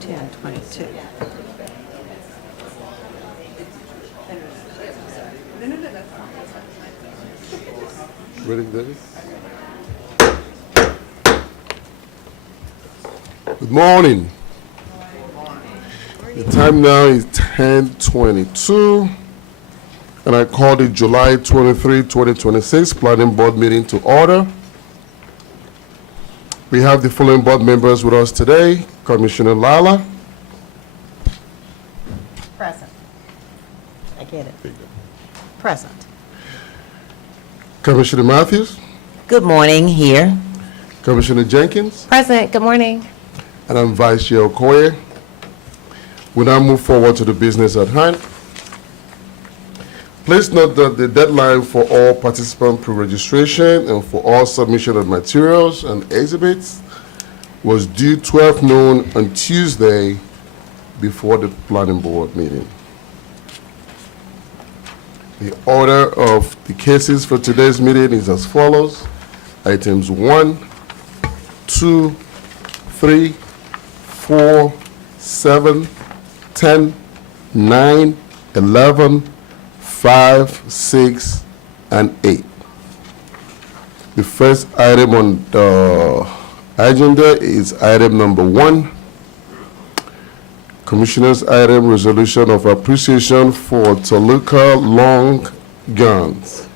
10:22. Ready, David? Good morning. The time now is 10:22, and I call the July 23, 2026 Planning Board meeting to order. We have the following board members with us today: Commissioner Lala. Present. I get it. Present. Commissioner Matthews, Good morning, here. Commissioner Jenkins, Present. Good morning. and I'm Vice Chair Okoye. We now move forward to the business at hand. Please note that the deadline for all participant pre-registration and for all submission of materials and exhibits was due 12 noon on Tuesday before the planning board meeting. The order of the cases for today's meeting is as follows. Items 1, 2, 3, 4, 7, 10, 9, 11, 5, 6, and 8. The first item on the agenda is item number 1. Commissioner's item, resolution of appreciation for Toluca Long Guns.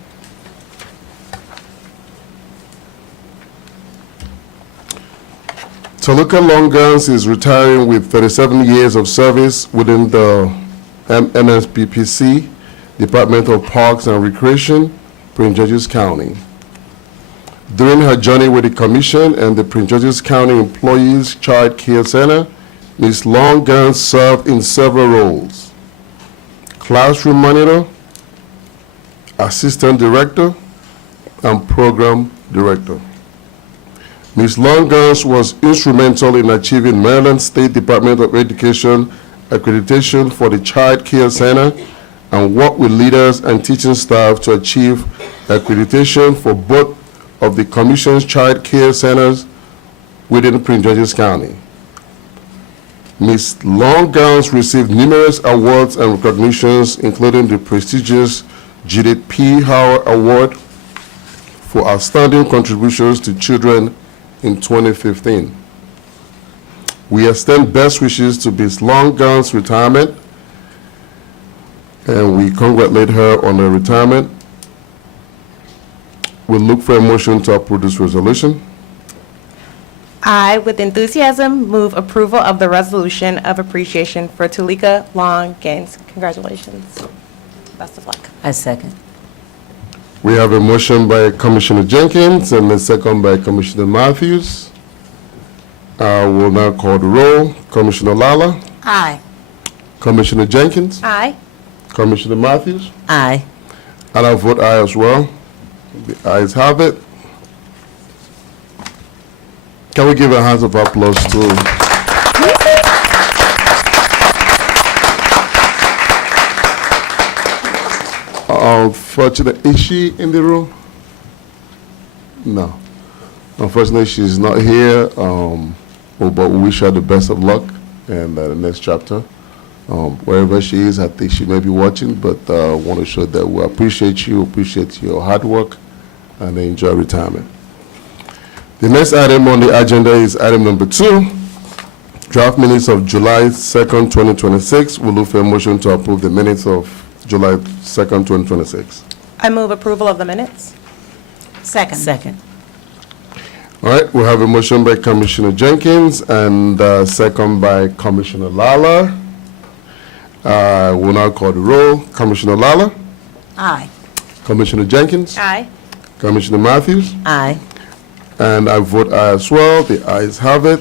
Toluca Long Guns is retiring with 37 years of service within the NSPPC, Department of Parks and Recreation, Prince George's County. During her journey with the Commission and the Prince George's County Employees Child Care Center, Ms. Long Guns served in several roles: classroom monitor, assistant director, and program director. Ms. Long Guns was instrumental in achieving Maryland State Department of Education accreditation for the Child Care Center and worked with leaders and teaching staff to achieve accreditation for both of the Commission's Child Care Centers within Prince George's County. Ms. Long Guns received numerous awards and recognitions, including the prestigious Judith P. Howard Award for outstanding contributions to children in 2015. We extend best wishes to Ms. Long Guns' retirement, and we congratulate her on her retirement. We'll look for a motion to approve this resolution. I, with enthusiasm, move approval of the resolution of appreciation for Toluca Long Guns. Congratulations. Best of luck. I second. We have a motion by Commissioner Jenkins and a second by Commissioner Matthews. I will now call the roll. Commissioner Lala, Aye. Commissioner Jenkins, Aye. Commissioner Matthews, Aye. and I vote aye as well. The ayes have it. Can we give a hand of applause to unfortunately, is she in the room? No. Unfortunately, she's not here, but we wish her the best of luck in the next chapter. Wherever she is, I think she may be watching, but I want to show that we appreciate you, appreciate your hard work, and enjoy retirement. The next item on the agenda is item number 2, draft minutes of July 2nd, 2026. We'll look for a motion to approve the minutes of July 2nd, 2026. I move approval of the minutes. Second. Second. All right, we have a motion by Commissioner Jenkins and second by Commissioner Lala. We'll now call the roll. Commissioner Lala, Aye. Commissioner Jenkins, Aye. Commissioner Matthews, Aye. and I vote aye as well. The ayes have it.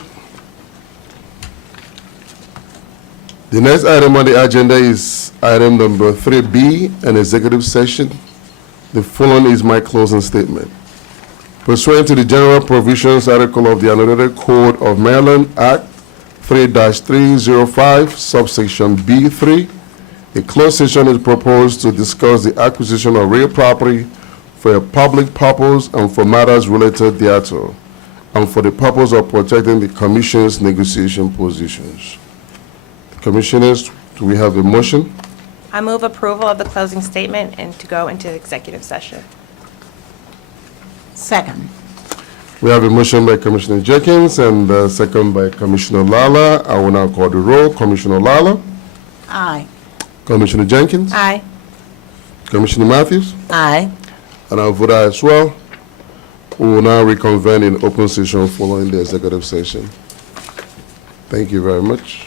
The next item on the agenda is item number 3B, an executive session. The following is my closing statement. Pursuant to the general provisions article of the Annotated Code of Maryland Act 3-305, subsection B3, a closed session is proposed to discuss the acquisition of real property for a public purpose and for matters related thereto, and for the purpose of protecting the Commission's negotiation positions. Commissioners, do we have a motion? I move approval of the closing statement and to go into executive session. Second. We have a motion by Commissioner Jenkins and a second by Commissioner Lala. I will now call the roll. Commissioner Lala, Aye. Commissioner Jenkins, Aye. Commissioner Matthews, Aye. and I'll vote aye as well. We will now reconvene in open session following the executive session. Thank you very much.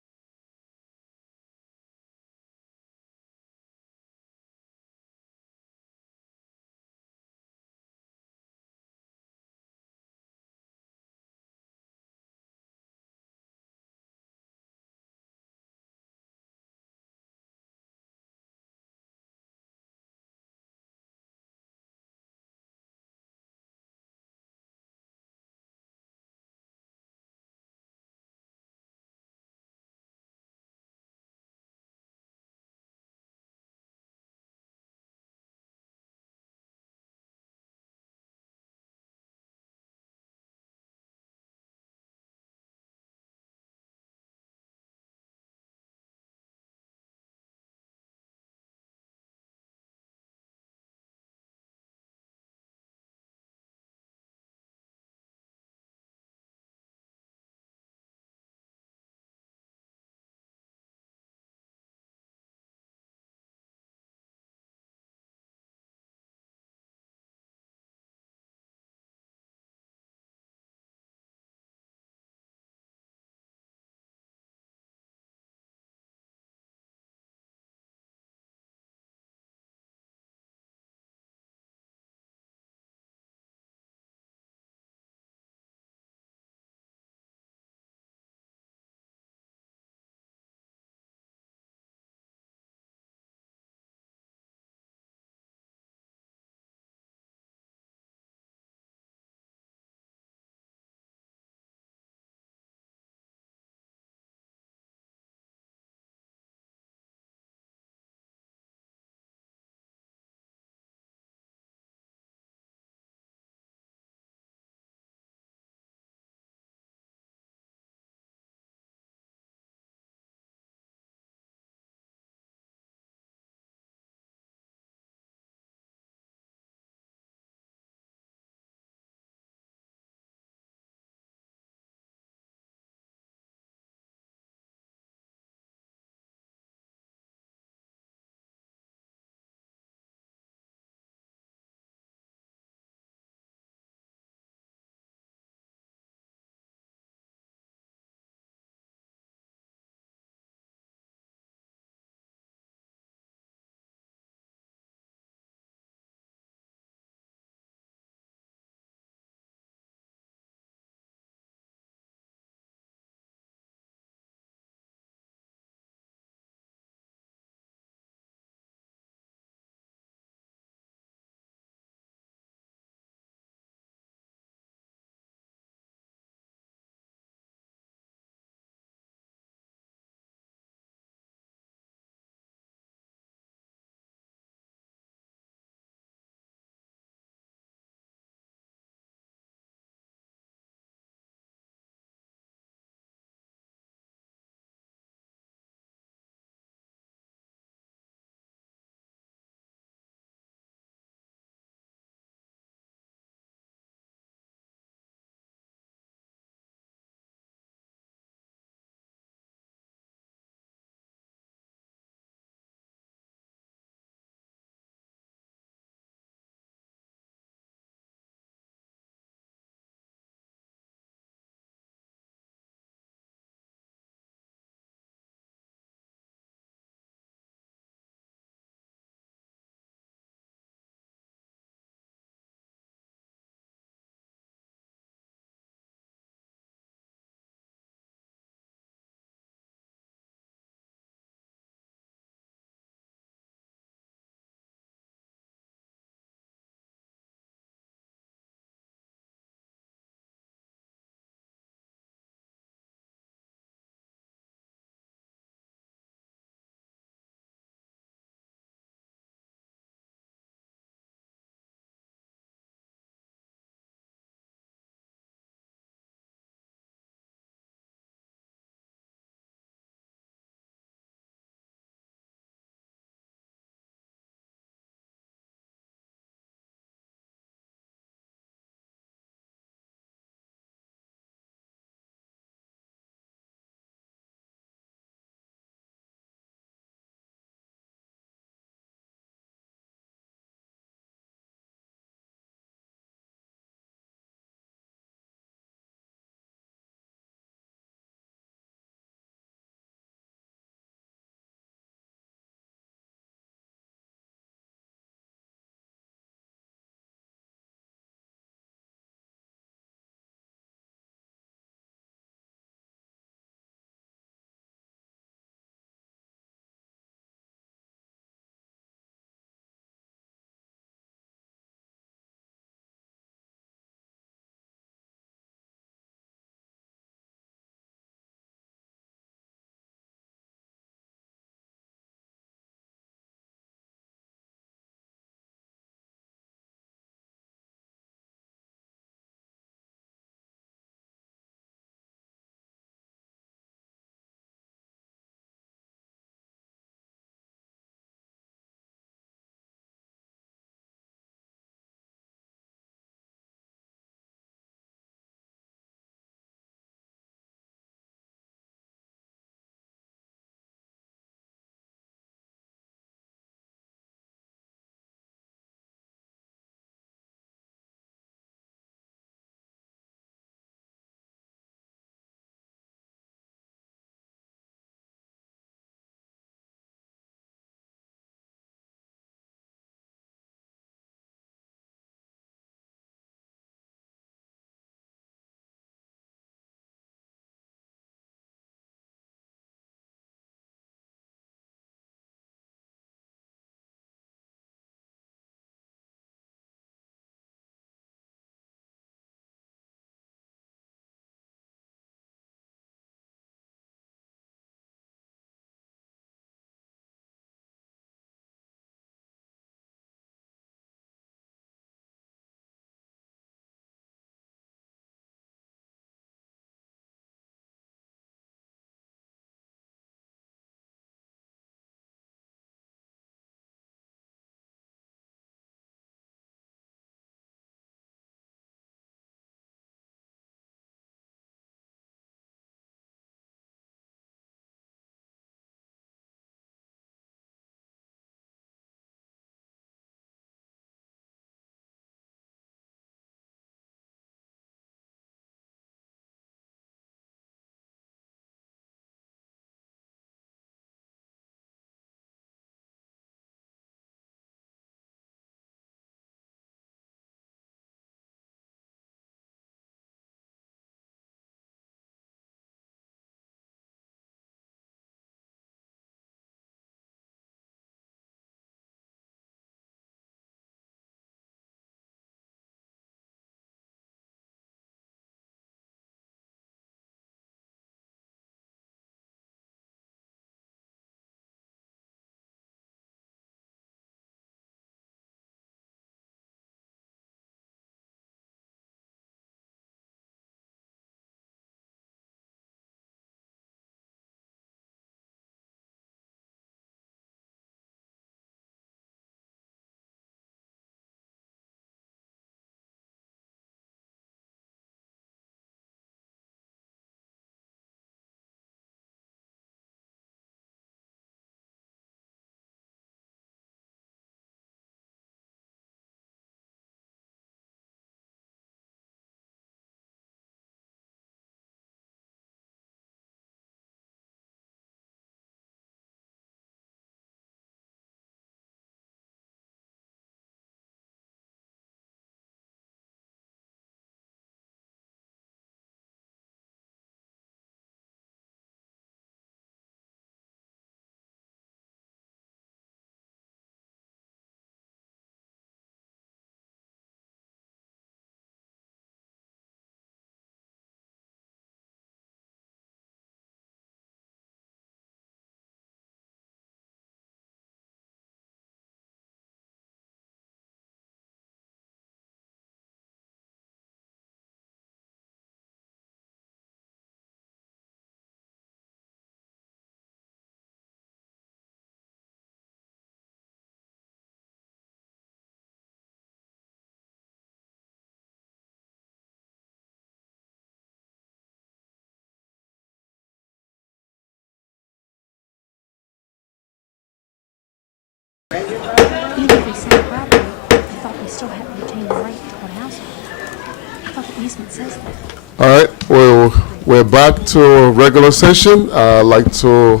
easement says that. All right, well, we're back to regular session. I'd like to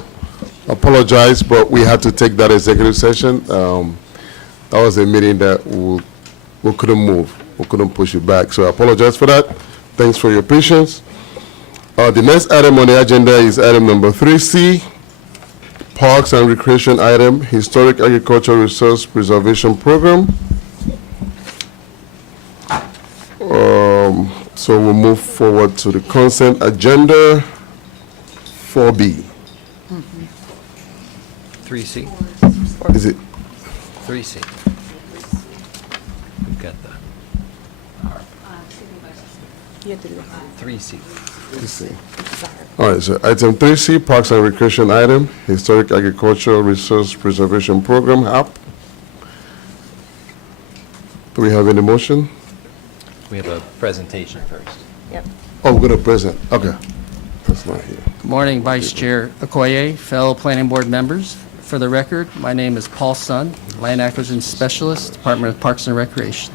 apologize, but we had to take that executive session. That was a meeting that we couldn't move. We couldn't push it back, so I apologize for that. Thanks for your patience. The next item on the agenda is item number 3C, Parks and Recreation item, Historic Agricultural Resource Preservation Program. So we'll move forward to the consent agenda, 4B. 3C. Is it? 3C. We've got the 3C. Let's see. All right, so item 3C, Parks and Recreation item, Historic Agricultural Resource Preservation Program, HAP. Do we have any motion? We have a presentation first. Oh, we're going to present, okay. That's not here. Good morning, Vice Chair Okoye, fellow Planning Board members. For the record, my name is Paul Sun, Land Acquisition Specialist, Department of Parks and Recreation.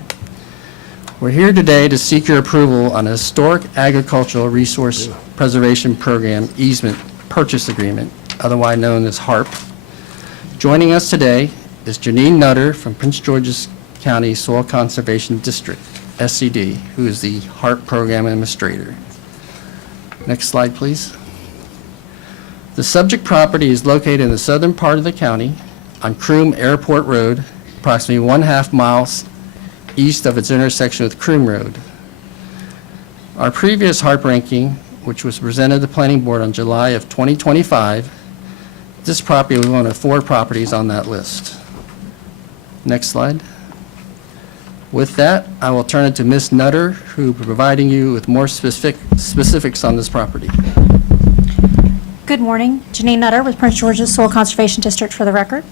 We're here today to seek your approval on a Historic Agricultural Resource Preservation Program Easement Purchase Agreement, otherwise known as HARP. Joining us today is Janine Nutter from Prince George's County Soil Conservation District, SCD, who is the HARP Program Administrator. Next slide, please. The subject property is located in the southern part of the county on Croom Airport Road, approximately 1/2 miles east of its intersection with Croom Road. Our previous HARP ranking, which was presented to the Planning Board on July of 2025, this property was one of 4 properties on that list. Next slide. With that, I will turn it to Ms. Nutter, who will be providing you with more specifics on this property. Good morning, Janine Nutter with Prince George's Soil Conservation District for the record.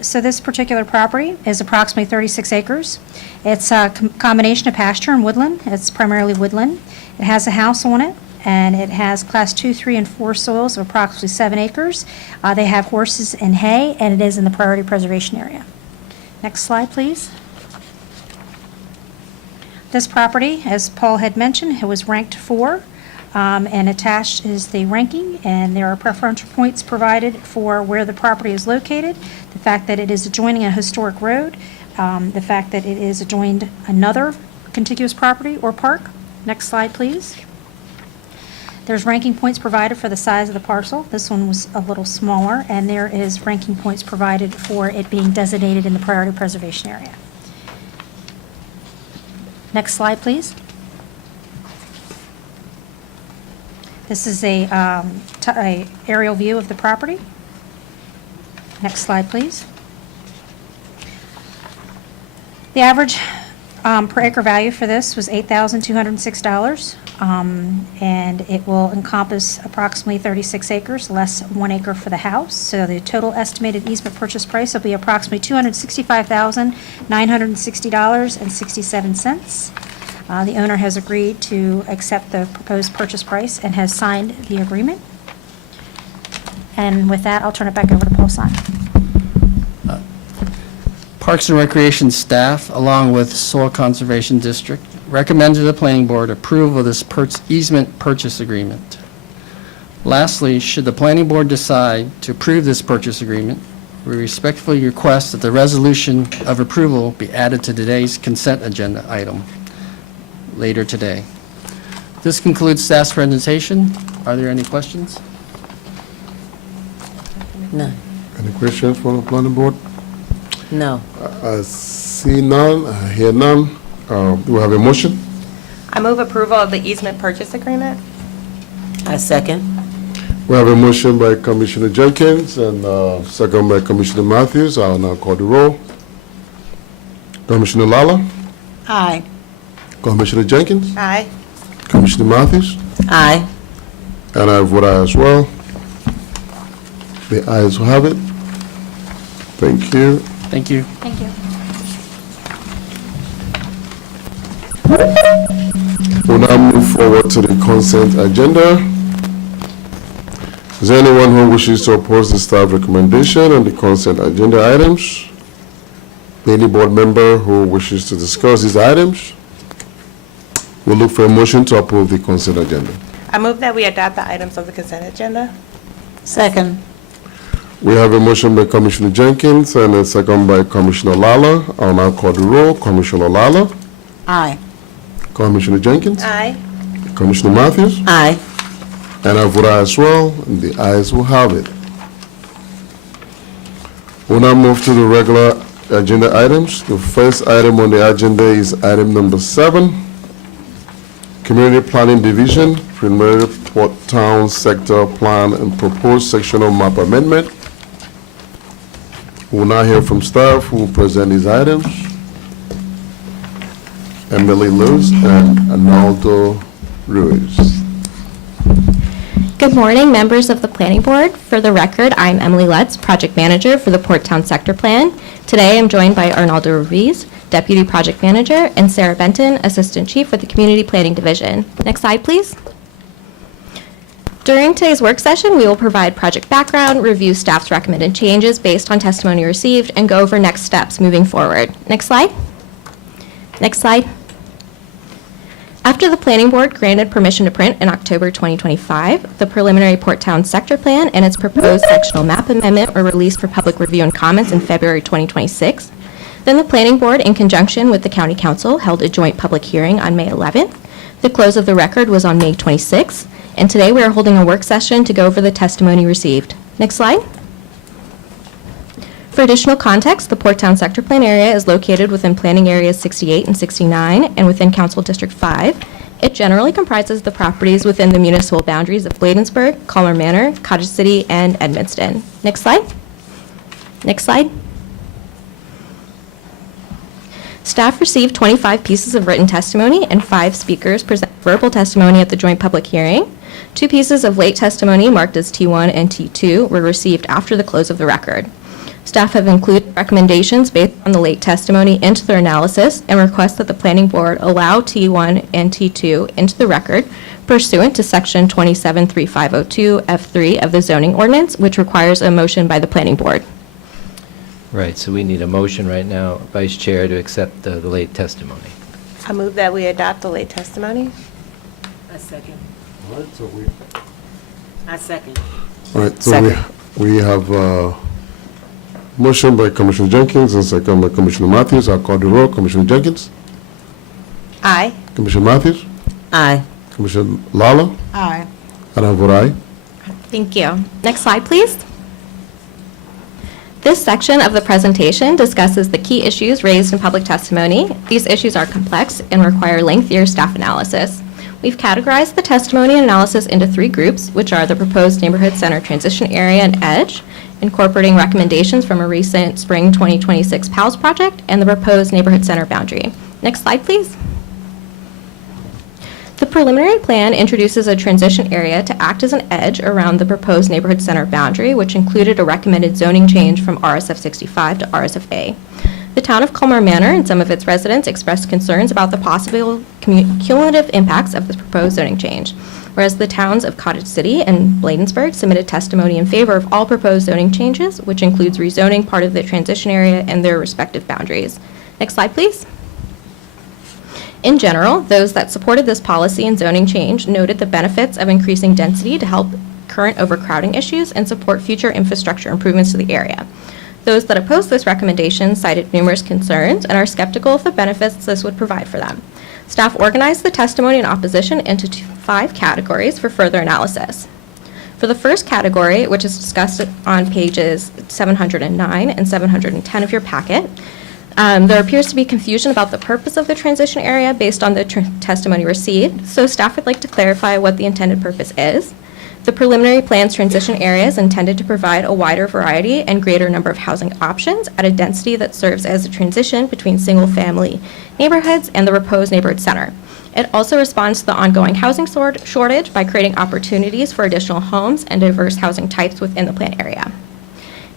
So this particular property is approximately 36 acres. It's a combination of pasture and woodland. It's primarily woodland. It has a house on it, and it has class 2, 3, and 4 soils of approximately 7 acres. They have horses and hay, and it is in the priority preservation area. Next slide, please. This property, as Paul had mentioned, it was ranked 4, and attached is the ranking, and there are preferential points provided for where the property is located, the fact that it is adjoining a historic road, the fact that it is adjoined another contiguous property or park. Next slide, please. There's ranking points provided for the size of the parcel. This one was a little smaller, and there is ranking points provided for it being designated in the priority preservation area. Next slide, please. This is a aerial view of the property. Next slide, please. The average per acre value for this was $8,206, and it will encompass approximately 36 acres, less 1 acre for the house. So the total estimated easement purchase price will be approximately $265,960.67. The owner has agreed to accept the proposed purchase price and has signed the agreement. And with that, I'll turn it back over to Paul Simon. Parks and Recreation staff, along with Soil Conservation District, recommend to the Planning Board approval of this easement purchase agreement. Lastly, should the Planning Board decide to approve this purchase agreement, we respectfully request that the resolution of approval be added to today's consent agenda item later today. This concludes staff's presentation. Are there any questions? None. Any questions from the planning board? No. I see none, I hear none. Do we have a motion? I move approval of the easement purchase agreement. I second. We have a motion by Commissioner Jenkins and second by Commissioner Matthews. I'll now call the roll. Commissioner Lala, Aye. Commissioner Jenkins, Aye. Commissioner Matthews, Aye. and I vote aye as well. The ayes will have it. Thank you. Thank you. Thank you. We'll now move forward to the consent agenda. Is there anyone who wishes to oppose the staff recommendation on the consent agenda items? Any board member who wishes to discuss these items? We'll look for a motion to approve the consent agenda. I move that we adopt the items of the consent agenda. Second. We have a motion by Commissioner Jenkins and a second by Commissioner Lala. I'll now call the roll. Commissioner Lala, Aye. Commissioner Jenkins, Aye. Commissioner Matthews, Aye. and I vote aye as well, and the ayes will have it. We'll now move to the regular agenda items. The first item on the agenda is item number 7, Community Planning Division, preliminary Port Town Sector Plan and proposed sectional map amendment. We'll now hear from staff who will present these items. Emily Luz and Arnaldo Ruiz. Good morning, members of the Planning Board. For the record, I'm Emily Lutz, Project Manager for the Port Town Sector Plan. Today, I'm joined by Arnaldo Ruiz, Deputy Project Manager, and Sarah Benton, Assistant Chief with the Community Planning Division. Next slide, please. During today's work session, we will provide project background, review staff's recommended changes based on testimony received, and go over next steps moving forward. Next slide. Next slide. After the Planning Board granted permission to print in October 2025, the preliminary Port Town Sector Plan and its proposed sectional map amendment were released for public review and comments in February 2026. Then the Planning Board, in conjunction with the County Council, held a joint public hearing on May 11th. The close of the record was on May 26th, and today we are holding a work session to go over the testimony received. Next slide. For additional context, the Port Town Sector Plan area is located within planning areas 68 and 69 and within Council District 5. It generally comprises the properties within the municipal boundaries of Bladensburg, Calmer Manor, Cottage City, and Edmiston. Next slide. Next slide. Staff received 25 pieces of written testimony and 5 speakers present verbal testimony at the joint public hearing. 2 pieces of late testimony marked as T1 and T2 were received after the close of the record. Staff have included recommendations based on the late testimony into their analysis and request that the Planning Board allow T1 and T2 into the record pursuant to Section 273502 F3 of the zoning ordinance, which requires a motion by the Planning Board. Right, so we need a motion right now, Vice Chair, to accept the late testimony. I move that we adopt the late testimony. I second. All right, so I second. Second. We have motion by Commissioner Jenkins and second by Commissioner Matthews. I'll call the roll. Commissioner Jenkins, Aye. Commissioner Matthews, Aye. Commissioner Lala, Aye. and I vote aye. Thank you. Next slide, please. This section of the presentation discusses the key issues raised in public testimony. These issues are complex and require lengthier staff analysis. We've categorized the testimony and analysis into 3 groups, which are the proposed neighborhood center transition area and edge, incorporating recommendations from a recent spring 2026 PALS project, and the proposed neighborhood center boundary. Next slide, please. The preliminary plan introduces a transition area to act as an edge around the proposed neighborhood center boundary, which included a recommended zoning change from RSF 65 to RSF A. The town of Calmer Manor and some of its residents expressed concerns about the possible cumulative impacts of the proposed zoning change, whereas the towns of Cottage City and Bladensburg submitted testimony in favor of all proposed zoning changes, which includes rezoning part of the transition area and their respective boundaries. Next slide, please. In general, those that supported this policy and zoning change noted the benefits of increasing density to help current overcrowding issues and support future infrastructure improvements to the area. Those that opposed this recommendation cited numerous concerns and are skeptical of the benefits this would provide for them. Staff organized the testimony in opposition into 5 categories for further analysis. For the first category, which is discussed on pages 709 and 710 of your packet, there appears to be confusion about the purpose of the transition area based on the testimony received, so staff would like to clarify what the intended purpose is. The preliminary plan's transition area is intended to provide a wider variety and greater number of housing options at a density that serves as a transition between single-family neighborhoods and the proposed neighborhood center. It also responds to the ongoing housing shortage by creating opportunities for additional homes and diverse housing types within the plan area.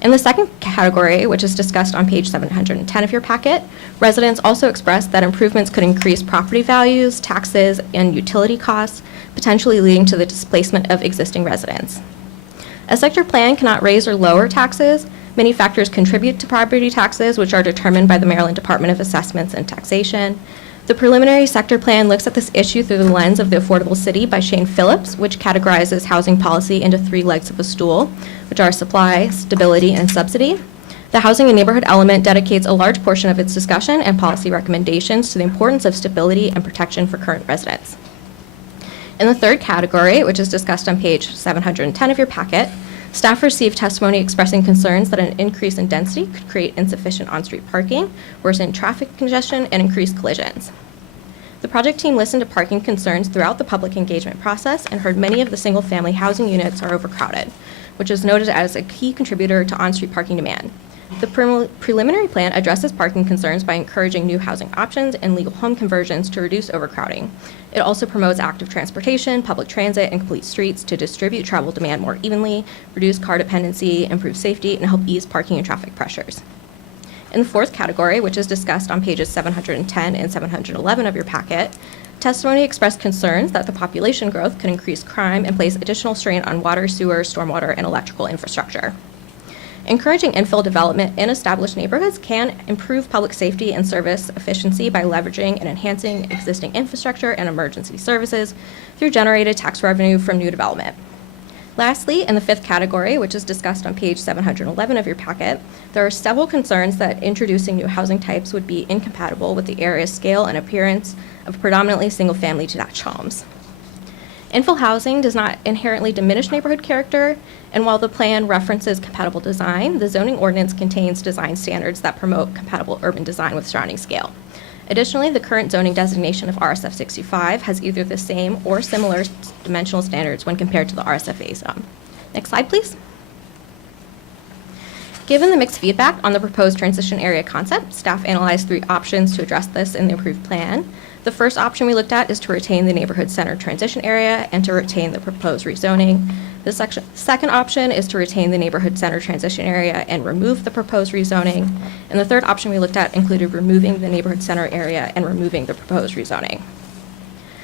In the second category, which is discussed on page 710 of your packet, residents also expressed that improvements could increase property values, taxes, and utility costs, potentially leading to the displacement of existing residents. A sector plan cannot raise or lower taxes, Many factors contribute to property taxes, which are determined by the Maryland Department of Assessments and Taxation. The preliminary sector plan looks at this issue through the lens of the Affordable City by Shane Phillips, which categorizes housing policy into 3 legs of a stool, which are supply, stability, and subsidy. The housing and neighborhood element dedicates a large portion of its discussion and policy recommendations to the importance of stability and protection for current residents. In the third category, which is discussed on page 710 of your packet, staff received testimony expressing concerns that an increase in density could create insufficient on-street parking, worsen traffic congestion, and increase collisions. The project team listened to parking concerns throughout the public engagement process and heard many of the single-family housing units are overcrowded, which is noted as a key contributor to on-street parking demand. The preliminary plan addresses parking concerns by encouraging new housing options and legal home conversions to reduce overcrowding. It also promotes active transportation, public transit, and complete streets to distribute travel demand more evenly, reduce car dependency, improve safety, and help ease parking and traffic pressures. In the fourth category, which is discussed on pages 710 and 711 of your packet, testimony expressed concerns that the population growth could increase crime and place additional strain on water, sewer, stormwater, and electrical infrastructure. Encouraging infill development in established neighborhoods can improve public safety and service efficiency by leveraging and enhancing existing infrastructure and emergency services through generated tax revenue from new development. Lastly, in the fifth category, which is discussed on page 711 of your packet, there are several concerns that introducing new housing types would be incompatible with the area's scale and appearance of predominantly single-family detached homes. Infill housing does not inherently diminish neighborhood character, and while the plan references compatible design, the zoning ordinance contains design standards that promote compatible urban design with surrounding scale. Additionally, the current zoning designation of RSF 65 has either the same or similar dimensional standards when compared to the RSFA zone. Next slide, please. Given the mixed feedback on the proposed transition area concept, staff analyzed 3 options to address this in the approved plan. The first option we looked at is to retain the neighborhood center transition area and to retain the proposed rezoning. The second option is to retain the neighborhood center transition area and remove the proposed rezoning. And the third option we looked at included removing the neighborhood center area and removing the proposed rezoning.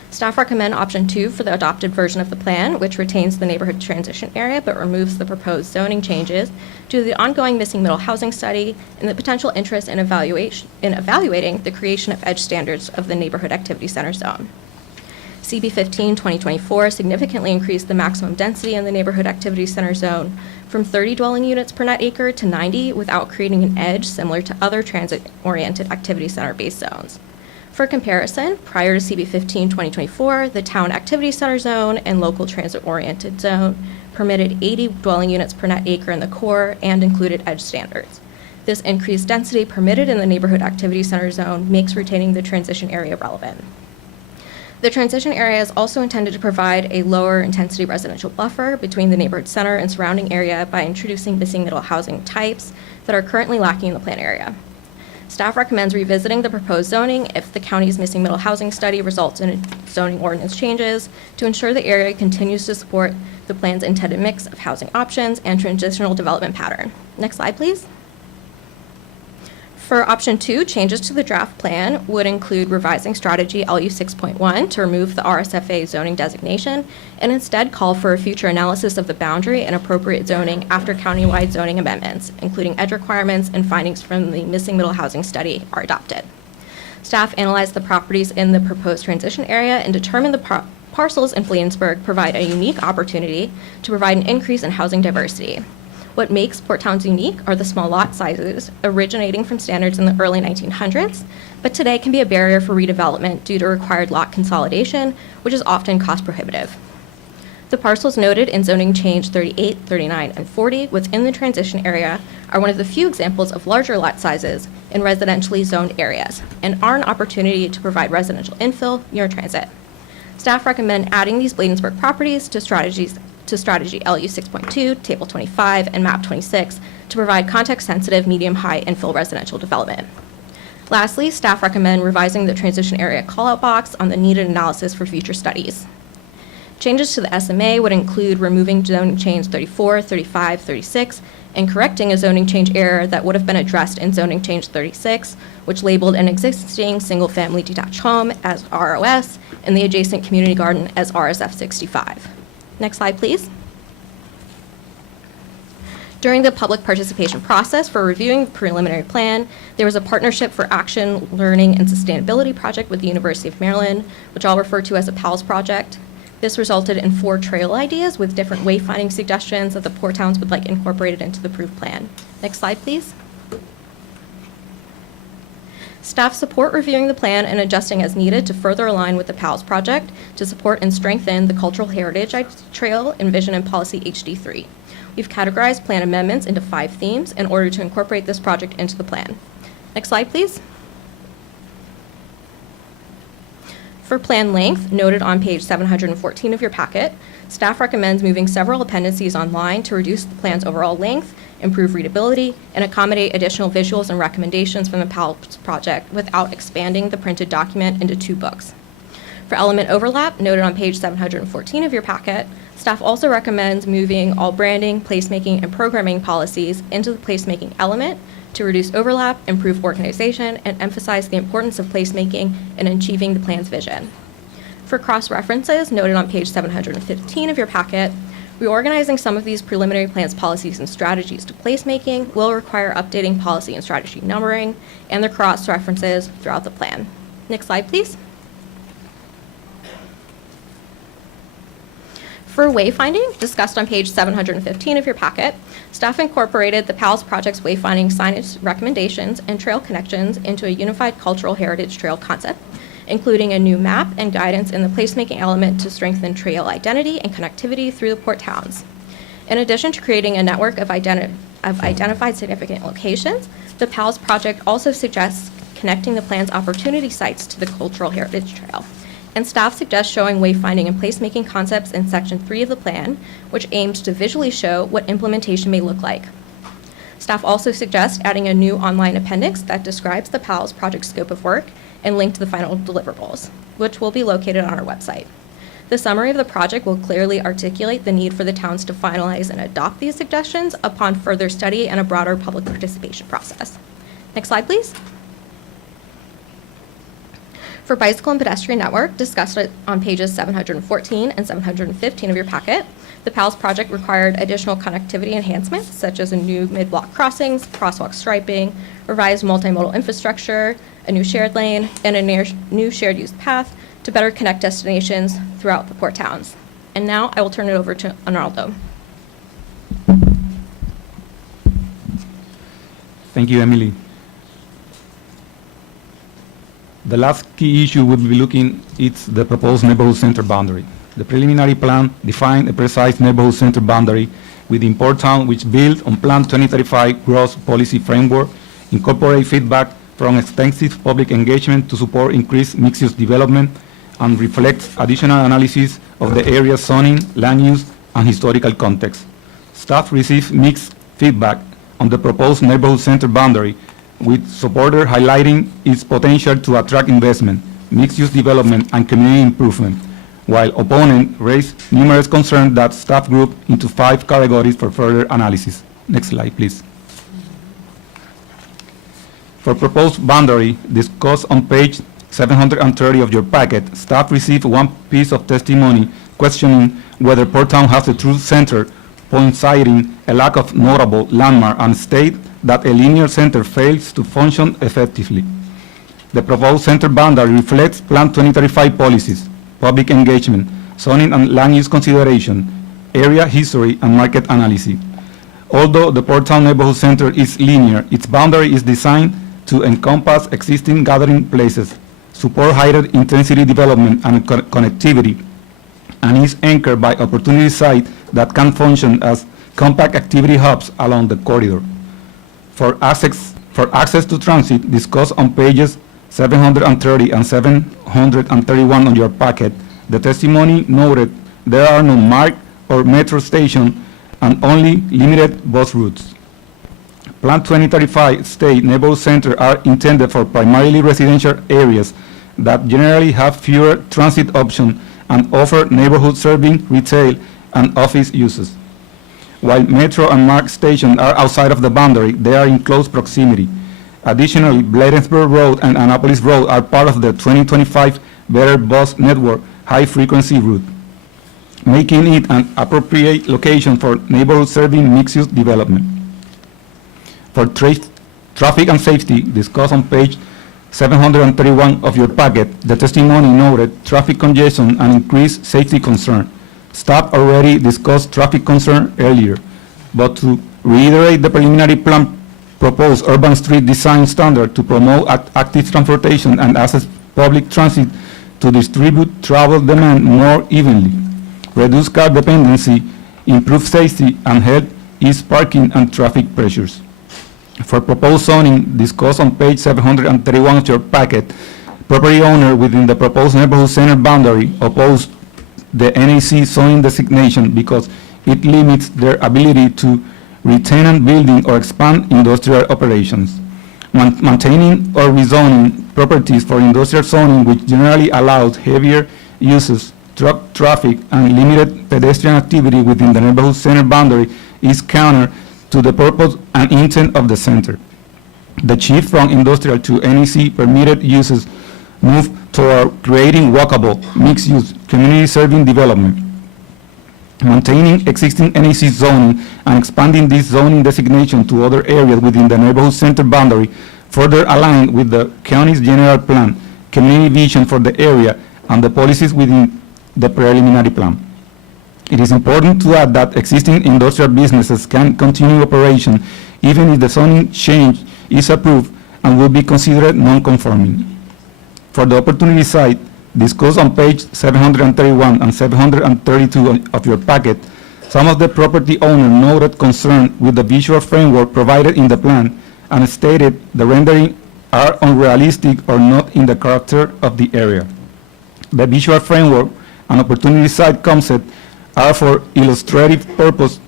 Staff recommend option 2 for the adopted version of the plan, which retains the neighborhood transition area but removes the proposed zoning changes due to the ongoing missing middle housing study and the potential interest in evaluating the creation of edge standards of the neighborhood activity center zone. CB 15-2024 significantly increased the maximum density in the neighborhood activity center zone from 30 dwelling units per net acre to 90 without creating an edge similar to other transit-oriented activity center-based zones. For comparison, prior to CB 15-2024, the town activity center zone and local transit-oriented zone permitted 80 dwelling units per net acre in the core and included edge standards. This increased density permitted in the neighborhood activity center zone makes retaining the transition area relevant. The transition area is also intended to provide a lower intensity residential buffer between the neighborhood center and surrounding area by introducing missing middle housing types that are currently lacking in the plan area. Staff recommends revisiting the proposed zoning if the county's missing middle housing study results in zoning ordinance changes to ensure the area continues to support the plan's intended mix of housing options and transitional development pattern. Next slide, please. For option 2, changes to the draft plan would include revising strategy LU 6.1 to remove the RSFA zoning designation and instead call for a future analysis of the boundary and appropriate zoning after countywide zoning amendments, including edge requirements and findings from the missing middle housing study are adopted. Staff analyzed the properties in the proposed transition area and determined the parcels in Bladensburg provide a unique opportunity to provide an increase in housing diversity. What makes Port Towns unique are the small lot sizes originating from standards in the early 1900s, but today can be a barrier for redevelopment due to required lot consolidation, which is often cost prohibitive. The parcels noted in zoning change 38, 39, and 40 within the transition area are one of the few examples of larger lot sizes in residentially zoned areas and are an opportunity to provide residential infill near transit. Staff recommend adding these Bladensburg properties to strategy LU 6.2, Table 25, and Map 26 to provide context-sensitive medium-high infill residential development. Lastly, staff recommend revising the transition area call-out box on the needed analysis for future studies. Changes to the SMA would include removing zoning change 34, 35, 36, and correcting a zoning change error that would have been addressed in zoning change 36, which labeled an existing single-family detached home as ROS and the adjacent community garden as RSF 65. Next slide, please. During the public participation process for reviewing the preliminary plan, there was a Partnership for Action, Learning, and Sustainability project with the University of Maryland, which I'll refer to as a PALS project. This resulted in 4 trail ideas with different wayfinding suggestions that the Port Towns would like incorporated into the approved plan. Next slide, please. Staff support reviewing the plan and adjusting as needed to further align with the PALS project to support and strengthen the Cultural Heritage Trail in Vision and Policy HD3. We've categorized plan amendments into 5 themes in order to incorporate this project into the plan. Next slide, please. For plan length, noted on page 714 of your packet, staff recommends moving several appendices online to reduce the plan's overall length, improve readability, and accommodate additional visuals and recommendations from the PALS project without expanding the printed document into 2 books. For element overlap, noted on page 714 of your packet, staff also recommends moving all branding, placemaking, and programming policies into the placemaking element to reduce overlap, improve organization, and emphasize the importance of placemaking in achieving the plan's vision. For cross-references, noted on page 715 of your packet, reorganizing some of these preliminary plans, policies, and strategies to placemaking will require updating policy and strategy numbering and their cross-references throughout the plan. Next slide, please. For wayfinding, discussed on page 715 of your packet, staff incorporated the PALS project's wayfinding signage recommendations and trail connections into a unified cultural heritage trail concept, including a new map and guidance in the placemaking element to strengthen trail identity and connectivity through the Port Towns. In addition to creating a network of identified significant locations, the PALS project also suggests connecting the plan's opportunity sites to the Cultural Heritage Trail. And staff suggests showing wayfinding and placemaking concepts in section 3 of the plan, which aims to visually show what implementation may look like. Staff also suggests adding a new online appendix that describes the PALS project scope of work and link to the final deliverables, which will be located on our website. The summary of the project will clearly articulate the need for the towns to finalize and adopt these suggestions upon further study and a broader public participation process. Next slide, please. For bicycle and pedestrian network, discussed on pages 714 and 715 of your packet, the PALS project required additional connectivity enhancements such as a new mid-block crossings, crosswalk striping, revised multimodal infrastructure, a new shared lane, and a new shared use path to better connect destinations throughout the Port Towns. And now I will turn it over to Arnaldo. Thank you, Emily. The last key issue we'll be looking is the proposed neighborhood center boundary. The preliminary plan defined a precise neighborhood center boundary within Port Town, which builds on Plan 2035 gross policy framework, incorporate feedback from extensive public engagement to support increased mixed-use development, and reflects additional analysis of the area's zoning, land use, and historical context. Staff received mixed feedback on the proposed neighborhood center boundary, with supporters highlighting its potential to attract investment, mixed-use development, and community improvement, while opponents raised numerous concerns that staff grouped into 5 categories for further analysis. Next slide, please. For proposed boundary, discussed on page 730 of your packet, staff received 1 piece of testimony questioning whether Port Town has a true center, citing a lack of notable landmark, and state that a linear center fails to function effectively. The proposed center boundary reflects Plan 2035 policies, public engagement, zoning and land use consideration, area history, and market analysis. Although the Port Town neighborhood center is linear, its boundary is designed to encompass existing gathering places, support higher intensity development and connectivity, and is anchored by opportunity sites that can function as compact activity hubs along the corridor. For access to transit, discussed on pages 730 and 731 on your packet, the testimony noted there are no MARC or metro stations and only limited bus routes. Plan 2035 state neighborhood centers are intended for primarily residential areas that generally have fewer transit options and offer neighborhood serving, retail, and office uses. While metro and MARC stations are outside of the boundary, they are in close proximity. Additionally, Bladensburg Road and Annapolis Road are part of the 2025 Better Bus Network high-frequency route, making it an appropriate location for neighborhood serving mixed-use development. For traffic and safety, discussed on page 731 of your packet, the testimony noted traffic congestion and increased safety concern. Staff already discussed traffic concern earlier, but to reiterate the preliminary plan proposed urban street design standard to promote active transportation and access public transit to distribute travel demand more evenly, reduce car dependency, improve safety, and help ease parking and traffic pressures. For proposed zoning discussed on page 731 of your packet, property owner within the proposed neighborhood center boundary opposed the NAC zoning designation because it limits their ability to retain building or expand industrial operations. Maintaining or rezoning properties for industrial zoning, which generally allows heavier uses, truck traffic, and limited pedestrian activity within the neighborhood center boundary, is counter to the purpose and intent of the center. The shift from industrial to NEC permitted uses move toward creating walkable, mixed-use, community-serving development. Maintaining existing NEC zoning and expanding this zoning designation to other areas within the neighborhood center boundary further aligned with the county's general plan, community vision for the area, and the policies within the preliminary plan. It is important to add that existing industrial businesses can continue operation even if the zoning change is approved and will be considered non-conforming. For the opportunity side, discussed on page 731 and 732 of your packet, some of the property owners noted concern with the visual framework provided in the plan and stated the rendering are unrealistic or not in the character of the area. The visual framework and opportunity side concept are for illustrative purpose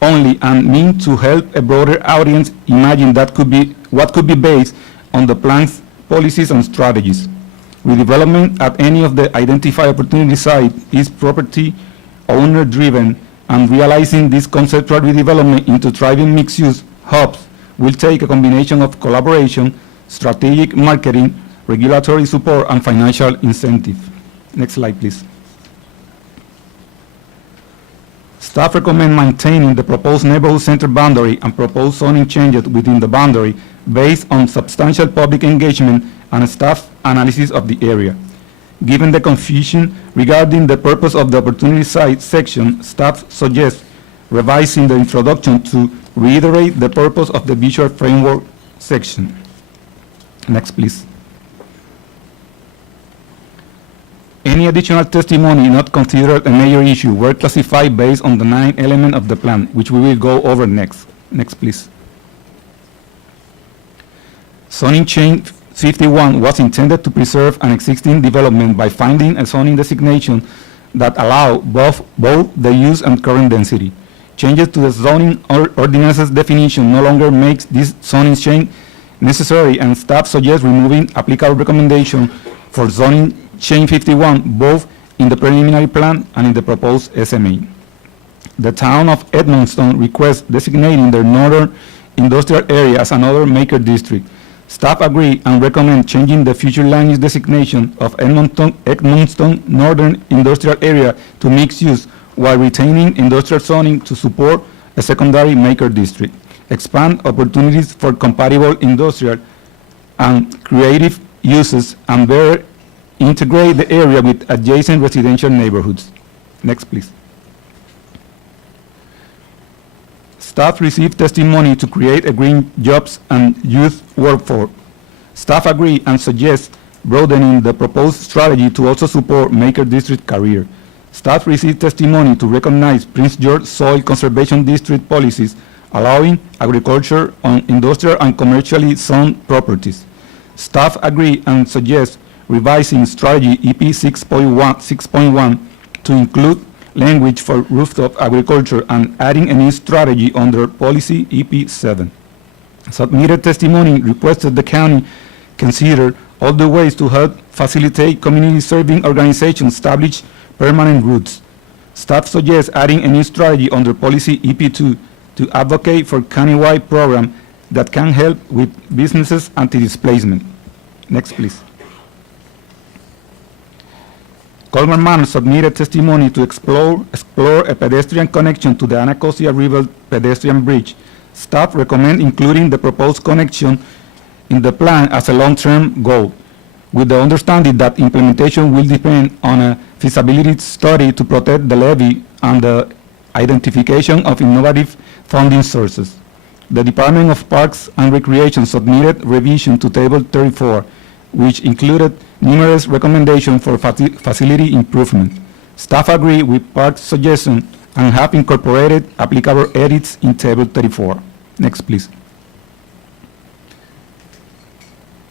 only and mean to help a broader audience imagine what could be based on the plan's policies and strategies. Redevelopment at any of the identified opportunity site is property owner driven, and realizing this conceptual redevelopment into thriving mixed-use hubs will take a combination of collaboration, strategic marketing, regulatory support, and financial incentive. Next slide, please. Staff recommend maintaining the proposed neighborhood center boundary and proposed zoning changes within the boundary based on substantial public engagement and staff analysis of the area. Given the confusion regarding the purpose of the opportunity site section, staff suggests revising the introduction to reiterate the purpose of the visual framework section. Next, please. Any additional testimony not considered a major issue were classified based on the 9 elements of the plan, which we will go over next. Next, please. Zoning change 51 was intended to preserve an existing development by finding a zoning designation that allow both the use and current density. Changes to the zoning ordinance's definition no longer makes this zoning change necessary, and staff suggests removing applicable recommendation for zoning change 51 both in the preliminary plan and in the proposed SMA. The town of Edmonton requests designating their northern industrial area as another maker district. Staff agree and recommend changing the future land use designation of Edmonton Northern Industrial Area to mixed use while retaining industrial zoning to support a secondary maker district. Expand opportunities for compatible industrial and creative uses and better integrate the area with adjacent residential neighborhoods. Next, please. Staff received testimony to create a green jobs and youth workforce. Staff agree and suggest broadening the proposed strategy to also support Maker District career. Staff received testimony to recognize Prince George Soil Conservation District policies, allowing agriculture on industrial and commercially zoned properties. Staff agree and suggest revising strategy EP 6.1 to include language for rooftop agriculture and adding a new strategy under policy EP 7. Submitted testimony requested the county consider all the ways to help facilitate community serving organizations establish permanent routes. Staff suggests adding a new strategy under policy EP2 to advocate for countywide program that can help with businesses anti-displacement. Next, please. Colmar Manor submitted testimony to explore a pedestrian connection to the Anacostia River pedestrian bridge. Staff recommend including the proposed connection in the plan as a long-term goal, with the understanding that implementation will depend on a feasibility study to protect the levee and the identification of innovative funding sources. The Department of Parks and Recreation submitted revision to Table 34, which included numerous recommendations for facility improvement. Staff agree with Parks' suggestion and have incorporated applicable edits in Table 34. Next, please.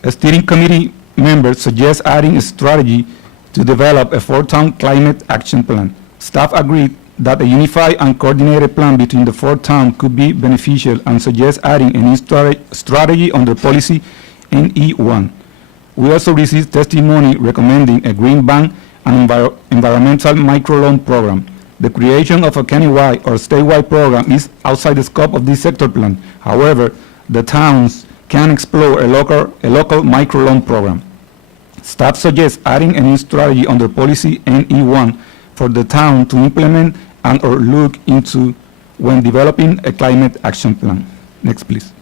A steering committee members suggest adding a strategy to develop a four-town climate action plan. Staff agreed that a unified and coordinated plan between the four towns could be beneficial and suggest adding a new strategy under policy NE1. We also received testimony recommending a green bank and environmental microloan program. The creation of a countywide or statewide program is outside the scope of this sector plan. However, the towns can explore a local microloan program. Staff suggests adding a new strategy under policy NE1 for the town to implement and or look into when developing a climate action plan. Next, please.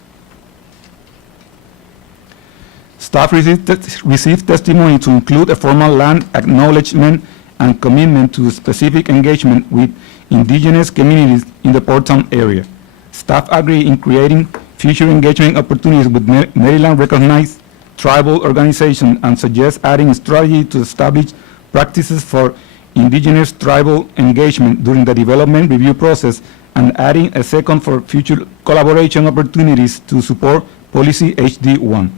Staff received testimony to include a formal land acknowledgement and commitment to specific engagement with indigenous communities in the Port Town area. Staff agree in creating future engagement opportunities with Maryland recognized tribal organizations and suggest adding a strategy to establish practices for indigenous tribal engagement during the development review process and adding a second for future collaboration opportunities to support policy HD1.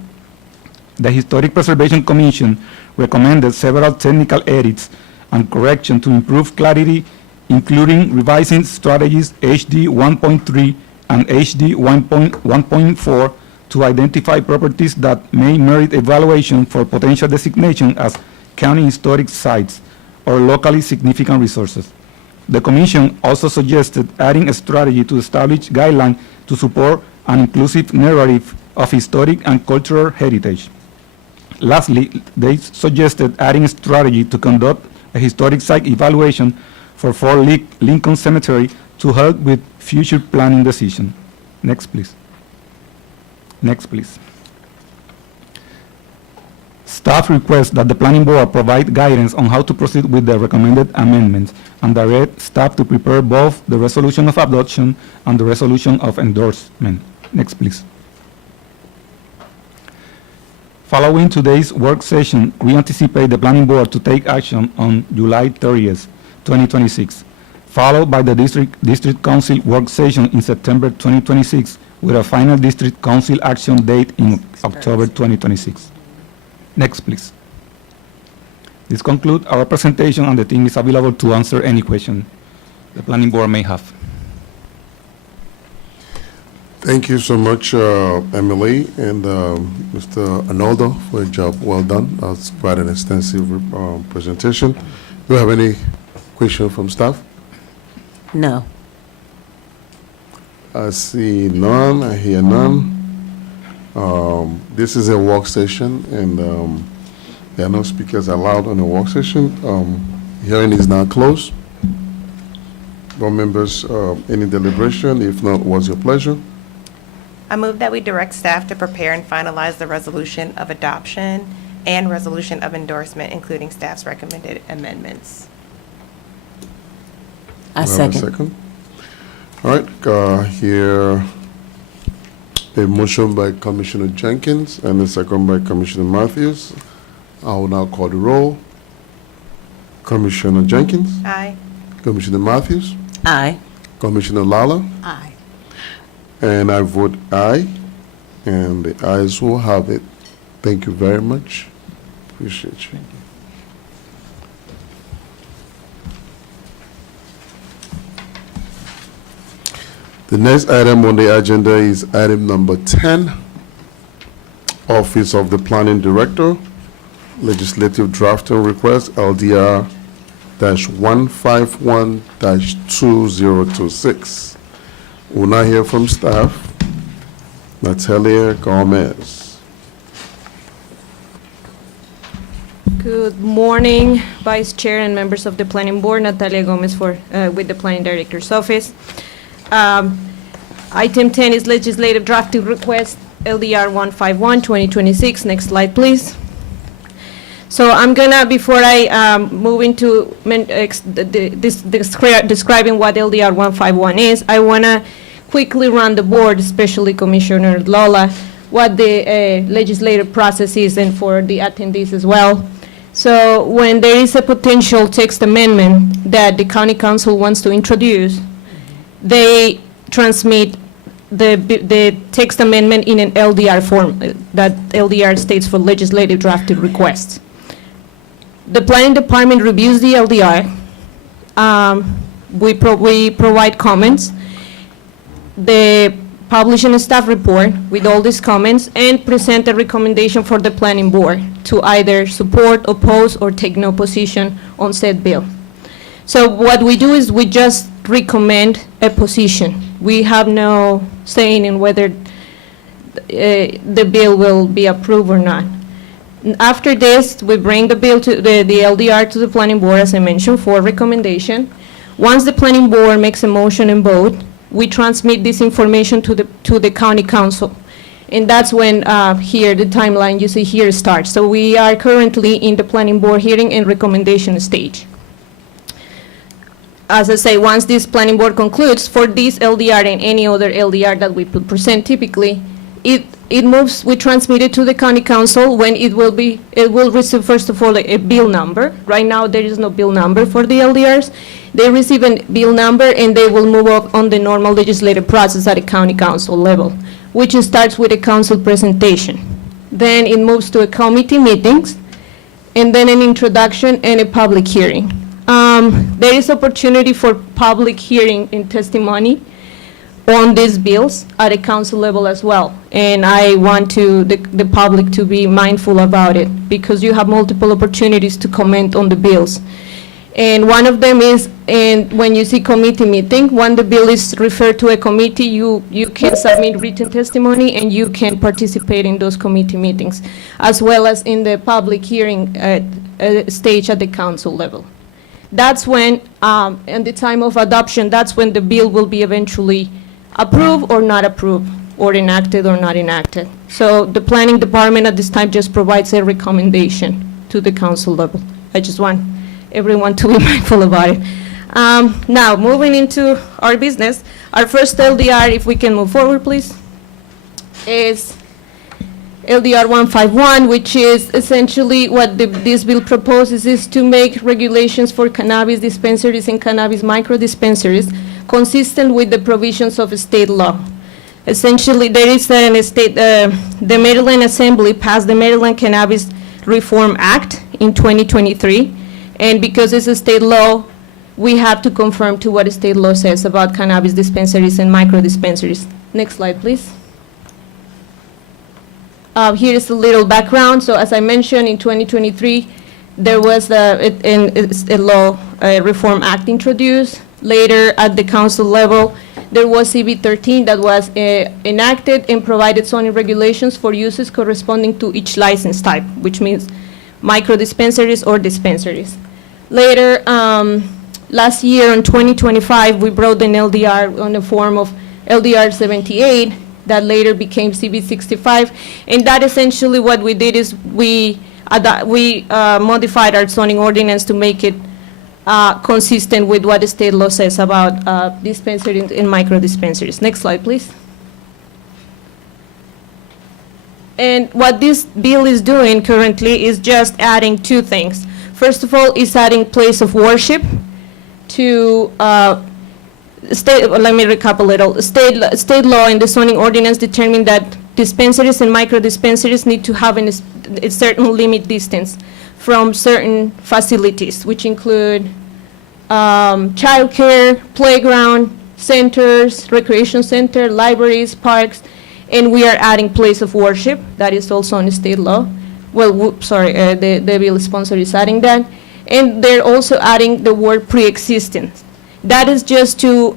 The Historic Preservation Commission recommended several technical edits and corrections to improve clarity, including revising strategies HD 1.3 and HD 1.4 to identify properties that may merit evaluation for potential designation as county historic sites or locally significant resources. The Commission also suggested adding a strategy to establish guidelines to support an inclusive narrative of historic and cultural heritage. Lastly, they suggested adding a strategy to conduct a historic site evaluation for Fort Lincoln Cemetery to help with future planning decisions. Next, please. Next, please. Staff requests that the Planning Board provide guidance on how to proceed with the recommended amendments and direct staff to prepare both the resolution of adoption and the resolution of endorsement. Next, please. Following today's work session, we anticipate the Planning Board to take action on July 30th, 2026, followed by the District Council work session in September 2026, with a final District Council action date in October 2026. Next, please. This concludes our presentation, and the team is available to answer any question the Planning Board may have. Thank you so much, Emily and Mr. Arnoldo, for a job well done. That's quite an extensive presentation. Do you have any question from staff? No. I see none. I hear none. This is a work session, and there are no speakers allowed on a work session. Hearing is now closed. Board members, any deliberation? If not, what's your pleasure? I move that we direct staff to prepare and finalize the resolution of adoption and resolution of endorsement, including staff's recommended amendments. I Do I have a second. All right, here a motion by Commissioner Jenkins and a second by Commissioner Matthews. I will now call the roll. Commissioner Jenkins, Aye. Commissioner Matthews, Aye. Commissioner Lala, Aye. and I vote aye, and the ayes will have it. Thank you very much. Appreciate you. The next item on the agenda is item number 10, Office of the Planning Director, Legislative Drafting Request, LDR-151-2026. We'll now hear from staff. Natalia Gomez. Good morning, Vice Chair and members of the Planning Board. Natalia Gomez with the Planning Director's Office. Item 10 is legislative drafting request, LDR 151, 2026. Next slide, please. So I'm gonna, before I move into describing what LDR 151 is, I wanna quickly run the board, especially Commissioner Lola, what the legislative process is, and for the attendees as well. So when there is a potential text amendment that the county council wants to introduce, they transmit the text amendment in an LDR form. That LDR states for legislative drafted requests. The planning department reviews the LDR. We provide comments. They publish a staff report with all these comments and present a recommendation for the planning board to either support, oppose, or take no position on said bill. So what we do is we just recommend a position. We have no saying in whether the bill will be approved or not. After this, we bring the bill to the LDR to the planning board, as I mentioned, for recommendation. Once the planning board makes a motion and vote, we transmit this information to the county council. And that's when here, the timeline you see here starts. So we are currently in the planning board hearing and recommendation stage. As I say, once this planning board concludes, for this LDR and any other LDR that we present typically, it moves, we transmit it to the county council when it will receive, first of all, a bill number. Right now, there is no bill number for the LDRs. They receive a bill number and they will move up on the normal legislative process at the county council level, which starts with a council presentation. Then it moves to a committee meetings, and then an introduction and a public hearing. There is opportunity for public hearing and testimony on these bills at a council level as well. And I want the public to be mindful about it, because you have multiple opportunities to comment on the bills. And one of them is, and when you see committee meeting, when the bill is referred to a committee, you can submit written testimony and you can participate in those committee meetings, as well as in the public hearing stage at the council level. That's when, at the time of adoption, that's when the bill will be eventually approved or not approved, or enacted or not enacted. So the planning department at this time just provides a recommendation to the council level. I just want everyone to be mindful about it. Now, moving into our business, our first LDR, if we can move forward, please, is LDR 151, which is essentially what this bill proposes is to make regulations for cannabis dispensaries and cannabis micro-dispensaries consistent with the provisions of state law. Essentially, there is the Maryland Assembly passed the Maryland Cannabis Reform Act in 2023, and because it's a state law, we have to conform to what the state law says about cannabis dispensaries and micro-dispensaries. Next slide, please. Here is a little background. So as I mentioned, in 2023, there was a law reform act introduced. Later, at the council level, there was CB 13 that was enacted and provided zoning regulations for uses corresponding to each license type, which means micro dispensaries or dispensaries. Later, last year in 2025, we brought an LDR on the form of LDR 78 that later became CB 65, and that essentially what we did is we modified our zoning ordinance to make it consistent with what the state law says about dispensaries and micro dispensaries. Next slide, please. And what this bill is doing currently is just adding two things. First of all, it's adding place of worship to let me recap a little. State law and the zoning ordinance determine that dispensaries and micro dispensaries need to have a certain limit distance from certain facilities, which include childcare, playground, centers, recreation center, libraries, parks, and we are adding place of worship. That is also on the state law. Well, the bill sponsor is adding that. And they're also adding the word pre-existing. That is just to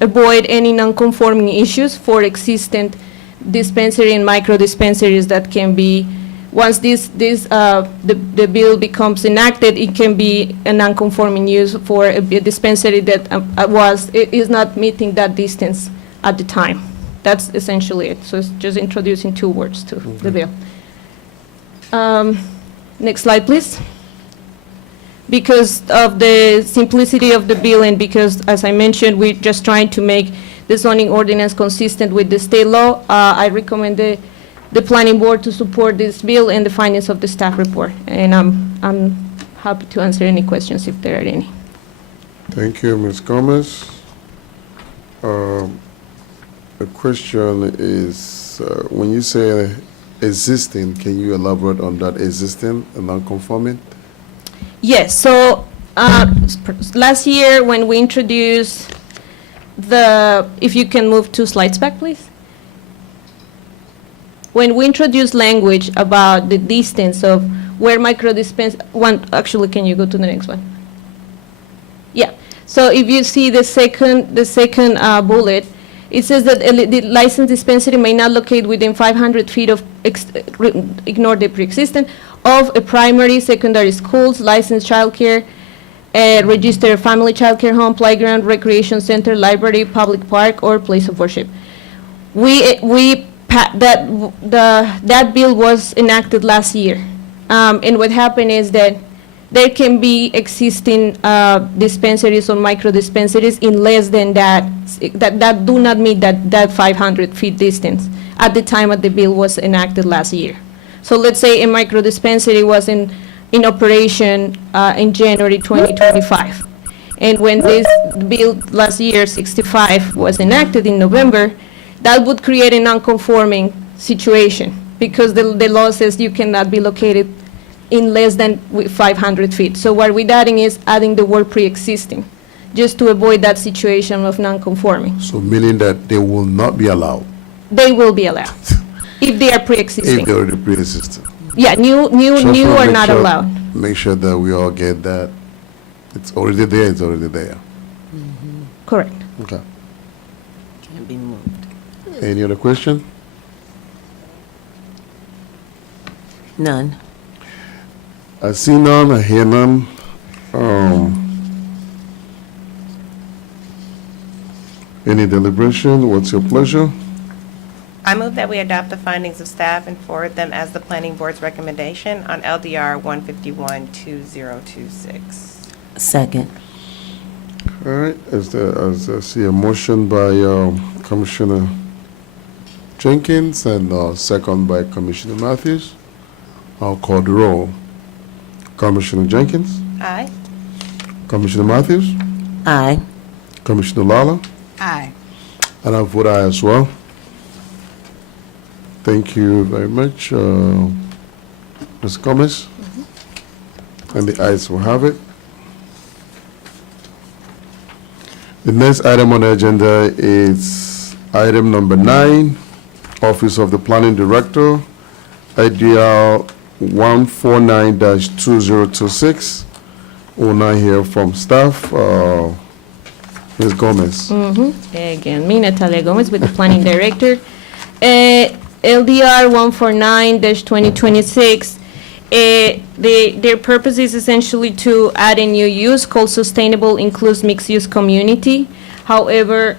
avoid any non-conforming issues for existing dispensary and micro dispensaries that can be, once the bill becomes enacted, it can be a non-conforming use for a dispensary that is not meeting that distance at the time. That's essentially it. So it's just introducing two words to the bill. Next slide, please. Because of the simplicity of the bill and because, as I mentioned, we're just trying to make the zoning ordinance consistent with the state law, I recommend the planning board to support this bill and the findings of the staff report. And I'm happy to answer any questions if there are any. Thank you, Ms. Gomez. The question is, when you say existing, can you elaborate on that existing and non-conforming? Yes, so last year when we introduced if you can move 2 slides back, please. When we introduced language about the distance of where actually, can you go to the next one? Yeah, so if you see the second bullet, it says that the licensed dispensary may not locate within 500 feet of, ignore the pre-existing, of a primary, secondary schools, licensed childcare, registered family childcare home, playground, recreation center, library, public park, or place of worship. That bill was enacted last year. And what happened is that there can be existing dispensaries or micro dispensaries in less than that do not meet that 500 feet distance at the time that the bill was enacted last year. So let's say a micro dispensary was in operation in January 2025. And when this bill last year, 65, was enacted in November, that would create a non-conforming situation because the law says you cannot be located in less than 500 feet. So what we're adding is adding the word pre-existing, just to avoid that situation of non-conforming. So meaning that they will not be allowed They will be allowed if they are pre-existing. if they're already pre-existing. Yeah, new So are make not sure- allowed. Make sure that we all get that. It's already there, it's already there. Correct. Okay. Can't be moved. Any other question? None. I see none, I hear none. Any deliberation? What's your pleasure? I move that we adopt the findings of staff and forward them as the planning board's recommendation on LDR 151-2026. Second. All right, as I see a motion by Commissioner Jenkins and second by Commissioner Matthews, I'll call the roll. Commissioner Jenkins, Aye. Commissioner Matthews, Aye. Commissioner Lala, Aye. and I vote aye as well. Thank you very much, Ms. Gomez. And the ayes will have it. The next item on the agenda is item number 9, Office of the Planning Director, IDR 149-2026. We'll now hear from staff. Ms. Gomez. Again, me, Natalia Gomez, with the Planning Director. LDR 149-2026, their purpose is essentially to add a new use called Sustainable Includes Mixed-Use Community. However,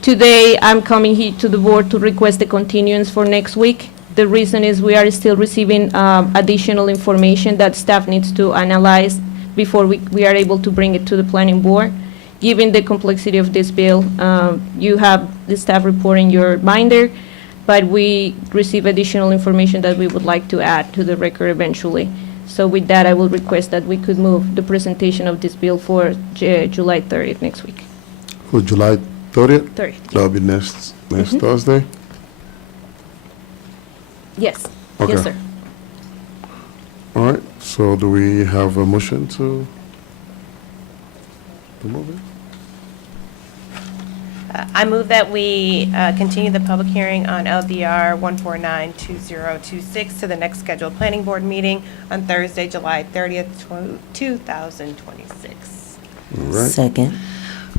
today I'm coming here to the board to request the continuance for next week. The reason is we are still receiving additional information that staff needs to analyze before we are able to bring it to the planning board. Given the complexity of this bill, you have the staff report in your binder, but we receive additional information that we would like to add to the record eventually. So with that, I will request that we could move the presentation of this bill for July 30th next week. For July 30th? 30th. That'll be next Thursday? Yes. Okay. Yes, sir. All right, so do we have a motion to move it? I move that we continue the public hearing on LDR 149-2026 to the next scheduled planning board meeting on Thursday, July 30th, 2026. All right. Second.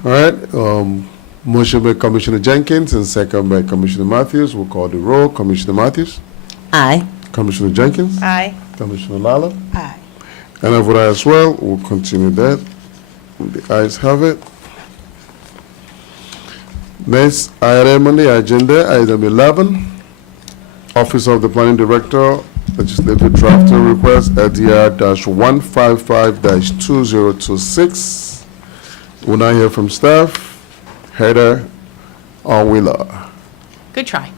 All right, motion by Commissioner Jenkins and second by Commissioner Matthews. We'll call the roll. Commissioner Matthews? Aye. Commissioner Jenkins? Aye. Commissioner Lala? Aye. And I vote aye as well. We'll continue that. The ayes have it. Next item on the agenda, item 11, Office of the Planning Director, Legislative Drafting Request, LDR-155-2026. We'll now hear from staff. Heather Wheeler. Good try.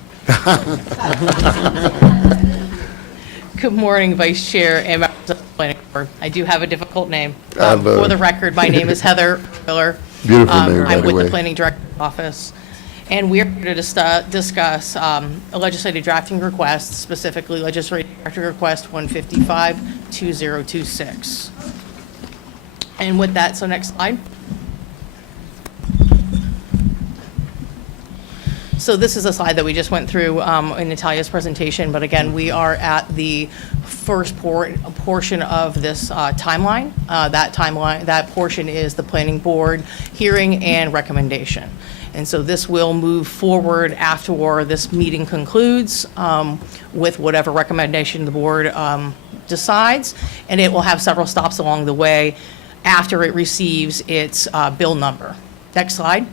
Good morning, Vice Chair and members of the Planning Board. I do have a difficult name. For the record, my name is Heather Miller. Beautiful name, by I'm the with way. the Planning Director's Office, and we're here to discuss a legislative drafting request, specifically Legislative Drafting Request 155-2026. And with that, so next slide. So this is a slide that we just went through in Natalia's presentation, but again, we are at the first portion of this timeline. That portion is the planning board hearing and recommendation. And so this will move forward after this meeting concludes with whatever recommendation the board decides, and it will have several stops along the way after it receives its bill number. Next slide.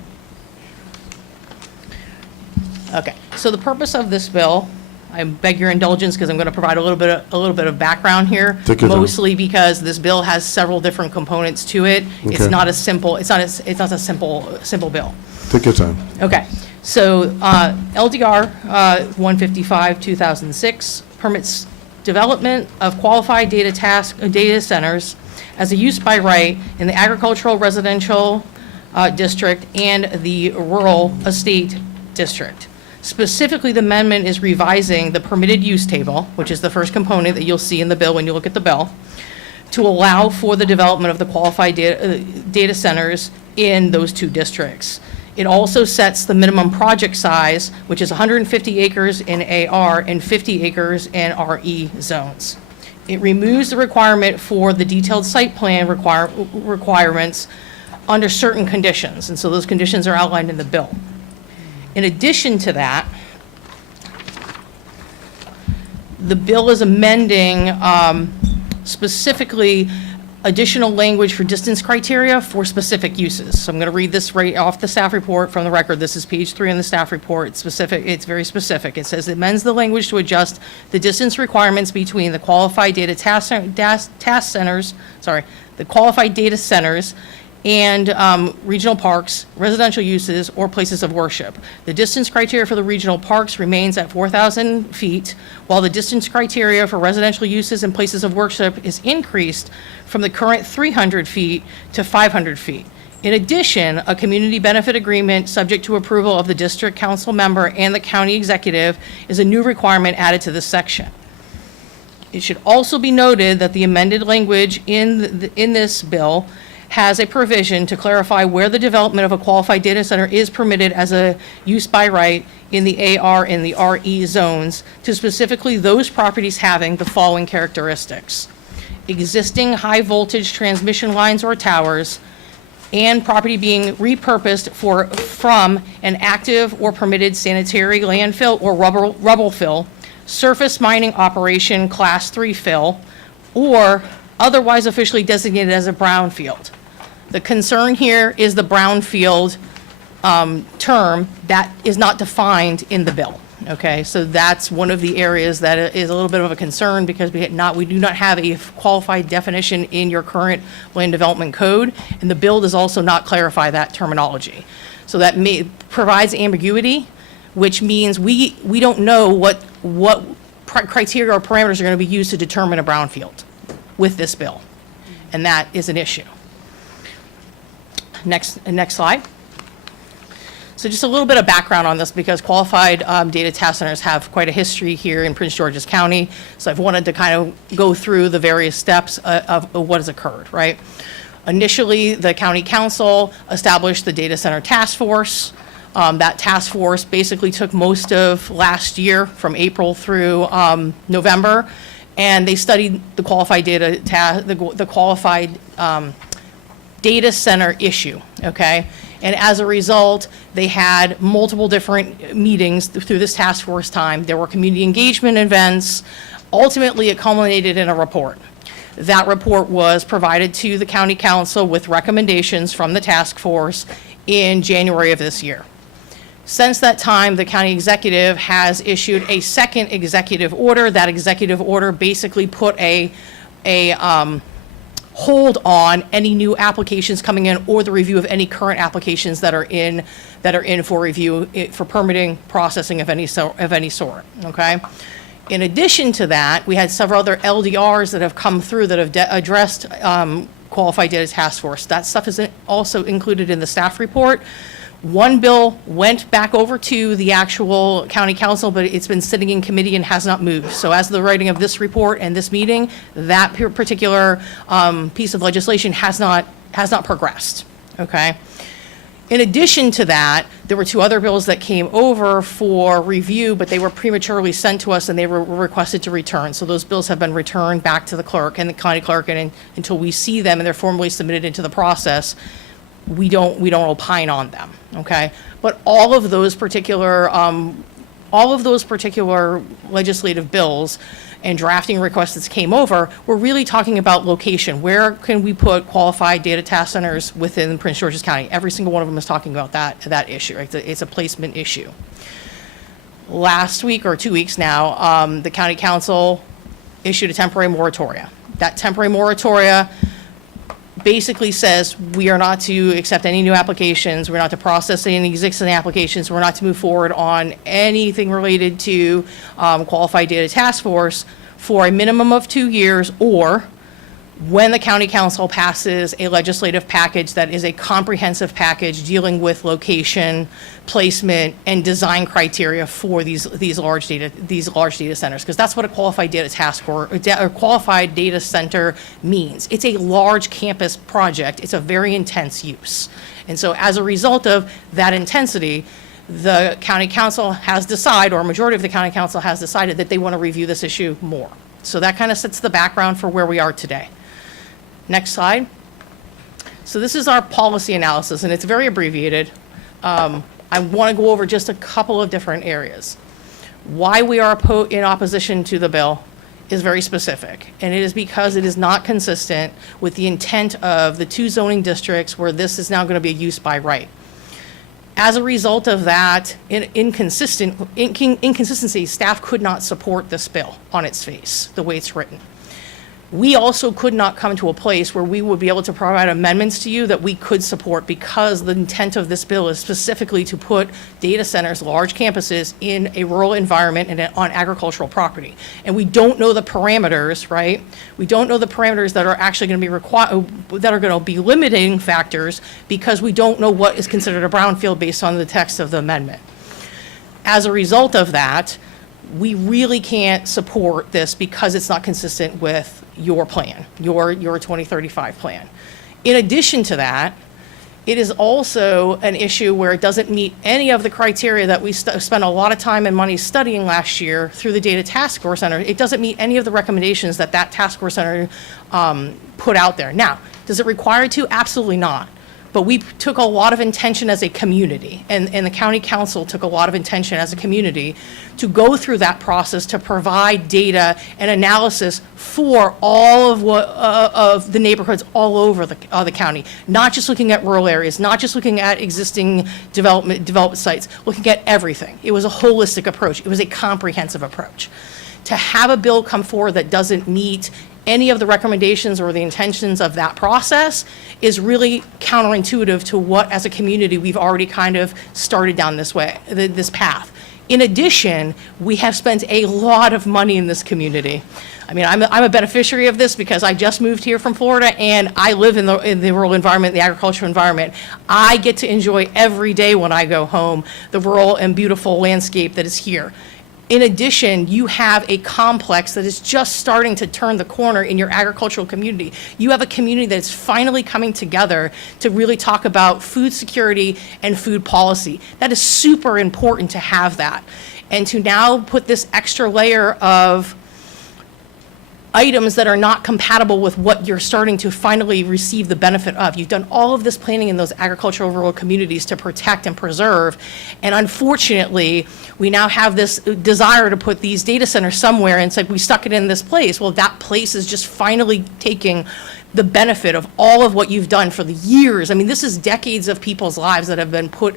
Okay, so the purpose of this bill, I beg your indulgence because I'm going to provide a little bit of background here. Take your time. Mostly because this bill has several different components to it. It's Okay. not a simple, it's not a simple bill. Take your time. Okay, so LDR 155-2006 permits development of qualified data centers as a use by right in the agricultural residential district and the rural estate district. Specifically, the amendment is revising the permitted use table, which is the first component that you'll see in the bill when you look at the bill, to allow for the development of the qualified data centers in those two districts. It also sets the minimum project size, which is 150 acres in AR and 50 acres in RE zones. It removes the requirement for the detailed site plan requirements under certain conditions, and so those conditions are outlined in the bill. In addition to that, the bill is amending specifically additional language for distance criteria for specific uses. So I'm going to read this right off the staff report from the record. This is page 3 in the staff report. It's specific. It's very specific. It says it amends the language to adjust the distance requirements between the qualified data centers and regional parks, residential uses, or places of worship. The distance criteria for the regional parks remains at 4,000 feet, while the distance criteria for residential uses and places of worship is increased from the current 300 feet to 500 feet. In addition, a community benefit agreement subject to approval of the district council member and the county executive is a new requirement added to this section. It should also be noted that the amended language in this bill has a provision to clarify where the development of a qualified data center is permitted as a use by right in the AR and the RE zones to specifically those properties having the following characteristics: existing high voltage transmission lines or towers, and property being repurposed from an active or permitted sanitary landfill or rubble fill, surface mining operation class 3 fill, or otherwise officially designated as a brownfield. The concern here is the brownfield term that is not defined in the bill, okay? So that's one of the areas that is a little bit of a concern because we do not have a qualified definition in your current land development code, and the bill does also not clarify that terminology. So that provides ambiguity, which means we don't know what criteria or parameters are going to be used to determine a brownfield with this bill, and that is an issue. Next slide. So just a little bit of background on this because qualified data task centers have quite a history here in Prince George's County. So I've wanted to kind of go through the various steps of what has occurred, right? Initially, the county council established the data center task force. That task force basically took most of last year from April through November, and they studied the qualified data center issue, okay? And as a result, they had multiple different meetings through this task force time. There were community engagement events. Ultimately, it culminated in a report. That report was provided to the county council with recommendations from the task force in January of this year. Since that time, the county executive has issued a second executive order. That executive order basically put a hold on any new applications coming in or the review of any current applications that are in for review for permitting processing of any sort, okay? In addition to that, we had several other LDRs that have come through that have addressed Qualified Data Task Force. That stuff is also included in the staff report. One bill went back over to the actual county council, but it's been sitting in committee and has not moved. So as of the writing of this report and this meeting, that particular piece of legislation has not progressed, okay? In addition to that, there were two other bills that came over for review, but they were prematurely sent to us and they were requested to return. So those bills have been returned back to the clerk and the county clerk, and until we see them and they're formally submitted into the process, we don't opine on them, okay? But all of those particular legislative bills and drafting requests that came over, we're really talking about location. Where can we put qualified data task centers within Prince George's County? Every single one of them is talking about that issue, right? It's a placement issue. Last week or 2 weeks now, the county council issued a temporary moratoria. That temporary moratoria basically says we are not to accept any new applications, we're not to process any existing applications, we're not to move forward on anything related to Qualified Data Task Force for a minimum of 2 years, or when the county council passes a legislative package that is a comprehensive package dealing with location, placement, and design criteria for these large data centers, because that's what a qualified data task force or qualified data center means. It's a large campus project. It's a very intense use. And so as a result of that intensity, the county council has decided, or a majority of the county council has decided, that they want to review this issue more. So that kind of sets the background for where we are today. Next slide. So this is our policy analysis, and it's very abbreviated. I want to go over just a couple of different areas. Why we are in opposition to the bill is very specific, and it is because it is not consistent with the intent of the two zoning districts where this is now going to be a use by right. As a result of that inconsistency, staff could not support this bill on its face, the way it's written. We also could not come to a place where we would be able to provide amendments to you that we could support, because the intent of this bill is specifically to put data centers, large campuses, in a rural environment and on agricultural property. And we don't know the parameters, right? We don't know the parameters that are actually going to be that are going to be limiting factors, because we don't know what is considered a brownfield based on the text of the amendment. As a result of that, we really can't support this because it's not consistent with your plan, your 2035 plan. In addition to that, it is also an issue where it doesn't meet any of the criteria that we spent a lot of time and money studying last year through the Data Task Force Center. It doesn't meet any of the recommendations that Task Force Center put out there. Now, does it require it to? Absolutely not. But we took a lot of intention as a community, and the county council took a lot of intention as a community to go through that process to provide data and analysis for all of the neighborhoods all over the county, not just looking at rural areas, not just looking at existing development sites, looking at everything. It was a holistic approach. It was a comprehensive approach. To have a bill come forward that doesn't meet any of the recommendations or the intentions of that process is really counterintuitive to what, as a community, we've already kind of started down this path. In addition, we have spent a lot of money in this community. I mean, I'm a beneficiary of this because I just moved here from Florida, and I live in the rural environment, the agricultural environment. I get to enjoy every day when I go home the rural and beautiful landscape that is here. In addition, you have a complex that is just starting to turn the corner in your agricultural community. You have a community that's finally coming together to really talk about food security and food policy. That is super important to have that. And to now put this extra layer of items that are not compatible with what you're starting to finally receive the benefit of. You've done all of this planning in those agricultural rural communities to protect and preserve, and unfortunately, we now have this desire to put these data centers somewhere, and it's like, we stuck it in this place. Well, that place is just finally taking the benefit of all of what you've done for the years. I mean, this is decades of people's lives that have been put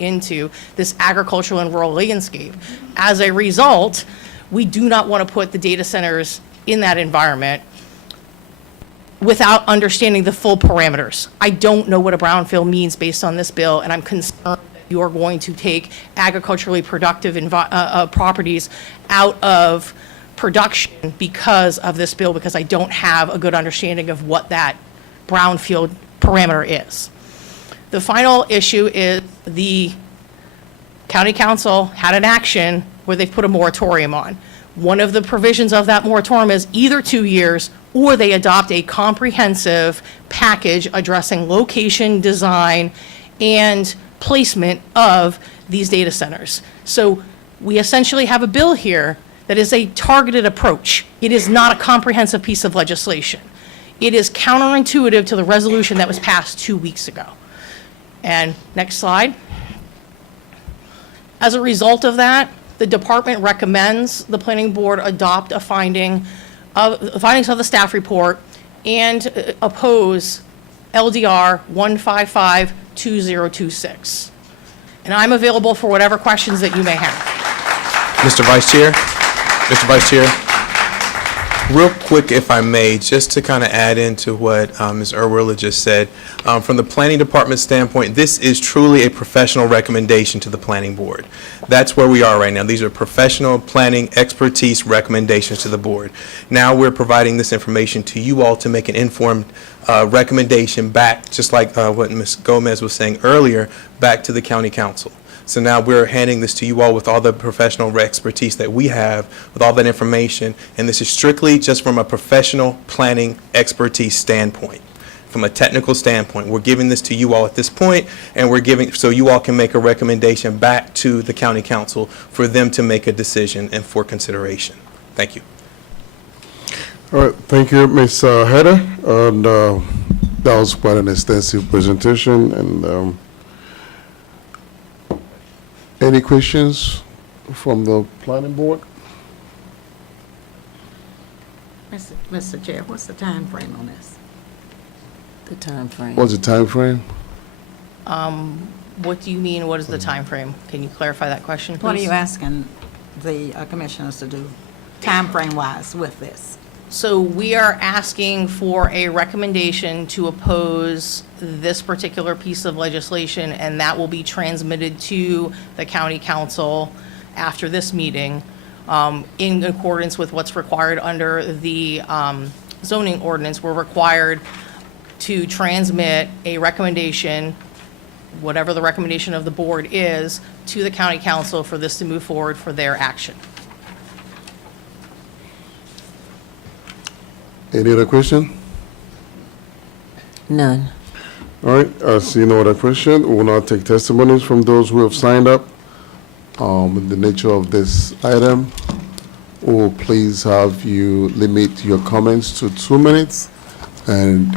into this agricultural and rural landscape. As a result, we do not want to put the data centers in that environment without understanding the full parameters. I don't know what a brownfield means based on this bill, and I'm concerned that you are going to take agriculturally productive properties out of production because of this bill, because I don't have a good understanding of what that brownfield parameter is. The final issue is the county council had an action where they've put a moratorium on. One of the provisions of that moratorium is either 2 years or they adopt a comprehensive package addressing location, design, and placement of these data centers. So we essentially have a bill here that is a targeted approach. It is not a comprehensive piece of legislation. It is counterintuitive to the resolution that was passed 2 weeks ago. And next slide. As a result of that, the department recommends the planning board adopt the findings of the staff report and oppose LDR 155-2026. And I'm available for whatever questions that you may have. Mr. Vice Chair, real quick, if I may, just to kind of add into what Ms. Erwiller just said, from the planning department standpoint, this is truly a professional recommendation to the planning board. That's where we are right now. These are professional planning expertise recommendations to the board. Now we're providing this information to you all to make an informed recommendation back, just like what Ms. Gomez was saying earlier, back to the county council. So now we're handing this to you all with all the professional expertise that we have, with all that information, and this is strictly just from a professional planning expertise standpoint. From a technical standpoint, we're giving this to you all at this point, and we're giving, so you all can make a recommendation back to the county council for them to make a decision and for consideration. Thank you. All right, thank you, Ms. Hedder. And that was quite an extensive presentation. And any questions from the planning board? Mr. Chair, what's the time frame on this? The time frame. What's the time frame? What do you mean, what is the time frame? Can you clarify that question, please? What are you asking the commissioners to do, time frame wise with this? So we are asking for a recommendation to oppose this particular piece of legislation, and that will be transmitted to the county council after this meeting in accordance with what's required under the zoning ordinance. We're required to transmit a recommendation, whatever the recommendation of the board is, to the county council for this to move forward for their action. Any other question? None. All right, I see no other question. We will now take testimonies from those who have signed up. In the nature of this item, we will please have you limit your comments to 2 minutes, and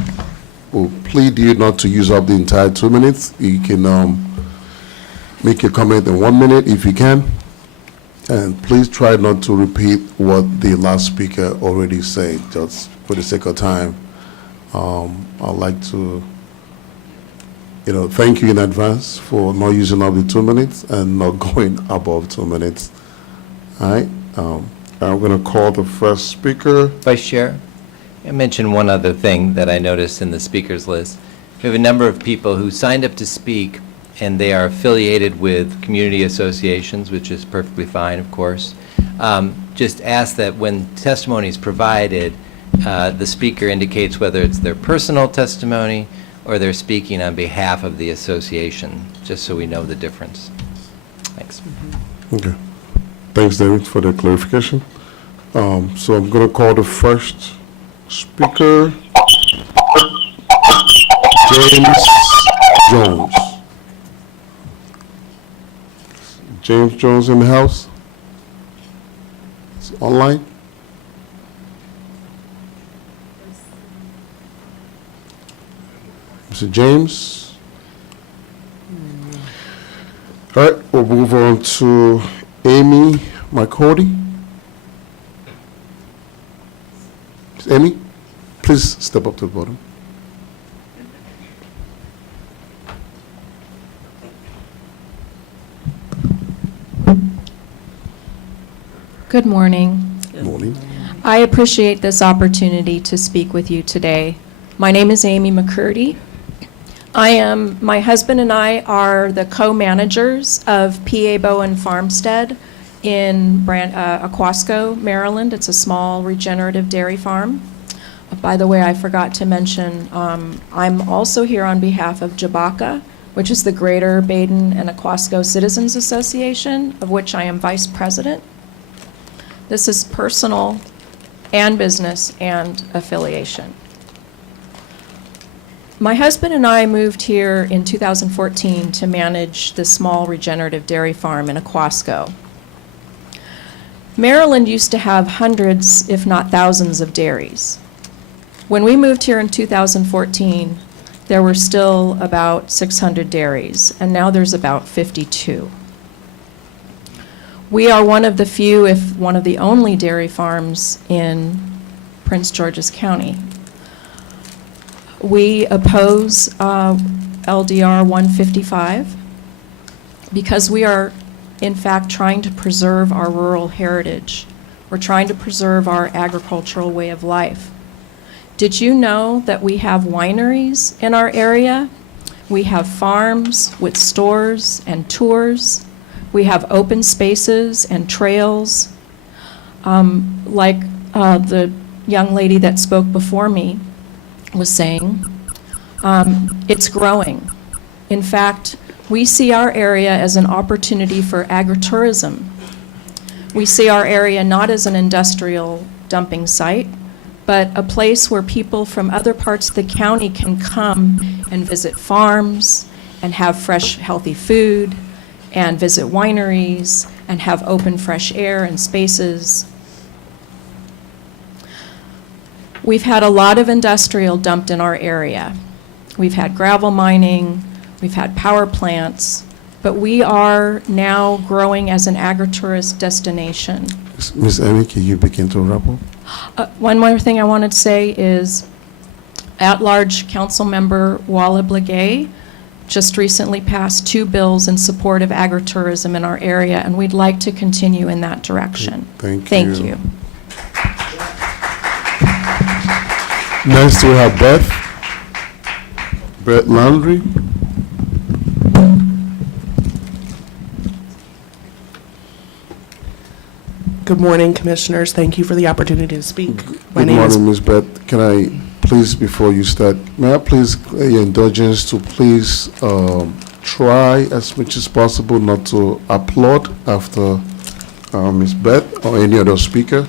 we'll plead you not to use up the entire 2 minutes. You can make your comment in 1 minute if you can, and please try not to repeat what the last speaker already said, just for the sake of time. I'd like to thank you in advance for not using up the 2 minutes and not going above 2 minutes. All right, I'm going to call the first speaker. Vice Chair, I mentioned one other thing that I noticed in the speakers list. We have a number of people who signed up to speak, and they are affiliated with community associations, which is perfectly fine, of course. Just ask that when testimony is provided, the speaker indicates whether it's their personal testimony or they're speaking on behalf of the association, just so we know the difference. Thanks. Okay. Thanks, David, for the clarification. So I'm going to call the first speaker, James Jones. James Jones in the house? It's online? Mr. James? All right, we'll move on to Amy McCordy. Amy, please step up to the podium. Good morning. Good morning. I appreciate this opportunity to speak with you today. My name is Amy McCurdy. My husband and I are the co-managers of P.A. Bowen Farmstead in Aquasco, Maryland. It's a small regenerative dairy farm. By the way, I forgot to mention, I'm also here on behalf of JABACA, which is the Greater Baden and Aquasco Citizens Association, of which I am vice president. This is personal and business and affiliation. My husband and I moved here in 2014 to manage the small regenerative dairy farm in Aquasco. Maryland used to have hundreds, if not thousands, of dairies. When we moved here in 2014, there were still about 600 dairies, and now there's about 52. We are one of the few, if one of the only, dairy farms in Prince George's County. We oppose LDR 155 because we are, in fact, trying to preserve our rural heritage. We're trying to preserve our agricultural way of life. Did you know that we have wineries in our area? We have farms with stores and tours. We have open spaces and trails. Like the young lady that spoke before me was saying, it's growing. In fact, we see our area as an opportunity for agritourism. We see our area not as an industrial dumping site, but a place where people from other parts of the county can come and visit farms and have fresh, healthy food and visit wineries and have open, fresh air and spaces. We've had a lot of industrial dumped in our area. We've had gravel mining, we've had power plants, but we are now growing as an agritourism destination. Ms. Amy, can you begin to wrap up? One more thing I wanted to say is at-large council member Walla Blagay just recently passed 2 bills in support of agritourism in our area, and we'd like to continue in that direction. Thank Thank you. you. Next, we have Brett Landry. Good morning, Commissioners. Thank you for the opportunity to speak. Good morning, Ms. Beth. Can I please, before you start, may I please your indulgence to please try as much as possible not to applaud after Ms. Beth or any other speaker.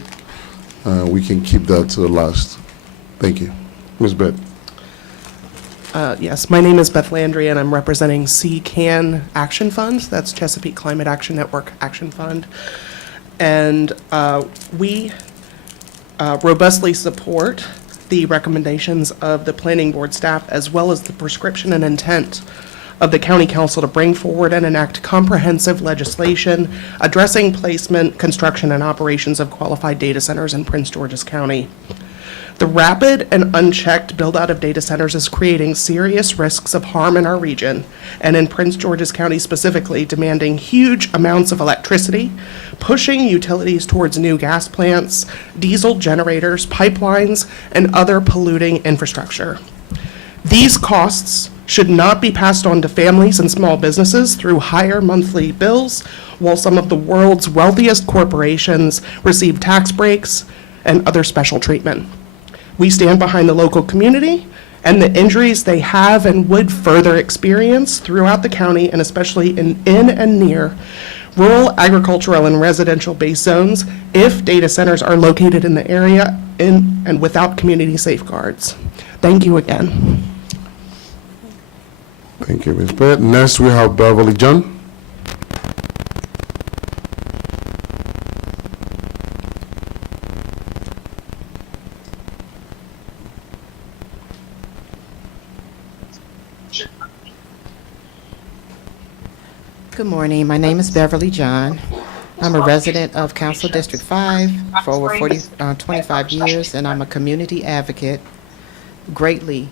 We can keep that to the last. Thank you. Ms. Beth. Yes, my name is Beth Landry, and I'm representing CCAN Action Fund. That's Chesapeake Climate Action Network Action Fund. And we robustly support the recommendations of the Planning Board staff, as well as the prescription and intent of the County Council to bring forward and enact comprehensive legislation addressing placement, construction, and operations of qualified data centers in Prince George's County. The rapid and unchecked build-out of data centers is creating serious risks of harm in our region, and in Prince George's County specifically, demanding huge amounts of electricity, pushing utilities towards new gas plants, diesel generators, pipelines, and other polluting infrastructure. These costs should not be passed on to families and small businesses through higher monthly bills, while some of the world's wealthiest corporations receive tax breaks and other special treatment. We stand behind the local community and the injuries they have and would further experience throughout the county, and especially in and near rural agricultural and residential base zones if data centers are located in the area and without community safeguards. Thank you again. Thank you, Ms. Beth. Next, we have Beverly John. Good morning. My name is Beverly John. I'm a resident of Council District 5 for over 25 years, and I'm a community advocate, greatly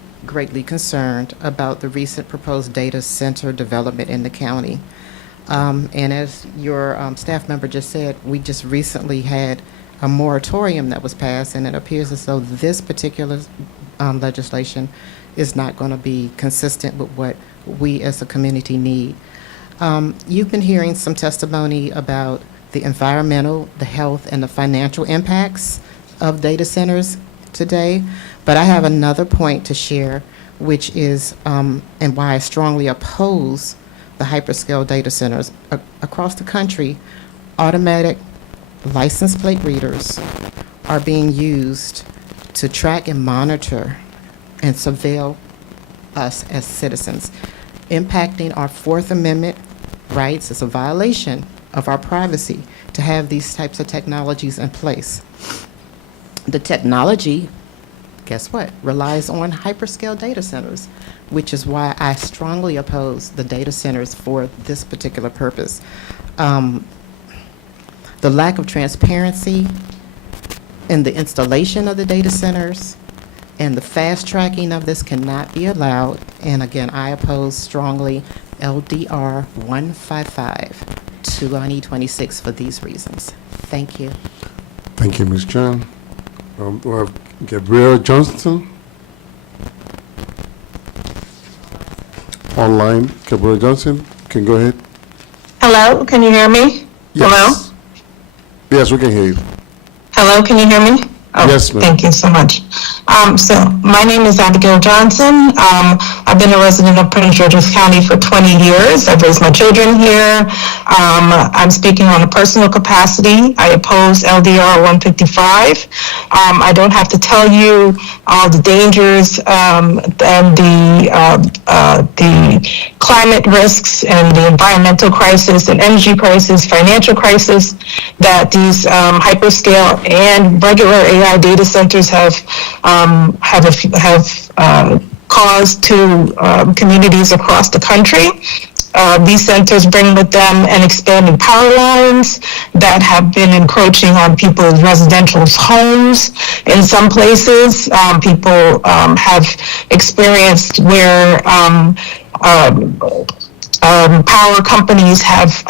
concerned about the recent proposed data center development in the county. And as your staff member just said, we just recently had a moratorium that was passed, and it appears as though this particular legislation is not going to be consistent with what we as a community need. You've been hearing some testimony about the environmental, the health, and the financial impacts of data centers today, but I have another point to share, which is, and why I strongly oppose the hyperscale data centers. Across the country, automatic license plate readers are being used to track and monitor and surveil us as citizens, impacting our Fourth Amendment rights. It's a violation of our privacy to have these types of technologies in place. The technology, guess what, relies on hyperscale data centers, which is why I strongly oppose the data centers for this particular purpose. The lack of transparency in the installation of the data centers and the fast tracking of this cannot be allowed. And again, I oppose strongly LDR 155 on E26 for these reasons. Thank you. Thank you, Ms. John. We have Gabrielle Johnston. Online, Gabrielle Johnson, can go ahead. Hello, can you hear me? Yes. Hello? Yes, we can hear you. Hello, can you hear me? Oh, Yes, ma'am. Thank you so much. So my name is Abigail Johnson. I've been a resident of Prince George's County for 20 years. I've raised my children here. I'm speaking on a personal capacity. I oppose LDR 155. I don't have to tell you all the dangers and the climate risks and the environmental crisis and energy crisis, financial crisis that these hyperscale and regular AI data centers have caused to communities across the country. These centers bring with them an expanding power lines that have been encroaching on people's residential homes. In some places, people have experienced where power companies have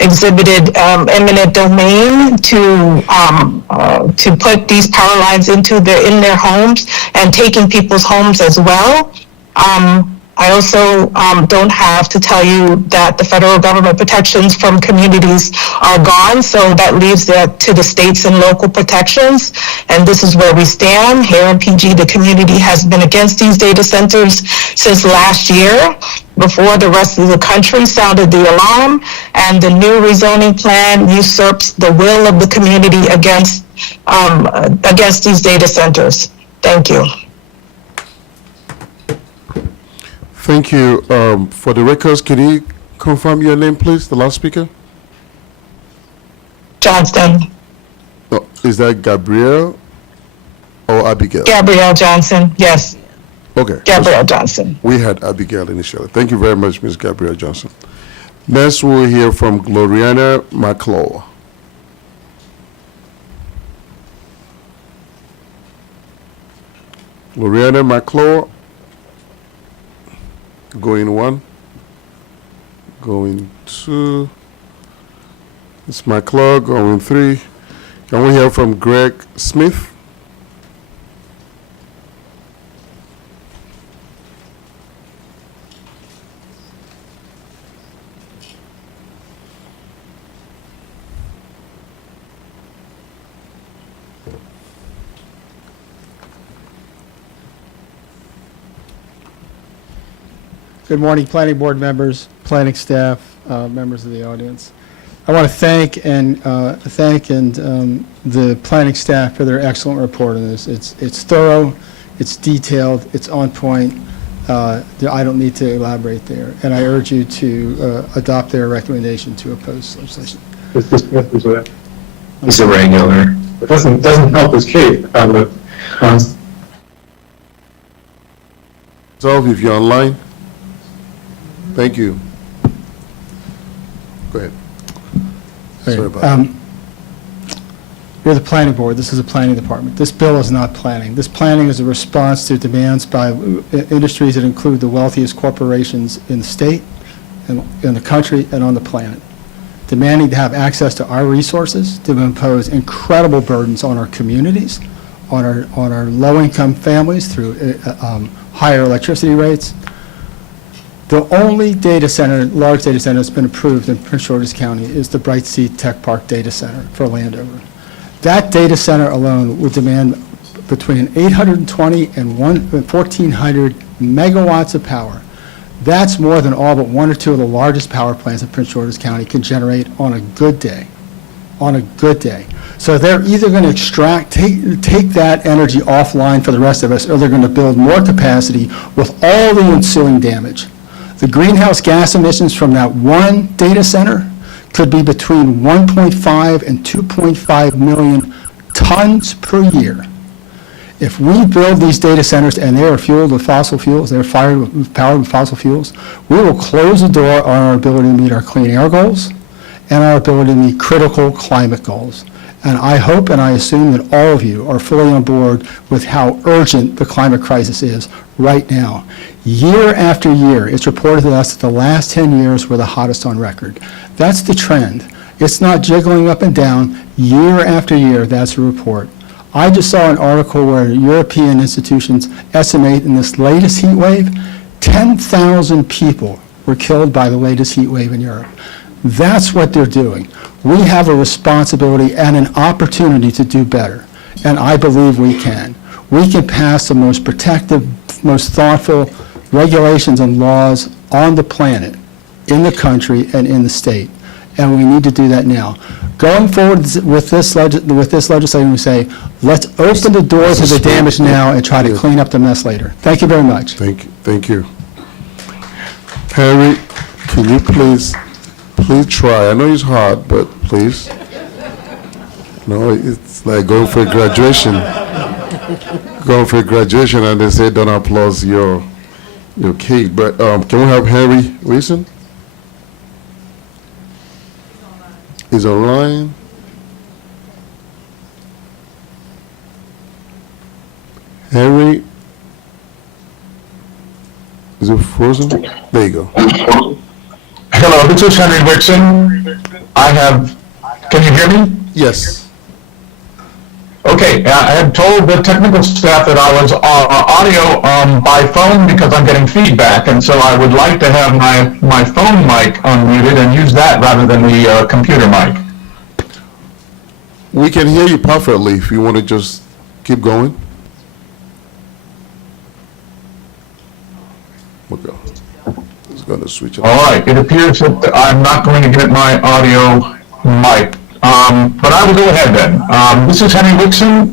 exhibited eminent domain to put these power lines in their homes and taking people's homes as well. I also don't have to tell you that the federal government protections from communities are gone, so that leaves that to the states and local protections, and this is where we stand. Here in PG, the community has been against these data centers since last year, before the rest of the country sounded the alarm, and the new rezoning plan usurps the will of the community against these data centers. Thank you. Thank you. For the records, can you confirm your name, please, the last speaker? Johnston. Oh, is that Gabrielle or Abigail? Gabrielle Johnson, yes. Okay. Gabrielle Johnson. We had Abigail initially. Thank you very much, Ms. Gabrielle Johnson. Next, we'll hear from Gloriana McClure. Gloriana McClure. Going one. Going two. It's McClure. Going three. Can we hear from Greg Smith? Good morning, Planning Board members, planning staff, members of the audience. I want to thank the planning staff for their excellent report on this. It's thorough, it's detailed, it's on point. I don't need to elaborate there, and I urge you to adopt their recommendation to oppose legislation. Mr. Smith is a regular. It doesn't help his case. So if you're online. Thank you. Go ahead. Sorry about that. You're the planning board, this is a planning department. This bill is not planning. This planning is a response to demands by industries that include the wealthiest corporations in the state, and in the country, and on the planet, demanding to have access to our resources, to impose incredible burdens on our communities, on our low-income families through higher electricity rates. The only data center, large data center that's been approved in Prince George's County is the Bright Seed Tech Park Data Center for Landover. That data center alone would demand between 820 and 1,400 megawatts of power. That's more than all but one or two of the largest power plants in Prince George's County can generate on a good day. On a good day. So they're either going to take that energy offline for the rest of us, or they're going to build more capacity with all the ensuing damage. The greenhouse gas emissions from that one data center could be between 1.5 and 2.5 million tons per year. If we build these data centers and they are fueled with fossil fuels, they're powered with fossil fuels, we will close the door on our ability to meet our clean air goals and our ability to meet critical climate goals. And I hope and I assume that all of you are fully on board with how urgent the climate crisis is right now. Year after year, it's reported to us that the last 10 years were the hottest on record. That's the trend. It's not jiggling up and down. Year after year, that's a report. I just saw an article where European institutions estimate in this latest heat wave, 10,000 people were killed by the latest heat wave in Europe. That's what they're doing. We have a responsibility and an opportunity to do better, and I believe we can. We can pass the most protective, most thoughtful regulations and laws on the planet, in the country, and in the state, and we need to do that now. Going forward with this legislation, we say, let's open the doors to the damage now and try to clean up the mess later. Thank you very much. Thank you. Harry, can you please try? I know it's hard, but please. No, it's like going for a graduation. Going for a graduation and they say don't applaud your cake. But can we have Harry Wilson? He's online. Harry, is it frozen? There you go. Hello, this is Henry Wixon. Can you hear me? Yes. Okay, I had told the technical staff that I was audio by phone because I'm getting feedback, and so I would like to have my phone mic unmuted and use that rather than the computer mic. We can hear you perfectly if you want to just keep going. We'll go. It's going to switch it. All right, it appears that I'm not going to get my audio mic, but I will go ahead then. This is Henry Wixon,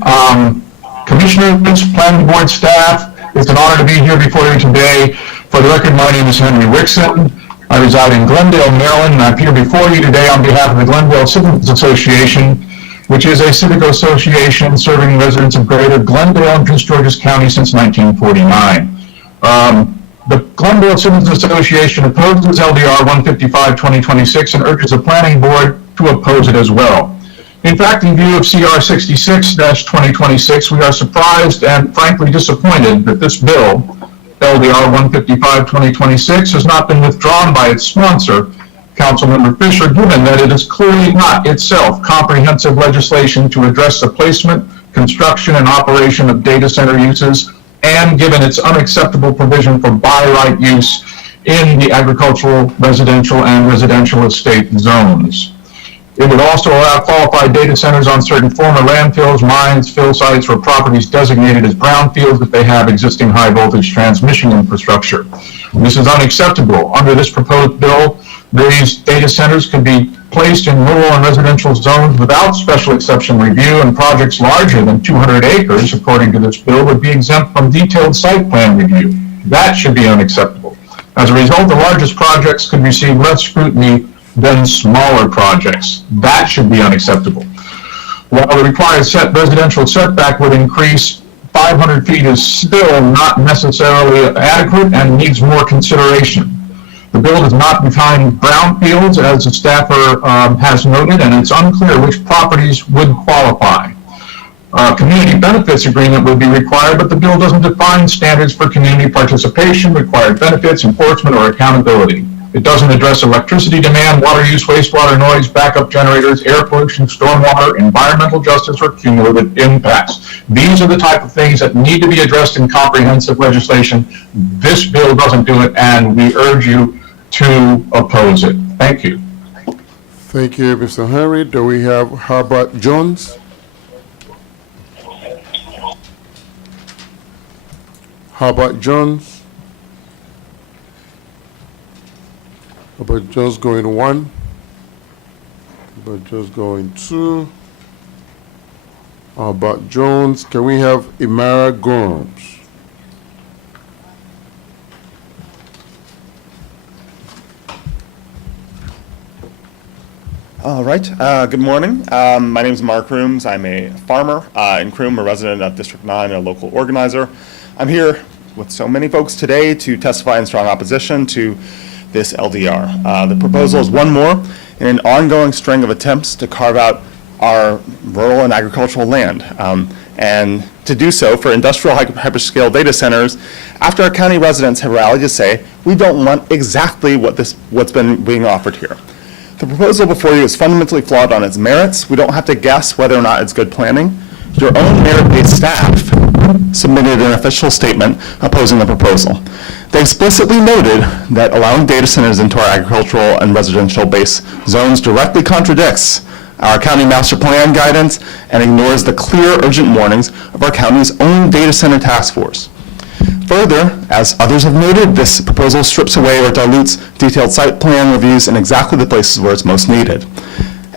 Commissioners, Planning Board staff. It's an honor to be here before you today. For the record, my name is Henry Wixon. I reside in Glendale, Maryland, and I'm here before you today on behalf of the Glendale Citizens Association, which is a civic association serving residents of Greater Glendale and Prince George's County since 1949. The Glendale Citizens Association opposes LDR 155-2026 and urges the Planning Board to oppose it as well. In fact, in view of CR 66-2026, we are surprised and frankly disappointed that this bill, LDR 155-2026, has not been withdrawn by its sponsor, Councilmember Fisher, given that it is clearly not itself comprehensive legislation to address the placement, construction, and operation of data center uses, and given its unacceptable provision for by-right use in the agricultural, residential, and residential estate zones. It would also allow qualified data centers on certain former landfills, mines, fill sites, or properties designated as brownfields if they have existing high-voltage transmission infrastructure. This is unacceptable. Under this proposed bill, these data centers could be placed in rural and residential zones without special exception review, and projects larger than 200 acres, according to this bill, would be exempt from detailed site plan review. That should be unacceptable. As a result, the largest projects could receive less scrutiny than smaller projects. That should be unacceptable. While the required residential setback would increase, 500 feet is still not necessarily adequate and needs more consideration. The bill does not define brownfields, as the staffer has noted, and it's unclear which properties would qualify. Community benefits agreement would be required, but the bill doesn't define standards for community participation, required benefits, enforcement, or accountability. It doesn't address electricity demand, water use, wastewater noise, backup generators, air pollution, stormwater, environmental justice, or cumulative impacts. These are the type of things that need to be addressed in comprehensive legislation. This bill doesn't do it, and we urge you to oppose it. Thank you. Thank you, Mr. Henry. Do we have Herbert Jones? Herbert Jones? Herbert Jones going 1. Herbert Jones going 2. Herbert Jones. Can we have Imara Gomes? All right. Good morning. My name is Mark Crooms. I'm a farmer in Croom, a resident of District 9, a local organizer. I'm here with so many folks today to testify in strong opposition to this LDR. The proposal is one more in an ongoing string of attempts to carve out our rural and agricultural land, and to do so for industrial hyperscale data centers after our county residents have rallied to say, we don't want exactly what's been being offered here. The proposal before you is fundamentally flawed on its merits. We don't have to guess whether or not it's good planning. Your own merit-based staff submitted an official statement opposing the proposal. They explicitly noted that allowing data centers into our agricultural and residential base zones directly contradicts our county master plan guidance and ignores the clear urgent warnings of our county's own data center task force. Further, as others have noted, this proposal strips away or dilutes detailed site plan reviews in exactly the places where it's most needed.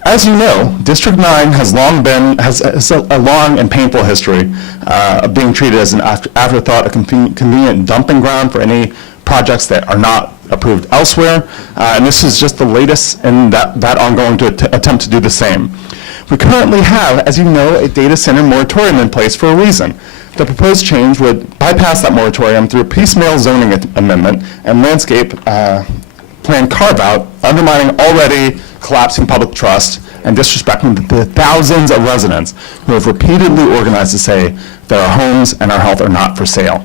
As you know, District 9 has a long and painful history of being treated as an afterthought, a convenient dumping ground for any projects that are not approved elsewhere, and this is just the latest in that ongoing attempt to do the same. We currently have, as you know, a data center moratorium in place for a reason. The proposed change would bypass that moratorium through a piecemeal zoning amendment and landscape plan carve-out, undermining already collapsing public trust and disrespecting the thousands of residents who have repeatedly organized to say that our homes and our health are not for sale.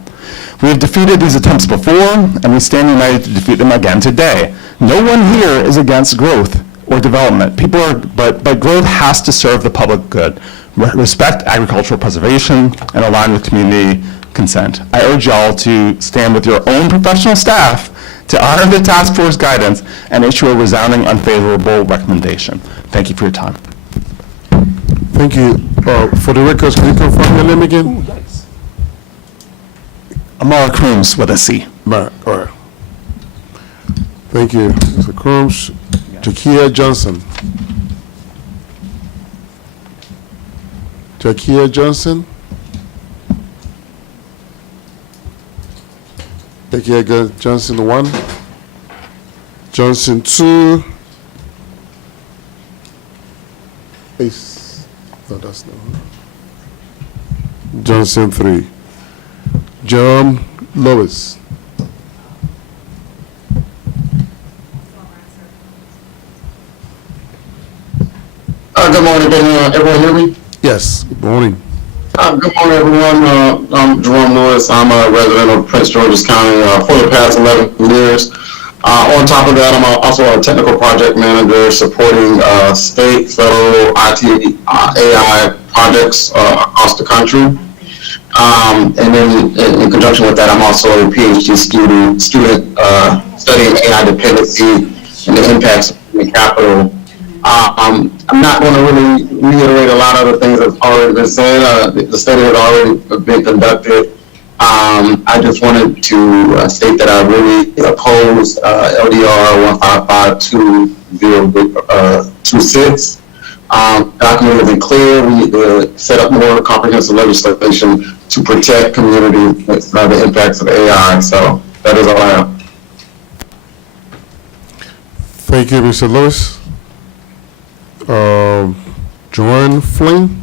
We have defeated these attempts before, and we stand united to defeat them again today. No one here is against growth or development. But growth has to serve the public good, respect agricultural preservation, and align with community consent. I urge y'all to stand with your own professional staff to honor the task force guidance and issue a resounding unfavorable recommendation. Thank you for your time. Thank you. For the records, can you confirm your name again? Amara Crooms with a C. All right. Thank you, Mr. Crooms. Jakia Johnson. Jakia Johnson. Jakia Johnson 1. Johnson 2. No, that's not. Johnson 3. John Lewis. Good morning, can everyone hear me? Yes, good morning. Good morning, everyone. I'm Jerome Lewis. I'm a resident of Prince George's County for the past 11 years. On top of that, I'm also a technical project manager supporting state, federal, IT, AI projects across the country. And then in conjunction with that, I'm also a PhD student studying AI dependency and the impacts of human capital. I'm not going to really reiterate a lot of the things that's already been said. The study has already been conducted. I just wanted to state that I really oppose LDR 1552026. Document isn't clear. We need to set up more comprehensive legislation to protect community from the impacts of AI. So that is all I have. Thank you, Mr. Lewis. Joanne Flynn.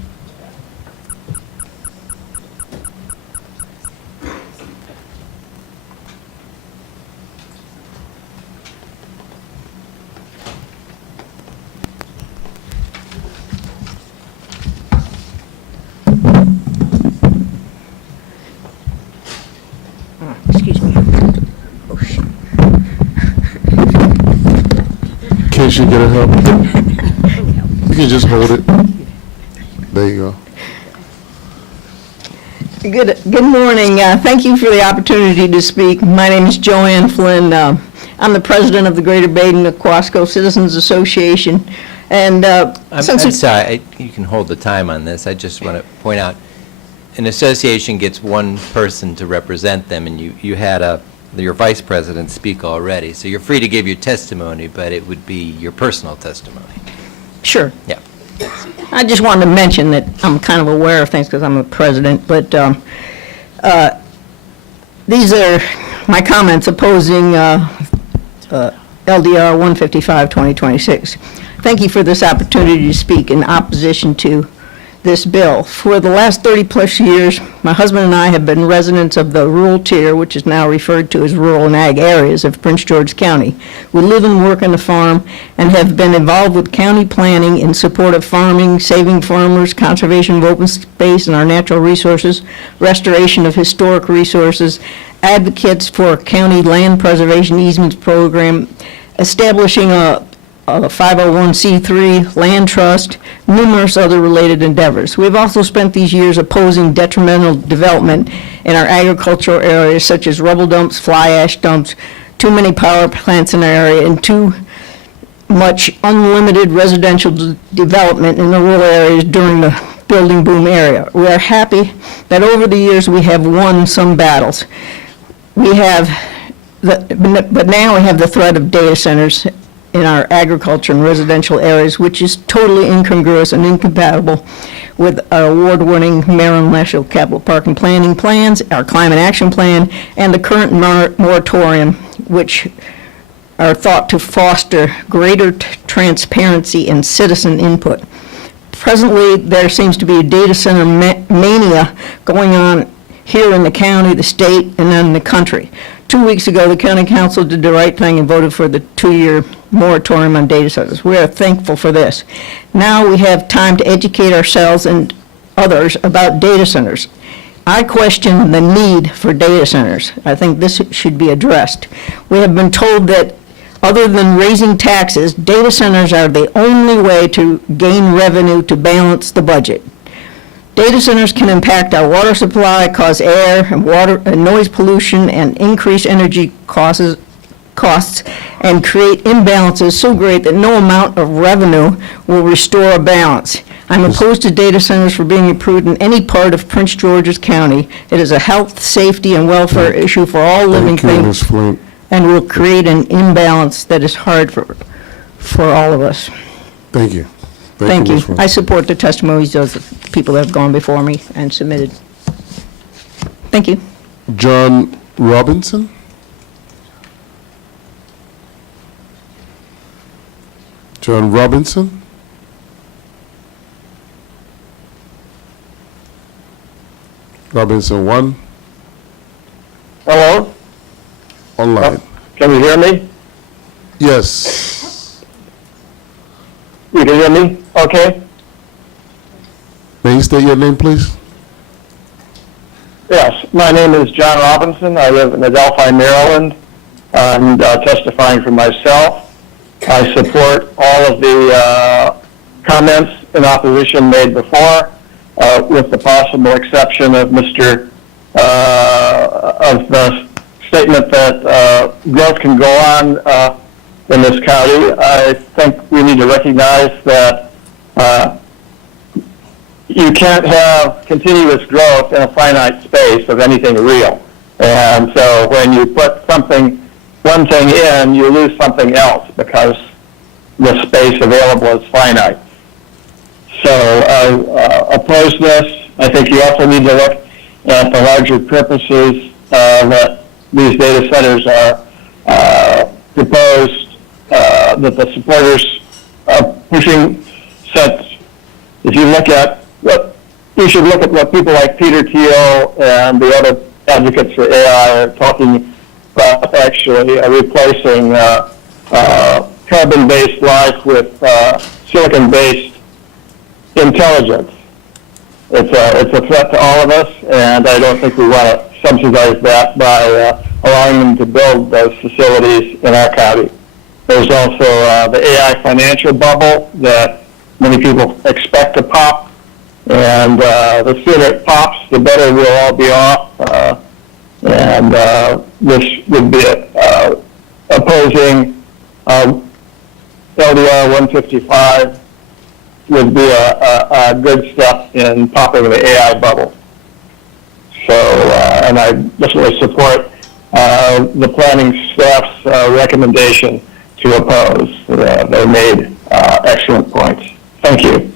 case you get help. You can just hold it. There you go. Good morning. Thank you for the opportunity to speak. My name is Joanne Flynn. I'm the president of the Greater Baden-Aquasco Citizens Association. And I'm sorry, you can hold the time on this. I just want to point out, an association gets one person to represent them, and you had your vice president speak already. So you're free to give your testimony, but it would be your personal testimony. Sure. Yeah. I just wanted to mention that I'm kind of aware of things because I'm a president, but these are my comments opposing LDR 155-2026. Thank you for this opportunity to speak in opposition to this bill. For the last 30-plus years, my husband and I have been residents of the rural tier, which is now referred to as rural and ag areas of Prince George County. We live and work on the farm and have been involved with county planning in support of farming, saving farmers, conservation of open space and our natural resources, restoration of historic resources, advocates for county land preservation easements program, establishing a 501c3 land trust, numerous other related endeavors. We've also spent these years opposing detrimental development in our agricultural areas such as rubble dumps, fly ash dumps, too many power plants in our area, and too much unlimited residential development in the rural areas during the building boom area. We are happy that over the years we have won some battles. But now we have the threat of data centers in our agriculture and residential areas, which is totally incongruous and incompatible with our award-winning Maryland National Capital Park and Planning plans, our climate action plan, and the current moratorium, which are thought to foster greater transparency and citizen input. Presently, there seems to be a data center mania going on here in the county, the state, and then the country. 2 weeks ago, the county council did the right thing and voted for the 2-year moratorium on data centers. We are thankful for this. Now we have time to educate ourselves and others about data centers. I question the need for data centers. I think this should be addressed. We have been told that other than raising taxes, data centers are the only way to gain revenue to balance the budget. Data centers can impact our water supply, cause air and water and noise pollution, and increase energy costs, and create imbalances so great that no amount of revenue will restore a balance. I'm opposed to data centers for being approved in any part of Prince George's County. It is a health, safety, and welfare issue for all living things, and will create an imbalance that is hard for all of us. Thank you. Thank you. Ms. Flynn. I support the testimonies of the people that have gone before me and submitted. Thank you. John Robinson? John Robinson? Robinson 1? Hello? Online. Can you hear me? Yes. You can hear me? Okay. May you state your name, please? Yes, my name is John Robinson. I live in Adelphi, Maryland. I'm testifying for myself. I support all of the comments in opposition made before, with the possible exception of of the statement that growth can go on in this county. I think we need to recognize that you can't have continuous growth in a finite space of anything real. And so when you put one thing in, you lose something else because the space available is finite. So I oppose this. I think you also need to look at the larger purposes that these data centers are proposed, that the supporters are pushing. Since if you look at you should look at what people like Peter Thiel and the other advocates for AI are talking about, actually replacing carbon-based life with silicon-based intelligence. It's a threat to all of us, and I don't think we want to subsidize that by allowing them to build those facilities in our county. There's also the AI financial bubble that many people expect to pop. And the sooner it pops, the better we'll all be off. And this would be opposing LDR 155 would be a good step in popping the AI bubble. So, and I definitely support the planning staff's recommendation to oppose. They made excellent points. Thank you.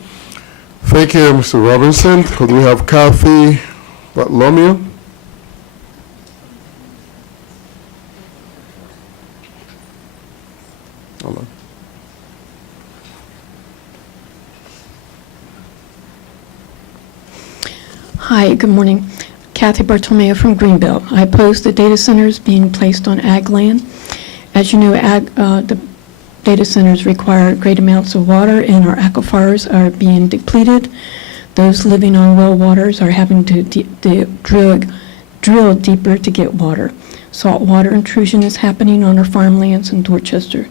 Thank you, Mr. Robinson. Do we have Kathy Bartolomeo? Hold on. Hi, good morning. Kathy Bartolomeo from Greenbelt. I oppose the data centers being placed on ag land. As you know, the data centers require great amounts of water, and our aquifers are being depleted. Those living on well waters are having to drill deeper to get water. Saltwater intrusion is happening on our farmlands in Dorchester.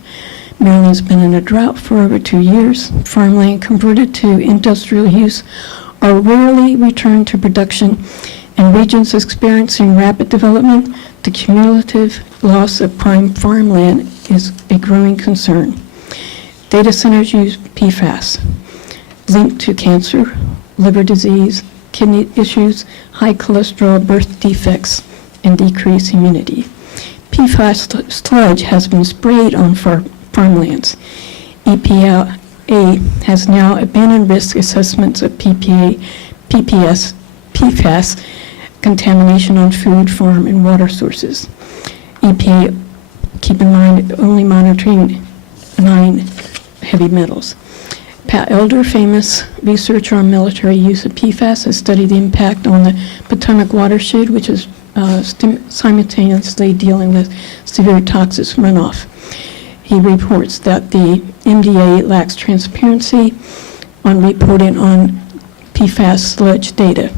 Maryland's been in a drought for over 2 years. Farmland converted to industrial use are rarely returned to production. In regions experiencing rapid development, the cumulative loss of prime farmland is a growing concern. Data centers use PFAS, linked to cancer, liver disease, kidney issues, high cholesterol, birth defects, and decreased immunity. PFAS sludge has been sprayed on farmlands. EPA has now abandoned risk assessments of PFAS contamination on food, farm, and water sources. EPA, keep in mind, only monitoring 9 heavy metals. Pat Elder, famous researcher on military use of PFAS, has studied the impact on the Potomac watershed, which is simultaneously dealing with severe toxic runoff. He reports that the MDA lacks transparency on reporting on PFAS sludge data.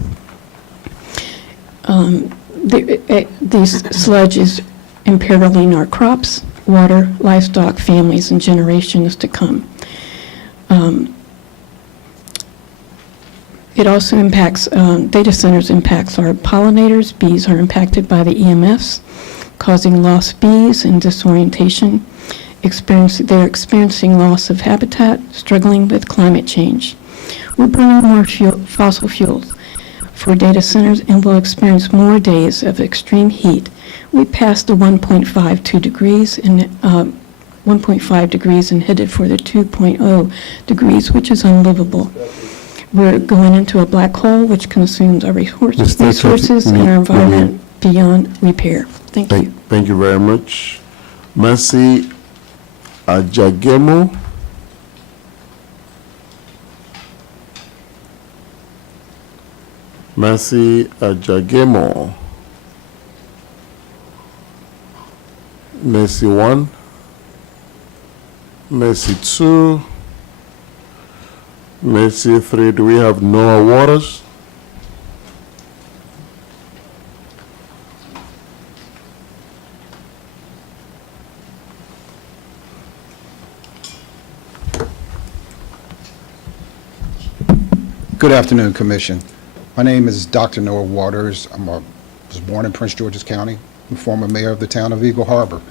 This sludge is imperiling our crops, water, livestock, families, and generations to come. It also impacts, data centers impacts our pollinators. Bees are impacted by the EMFs, causing lost bees and disorientation. They're experiencing loss of habitat, struggling with climate change. We're burning more fossil fuels for data centers and will experience more days of extreme heat. We passed the 1.5 degrees and headed for the 2.0 degrees, which is unlivable. We're going into a black hole which consumes our resources and our environment beyond repair. Thank you. Thank you very much. Mercy Ajagemo. Mercy Ajagemo. Mercy 1. Mercy 2. Mercy 3. Do we have Noah Waters? Good afternoon, Commission. My name is Dr. Noah Waters. I was born in Prince George's County. I'm former mayor of the town of Eagle Harbor.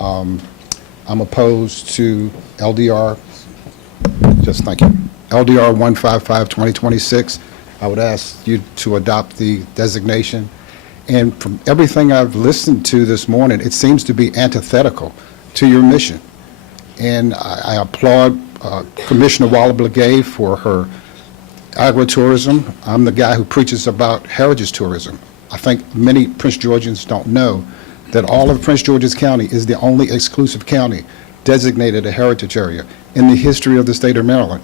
I'm opposed to LDR, LDR 155-2026. I would ask you to adopt the designation. And from everything I've listened to this morning, it seems to be antithetical to your mission. And I applaud Commissioner Waller-Blagay for her agritourism. I'm the guy who preaches about heritage tourism. I think many Prince Georgians don't know that all of Prince George's County is the only exclusive county designated a heritage area in the history of the state of Maryland.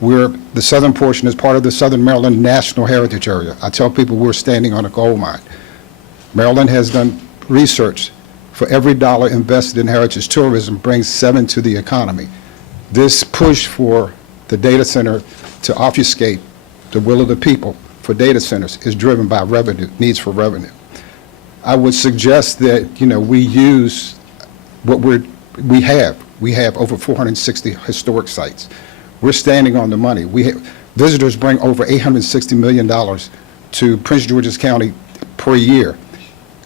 The southern portion is part of the Southern Maryland National Heritage Area. I tell people we're standing on a gold mine. Maryland has done research. For every dollar invested in heritage tourism brings 7 to the economy. This push for the data center to obfuscate the will of the people for data centers is driven by revenue, needs for revenue. I would suggest that, we use what we have. We have over 460 historic sites. We're standing on the money. Visitors bring over $860 million to Prince George's County per year.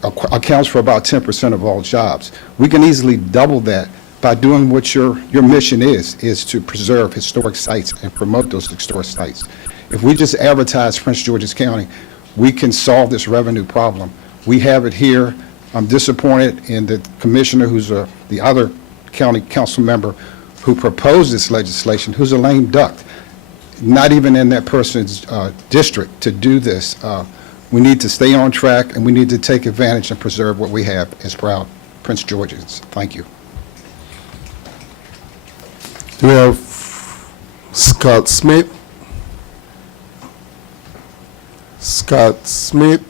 Accounts for about 10% of all jobs. We can easily double that by doing what your mission is to preserve historic sites and promote those historic sites. If we just advertise Prince George's County, we can solve this revenue problem. We have it here. I'm disappointed in the commissioner who's the other county council member who proposed this legislation, who's a lame duck, not even in that person's district to do this. We need to stay on track, and we need to take advantage and preserve what we have as proud Prince Georgians. Thank you. We have Scott Smith. Scott Smith.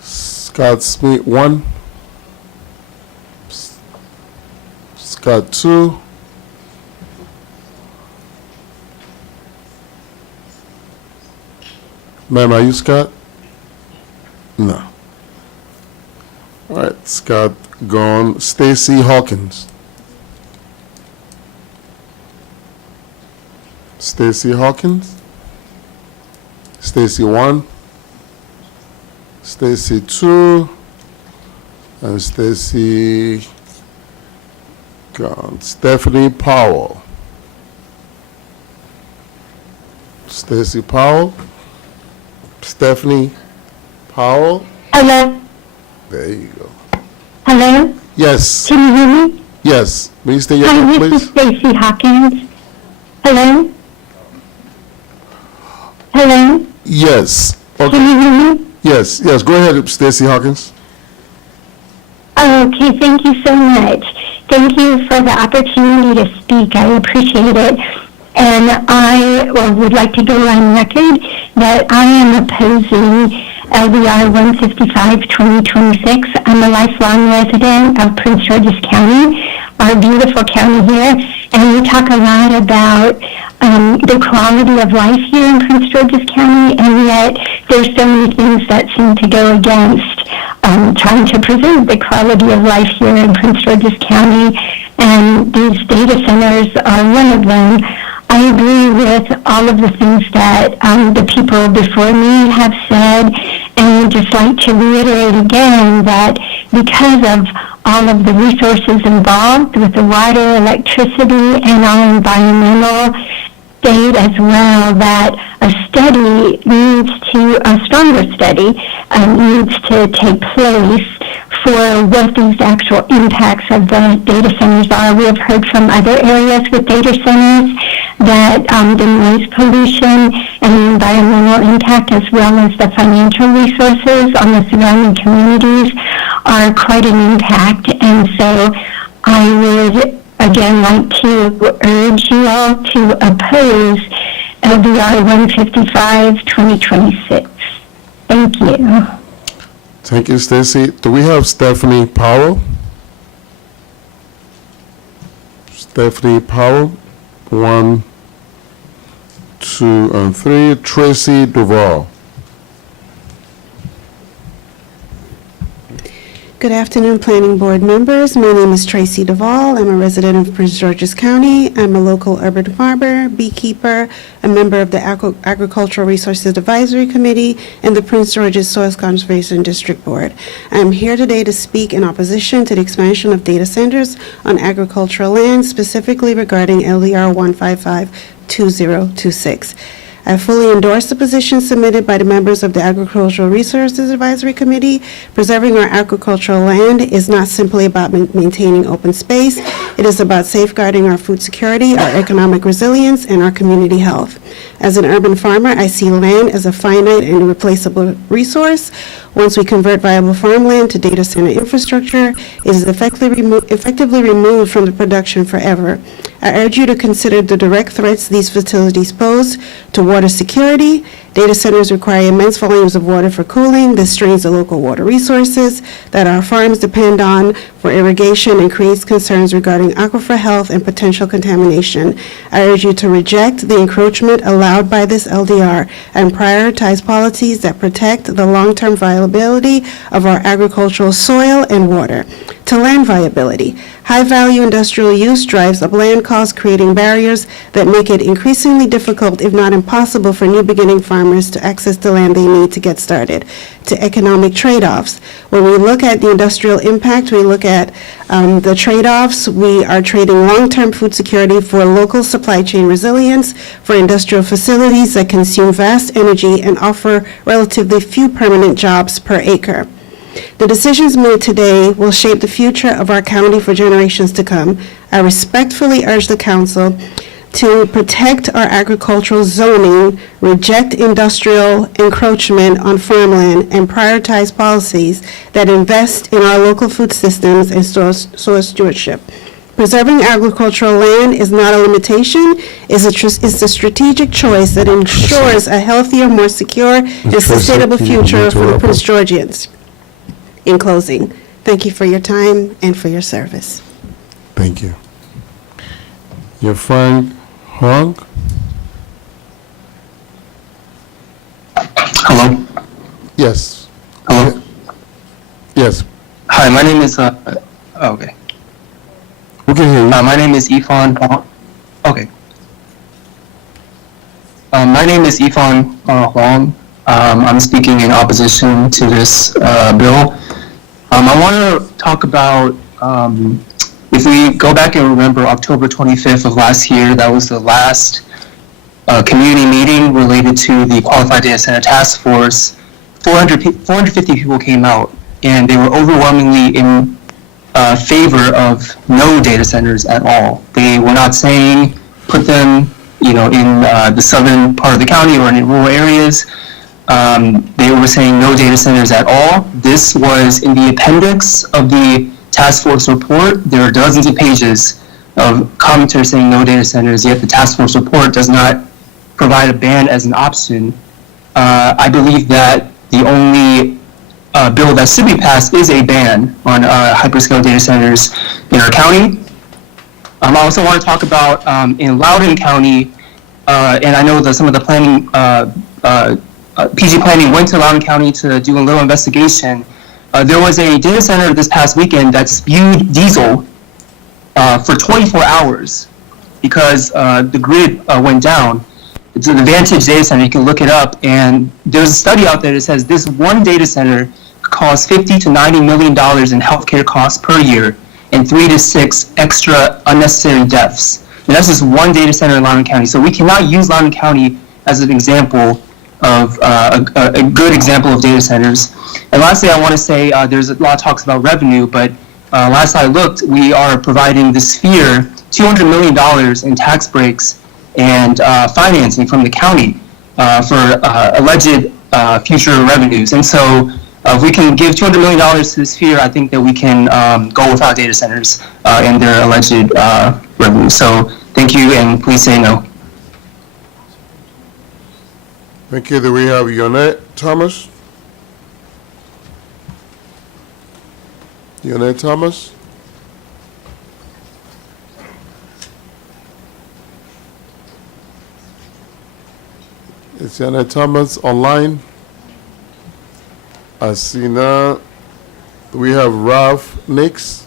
Scott Smith 1. Scott 2. Ma'am, are you Scott? No. All right, Scott gone. Stacy Hawkins. Stacy Hawkins. Stacy 1. Stacy 2. And Stacy gone. Stephanie Powell. Stacy Powell. Stephanie Powell. Hello. There you go. Hello. Yes. Can you hear me? Yes. Will you stay your Hi, name, this please? is Stacy Hawkins. Hello. Hello. Yes. Okay. Can you hear me? Yes. Yes. Go ahead, Stacy Hawkins. Okay. Thank you so much. Thank you for the opportunity to speak. I appreciate it. And I would like to go on record that I am opposing LDR 155-2026. I'm a lifelong resident of Prince George's County, our beautiful county here, and we talk a lot about the quality of life here in Prince George's County, and yet there's so many things that seem to go against trying to preserve the quality of life here in Prince George's County, and these data centers are one of them. I agree with all of the things that the people before me have said, and would just like to reiterate again that because of all of the resources involved with the water, electricity, and our environmental state as well, that a stronger study needs to take place for what these actual impacts of the data centers are. We have heard from other areas with data centers that the noise pollution and the environmental impact, as well as the financial resources on the surrounding communities, are quite an impact. And so I would again like to urge you all to oppose LDR 155-2026. Thank you. Thank you, Stacy. Do we have Stephanie Powell? Stephanie Powell, 1, 2, and 3. Tracy Duval. Good afternoon, Planning Board members. My name is Tracy Duvall. I'm a resident of Prince George's County. I'm a local urban farmer, beekeeper, a member of the Agricultural Resources Advisory Committee, and the Prince George's Soils Conservation District Board. I'm here today to speak in opposition to the expansion of data centers on agricultural land, specifically regarding LDR 155-2026. I fully endorse the position submitted by the members of the Agricultural Resources Advisory Committee. Preserving our agricultural land is not simply about maintaining open space. It is about safeguarding our food security, our economic resilience, and our community health. As an urban farmer, I see land as a finite and irreplaceable resource. Once we convert viable farmland to data center infrastructure, it is effectively removed from the production forever. I urge you to consider the direct threats these facilities pose to water security. Data centers require immense volumes of water for cooling. This strains the local water resources that our farms depend on for irrigation and creates concerns regarding aquifer health and potential contamination. I urge you to reject the encroachment allowed by this LDR and prioritize policies that protect the long-term viability of our agricultural soil and water. to land viability. High-value industrial use drives up land costs, creating barriers that make it increasingly difficult, if not impossible, for new beginning farmers to access the land they need to get started, to economic trade-offs. When we look at the industrial impact, we look at the trade-offs. We are trading long-term food security for local supply chain resilience, for industrial facilities that consume vast energy and offer relatively few permanent jobs per acre. The decisions made today will shape the future of our county for generations to come. I respectfully urge the council to protect our agricultural zoning, reject industrial encroachment on farmland, and prioritize policies that invest in our local food systems and soil stewardship. Preserving agricultural land is not a limitation, it's a strategic choice that ensures a healthier, more secure, and sustainable future for the Prince Georgians. In closing, thank you for your time and for your service. Thank you. Your friend Hong? Hello? Yes. Hello? Yes. Hi, my name is, okay. We can hear you. My name is Ifan. Okay. My name is Ifan Huang. I'm speaking in opposition to this bill. I want to talk about, if we go back and remember October 25th of last year, that was the last community meeting related to the Qualified Data Center Task Force. 450 people came out, and they were overwhelmingly in favor of no data centers at all. They were not saying put them, in the southern part of the county or in rural areas. They were saying no data centers at all. This was in the appendix of the task force report. There are dozens of pages of commenters saying no data centers, yet the task force report does not provide a ban as an option. I believe that the only bill that should be passed is a ban on hyperscale data centers in our county. I also want to talk about in Loudoun County, and I know that some of the planning PG Planning went to Loudoun County to do a little investigation. There was a data center this past weekend that spewed diesel for 24 hours because the grid went down. It's an Vantage data center. You can look it up. And there's a study out there that says this one data center costs $50 to $90 million in healthcare costs per year and 3 to 6 extra unnecessary deaths. And that's just one data center in Loudoun County. So we cannot use Loudoun County as an example of a good example of data centers. And lastly, I want to say there's a lot of talks about revenue, but last I looked, we are providing the Sphere $200 million in tax breaks and financing from the county for alleged future revenues. And so if we can give $200 million to the Sphere, I think that we can go without data centers and their alleged revenues. So thank you, and please say no. Thank you. Do we have Yonette Thomas? Yonette Thomas? Is Yonette Thomas online? I see now. We have Ralph Nix.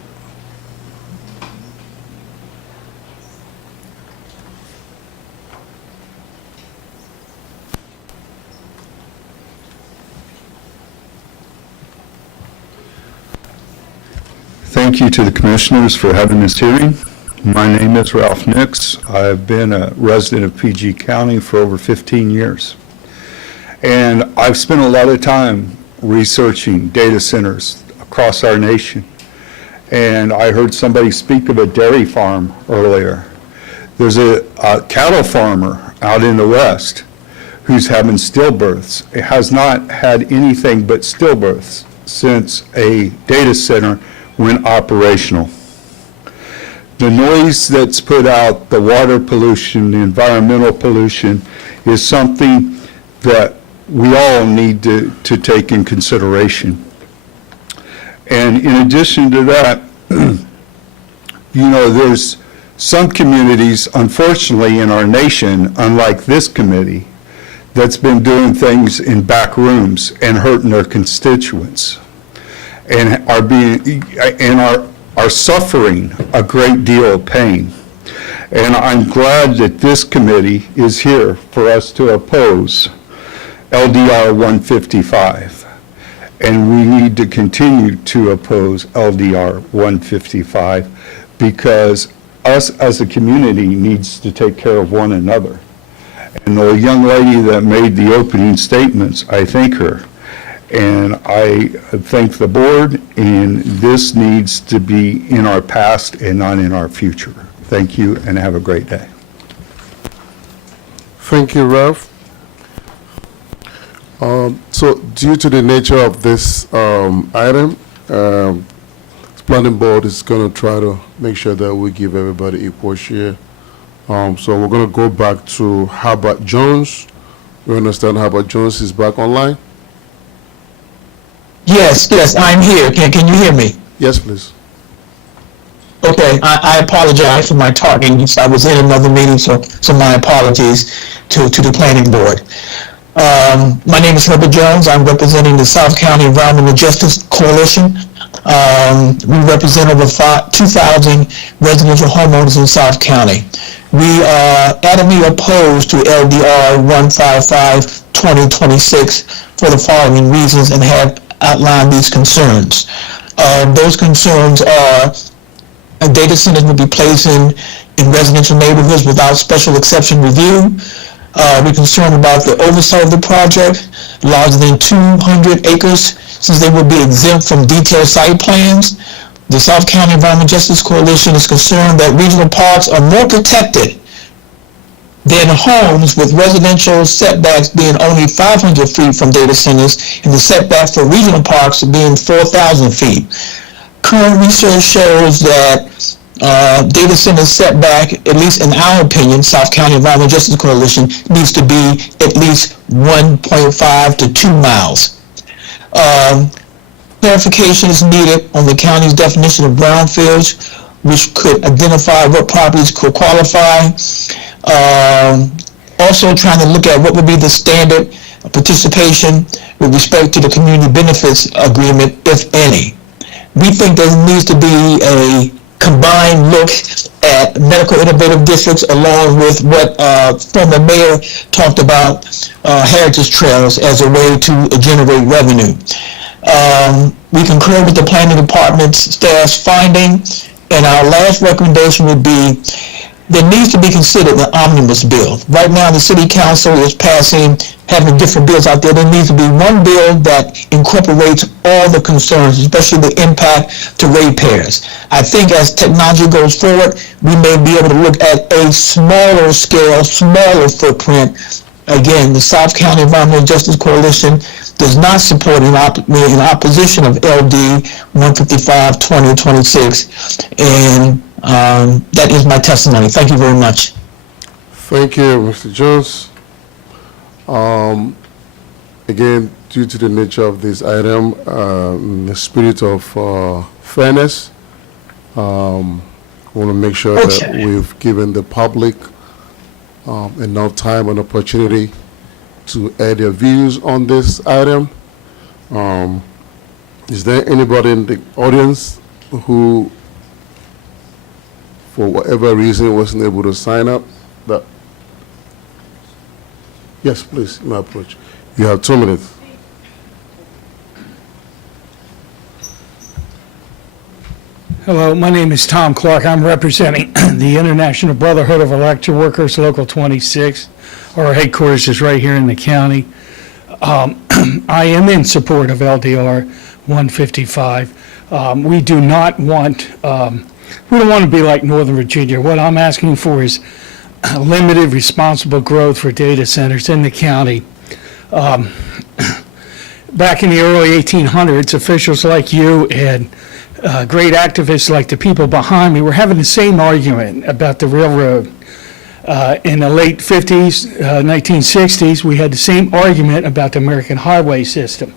Thank you to the commissioners for having this hearing. My name is Ralph Nix. I've been a resident of PG County for over 15 years. And I've spent a lot of time researching data centers across our nation. And I heard somebody speak of a dairy farm earlier. There's a cattle farmer out in the west who's having stillbirths. It has not had anything but stillbirths since a data center went operational. The noise that's put out, the water pollution, the environmental pollution, is something that we all need to take in consideration. And in addition to that, there's some communities, unfortunately, in our nation, unlike this committee, that's been doing things in back rooms and hurting their constituents. and are suffering a great deal of pain. And I'm glad that this committee is here for us to oppose LDR 155. And we need to continue to oppose LDR 155 because us as a community needs to take care of one another. And the young lady that made the opening statements, I thank her. And I thank the board, and this needs to be in our past and not in our future. Thank you, and have a great day. Thank you, Ralph. So due to the nature of this item, planning board is going to try to make sure that we give everybody equal share. So we're going to go back to Herbert Jones. We understand Herbert Jones is back online. Yes, I'm here. Can you hear me? Yes, please. Okay, I apologize for my talking. I was in another meeting, so my apologies to the planning board. My name is Herbert Jones. I'm representing the South County Environmental Justice Coalition. We represent over 2,000 residential homeowners in South County. We are adamantly opposed to LDR 155-2026 for the following reasons and have outlined these concerns. Those concerns are data centers will be placed in residential neighborhoods without special exception review. We're concerned about the oversight of the project, larger than 200 acres, since they will be exempt from detailed site plans. The South County Environmental Justice Coalition is concerned that regional parks are more protected than homes with residential setbacks being only 500 feet from data centers and the setback for regional parks being 4,000 feet. Current research shows that data center setback, at least in our opinion, South County Environmental Justice Coalition, needs to be at least 1.5 to 2 miles. Clarification is needed on the county's definition of brownfields, which could identify what properties could qualify. Also trying to look at what would be the standard participation with respect to the community benefits agreement, if any. We think there needs to be a combined look at medical innovative districts along with what former mayor talked about, heritage trails as a way to generate revenue. We concur with the planning department's staff's finding, and our last recommendation would be there needs to be considered an omnibus bill. Right now, the city council is having different bills out there. There needs to be one bill that incorporates all the concerns, especially the impact to ratepayers. I think as technology goes forward, we may be able to look at a smaller scale, smaller footprint. Again, the South County Environmental Justice Coalition does not support in opposition of LD 155-2026, and that is my testimony. Thank you very much. Thank you, Mr. Jones. Again, due to the nature of this item, in the spirit of fairness, we want to make sure that we've given the public enough time and opportunity to add their views on this item. Is there anybody in the audience who, for whatever reason, wasn't able to sign up? Yes, please, my approach. You have 2 minutes. Hello, my name is Tom Clark. I'm representing the International Brotherhood of Electric Workers, Local 26. Our headquarters is right here in the county. I am in support of LDR 155. We do not want, we don't want to be like Northern Virginia. What I'm asking for is limited responsible growth for data centers in the county. Back in the early 1800s, officials like you and great activists like the people behind me were having the same argument about the railroad. In the late 50s, 1960s, we had the same argument about the American highway system.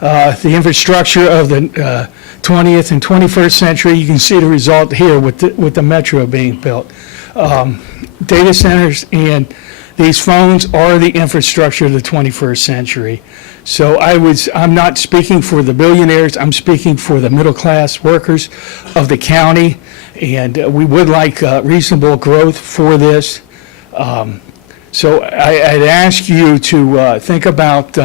The infrastructure of the 20th and 21st century, you can see the result here with the metro being built. Data centers and these phones are the infrastructure of the 21st century. So I'm not speaking for the billionaires, I'm speaking for the middle-class workers of the county, and we would like reasonable growth for this. So I'd ask you to think about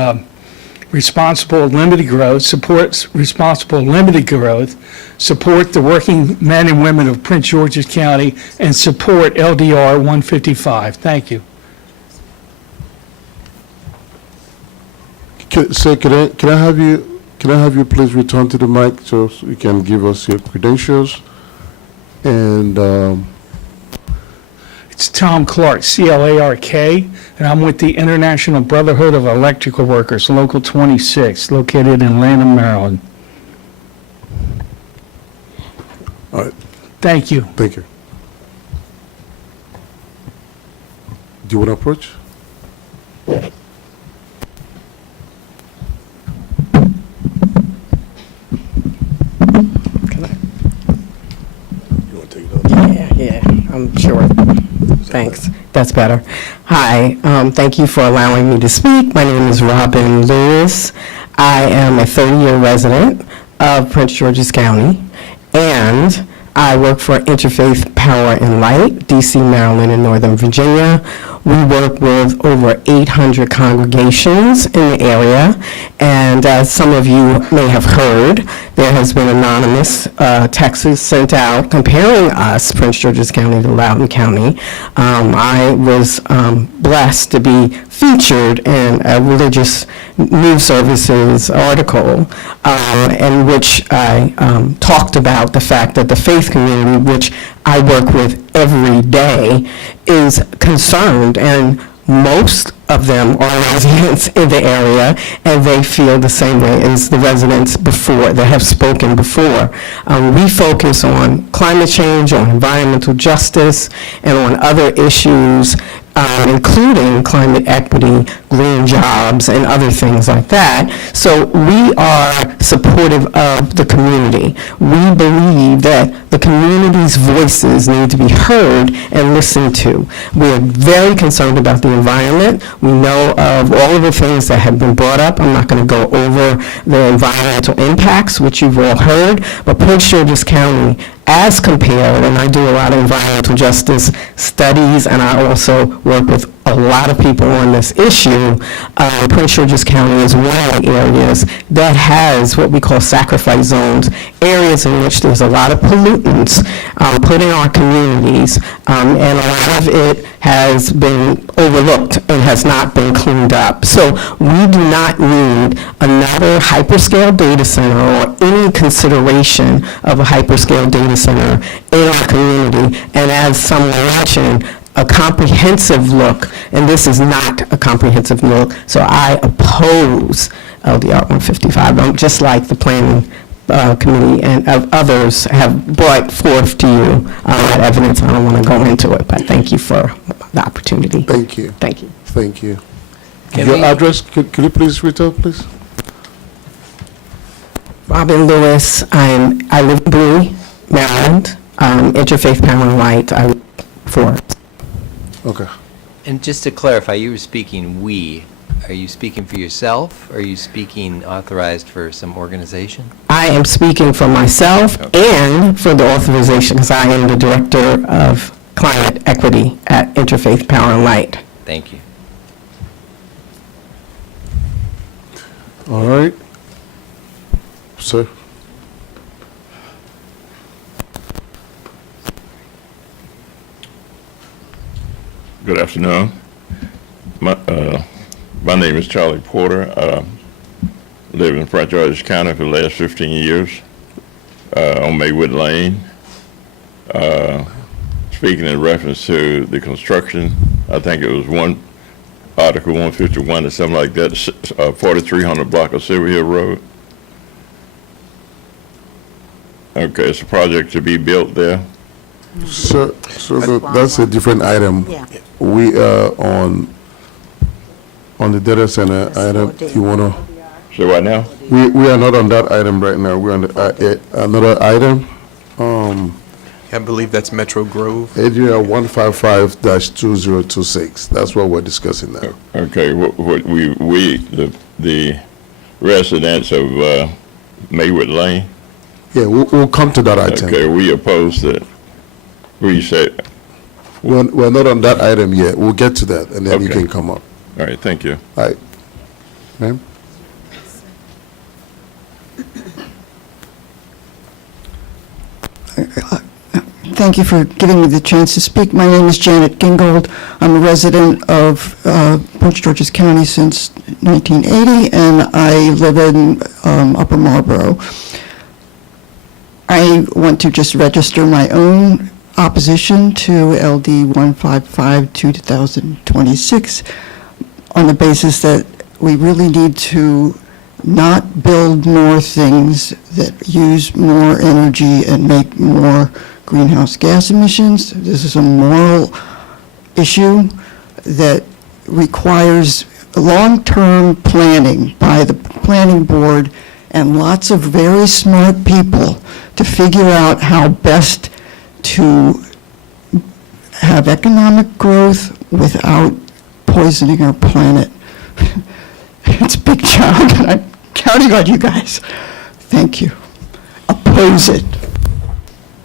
responsible limited growth, support responsible limited growth, support the working men and women of Prince George's County, and support LDR 155. Thank you. Sir, can I have you please return to the mic so you can give us your credentials? And It's Tom Clark, C-L-A-R-K, and I'm with the International Brotherhood of Electrical Workers, Local 26, located in Lanham, Maryland. all right, Thank you. thank you. Do you want to approach? Yeah, I'm sure. Thanks. That's better. Hi, thank you for allowing me to speak. My name is Robin Lewis. I am a 30-year resident of Prince George's County, and I work for Interfaith Power and Light, D.C., Maryland, and Northern Virginia. We work with over 800 congregations in the area, and as some of you may have heard, there has been anonymous texts sent out comparing us, Prince George's County, to Loudoun County. I was blessed to be featured in a religious news services article in which I talked about the fact that the faith community, which I work with every day, is concerned, and most of them are residents in the area, and they feel the same way as the residents before that have spoken before. We focus on climate change, on environmental justice, and on other issues, including climate equity, green jobs, and other things like that. So we are supportive of the community. We believe that the community's voices need to be heard and listened to. We're very concerned about the environment. We know of all of the things that have been brought up. I'm not going to go over the environmental impacts, which you've all heard, but Prince George's County, as compared, and I do a lot of environmental justice studies, and I also work with a lot of people on this issue. Prince George's County is one of the areas that has what we call sacrifice zones, areas in which there's a lot of pollutants put in our communities, and a lot of it has been overlooked and has not been cleaned up. So we do not need another hyperscale data center or any consideration of a hyperscale data center in our community. And as someone mentioned, a comprehensive look, and this is not a comprehensive look, so I oppose LDR 155. I'm just like the planning committee and others have brought forth to you that evidence. I don't want to go into it, but thank you for the opportunity. Thank you. Thank you. Thank you. Can Your we- address, could you please return, please? Robin Lewis. I live in Bowie, Maryland. Interfaith Power and Light. I work for. Okay. And just to clarify, you were speaking "we." Are you speaking for yourself, or are you speaking authorized for some organization? I am speaking for myself and for the authorization because I am the Director of Climate Equity at Interfaith Power and Light. Thank you. All right. Sir? Good afternoon. My name is Charlie Porter. Lived in Prince George's County for the last 15 years on Maywood Lane. Speaking in reference to the construction, I think it was Article 151 or something like that, 4300 block of Silver Hill Road. Okay, it's a project to be built there. So that's a different item. Yeah. We are on the data center item. Do you want to? So what now? We are not on that item right now. We're on another item. I believe that's Metro Grove. Area 155-2026. That's what we're discussing now. Okay, what the residents of Maywood Lane. Yeah, we'll come to that item. Okay, we oppose that. We said, We're not on that item yet. We'll get to that, and then you Okay. can come up. all right, thank you. All right. Ma'am? Thank you for giving me the chance to speak. My name is Janet Gingold. I'm a resident of Prince George's County since 1980, and I live in Upper Marlboro. I want to just register my own opposition to LD 155 2026 on the basis that we really need to not build more things that use more energy and make more greenhouse gas emissions. This is a moral issue that requires long-term planning by the planning board and lots of very smart people to figure out how best to have economic growth without poisoning our planet. It's a big job, and I'm counting on you guys. Thank you. Oppose it.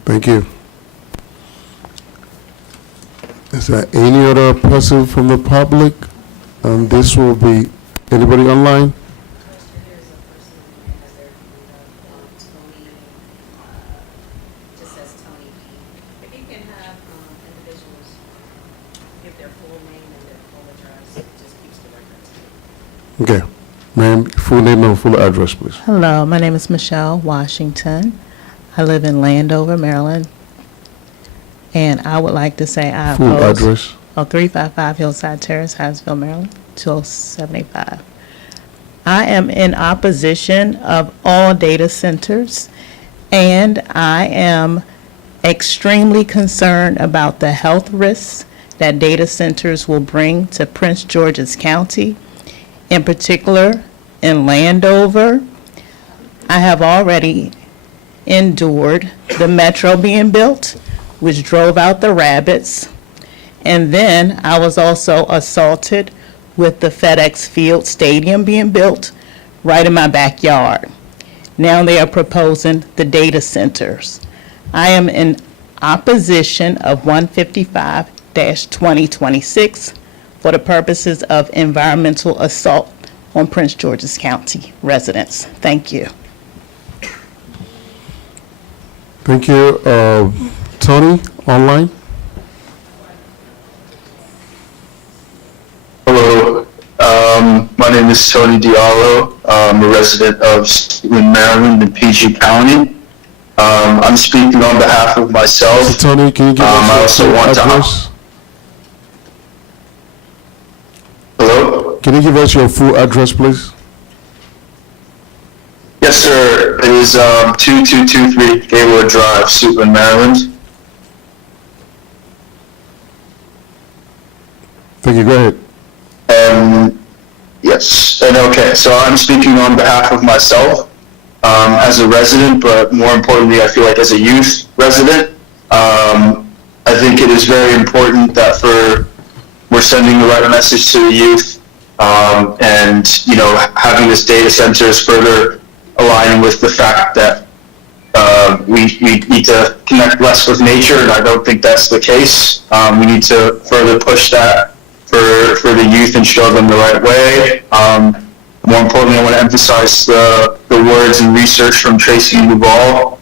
Thank you. Is there any other person from the public? This will be, anybody online? Okay. Ma'am, full name and full address, please. Hello, my name is Michelle Washington. I live in Landover, Maryland. And I would like to say I Full oppose... address. 355 Hillside Terrace, Hattiesville, Maryland, 275. I am in opposition of all data centers, and I am extremely concerned about the health risks that data centers will bring to Prince George's County, in particular in Landover. I have already endured the metro being built, which drove out the rabbits. And then I was also assaulted with the FedEx Field Stadium being built right in my backyard. Now they are proposing the data centers. I am in opposition of 155-2026 for the purposes of environmental assault on Prince George's County residents. Thank you. Thank you. Tony, online? Hello, my name is Tony Diallo. I'm a resident of Steuben, Maryland in PG County. I'm speaking on behalf of myself. So Tony, can you give I us also your want full to. address? Hello? Can you give us your full address, please? Yes, sir. It is 2223 Gaylord Drive, Steuben, Maryland. Thank you. Go ahead. Yes, and okay, so I'm speaking on behalf of myself as a resident, but more importantly, I feel like as a youth resident. I think it is very important that we're sending the right message to the youth, and, you know, having this data center is further aligning with the fact that we need to connect less with nature, and I don't think that's the case. We need to further push that for the youth and show them the right way. More importantly, I want to emphasize the words and research from Tracy Duvall.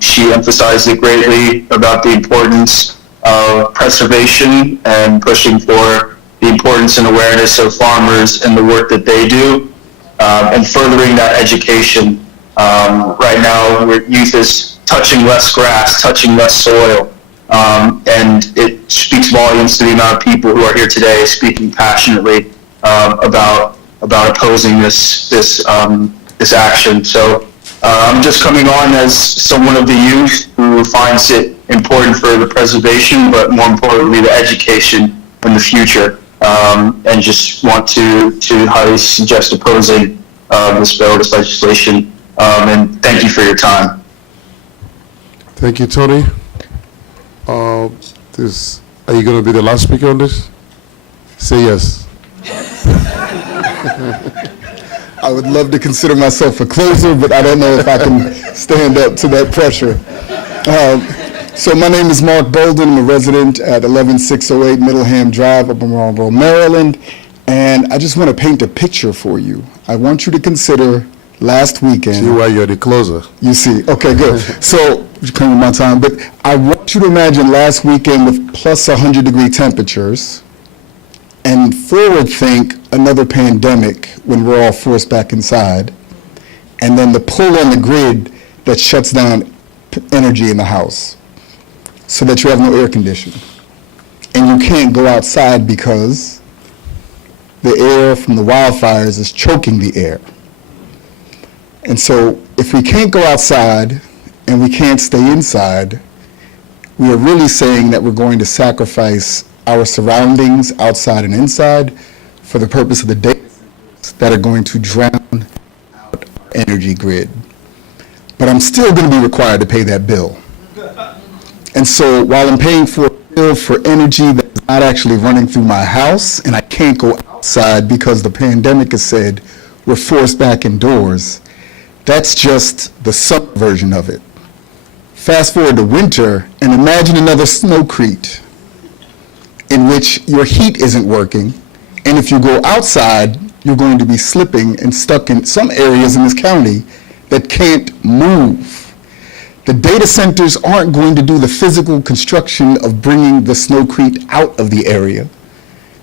She emphasized it greatly about the importance of preservation and pushing for the importance and awareness of farmers and the work that they do, and furthering that education. Right now, where youth is touching less grass, touching less soil, and it speaks volumes to the amount of people who are here today speaking passionately about opposing this action. So I'm just coming on as someone of the youth who finds it important for the preservation, but more importantly, the education in the future, and just want to highly suggest opposing this bill, this legislation. And thank you for your time. Thank you, Tony. Are you going to be the last speaker on this? Say yes. I would love to consider myself a closer, but I don't know if I can stand up to that pressure. So my name is Mark Bolden. I'm a resident at 11608 Middleham Drive up in Marlboro, Maryland. And I just want to paint a picture for you. I want you to consider last weekend. See why you're the closer. You see, okay, good. So, you come with my time, but I want you to imagine last weekend with plus 100-degree temperatures, and forward think another pandemic when we're all forced back inside, and then the pull on the grid that shuts down energy in the house so that you have no air conditioning. And you can't go outside because the air from the wildfires is choking the air. And so if we can't go outside and we can't stay inside, we are really saying that we're going to sacrifice our surroundings outside and inside for the purpose of the data centers that are going to drown out our energy grid. But I'm still going to be required to pay that bill. And so while I'm paying for a bill for energy that's not actually running through my house, and I can't go outside because the pandemic has said we're forced back indoors, that's just the summer version of it. Fast forward to winter, and imagine another snowcrete in which your heat isn't working, and if you go outside, you're going to be slipping and stuck in some areas in this county that can't move. The data centers aren't going to do the physical construction of bringing the snowcrete out of the area.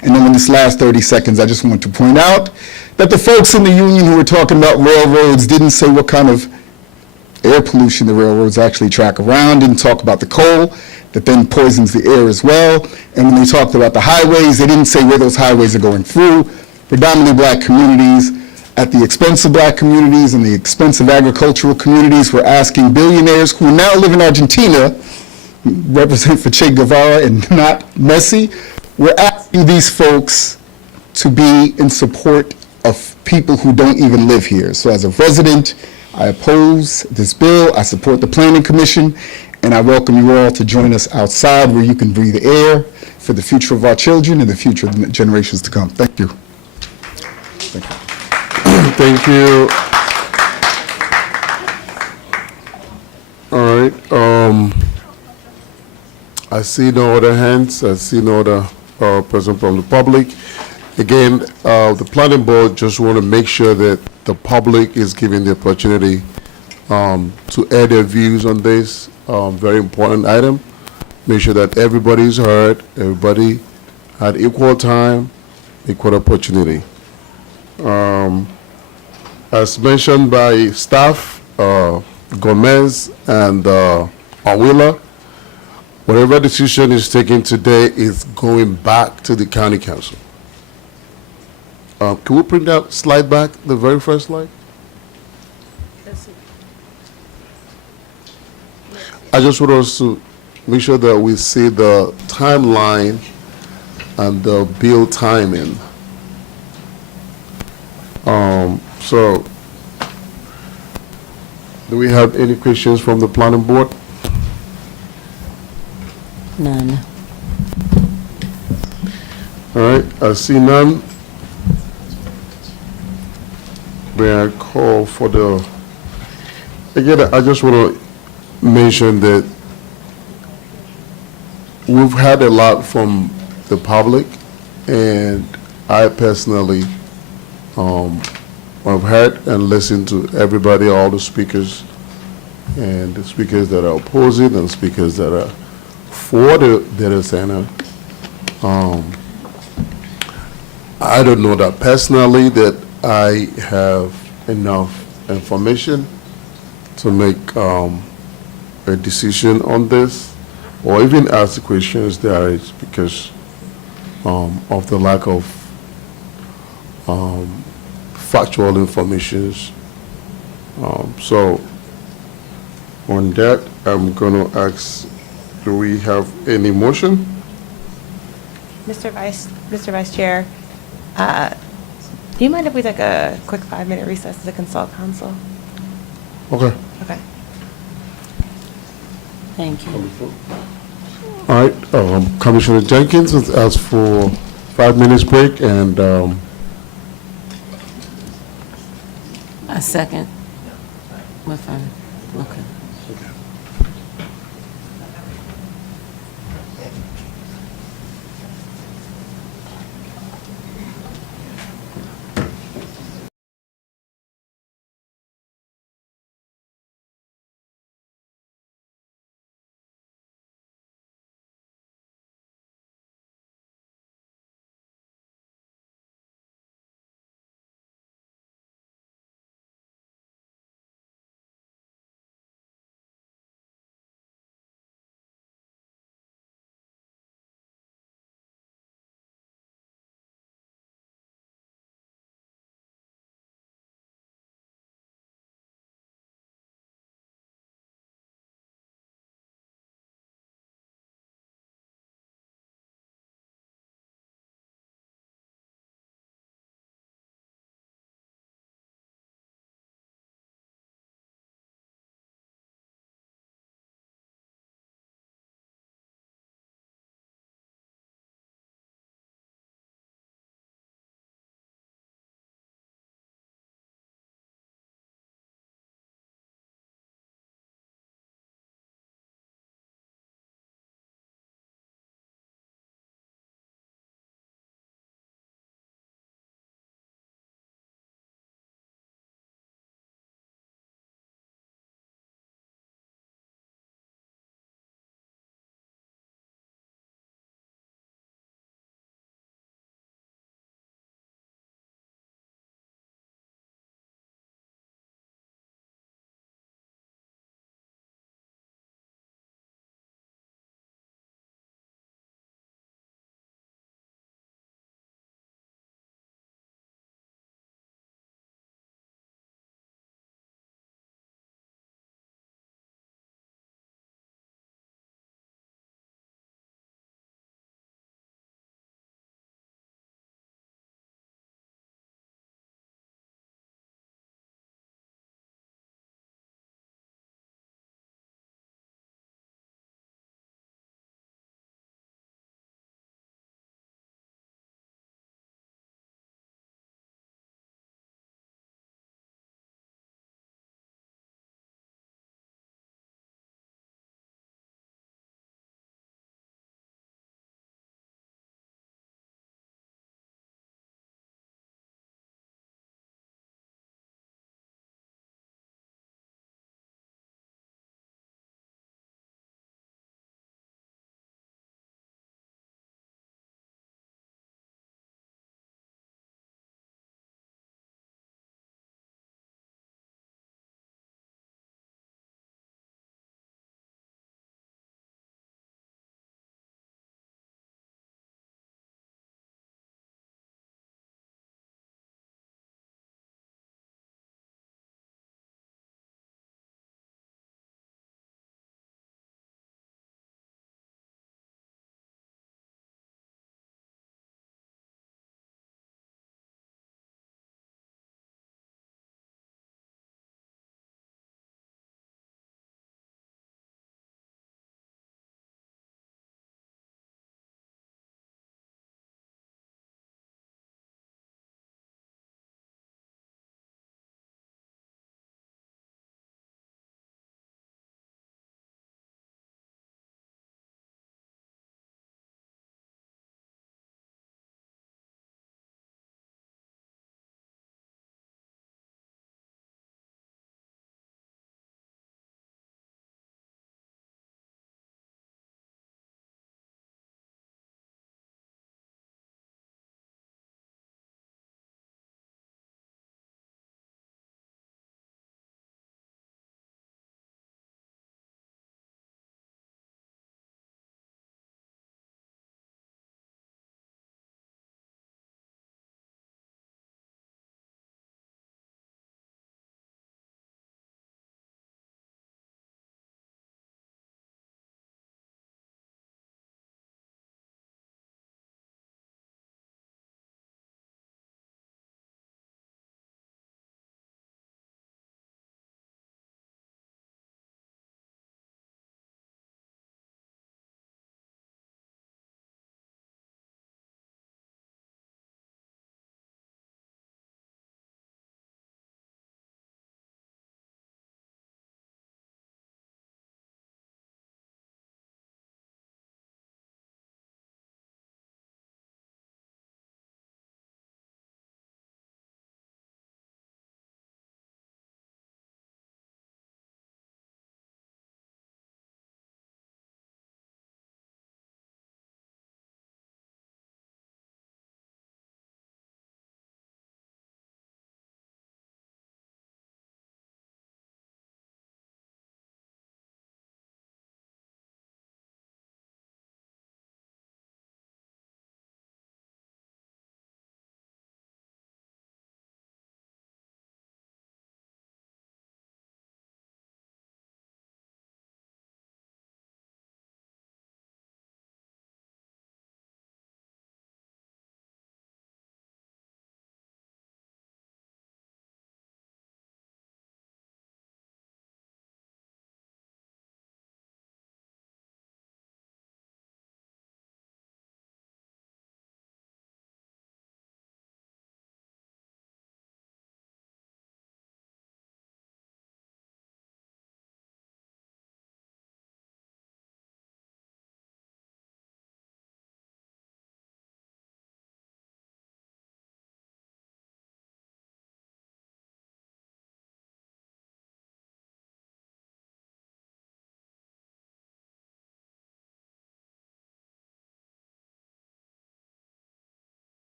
And then in this last 30 seconds, I just want to point out that the folks in the union who were talking about railroads didn't say what kind of air pollution the railroads actually track around, didn't talk about the coal that then poisons the air as well. And when they talked about the highways, they didn't say where those highways are going through. Predominantly black communities, at the expense of black communities and the expense of agricultural communities, we're asking billionaires who now live in Argentina, represent for Che Guevara and not Messi, we're asking these folks to be in support of people who don't even live here. So as a resident, I oppose this bill, I support the Planning Commission, and I welcome you all to join us outside where you can breathe air for the future of our children and the future of the generations to come. Thank you. Thank you. Thank you. All right. I see no other hands. I see no other person from the public. Again, the planning board just want to make sure that the public is given the opportunity to air their views on this very important item. Make sure that everybody is heard, everybody had equal time, equal opportunity. As mentioned by staff, Gomez and Awila, whatever decision is taken today is going back to the county council. Can we bring that slide back, the very first slide? I just want us to make sure that we see the timeline and the bill timing. So, do we have any questions from the planning board? None. All right, I see none. May I call for the, again, I just want to mention that we've had a lot from the public, and I personally I've heard and listened to everybody, all the speakers, and the speakers that are opposing and the speakers that are for the data center. I don't know that personally that I have enough information to make a decision on this, or even ask the questions there is because of the lack of factual information. So on that, I'm going to ask, do we have any motion? Mr. Vice Chair, do you mind if we take a quick 5-minute recess to consult council? Okay. Okay. Thank you. All right, Commissioner Jenkins has asked for 5 minutes break, and A second? We're fine. Okay.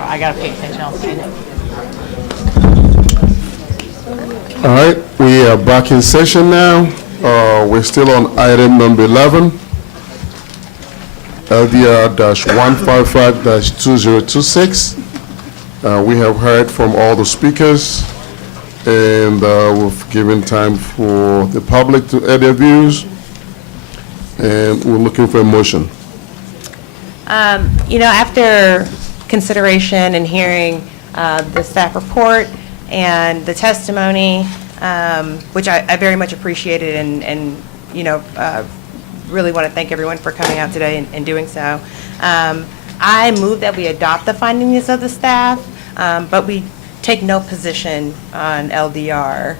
I gotta pay attention. I'll see it. All right, we are back in session now. We're still on item number 11, LDR-155-2026. We have heard from all the speakers, and we've given time for the public to add their views, and we're looking for a motion. After consideration and hearing the staff report and the testimony, which I very much appreciated and really want to thank everyone for coming out today and doing so. I move that we adopt the findings of the staff, but we take no position on LDR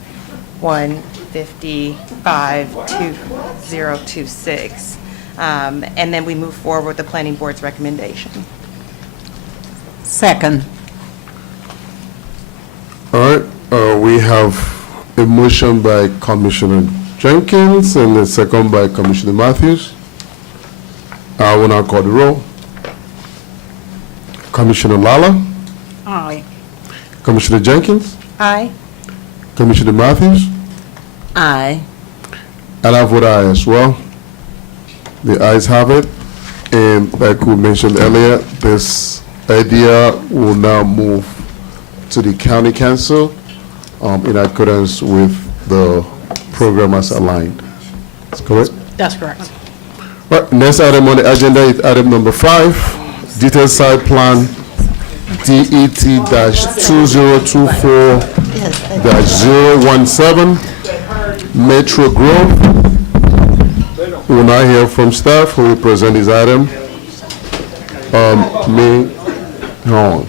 155-2026. And then we move forward with the planning board's recommendation. Second. All right, we have a motion by Commissioner Jenkins and a second by Commissioner Matthews. I will now call the roll. Commissioner Lala, Aye. Commissioner Jenkins, Aye. Commissioner Matthews, Aye. and I vote aye as well. The ayes have it, and like we mentioned earlier, this idea will now move to the county council in accordance with the program as aligned. That's correct? That's correct. Right, next item on the agenda is item number 5, detailed site plan DET-2024-017, Metro Grove. We will now hear from staff who will present this item. May Hong.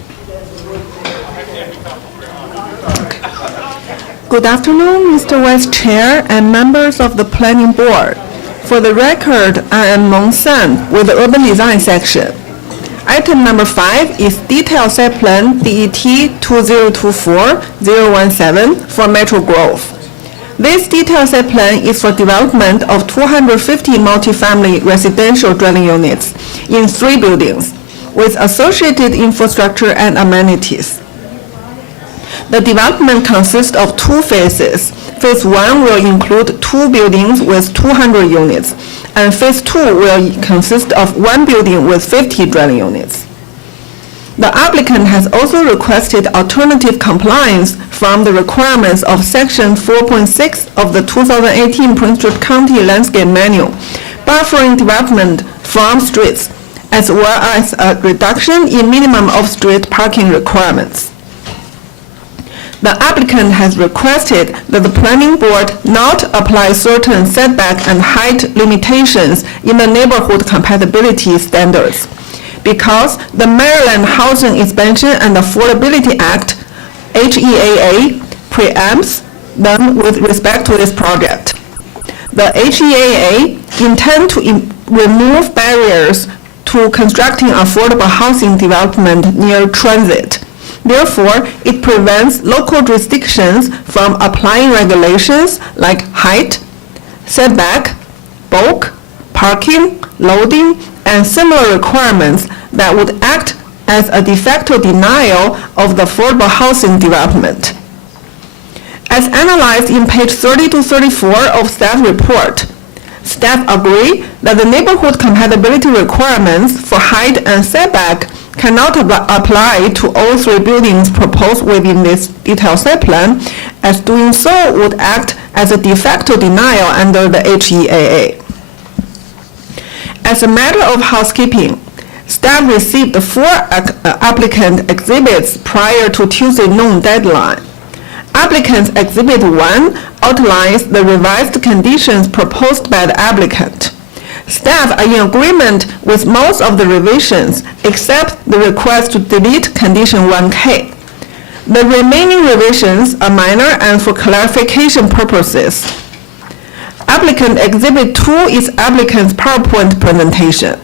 Good afternoon, Mr. Vice Chair and members of the Planning Board. For the record, I am Meng San with the Urban Design Section. Item number 5 is detailed site plan DET-2024-017 for Metro Grove. This detailed site plan is for development of 250 multifamily residential dwelling units in 3 buildings with associated infrastructure and amenities. The development consists of 2 phases. Phase 1 will include 2 buildings with 200 units, and Phase 2 will consist of 1 building with 50 dwelling units. The applicant has also requested alternative compliance from the requirements of Section 4.6 of the 2018 Prince George County Landscape Manual, buffering development from streets, as well as a reduction in minimum off-street parking requirements. The applicant has requested that the planning board not apply certain setback and height limitations in the neighborhood compatibility standards, because the Maryland Housing Expansion and Affordability Act, HEAA, preempts them with respect to this project. The HEAA intend to remove barriers to constructing affordable housing development near transit. Therefore, it prevents local jurisdictions from applying regulations like height, setback, bulk, parking, loading, and similar requirements that would act as a de facto denial of the affordable housing development. As analyzed in page 30 to 34 of staff report, staff agree that the neighborhood compatibility requirements for height and setback cannot apply to all 3 buildings proposed within this detailed site plan, as doing so would act as a de facto denial under the HEAA. As a matter of housekeeping, staff received the 4 applicant exhibits prior to Tuesday noon deadline. Applicant's Exhibit 1 outlines the revised conditions proposed by the applicant. Staff are in agreement with most of the revisions, except the request to delete Condition 1K. The remaining revisions are minor and for clarification purposes. Applicant Exhibit 2 is applicant's PowerPoint presentation.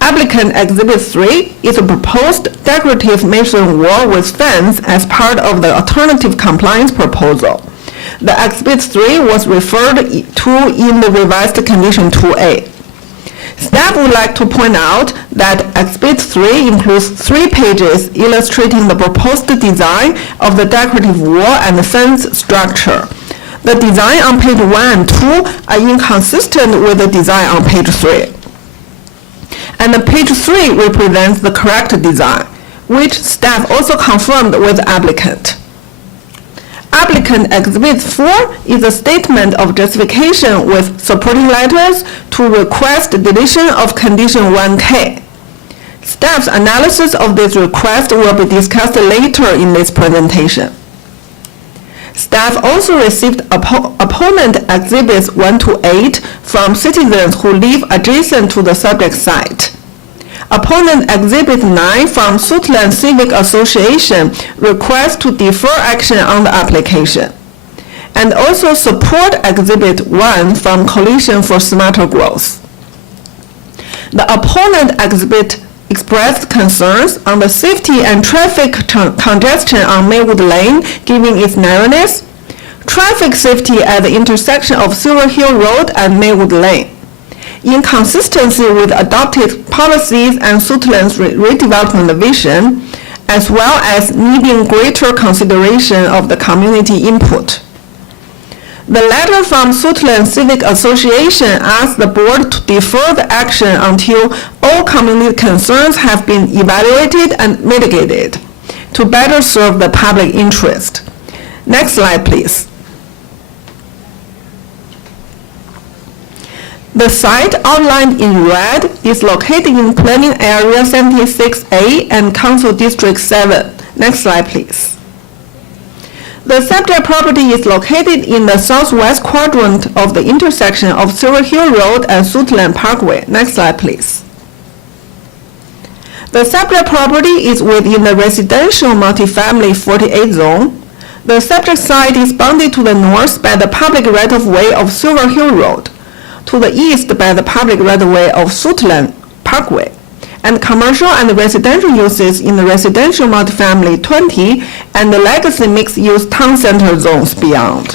Applicant Exhibit 3 is a proposed decorative masonry wall with fence as part of the alternative compliance proposal. The Exhibit 3 was referred to in the revised Condition 2A. Staff would like to point out that Exhibit 3 includes 3 pages illustrating the proposed design of the decorative wall and fence structure. The design on page 1 and 2 are inconsistent with the design on page 3. And page 3 represents the correct design, which staff also confirmed with the applicant. Applicant Exhibit 4 is a statement of justification with supporting letters to request deletion of Condition 1K. Staff's analysis of this request will be discussed later in this presentation. Staff also received opponent Exhibits 1 to 8 from citizens who live adjacent to the subject site. Opponent Exhibit 9 from Suitland Civic Association requests to defer action on the application, and also support Exhibit 1 from Coalition for Smarter Growth. The opponent exhibit expressed concerns on the safety and traffic congestion on Maywood Lane given its narrowness, traffic safety at the intersection of Silver Hill Road and Maywood Lane, inconsistency with adopted policies and Suitland's redevelopment vision, as well as needing greater consideration of the community input. The letter from Suitland Civic Association asks the board to defer the action until all community concerns have been evaluated and mitigated to better serve the public interest. Next slide, please. The site outlined in red is located in Planning Area 76A and Council District 7. Next slide, please. The subject property is located in the southwest quadrant of the intersection of Silver Hill Road and Suitland Parkway. Next slide, please. The subject property is within the residential multifamily 48 zone. The subject site is bounded to the north by the public right-of-way of Silver Hill Road, to the east by the public right-of-way of Suitland Parkway, and commercial and residential uses in the residential multifamily 20 and the legacy mixed-use town center zones beyond.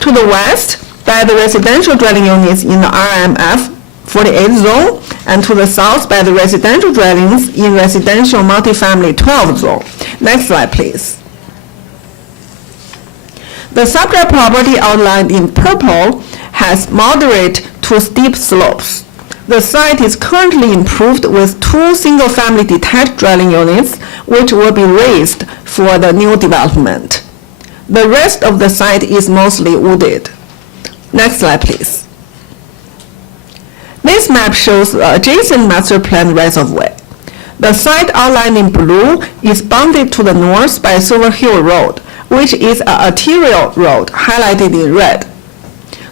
To the west by the residential dwelling units in the RMF 48 zone, and to the south by the residential dwellings in residential multifamily 12 zone. Next slide, please. The subject property outlined in purple has moderate to steep slopes. The site is currently improved with 2 single-family detached dwelling units, which will be raised for the new development. The rest of the site is mostly wooded. Next slide, please. This map shows the adjacent master plan right-of-way. The site outlined in blue is bounded to the north by Silver Hill Road, which is an arterial road highlighted in red.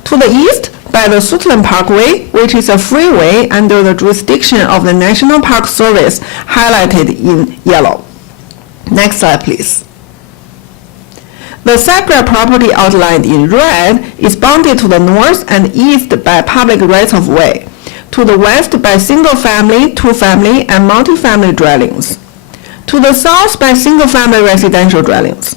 To the east by the Suitland Parkway, which is a freeway under the jurisdiction of the National Park Service, highlighted in yellow. Next slide, please. The subject property outlined in red is bounded to the north and east by public rights-of-way, to the west by single-family, two-family, and multi-family dwellings, to the south by single-family residential dwellings.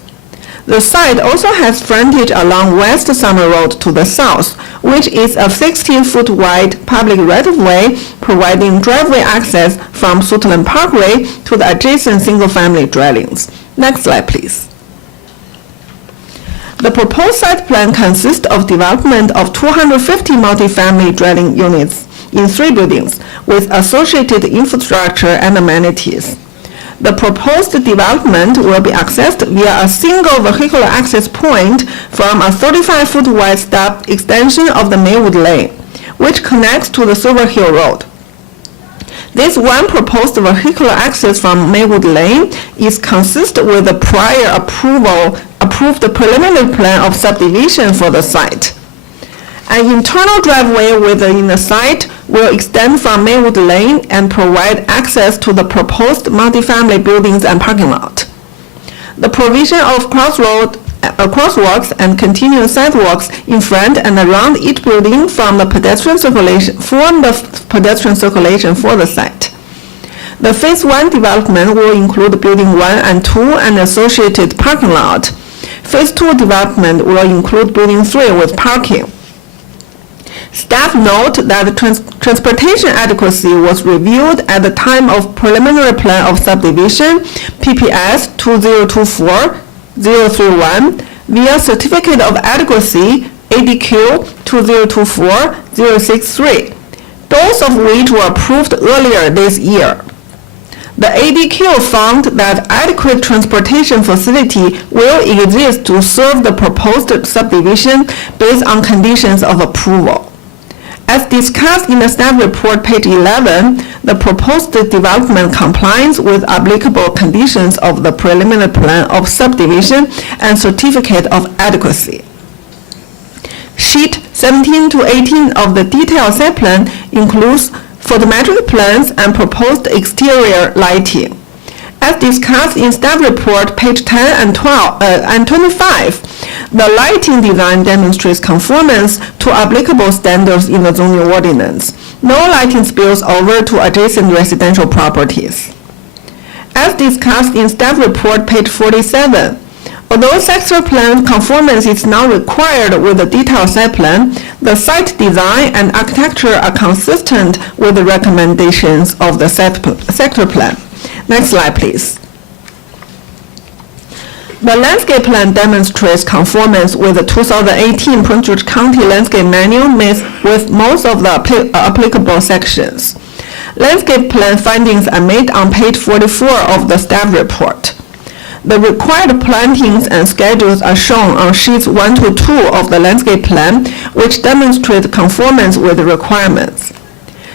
The site also has frontage along West Summer Road to the south, which is a 16-foot wide public right-of-way providing driveway access from Suitland Parkway to the adjacent single-family dwellings. Next slide, please. The proposed site plan consists of development of 250 multifamily dwelling units in 3 buildings with associated infrastructure and amenities. The proposed development will be accessed via a single vehicular access point from a 35-foot wide stub extension of the Maywood Lane, which connects to the Silver Hill Road. This one proposed vehicular access from Maywood Lane is consistent with the prior approved preliminary plan of subdivision for the site. An internal driveway within the site will extend from Maywood Lane and provide access to the proposed multifamily buildings and parking lot. The provision of crosswalks and continuous sidewalks in front and around each building form the pedestrian circulation for the site. The Phase 1 development will include Building 1 and 2 and associated parking lot. Phase 2 development will include Building 3 with parking. Staff note that transportation adequacy was reviewed at the time of preliminary plan of subdivision, PPS 2024-031, via certificate of adequacy, ADQ 2024-063, both of which were approved earlier this year. The ADQ found that adequate transportation facility will exist to serve the proposed subdivision based on conditions of approval. As discussed in the staff report, page 11, the proposed development complies with applicable conditions of the preliminary plan of subdivision and certificate of adequacy. Sheet 17 to 18 of the detailed site plan includes photometric plans and proposed exterior lighting. As discussed in staff report, page 10 and 25, the lighting design demonstrates conformance to applicable standards in the zoning ordinance. No lighting spills over to adjacent residential properties. As discussed in staff report, page 47, although sector plan conformance is not required with the detailed site plan, the site design and architecture are consistent with the recommendations of the sector plan. Next slide, please. The landscape plan demonstrates conformance with the 2018 Prince George County Landscape Manual with most of the applicable sections. Landscape plan findings are made on page 44 of the staff report. The required plantings and schedules are shown on sheets 1 to 2 of the landscape plan, which demonstrate conformance with the requirements.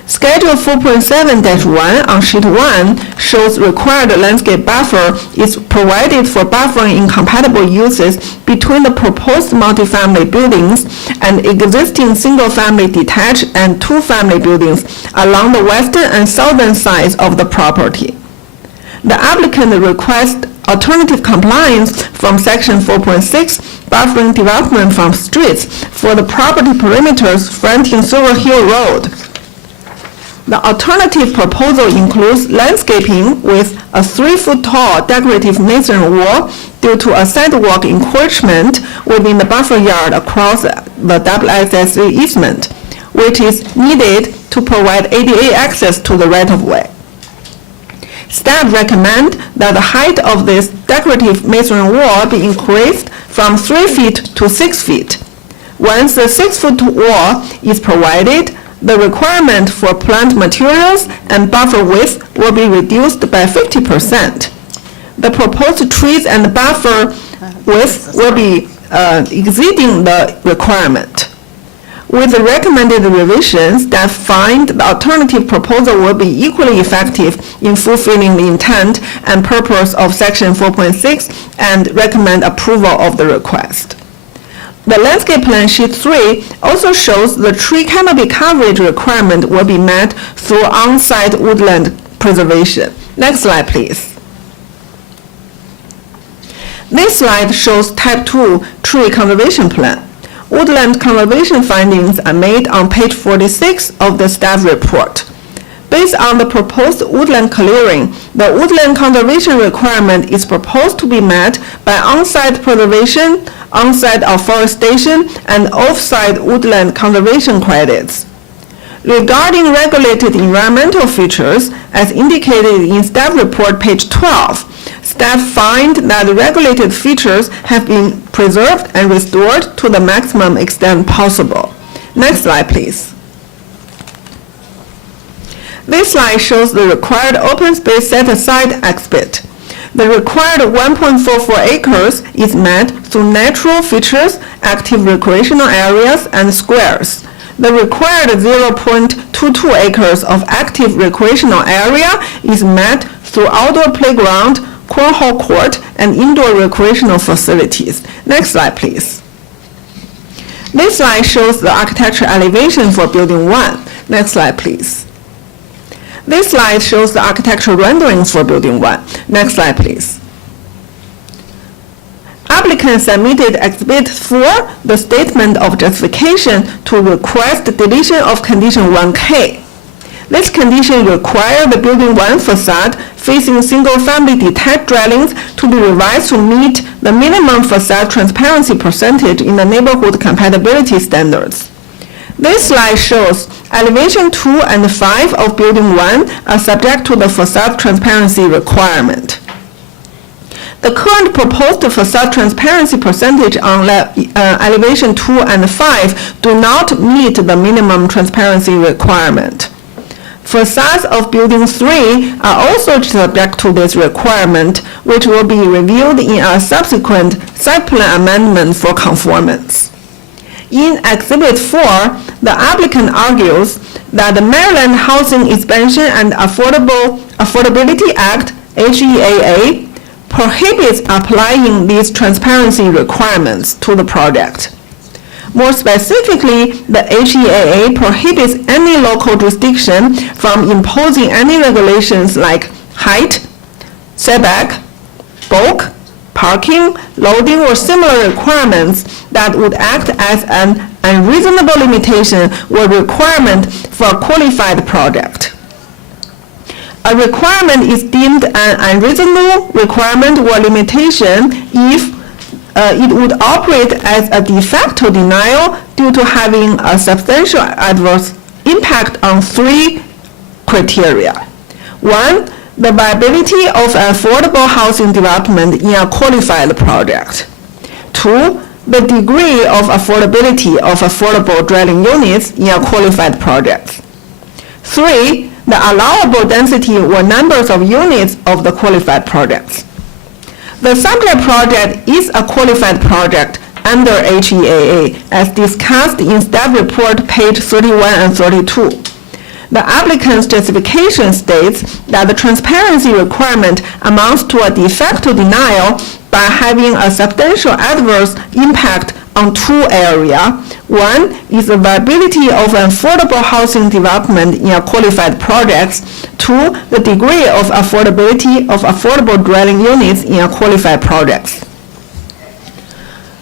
Schedule 4.7-1 on sheet 1 shows required landscape buffer is provided for buffering incompatible uses between the proposed multifamily buildings and existing single-family detached and two-family buildings along the western and southern sides of the property. The applicant requests alternative compliance from section 4.6, buffering development from streets for the property perimeters fronting Silver Hill Road. The alternative proposal includes landscaping with a 3-foot tall decorative masonry wall due to a sidewalk encroachment within the buffer yard across the double access easement, which is needed to provide ADA access to the right-of-way. Staff recommend that the height of this decorative masonry wall be increased from 3 feet to 6 feet. Once the 6-foot wall is provided, the requirement for plant materials and buffer width will be reduced by 50%. The proposed trees and buffer width will be exceeding the requirement. With the recommended revisions, that find the alternative proposal will be equally effective in fulfilling the intent and purpose of section 4.6 and recommend approval of the request. The landscape plan sheet 3 also shows the tree canopy coverage requirement will be met through on-site woodland preservation. Next slide, please. This slide shows type 2 tree conservation plan. Woodland conservation findings are made on page 46 of the staff report. Based on the proposed woodland clearing, the woodland conservation requirement is proposed to be met by on-site preservation, on-site afforestation, and off-site woodland conservation credits. Regarding regulated environmental features, as indicated in staff report page 12, staff find that the regulated features have been preserved and restored to the maximum extent possible. Next slide, please. This slide shows the required open space set-aside exhibit. The required 1.44 acres is met through natural features, active recreational areas, and squares. The required 0.22 acres of active recreational area is met through outdoor playground, cornhole court, and indoor recreational facilities. Next slide, please. This slide shows the architectural elevation for Building 1. Next slide, please. This slide shows the architectural renderings for Building 1. Next slide, please. Applicant submitted Exhibit 4, the statement of justification to request deletion of condition 1K. This condition requires the Building 1 facade facing single-family detached dwellings to be revised to meet the minimum facade transparency percentage in the neighborhood compatibility standards. This slide shows elevation 2 and 5 of building 1 are subject to the facade transparency requirement. The current proposed facade transparency percentage on elevation 2 and 5 do not meet the minimum transparency requirement. Facades of building 3 are also subject to this requirement, which will be reviewed in a subsequent site plan amendment for conformance. In Exhibit 4, the applicant argues that the Maryland Housing Expansion and Affordability Act, HEAA, prohibits applying these transparency requirements to the project. More specifically, the HEAA prohibits any local jurisdiction from imposing any regulations like height, setback, bulk, parking, loading, or similar requirements that would act as an unreasonable limitation or requirement for a qualified project. A requirement is deemed an unreasonable requirement or limitation if it would operate as a de facto denial due to having a substantial adverse impact on 3 criteria. 1, the viability of affordable housing development in a qualified project. 2, the degree of affordability of affordable dwelling units in a qualified project. 3, the allowable density or numbers of units of the qualified projects. The subject project is a qualified project under HEAA, as discussed in staff report page 31 and 32. The applicant's justification states that the transparency requirement amounts to a de facto denial by having a substantial adverse impact on 2 areas. 1 is the viability of affordable housing development in a qualified project. 2, the degree of affordability of affordable dwelling units in a qualified project.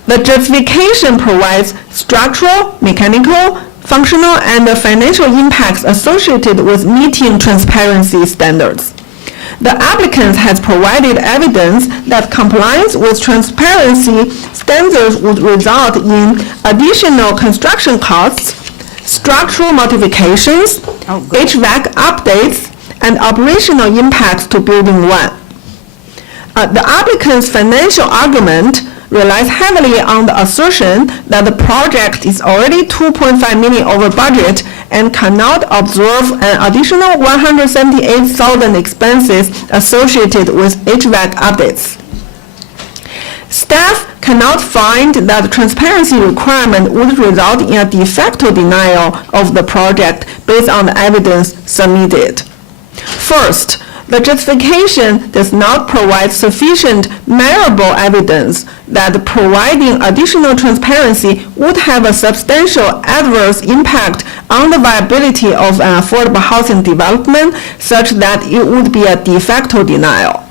The justification provides structural, mechanical, functional, and financial impacts associated with meeting transparency standards. The applicant has provided evidence that compliance with transparency standards would result in additional construction costs, structural modifications, HVAC updates, and operational impacts to building 1. The applicant's financial argument relies heavily on the assertion that the project is already $2.5 million over budget and cannot absorb an additional $178,000 expenses associated with HVAC updates. Staff cannot find that the transparency requirement would result in a de facto denial of the project based on the evidence submitted. First, the justification does not provide sufficient measurable evidence that providing additional transparency would have a substantial adverse impact on the viability of an affordable housing development such that it would be a de facto denial.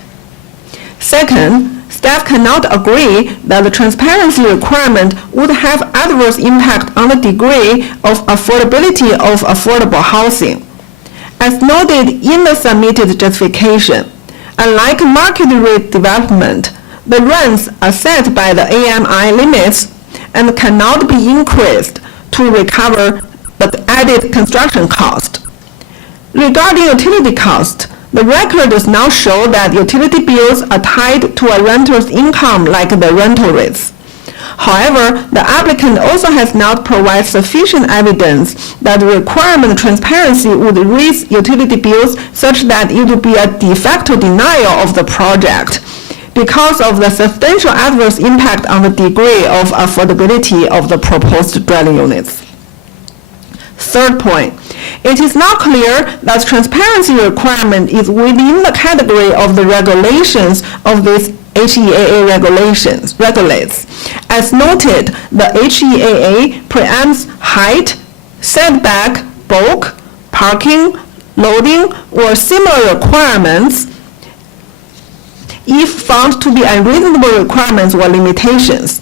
Second, staff cannot agree that the transparency requirement would have adverse impact on the degree of affordability of affordable housing. As noted in the submitted justification, unlike market rate development, the rents are set by the AMI limits and cannot be increased to recover the added construction cost. Regarding utility cost, the record does not show that utility bills are tied to a renter's income like the rental rates. However, the applicant also has not provided sufficient evidence that the requirement of transparency would raise utility bills such that it would be a de facto denial of the project because of the substantial adverse impact on the degree of affordability of the proposed dwelling units. Third point, it is not clear that transparency requirement is within the category of the regulations of this HEAA regulates. As noted, the HEAA preempts height, setback, bulk, parking, loading, or similar requirements if found to be unreasonable requirements or limitations.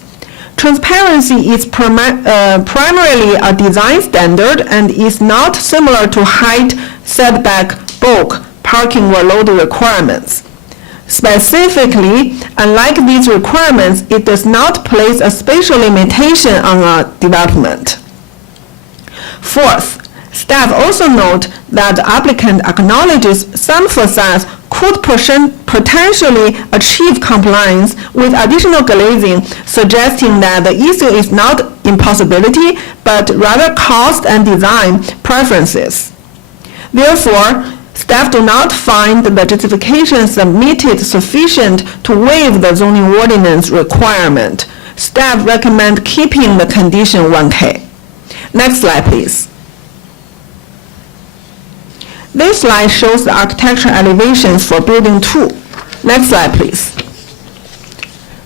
Transparency is primarily a design standard and is not similar to height, setback, bulk, parking, or loading requirements. Specifically, unlike these requirements, it does not place a spatial limitation on a development. Fourth, staff also note that the applicant acknowledges some facades could potentially achieve compliance with additional glazing, suggesting that the issue is not impossibility, but rather cost and design preferences. Therefore, staff do not find the justification submitted sufficient to waive the zoning ordinance requirement. Staff recommend keeping the condition 1K. Next slide, please. This slide shows the architectural elevations for Building 2. Next slide, please.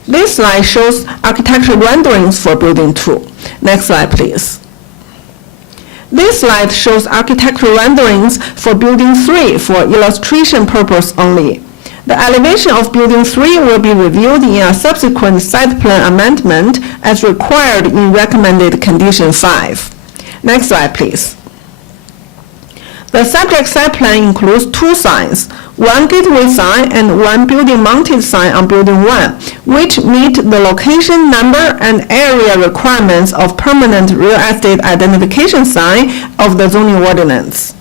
This slide shows architectural renderings for Building 2. Next slide, please. This slide shows architectural renderings for Building 3 for illustration purpose only. The elevation of Building 3 will be reviewed in a subsequent site plan amendment as required in recommended Condition 5. Next slide, please. The subject site plan includes 2 signs, one gateway sign and one building-mounted sign on Building 1, which meet the location, number, and area requirements of permanent real estate identification sign of the zoning ordinance.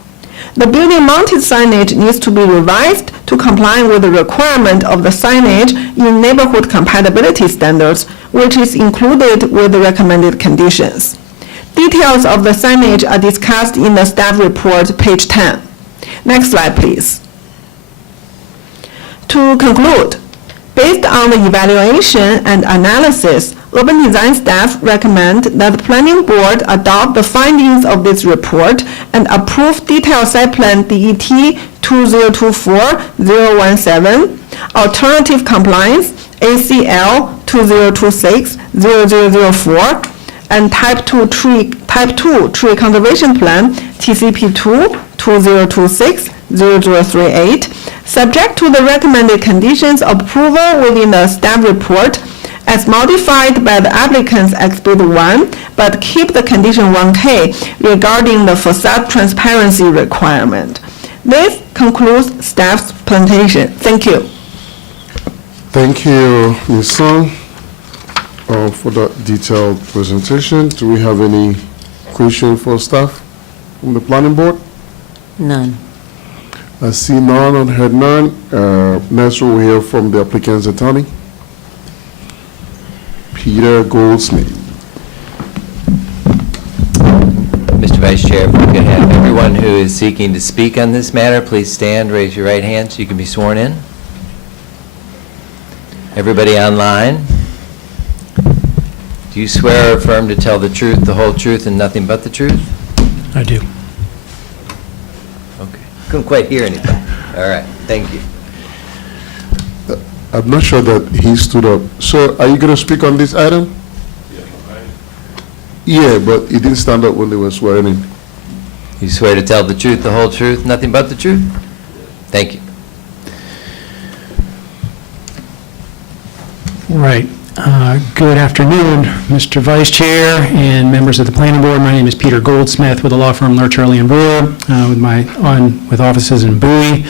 The building-mounted signage needs to be revised to comply with the requirement of the signage in neighborhood compatibility standards, which is included with the recommended conditions. Details of the signage are discussed in the staff report, page 10. Next slide, please. To conclude, based on the evaluation and analysis, urban design staff recommend that the planning board adopt the findings of this report and approve detailed site plan DET 2024-017, alternative compliance ACL 2026-0004, and Type 2 tree conservation plan TCP 2-2026-0038, subject to the recommended conditions of approval within the staff report as modified by the applicant's Exhibit 1, but keep the condition 1K regarding the facade transparency requirement. This concludes staff's presentation. Thank you. Thank you, Ms. Song, for that detailed presentation. Do we have any question for staff from the planning board? None. I see none and heard none. Next we'll hear from the applicant's attorney, Peter Goldsmith. Mr. Vice Chair, if we could have everyone who is seeking to speak on this matter, please stand, raise your right hand so you can be sworn in. Everybody online? Do you swear or affirm to tell the truth, the whole truth, and nothing but the truth? I do. Okay. Couldn't quite hear anything. All right. Thank you. I'm not sure that he stood up. So are you going to speak on this item? Yeah, but he didn't stand up when they were swearing in. You swear to tell the truth, the whole truth, nothing but the truth? Thank you. Right. Good afternoon, Mr. Vice Chair and members of the Planning Board. My name is Peter Goldsmith with the law firm Lurch, Early & Brewer, with offices in Bowie.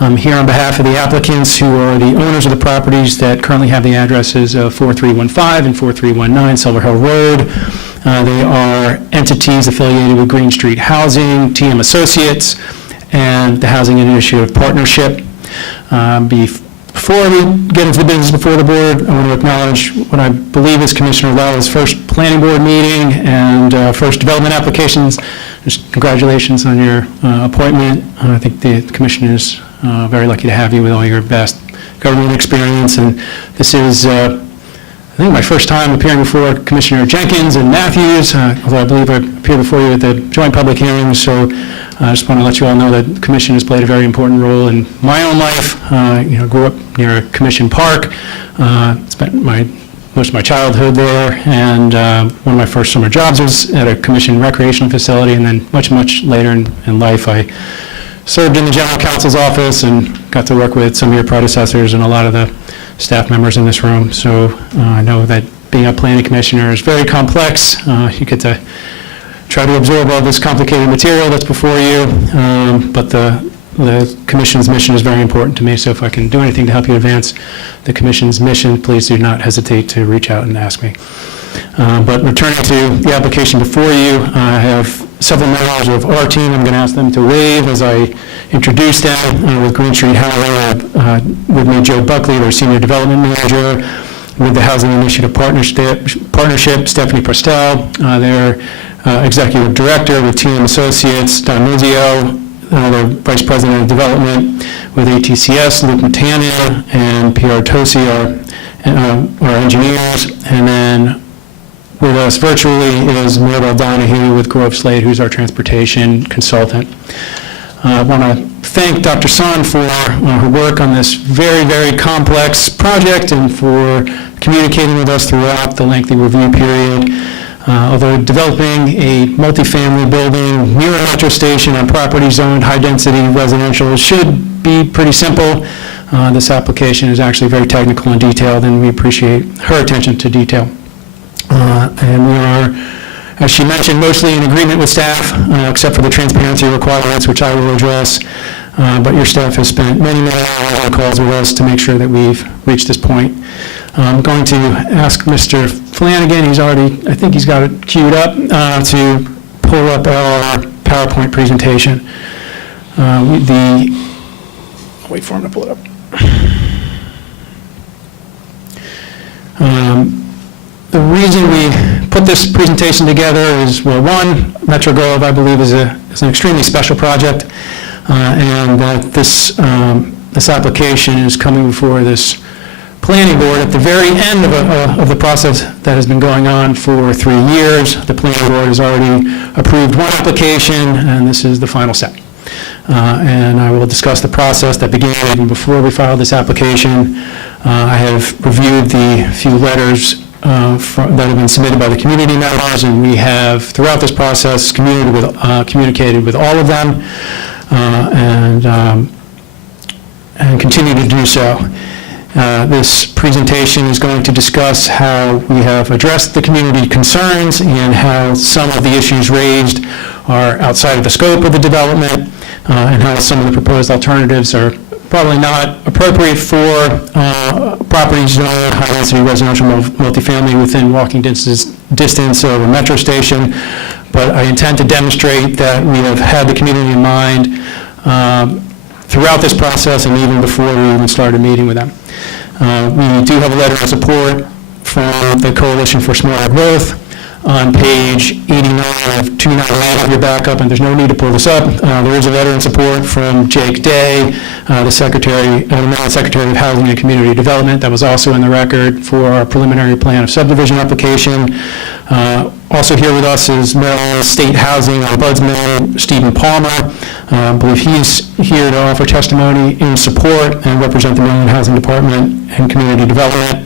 I'm here on behalf of the applicants who are the owners of the properties that currently have the addresses of 4315 and 4319 Silver Hill Road. They are entities affiliated with Green Street Housing, TM Associates, and the Housing Initiative Partnership. Before we get into the business before the board, I want to acknowledge what I believe is Commissioner Lala's first planning board meeting and first development applications. Just congratulations on your appointment. I think the commission is very lucky to have you with all your vast government experience. And this is, I think, my first time appearing before Commissioner Jenkins and Matthews, although I believe I appeared before you at the joint public hearings. So I just want to let you all know that the commission has played a very important role in my own life. Grew up near a commission park, spent most of my childhood there, and one of my first summer jobs was at a commission recreational facility, and then much later in life, I served in the general counsel's office and got to work with some of your predecessors and a lot of the staff members in this room. So I know that being a planning commissioner is very complex. You get to try to absorb all this complicated material that's before you, but the commission's mission is very important to me, so if I can do anything to help you advance the commission's mission, please do not hesitate to reach out and ask me. But returning to the application before you, I have several members of our team. I'm going to ask them to wave as I introduce them. With Green Street Housing, with me, Joe Buckley, their Senior Development Manager. With the Housing Initiative Partnership, Stephanie Prestel, their Executive Director. With TM Associates, Don Muzio, their Vice President of Development. With ATCS, Luke Matania, and Pierre Tosi, our engineers. And then with us virtually is Mirabel Donahue with Grove Slade, who's our transportation consultant. I want to thank Dr. Sun for her work on this very, very complex project and for communicating with us throughout the lengthy review period. Although developing a multifamily building near a metro station on property zoned high-density residential should be pretty simple, this application is actually very technical and detailed, and we appreciate her attention to detail. And we are, as she mentioned, mostly in agreement with staff, except for the transparency requirements, which I will address. But your staff has spent many, many hours on calls with us to make sure that we've reached this point. I'm going to ask Mr. Flanagan, he's already, I think he's got it queued up, to pull up our PowerPoint presentation. I'll wait for him to pull it up. The reason we put this presentation together is, well, one, Metro Grove, I believe, is an extremely special project, and that this application is coming before this planning board at the very end of the process that has been going on for 3 years. The planning board has already approved one application, and this is the final step. And I will discuss the process that began even before we filed this application. I have reviewed the few letters that have been submitted by the community members, and we have, throughout this process, communicated with all of them, and continue to do so. This presentation is going to discuss how we have addressed the community concerns and how some of the issues raised are outside of the scope of the development, and how some of the proposed alternatives are probably not appropriate for properties zoned high-density residential multifamily within walking distance of a metro station. But I intend to demonstrate that we have had the community in mind throughout this process and even before we even started meeting with them. We do have a letter of support from the Coalition for Smarter Growth on page 89 of 298 of your backup, and there's no need to pull this up. There is a letter in support from Jake Day, the Maryland Secretary of Housing and Community Development, that was also in the record for our preliminary plan of subdivision application. Also here with us is Maryland State Housing Ombudsman Stephen Palmer. I believe he's here to offer testimony in support and represent the Maryland Housing Department and Community Development.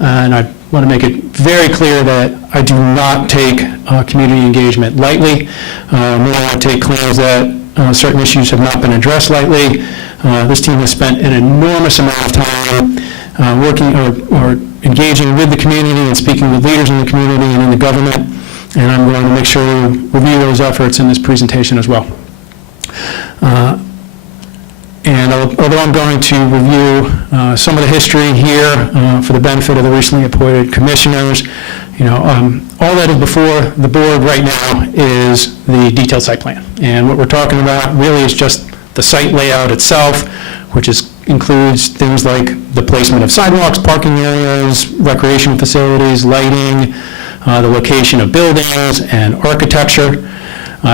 And I want to make it very clear that I do not take community engagement lightly, nor I take claims that certain issues have not been addressed lightly. This team has spent an enormous amount of time working or engaging with the community and speaking with leaders in the community and in the government, and I'm going to make sure to review those efforts in this presentation as well. And although I'm going to review some of the history here for the benefit of the recently appointed commissioners, all that is before the board right now is the detailed site plan. And what we're talking about really is just the site layout itself, which includes things like the placement of sidewalks, parking areas, recreation facilities, lighting, the location of buildings and architecture.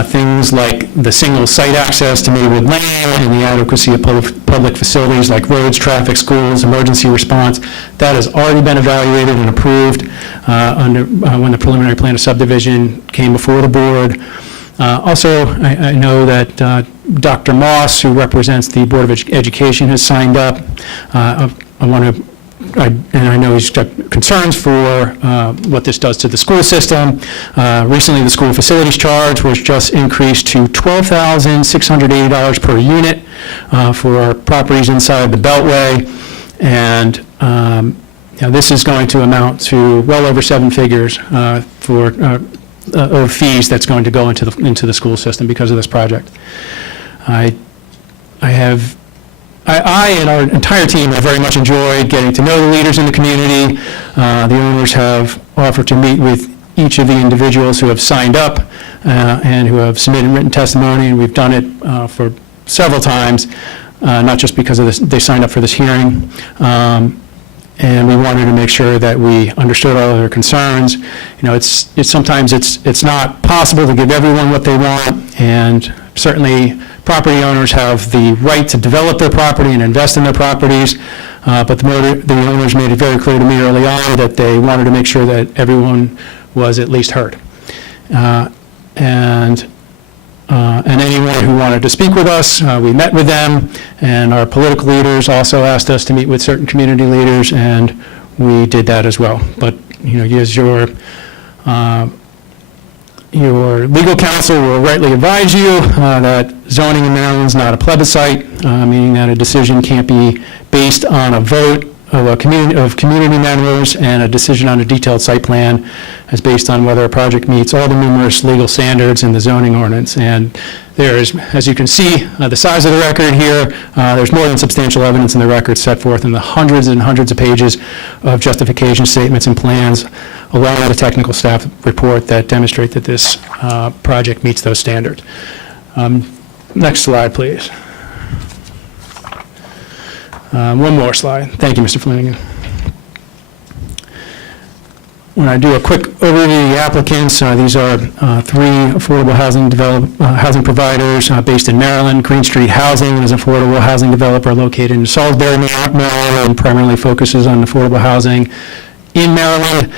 Things like the single site access to Maywood Lane and the adequacy of public facilities like roads, traffic, schools, emergency response. That has already been evaluated and approved when the preliminary plan of subdivision came before the board. Also, I know that Dr. Moss, who represents the Board of Education, has signed up. And I know he's got concerns for what this does to the school system. Recently, the school facilities charge was just increased to $12,680 per unit for properties inside the Beltway. And this is going to amount to well over 7 figures of fees that's going to go into the school system because of this project. I and our entire team have very much enjoyed getting to know the leaders in the community. The owners have offered to meet with each of the individuals who have signed up and who have submitted written testimony, and we've done it for several times, not just because of this, they signed up for this hearing. And we wanted to make sure that we understood all of their concerns. You know, sometimes it's not possible to give everyone what they want, and certainly property owners have the right to develop their property and invest in their properties, but the owners made it very clear to me early on that they wanted to make sure that everyone was at least heard. And anyone who wanted to speak with us, we met with them, and our political leaders also asked us to meet with certain community leaders, and we did that as well. But, you know, as your legal counsel will rightly advise you that zoning in Maryland is not a plebiscite, meaning that a decision can't be based on a vote of community members, and a decision on a detailed site plan is based on whether a project meets all the numerous legal standards in the zoning ordinance. And there is, as you can see, the size of the record here, there's more than substantial evidence in the record set forth in the hundreds and hundreds of pages of justification statements and plans, along with a technical staff report that demonstrate that this project meets those standards. Next slide, please. One more slide. Thank you, Mr. Flanagan. When I do a quick overview of the applicants, these are three affordable housing providers based in Maryland. Green Street Housing is an affordable housing developer located in Salisbury, Maryland, and primarily focuses on affordable housing in Maryland.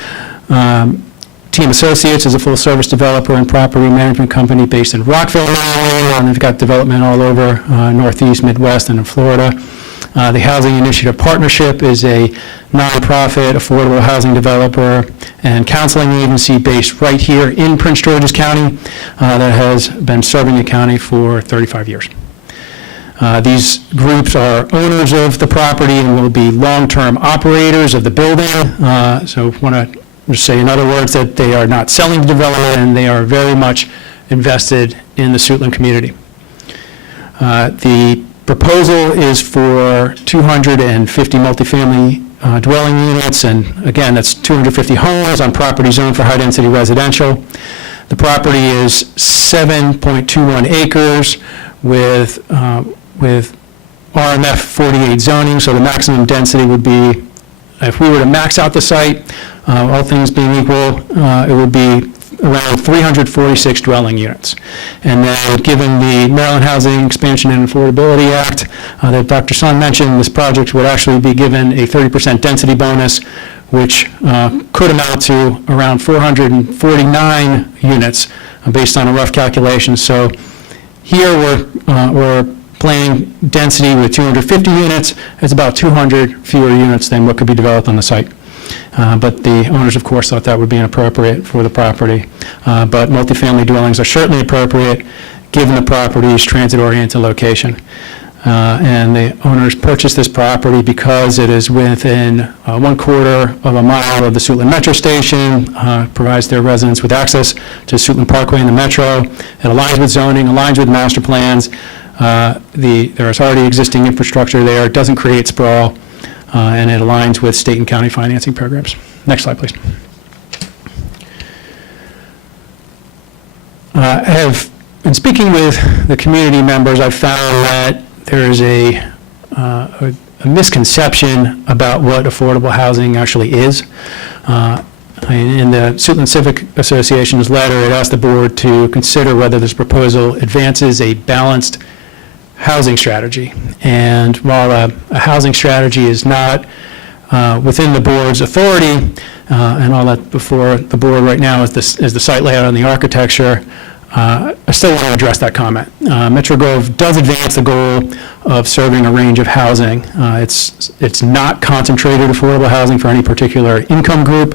Team Associates is a full-service developer and property management company based in Rockville, Maryland, and they've got development all over Northeast, Midwest, and in Florida. The Housing Initiative Partnership is a nonprofit affordable housing developer and counseling agency based right here in Prince George's County that has been serving the county for 35 years. These groups are owners of the property and will be long-term operators of the building. So I want to just say, in other words, that they are not selling the development, and they are very much invested in the Suitland community. The proposal is for 250 multifamily dwelling units, and again, that's 250 homes on property zoned for high-density residential. The property is 7.21 acres with RMF 48 zoning, so the maximum density would be, if we were to max out the site, all things being equal, it would be around 346 dwelling units. And then, given the Maryland Housing Expansion and Affordability Act that Dr. Sun mentioned, this project would actually be given a 30% density bonus, which could amount to around 449 units based on a rough calculation. So here we're planning density with 250 units. It's about 200 fewer units than what could be developed on the site. But the owners, of course, thought that would be inappropriate for the property. But multifamily dwellings are certainly appropriate given the property's transit-oriented location. And the owners purchased this property because it is within 1/4 of a mile of the Suitland Metro Station, provides their residents with access to Suitland Parkway and the Metro. It aligns with zoning, aligns with master plans. There is already existing infrastructure there. It doesn't create sprawl. And it aligns with state and county financing programs. Next slide, please. In speaking with the community members, I've found that there is a misconception about what affordable housing actually is. In the Suitland Civic Association's letter, it asked the board to consider whether this proposal advances a balanced housing strategy. And while a housing strategy is not within the board's authority, and all that before the board right now is the site layout and the architecture, I still want to address that comment. Metro Grove does advance the goal of serving a range of housing. It's not concentrated affordable housing for any particular income group.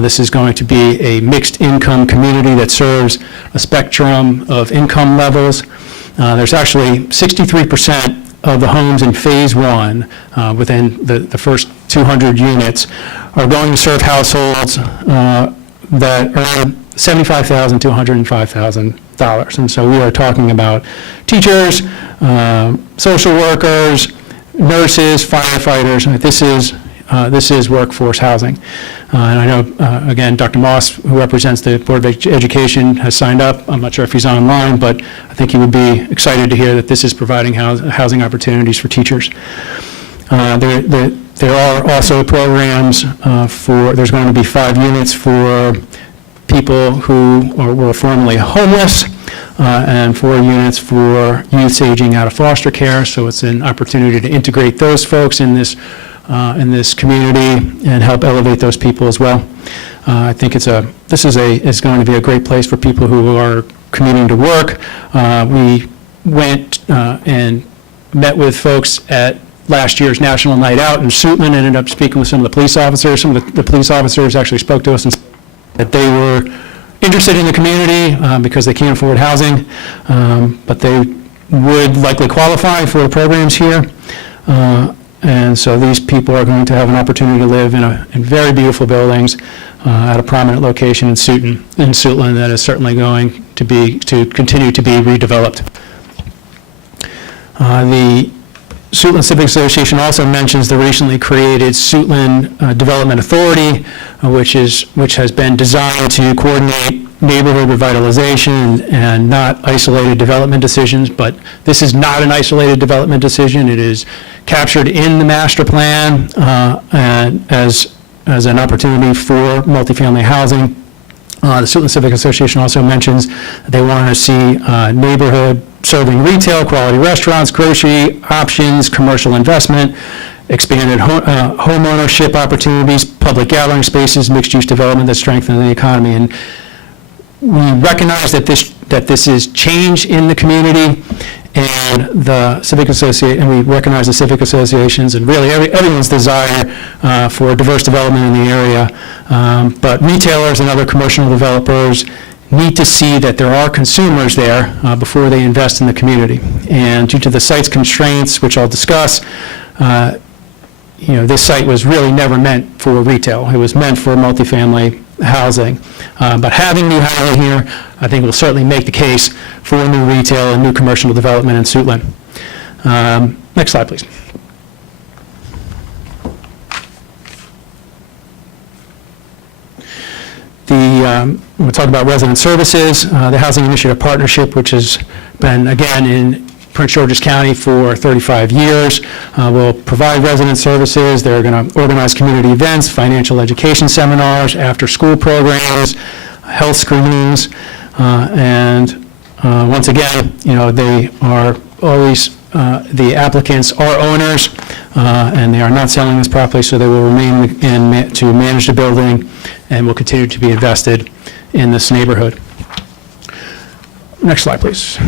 This is going to be a mixed income community that serves a spectrum of income levels. There's actually 63% of the homes in Phase 1, within the first 200 units, are going to serve households that earn $75,000 to $105,000. And so we are talking about teachers, social workers, nurses, firefighters. This is this is workforce housing. And I know, again, Dr. Moss, who represents the Board of Education, has signed up. I'm not sure if he's online, but I think he would be excited to hear that this is providing housing opportunities for teachers. There are also programs there's going to be 5 units for people who were formerly homeless, and 4 units for youths aging out of foster care. So it's an opportunity to integrate those folks in this community and help elevate those people as well. I think it's going to be a great place for people who are commuting to work. We went and met with folks at last year's National Night Out in Suitland, ended up speaking with some of the police officers. Some of the police officers actually spoke to us and said that they were interested in the community because they can't afford housing, but they would likely qualify for the programs here. And so these people are going to have an opportunity to live in very beautiful buildings at a prominent location in Suitland that is certainly going to continue to be redeveloped. The Suitland Civic Association also mentions the recently created Suitland Development Authority, which has been designed to coordinate neighborhood revitalization and not isolated development decisions. But this is not an isolated development decision. It is captured in the master plan and as an opportunity for multifamily housing. The Suitland Civic Association also mentions that they want to see neighborhood serving retail, quality restaurants, grocery options, commercial investment, expanded home ownership opportunities, public gathering spaces, mixed-use development that strengthen the economy. And we recognize that this is change in the community, and we recognize the civic associations and really everyone's desire for diverse development in the area. But retailers and other commercial developers need to see that there are consumers there before they invest in the community. And due to the site's constraints, which I'll discuss, this site was really never meant for retail. It was meant for multifamily housing. But having new housing here, I think will certainly make the case for new retail and new commercial development in Suitland. Next slide, please. We'll talk about resident services. The Housing Initiative Partnership, which has been, again, in Prince George's County for 35 years, will provide resident services. They're going to organize community events, financial education seminars, after-school programs, health screenings, and once again, they are always, the applicants are owners, and they are not selling this property, so they will remain to manage the building and will continue to be invested in this neighborhood. Next slide, please.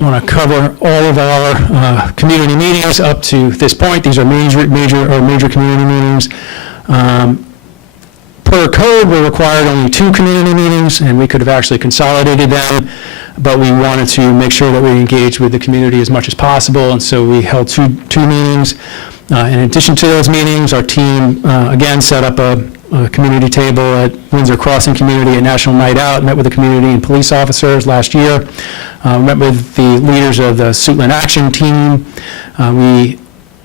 I want to cover all of our community meetings up to this point. These are major community meetings. Per code, we're required only 2 community meetings, and we could have actually consolidated them, but we wanted to make sure that we engaged with the community as much as possible, and so we held two meetings. In addition to those meetings, our team, again, set up a community table at Windsor Crossing Community at National Night Out, met with the community and police officers last year, met with the leaders of the Suitland Action Team. We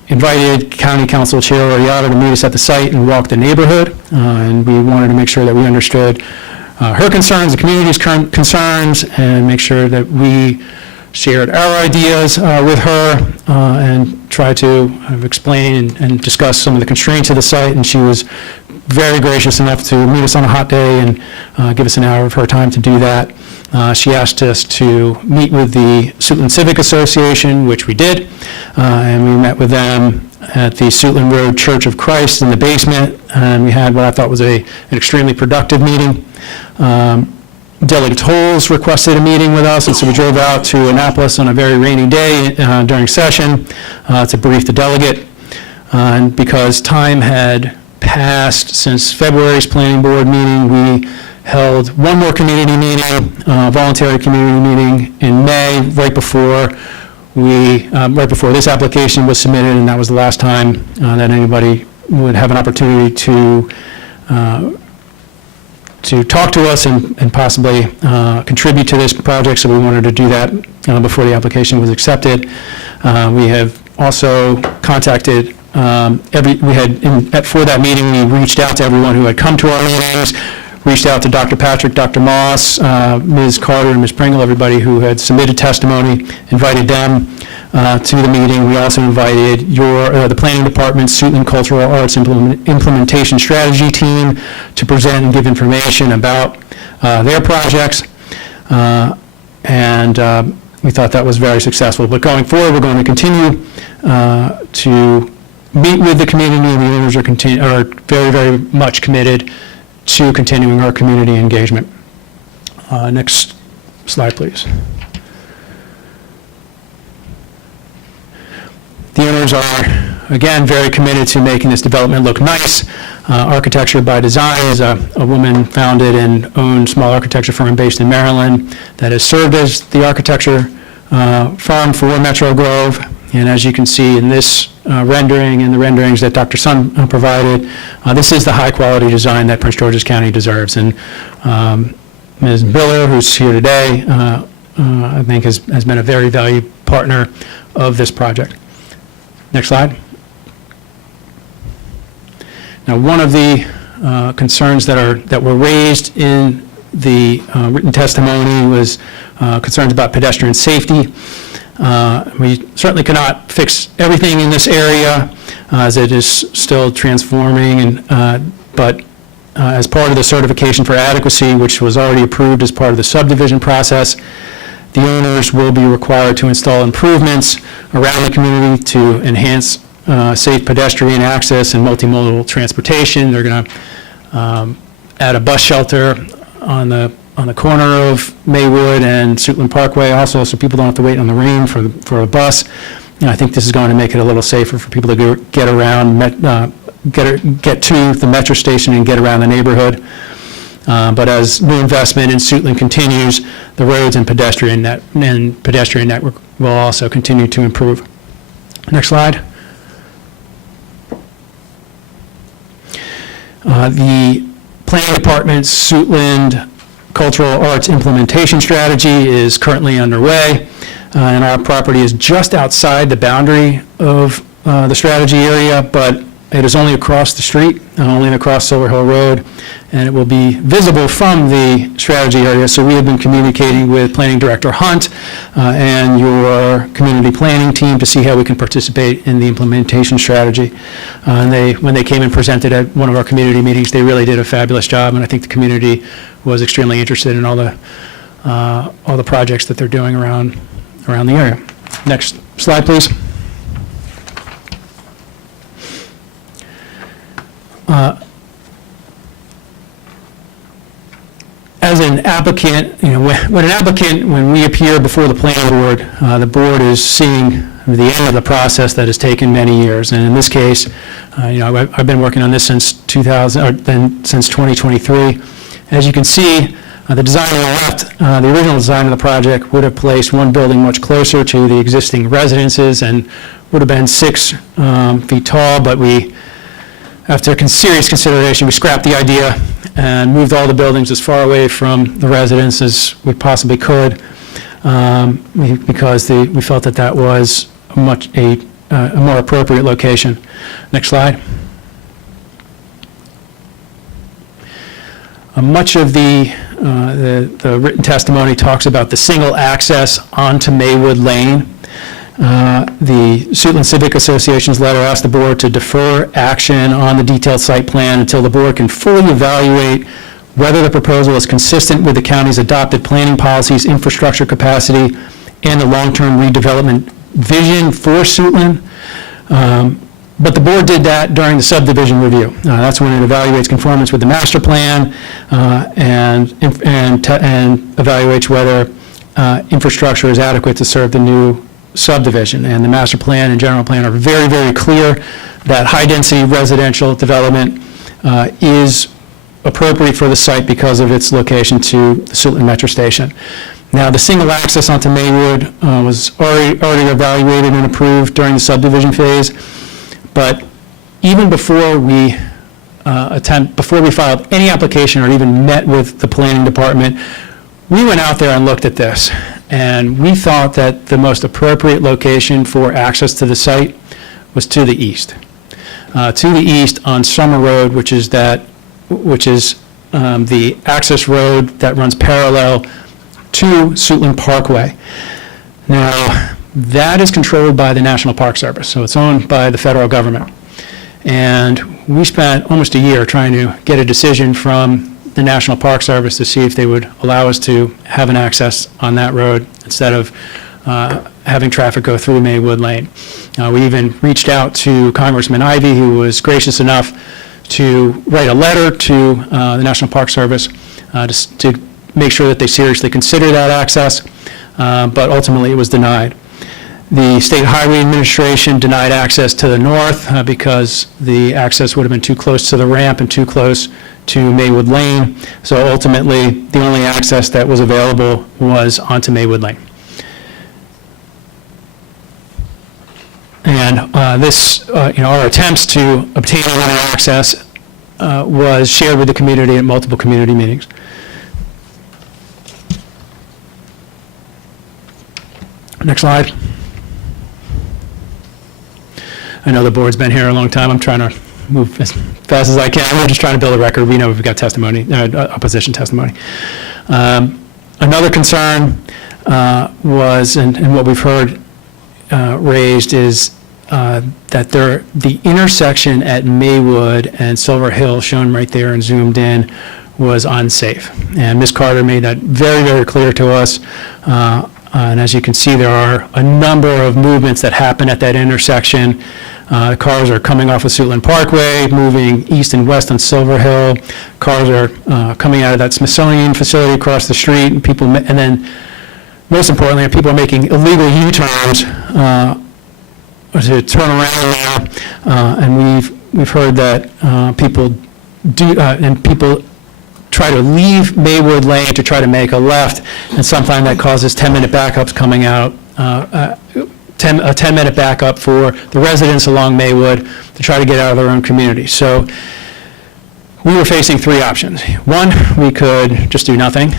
invited County Council Chair Oriata to meet us at the site and walk the neighborhood, and we wanted to make sure that we understood her concerns, the community's concerns, and make sure that we shared our ideas with her and tried to explain and discuss some of the constraints of the site, and she was very gracious enough to meet us on a hot day and give us an hour of her time to do that. She asked us to meet with the Suitland Civic Association, which we did, and we met with them at the Suitland Road Church of Christ in the basement, and we had what I thought was an extremely productive meeting. Delegate Tolles requested a meeting with us, and so we drove out to Annapolis on a very rainy day during session to brief the delegate. And because time had passed since February's planning board meeting, we held one more community meeting, voluntary community meeting in May, right before this application was submitted, and that was the last time that anybody would have an opportunity to talk to us and possibly contribute to this project, so we wanted to do that before the application was accepted. We have also contacted for that meeting, we reached out to everyone who had come to our meetings, reached out to Dr. Patrick, Dr. Moss, Ms. Carter, and Ms. Pringle, everybody who had submitted testimony, invited them to the meeting. We also invited the Planning Department's Suitland Cultural Arts Implementation Strategy team to present and give information about their projects. And we thought that was very successful. But going forward, we're going to continue to meet with the community, and the owners are very, very much committed to continuing our community engagement. Next slide, please. The owners are, again, very committed to making this development look nice. Architecture by Design is a woman-founded and owned small architecture firm based in Maryland that has served as the architecture firm for Metro Grove. And as you can see in this rendering and the renderings that Dr. Sun provided, this is the high-quality design that Prince George's County deserves. And Ms. Biller, who's here today, I think has been a very valued partner of this project. Next slide. Now, one of the concerns that were raised in the written testimony was concerns about pedestrian safety. We certainly cannot fix everything in this area as it is still transforming, but as part of the certification for adequacy, which was already approved as part of the subdivision process, the owners will be required to install improvements around the community to enhance safe pedestrian access and multimodal transportation. They're going to add a bus shelter on the corner of Maywood and Suitland Parkway also, so people don't have to wait on the rain for a bus. And I think this is going to make it a little safer for people to get around, get to the metro station and get around the neighborhood. But as new investment in Suitland continues, the roads and pedestrian network will also continue to improve. Next slide. The Planning Department's Suitland Cultural Arts Implementation Strategy is currently underway, and our property is just outside the boundary of the strategy area, but it is only across the street, only across Silver Hill Road, and it will be visible from the strategy area. So we have been communicating with Planning Director Hunt and your community planning team to see how we can participate in the implementation strategy. And when they came and presented at one of our community meetings, they really did a fabulous job, and I think the community was extremely interested in all the projects that they're doing around the area. Next slide, please. As an applicant, when we appear before the planning board, the board is seeing the end of the process that has taken many years. And in this case, I've been working on this since 2023. As you can see, the design on the left, the original design of the project would have placed one building much closer to the existing residences and would have been 6 feet tall, but after serious consideration, we scrapped the idea and moved all the buildings as far away from the residence as we possibly could, because we felt that was a more appropriate location. Next slide. Much of the written testimony talks about the single access onto Maywood Lane. The Suitland Civic Association's letter asked the board to defer action on the detailed site plan until the board can fully evaluate whether the proposal is consistent with the county's adopted planning policies, infrastructure capacity, and the long-term redevelopment vision for Suitland. But the board did that during the subdivision review. That's when it evaluates conformance with the master plan and evaluates whether infrastructure is adequate to serve the new subdivision. And the master plan and general plan are very, very clear that high-density residential development is appropriate for the site because of its location to the Suitland Metro Station. Now, the single access onto Maywood was already evaluated and approved during the subdivision phase, but even before we attempt, before we filed any application or even met with the planning department, we went out there and looked at this, and we thought that the most appropriate location for access to the site was to the east. To the east on Summer Road, which is the access road that runs parallel to Suitland Parkway. Now, that is controlled by the National Park Service, so it's owned by the federal government. And we spent almost a year trying to get a decision from the National Park Service to see if they would allow us to have an access on that road instead of having traffic go through Maywood Lane. We even reached out to Congressman Ivey, who was gracious enough to write a letter to the National Park Service to make sure that they seriously consider that access, but ultimately it was denied. The State Highway Administration denied access to the north because the access would have been too close to the ramp and too close to Maywood Lane. So ultimately, the only access that was available was onto Maywood Lane. And our attempts to obtain that access was shared with the community at multiple community meetings. Next slide. I know the board's been here a long time. I'm trying to move as fast as I can. We're just trying to build a record. We know we've got testimony, opposition testimony. Another concern was, and what we've heard raised is that the intersection at Maywood and Silver Hill, shown right there and zoomed in, was unsafe. And Ms. Carter made that very, very clear to us. And as you can see, there are a number of movements that happen at that intersection. Cars are coming off of Suitland Parkway, moving east and west on Silver Hill. Cars are coming out of that Smithsonian facility across the street, and and then most importantly, people are making illegal U-turns to turn around there. And we've heard that people try to leave Maywood Lane to try to make a left, and sometimes that causes 10-minute backups coming out, a 10-minute backup for the residents along Maywood to try to get out of their own community. So we were facing three options. One, we could just do nothing.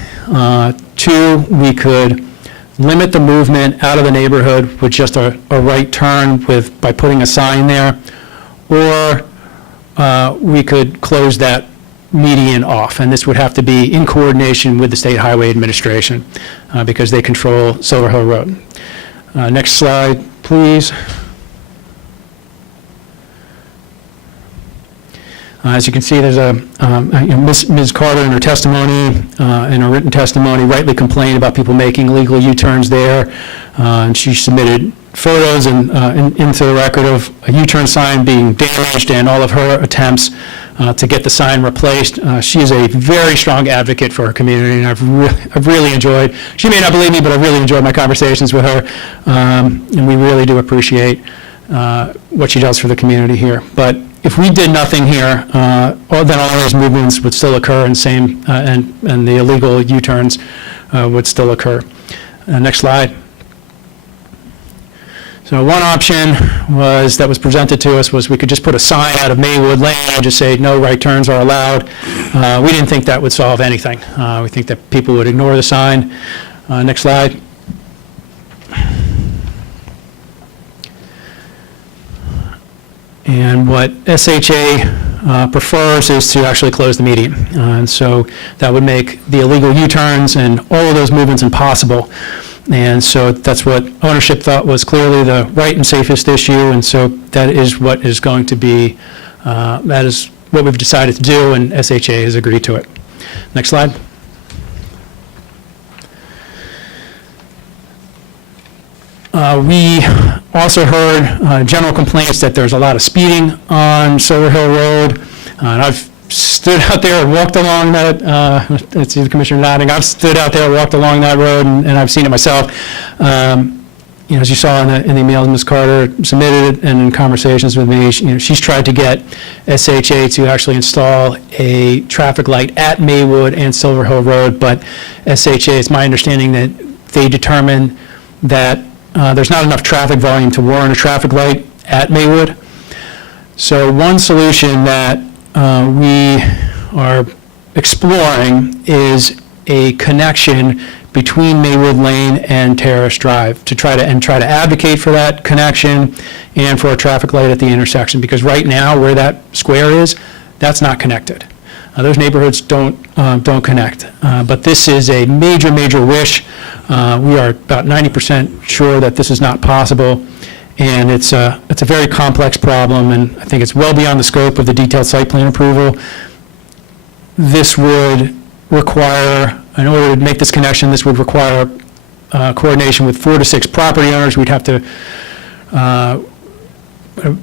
Two, we could limit the movement out of the neighborhood with just a right turn by putting a sign there, or we could close that median off, and this would have to be in coordination with the State Highway Administration because they control Silver Hill Road. Next slide, please. As you can see, there's Ms. Carter in her testimony, in her written testimony, rightly complained about people making illegal U-turns there, and she submitted photos and into the record of a U-turn sign being damaged and all of her attempts to get the sign replaced. She is a very strong advocate for her community, and I've really enjoyed, she may not believe me, but I've really enjoyed my conversations with her, and we really do appreciate what she does for the community here. But if we did nothing here, then all those movements would still occur, and the illegal U-turns would still occur. Next slide. So one option that was presented to us was we could just put a sign out of Maywood Lane and just say no right turns are allowed. We didn't think that would solve anything. We think that people would ignore the sign. Next slide. And what SHA prefers is to actually close the median. And so that would make the illegal U-turns and all of those movements impossible. And so that's what ownership thought was clearly the right and safest issue, and so that is what is going to be, that is what we've decided to do, and SHA has agreed to it. Next slide. We also heard general complaints that there's a lot of speeding on Silver Hill Road, and I've stood out there and walked along that, I see the commissioner nodding, I've stood out there and walked along that road, and I've seen it myself. As you saw in the email Ms. Carter submitted and in conversations with me, she's tried to get SHA to actually install a traffic light at Maywood and Silver Hill Road, but SHA, it's my understanding that they determined that there's not enough traffic volume to warrant a traffic light at Maywood. So one solution that we are exploring is a connection between Maywood Lane and Terrace Drive to try to advocate for that connection and for a traffic light at the intersection, because right now where that square is, that's not connected. Those neighborhoods don't connect. But this is a major, major wish. We are about 90% sure that this is not possible, and it's a very complex problem, and I think it's well beyond the scope of the detailed site plan approval. This would require, in order to make this connection, this would require coordination with 4 to 6 property owners. We'd have to, it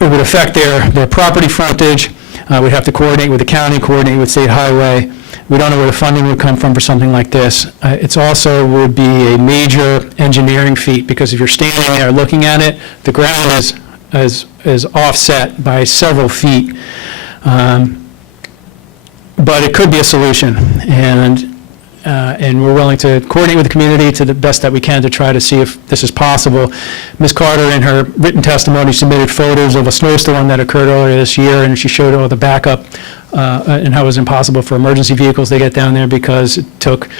would affect their property frontage. We'd have to coordinate with the county, coordinate with State Highway. We don't know where the funding would come from for something like this. It's also would be a major engineering feat, because if you're standing there looking at it, the ground is offset by several feet. But it could be a solution, and we're willing to coordinate with the community to the best that we can to try to see if this is possible. Ms. Carter, in her written testimony, submitted photos of a snowstorm that occurred earlier this year, and she showed all the backup and how it was impossible for emergency vehicles to get down there because it took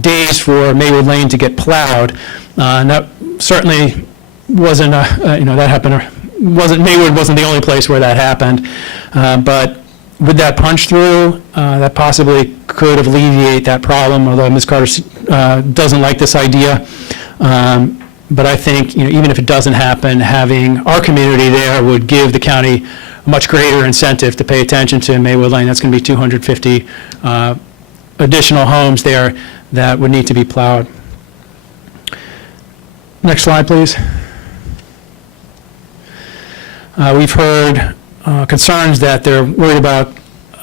days for Maywood Lane to get plowed. And that certainly wasn't, that happened, Maywood wasn't the only place where that happened, but with that punch through, that possibly could alleviate that problem, although Ms. Carter doesn't like this idea. But I think, even if it doesn't happen, having our community there would give the county a much greater incentive to pay attention to Maywood Lane. That's going to be 250 additional homes there that would need to be plowed. Next slide, please. We've heard concerns that they're worried about,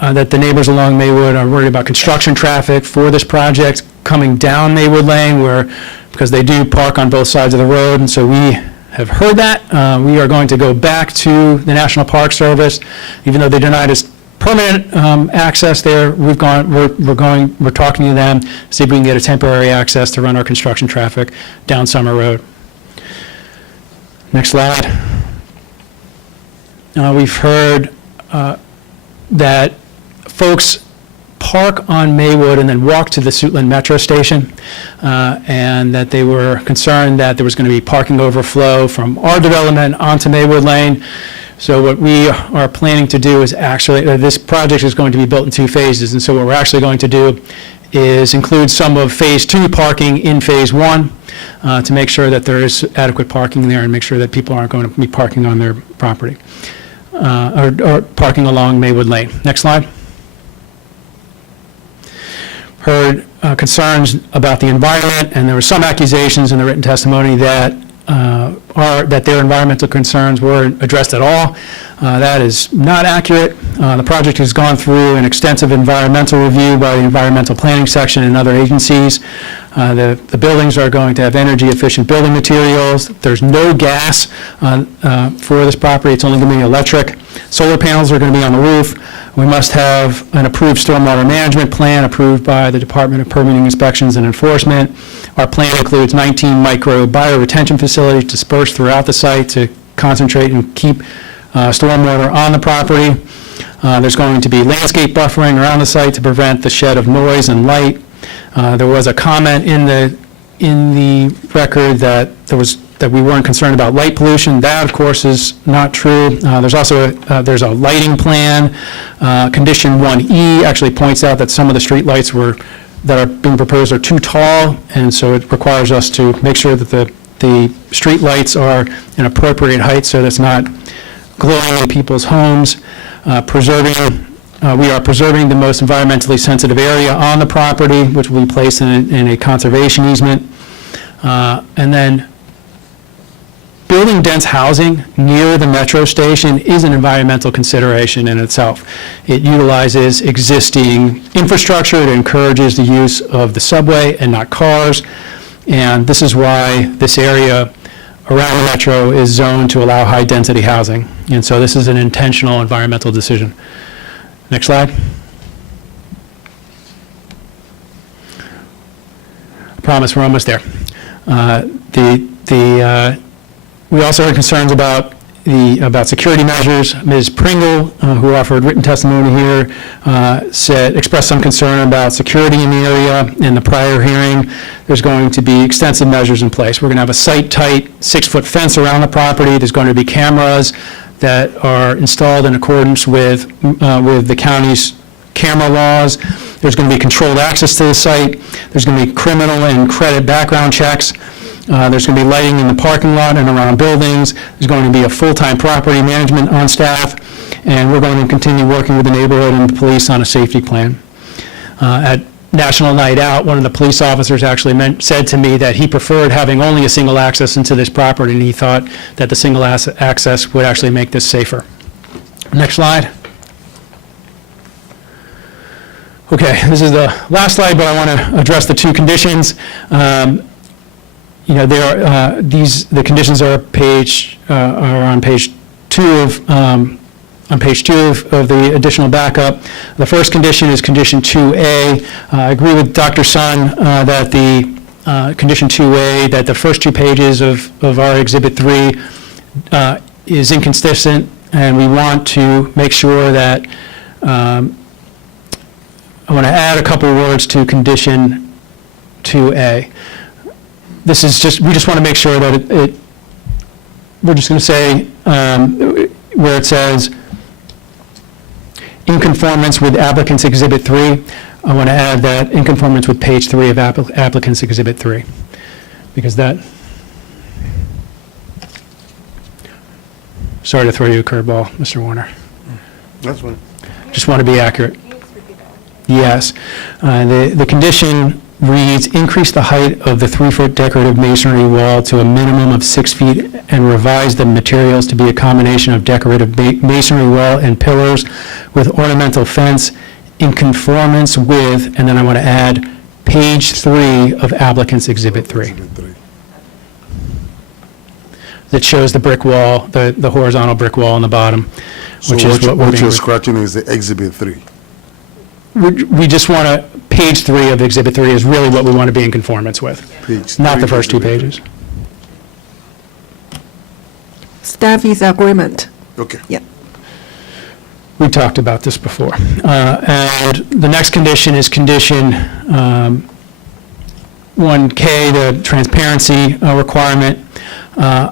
that the neighbors along Maywood are worried about construction traffic for this project coming down Maywood Lane, because they do park on both sides of the road, and so we have heard that. We are going to go back to the National Park Service, even though they denied us permanent access there. We're talking to them, see if we can get a temporary access to run our construction traffic down Summer Road. Next slide. We've heard that folks park on Maywood and then walk to the Suitland Metro Station, and that they were concerned that there was going to be parking overflow from our development onto Maywood Lane. So what we are planning to do is actually, this project is going to be built in 2 phases, and so what we're actually going to do is include some of Phase 2 parking in Phase 1 to make sure that there is adequate parking there and make sure that people aren't going to be parking on their property. Or parking along Maywood Lane. Next slide. Heard concerns about the environment, and there were some accusations in the written testimony that their environmental concerns weren't addressed at all. That is not accurate. The project has gone through an extensive environmental review by the Environmental Planning Section and other agencies. The buildings are going to have energy-efficient building materials. There's no gas for this property. It's only going to be electric. Solar panels are going to be on the roof. We must have an approved stormwater management plan approved by the Department of Permitting Inspections and Enforcement. Our plan includes 19 micro bioretention facilities dispersed throughout the site to concentrate and keep stormwater on the property. There's going to be landscape buffering around the site to prevent the shed of noise and light. There was a comment in the record that we weren't concerned about light pollution. That, of course, is not true. There's also there's a lighting plan. Condition 1E actually points out that some of the street lights that are being proposed are too tall, and so it requires us to make sure that the street lights are an appropriate height so that it's not glowing in people's homes. We are preserving the most environmentally sensitive area on the property, which will be placed in a conservation easement. And then building dense housing near the metro station is an environmental consideration in itself. It utilizes existing infrastructure. It encourages the use of the subway and not cars. And this is why this area around the metro is zoned to allow high-density housing. And so this is an intentional environmental decision. Next slide. I promise we're almost there. We also heard concerns about about security measures. Ms. Pringle, who offered written testimony here, expressed some concern about security in the area. In the prior hearing, there's going to be extensive measures in place. We're going to have a site-tight 6-foot fence around the property. There's going to be cameras that are installed in accordance with the county's camera laws. There's going to be controlled access to the site. There's going to be criminal and credit background checks. There's going to be lighting in the parking lot and around buildings. There's going to be a full-time property management on staff, and we're going to continue working with the neighborhood and the police on a safety plan. At National Night Out, one of the police officers actually said to me that he preferred having only a single access into this property, and he thought that the single access would actually make this safer. Next slide. Okay, this is the last slide, but I want to address the two conditions. The conditions are on page 2 of the additional backup. The first condition is condition 2A. I agree with Dr. Sun that the condition 2A, that the first 2 pages of our Exhibit 3 is inconsistent, and we want to make sure that I want to add a couple words to condition 2A. We just want to make sure that we're just going to say where it says, in conformance with applicant's Exhibit 3, I want to add that in conformance with page 3 of applicant's Exhibit 3, because that, sorry to throw you a curveball, Mr. Warner. That's fine. Just want to be accurate. Yes. The condition reads, increase the height of the 3-foot decorative masonry wall to a minimum of 6 feet and revise the materials to be a combination of decorative masonry wall and pillars with ornamental fence in conformance with, and then I want to add, page 3 of applicant's Exhibit 3. That shows the brick wall, the horizontal brick wall on the bottom, which is what we're what you're being. scratching is the Exhibit 3. We just want to, page 3 of Exhibit 3 is really what we want to be in conformance with, Page not 3, the first 2 Exhibit pages. Staff is agreement. Okay. Yeah. We talked about this before. And the next condition is condition 1K, the transparency requirement. I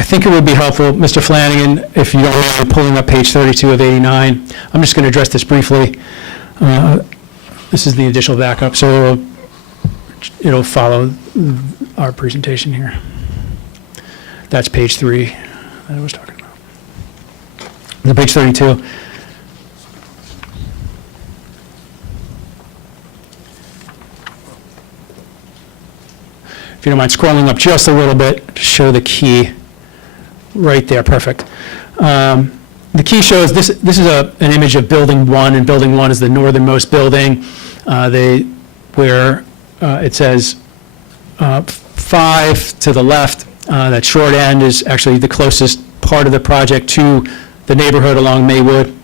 think it would be helpful, Mr. Flanagan, if you don't mind pulling up page 32 of 89. I'm just going to address this briefly. This is the additional backup, so it'll follow our presentation here. That's page 3 that I was talking about. The page 32. If you don't mind scrolling up just a little bit to show the key. Right there, perfect. The key shows, this is an image of Building 1, and Building 1 is the northernmost building. Where it says 5 to the left, that short end is actually the closest part of the project to the neighborhood along Maywood.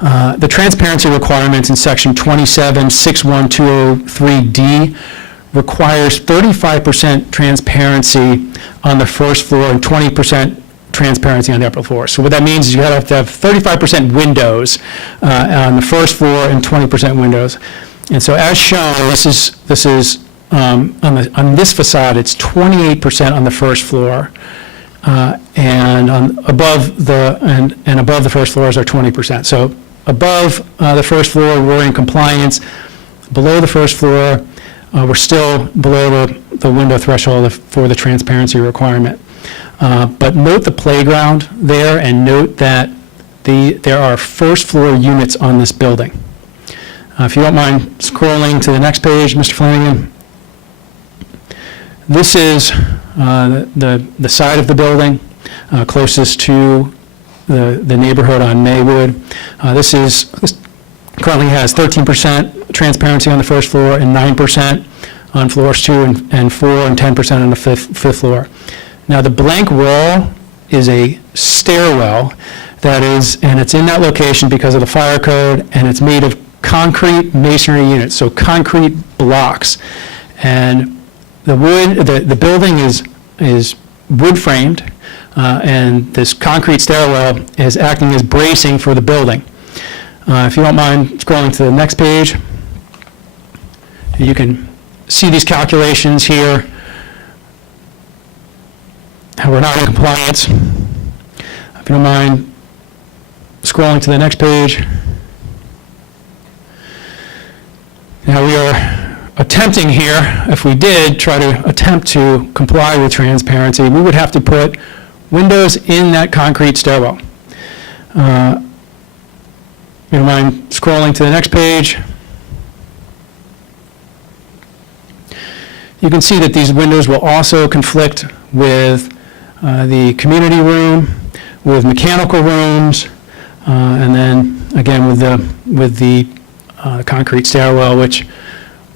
The transparency requirements in section 2761203D requires 35% transparency on the first floor and 20% transparency on the upper floor. So what that means is you have to have 35% windows on the first floor and 20% windows. And so as shown, this is on this facade, it's 28% on the first floor, and above the first floors are 20%. So above the first floor, we're in compliance. Below the first floor, we're still below the window threshold for the transparency requirement. But note the playground there, and note that there are first floor units on this building. If you don't mind scrolling to the next page, Mr. Flanagan. This is the side of the building closest to the neighborhood on Maywood. This currently has 13% transparency on the first floor and 9% on floors 2 and 4 and 10% on the fifth floor. Now the blank wall is a stairwell and it's in that location because of the fire code, and it's made of concrete masonry units, so concrete blocks. And the building is wood framed. and this concrete stairwell is acting as bracing for the building. If you don't mind scrolling to the next page, you can see these calculations here, how we're not in compliance. If you don't mind scrolling to the next page. Now we are attempting here, if we did try to attempt to comply with transparency, we would have to put windows in that concrete stairwell. If you don't mind scrolling to the next page. You can see that these windows will also conflict with the community room, with mechanical rooms, and then again with the concrete stairwell, which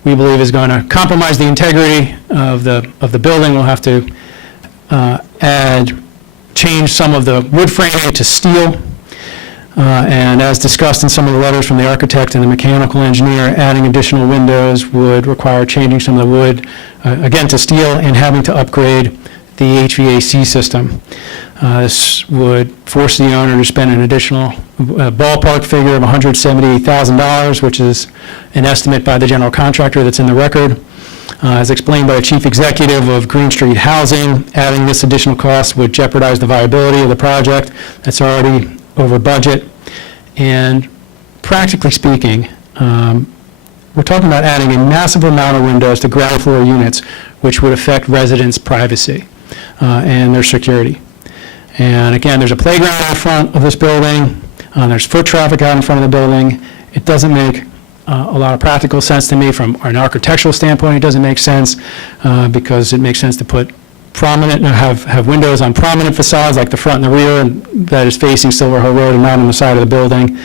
we believe is going to compromise the integrity of the building. We'll have to change some of the wood framing to steel. And as discussed in some of the letters from the architect and the mechanical engineer, adding additional windows would require changing some of the wood, again, to steel and having to upgrade the HVAC system. This would force the owner to spend an additional ballpark figure of $178,000, which is an estimate by the general contractor that's in the record. As explained by the chief executive of Green Street Housing, adding this additional cost would jeopardize the viability of the project that's already over budget. And practically speaking, we're talking about adding a massive amount of windows to ground floor units, which would affect residents' privacy and their security. And again, there's a playground in front of this building. There's foot traffic out in front of the building. It doesn't make a lot of practical sense to me from an architectural standpoint. It doesn't make sense because it makes sense to put have windows on prominent facades like the front and the rear, and that is facing Silver Hill Road and not on the side of the building.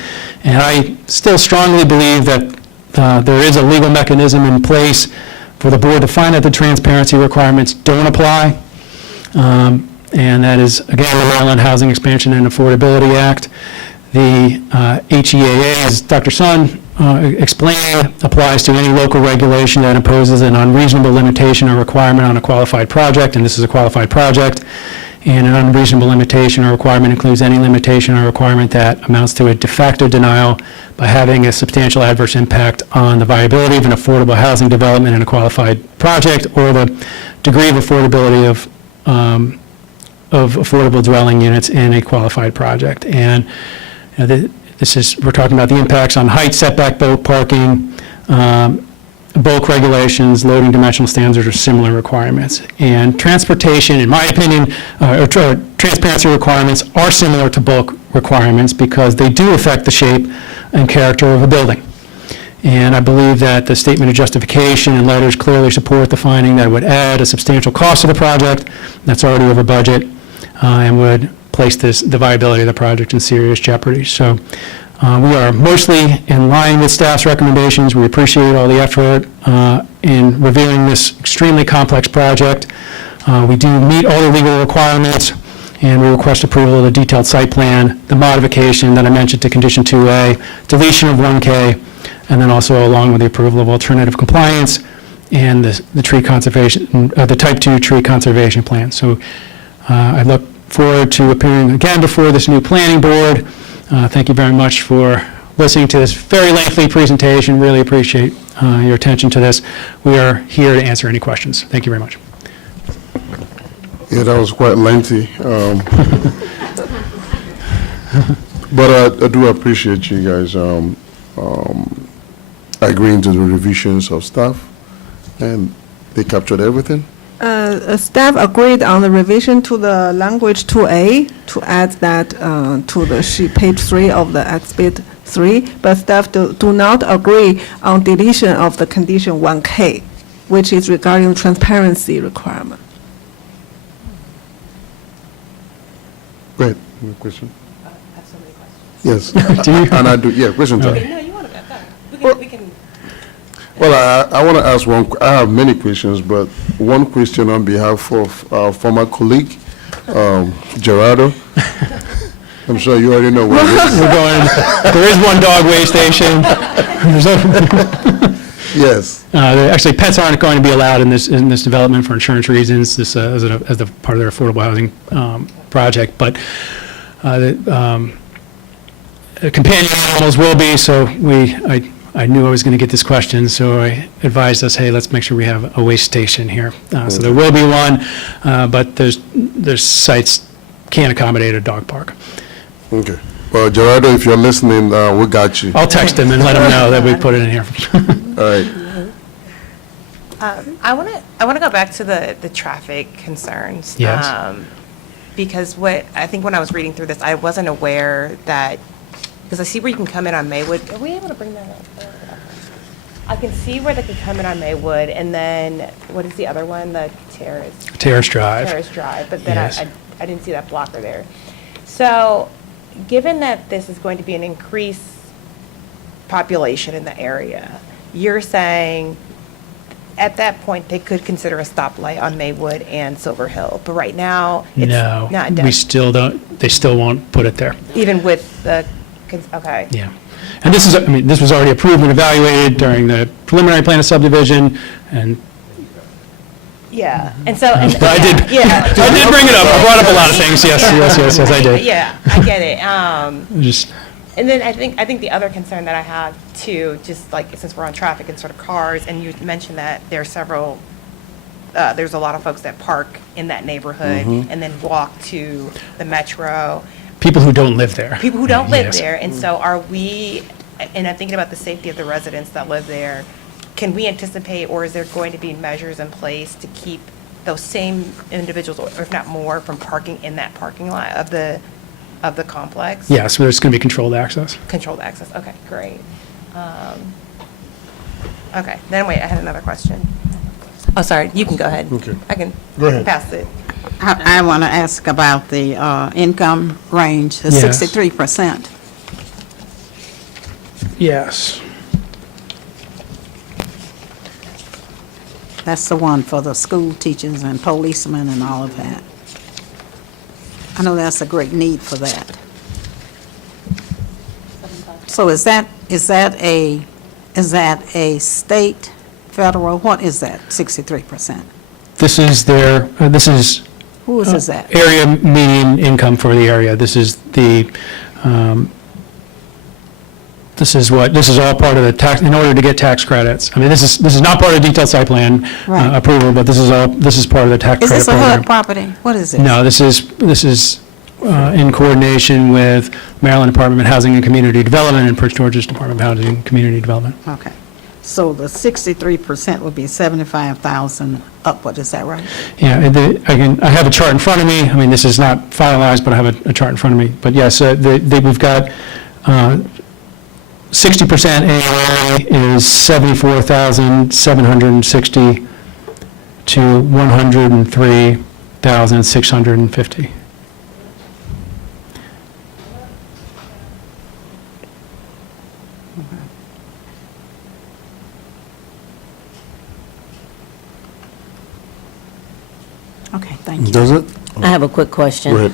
And I still strongly believe that there is a legal mechanism in place for the board to find that the transparency requirements don't apply. And that is, again, the Maryland Housing Expansion and Affordability Act. The HEAA, as Dr. Sun explained, applies to any local regulation that imposes an unreasonable limitation or requirement on a qualified project, and this is a qualified project. And an unreasonable limitation or requirement includes any limitation or requirement that amounts to a de facto denial by having a substantial adverse impact on the viability of an affordable housing development in a qualified project, or the degree of affordability of affordable dwelling units in a qualified project. And we're talking about the impacts on height, setback, bulk parking, bulk regulations, loading dimensional standards, or similar requirements. And transportation, in my opinion, or transparency requirements are similar to bulk requirements because they do affect the shape and character of a building. And I believe that the statement of justification and letters clearly support the finding that it would add a substantial cost to the project that's already over budget and would place the viability of the project in serious jeopardy. So we are mostly in line with staff's recommendations. We appreciate all the effort in reviewing this extremely complex project. We do meet all the legal requirements, and we request approval of the detailed site plan, the modification that I mentioned to condition 2A, deletion of 1K, and then also along with the approval of alternative compliance and the tree conservation, the type 2 tree conservation plan. So I look forward to appearing again before this new planning board. Thank you very much for listening to this very lengthy presentation. Really appreciate your attention to this. We are here to answer any questions. Thank you very much. Yeah, that was quite lengthy. But I do appreciate you guys agreeing to the revisions of staff, and they captured everything. Staff agreed on the revision to the language 2A to add that to the sheet page 3 of the exhibit 3, but staff do not agree on deletion of the condition 1K, which is regarding transparency requirement. Go ahead. You have a question? Yes. And I do. Yeah, question time. No, you want to go. We can. Well, I want to ask one. I have many questions, but one question on behalf of our former colleague, Gerardo. I'm sure you already know where it is. We're going. There is one dog way station. Yes. Actually, pets aren't going to be allowed in this development for insurance reasons, this, as a part of their affordable housing project, but companion animals will be, so I knew I was going to get this question, so I advised us, hey, let's make sure we have a waste station here. So there will be one, but there's sites can't accommodate a dog park. Okay. Well, Gerardo, if you're listening, we got you. I'll text him and let him know that we put it in here. All right. I want to go back to the traffic concerns. Yes. Because I think when I was reading through this, I wasn't aware that, because I see where you can come in on Maywood. Are we able to bring that up? I can see where they could come in on Maywood, and then, what is the other one? The Terrace? Terrace Drive. Terrace Drive, but then Yes. I didn't see that blocker there. So, given that this is going to be an increased population in the area, you're saying at that point, they could consider a stoplight on Maywood and Silver Hill, but right now, it's No, not we done, still don't, they still won't put it there. even with the, okay. Yeah. And this is, I mean, this was already approved and evaluated during the preliminary plan of subdivision, and Yeah, and so. and- but I did, Yeah. I did bring it up. I brought up a lot of things. Yes, I did. Yeah, I get it. Just, And then I think the other concern that I have too, just like since we're on traffic and sort of cars, and you mentioned that there are several, there's a lot of folks that park in that neighborhood and then walk to the metro. people who don't live there. People who don't live Yes. there, and so are we, and I'm thinking about the safety of the residents that live there, can we anticipate, or is there going to be measures in place to keep those same individuals, or if not more, from parking in that parking lot of the complex? Yeah, so there's going to be controlled access. Controlled access, okay, great. Okay, then wait, I had another question. Oh, sorry, you can go ahead. Okay. I can Go ahead. pass it. I want to ask about the income range, the Yes. 63%. Yes. That's the one for the school teachers and policemen and all of that. I know that's a great need for that. So is that a state, federal, what is that, 63%? This is their, this is Whose is that? area median income for the area. This is the, this is all part of the tax, in order to get tax credits. I mean, this is not part of the detailed site plan Right. approval, but this is part of the tax Is credit this a program. HUD property? What is this? No, this is in coordination with Maryland Department of Housing and Community Development and Prince George's Department of Housing and Community Development. Okay. So the 63% would be 75,000 upward, is that right? Yeah, I have a chart in front of me. I mean, this is not finalized, but I have a chart in front of me. But yes, we've got 60% ARA is 74,760 to 103,650. Okay, thank you. Does it? I have a quick question. Go ahead.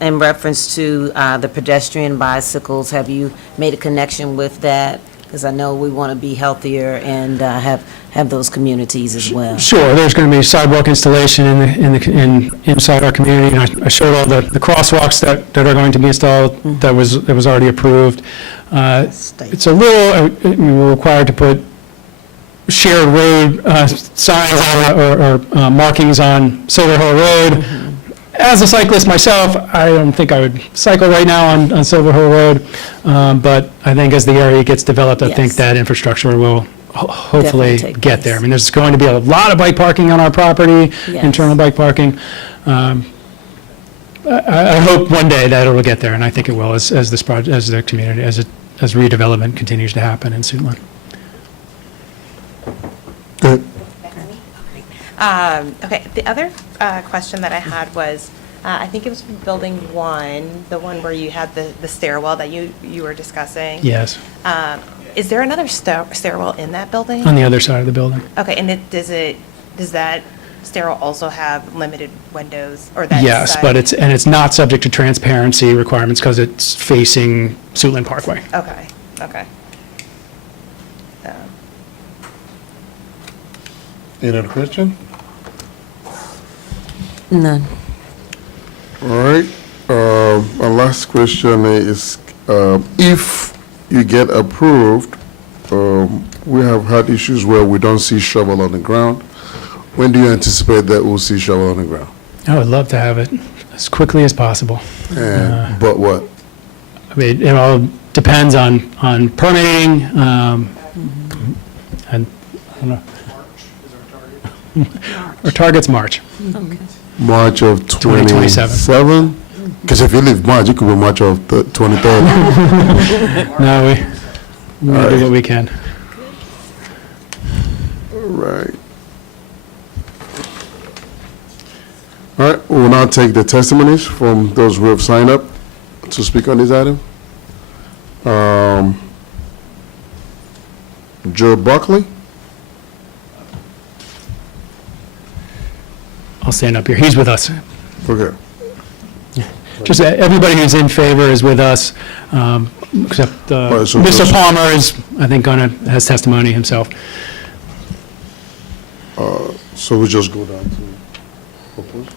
In reference to the pedestrian bicycles, have you made a connection with that? Because I know we want to be healthier and have those communities as well. Sure, there's going to be sidewalk installation inside our community, and I showed all the crosswalks that are going to be installed, that was already approved. It's a little, we were required to put shared road signs or markings on Silver Hill Road. As a cyclist myself, I don't think I would cycle right now on Silver Hill Road, but I think as the area gets developed, I think Yes. that infrastructure will hopefully Definitely take get place. there. I mean, there's going to be a lot of bike parking on our property, Yes. internal bike parking. I hope one day that it'll get there, and I think it will as this project, as the community, as redevelopment continues to happen in Suitland. Go ahead. Okay, the other question that I had was, I think it was from Building 1, the one where you had the stairwell that you were discussing. Yes, Is there another stairwell in that building? on the other side of the building. Okay, and does that stairwell also have limited windows, or that Yes, side? but it's not subject to transparency requirements because it's facing Suitland Parkway. Okay, okay. Any other question? None. All right. My last question is, if you get approved, we have had issues where we don't see shovel on the ground. When do you anticipate that we'll see shovel on the ground? I would love to have it as quickly as possible. But what? I mean, it all depends on permitting, and, I don't know. Our target's March. Okay. March of 2027. 2027? Because if you leave March, it could be March of 2030. No, we're going to do what we can. Right. All right, we'll now take the testimonies from those who have signed up to speak on this item. Joe Buckley? I'll stand up here. He's with us. Okay. Just everybody who's in favor is with us, except Right, so Mr. just- Palmer is, I think, has testimony himself. So we just go down to propose?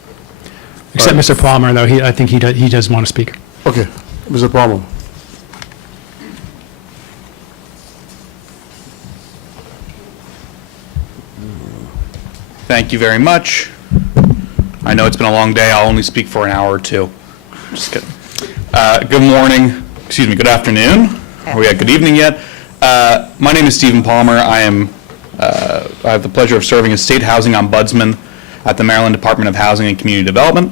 Except Mr. Palmer, though, I think he does want to speak. Okay, Mr. Palmer. Thank you very much. I know it's been a long day. I'll only speak for an hour or two. Just kidding. Good morning, excuse me, good afternoon. Are we at good evening yet? My name is Stephen Palmer. I have the pleasure of serving as State Housing Ombudsman at the Maryland Department of Housing and Community Development.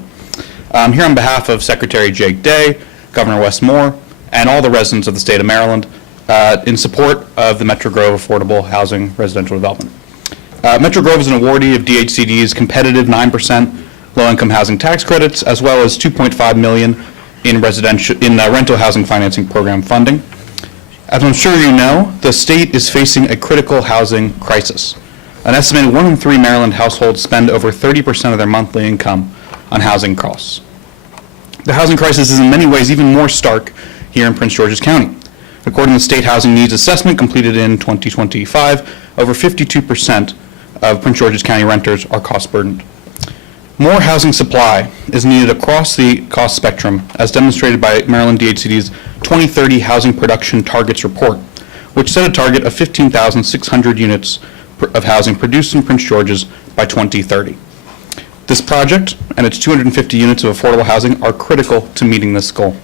I'm here on behalf of Secretary Jake Day, Governor Wes Moore, and all the residents of the state of Maryland in support of the Metro Grove Affordable Housing Residential Development. Metro Grove is an awardee of DHCD's competitive 9% low-income housing tax credits, as well as $2.5 million in rental housing financing program funding. As I'm sure you know, the state is facing a critical housing crisis. An estimated 1 in 3 Maryland households spend over 30% of their monthly income on housing costs. The housing crisis is in many ways even more stark here in Prince George's County. According to the State Housing Needs Assessment completed in 2025, over 52% of Prince George's County renters are cost burdened. More housing supply is needed across the cost spectrum, as demonstrated by Maryland DHCD's 2030 Housing Production Targets Report, which set a target of 15,600 units of housing produced in Prince George's by 2030. This project and its 250 units of affordable housing are critical to meeting this goal.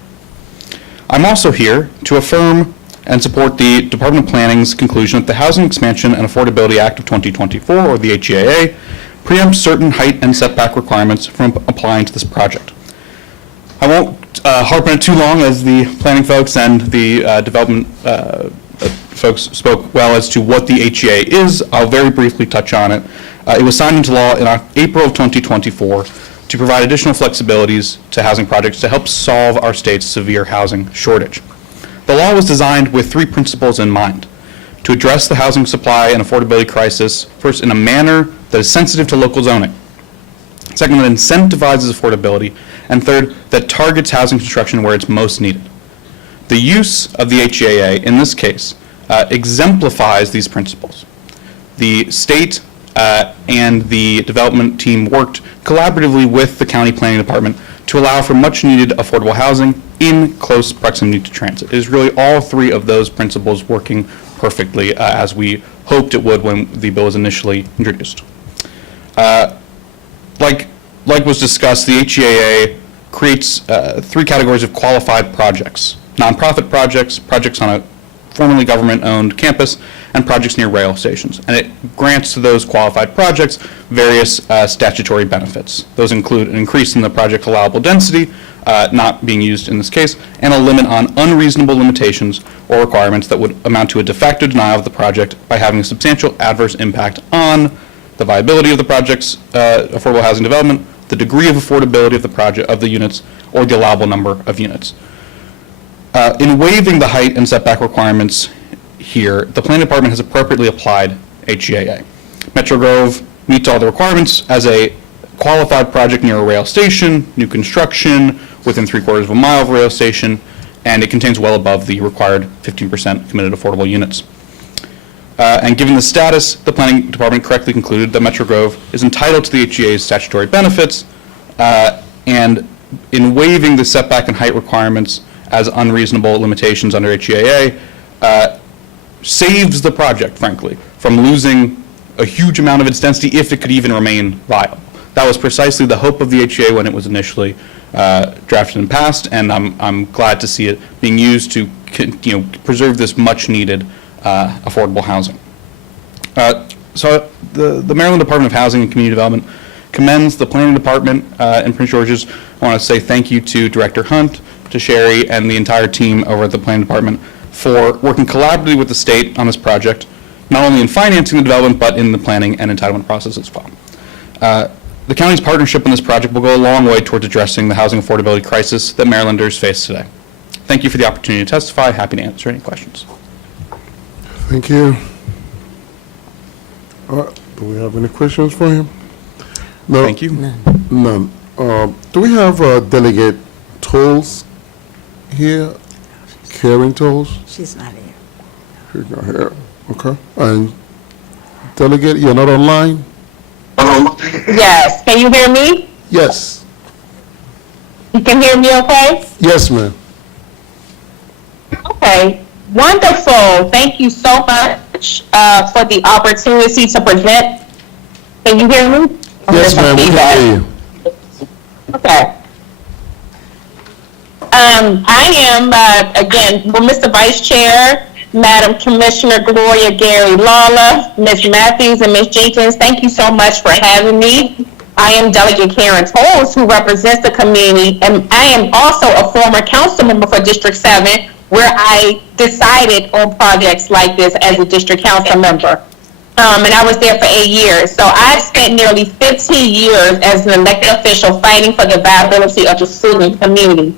I'm also here to affirm and support the Department of Planning's conclusion that the Housing Expansion and Affordability Act of 2024, or the HEAA, preempts certain height and setback requirements from applying to this project. I won't harp on it too long, as the planning folks and the development folks spoke well as to what the HEA is. I'll very briefly touch on it. It was signed into law in April of 2024 to provide additional flexibilities to housing projects to help solve our state's severe housing shortage. The law was designed with 3 principles in mind: to address the housing supply and affordability crisis, first, in a manner that is sensitive to local zoning; second, that incentivizes affordability; and third, that targets housing construction where it's most needed. The use of the HEAA in this case exemplifies these principles. The state and the development team worked collaboratively with the county planning department to allow for much needed affordable housing in close proximity to transit. It is really all 3 of those principles working perfectly as we hoped it would when the bill was initially introduced. Like was discussed, the HEAA creates 3 categories of qualified projects: nonprofit projects, projects on a formerly government-owned campus, and projects near rail stations. And it grants to those qualified projects various statutory benefits. Those include an increase in the project allowable density, not being used in this case, and a limit on unreasonable limitations or requirements that would amount to a de facto denial of the project by having a substantial adverse impact on the viability of the project's affordable housing development, the degree of affordability of the project, of the units, or the allowable number of units. In waiving the height and setback requirements here, the planning department has appropriately applied HEAA. Metro Grove meets all the requirements as a qualified project near a rail station, new construction, within 3/4 of a mile of a rail station, and it contains well above the required 15% committed affordable units. And given the status, the Planning Department correctly concluded that Metro Grove is entitled to the HGA's statutory benefits, and in waiving the setback and height requirements as unreasonable limitations under HGAA, saves the project, frankly, from losing a huge amount of its density if it could even remain viable. That was precisely the hope of the HGA when it was initially drafted and passed, and I'm glad to see it being used to preserve this much-needed affordable housing. So the Maryland Department of Housing and Community Development commends the Planning Department in Prince George's. I want to say thank you to Director Hunt, to Sherry, and the entire team over at the Planning Department for working collaboratively with the state on this project, not only in financing the development, but in the planning and entitlement process as well. The county's partnership in this project will go a long way towards addressing the housing affordability crisis that Marylanders face today. Thank you for the opportunity to testify. Happy to answer any questions. Thank you. Do we have any questions for him? No. Thank you. None. Do we have Delegate Tolles here? Karen Tolles? She's not here. She's not here. Okay. And Delegate, you're not online? Yes, can you hear me? Yes. You can hear me okay? Yes, ma'am. Okay, wonderful. Thank you so much for the opportunity to present. Can you hear me? Yes, ma'am. We can hear you. Okay. I am, again, well, Mr. Vice Chair, Madam Commissioner Gloria Gary Lawler, Ms. Matthews, and Ms. Jenkins, thank you so much for having me. I am Delegate Karen Tolles, who represents the community, and I am also a former council member for District 7, where I decided on projects like this as a district council member. And I was there for 8 years. So I've spent nearly 15 years as an elected official fighting for the viability of the student community.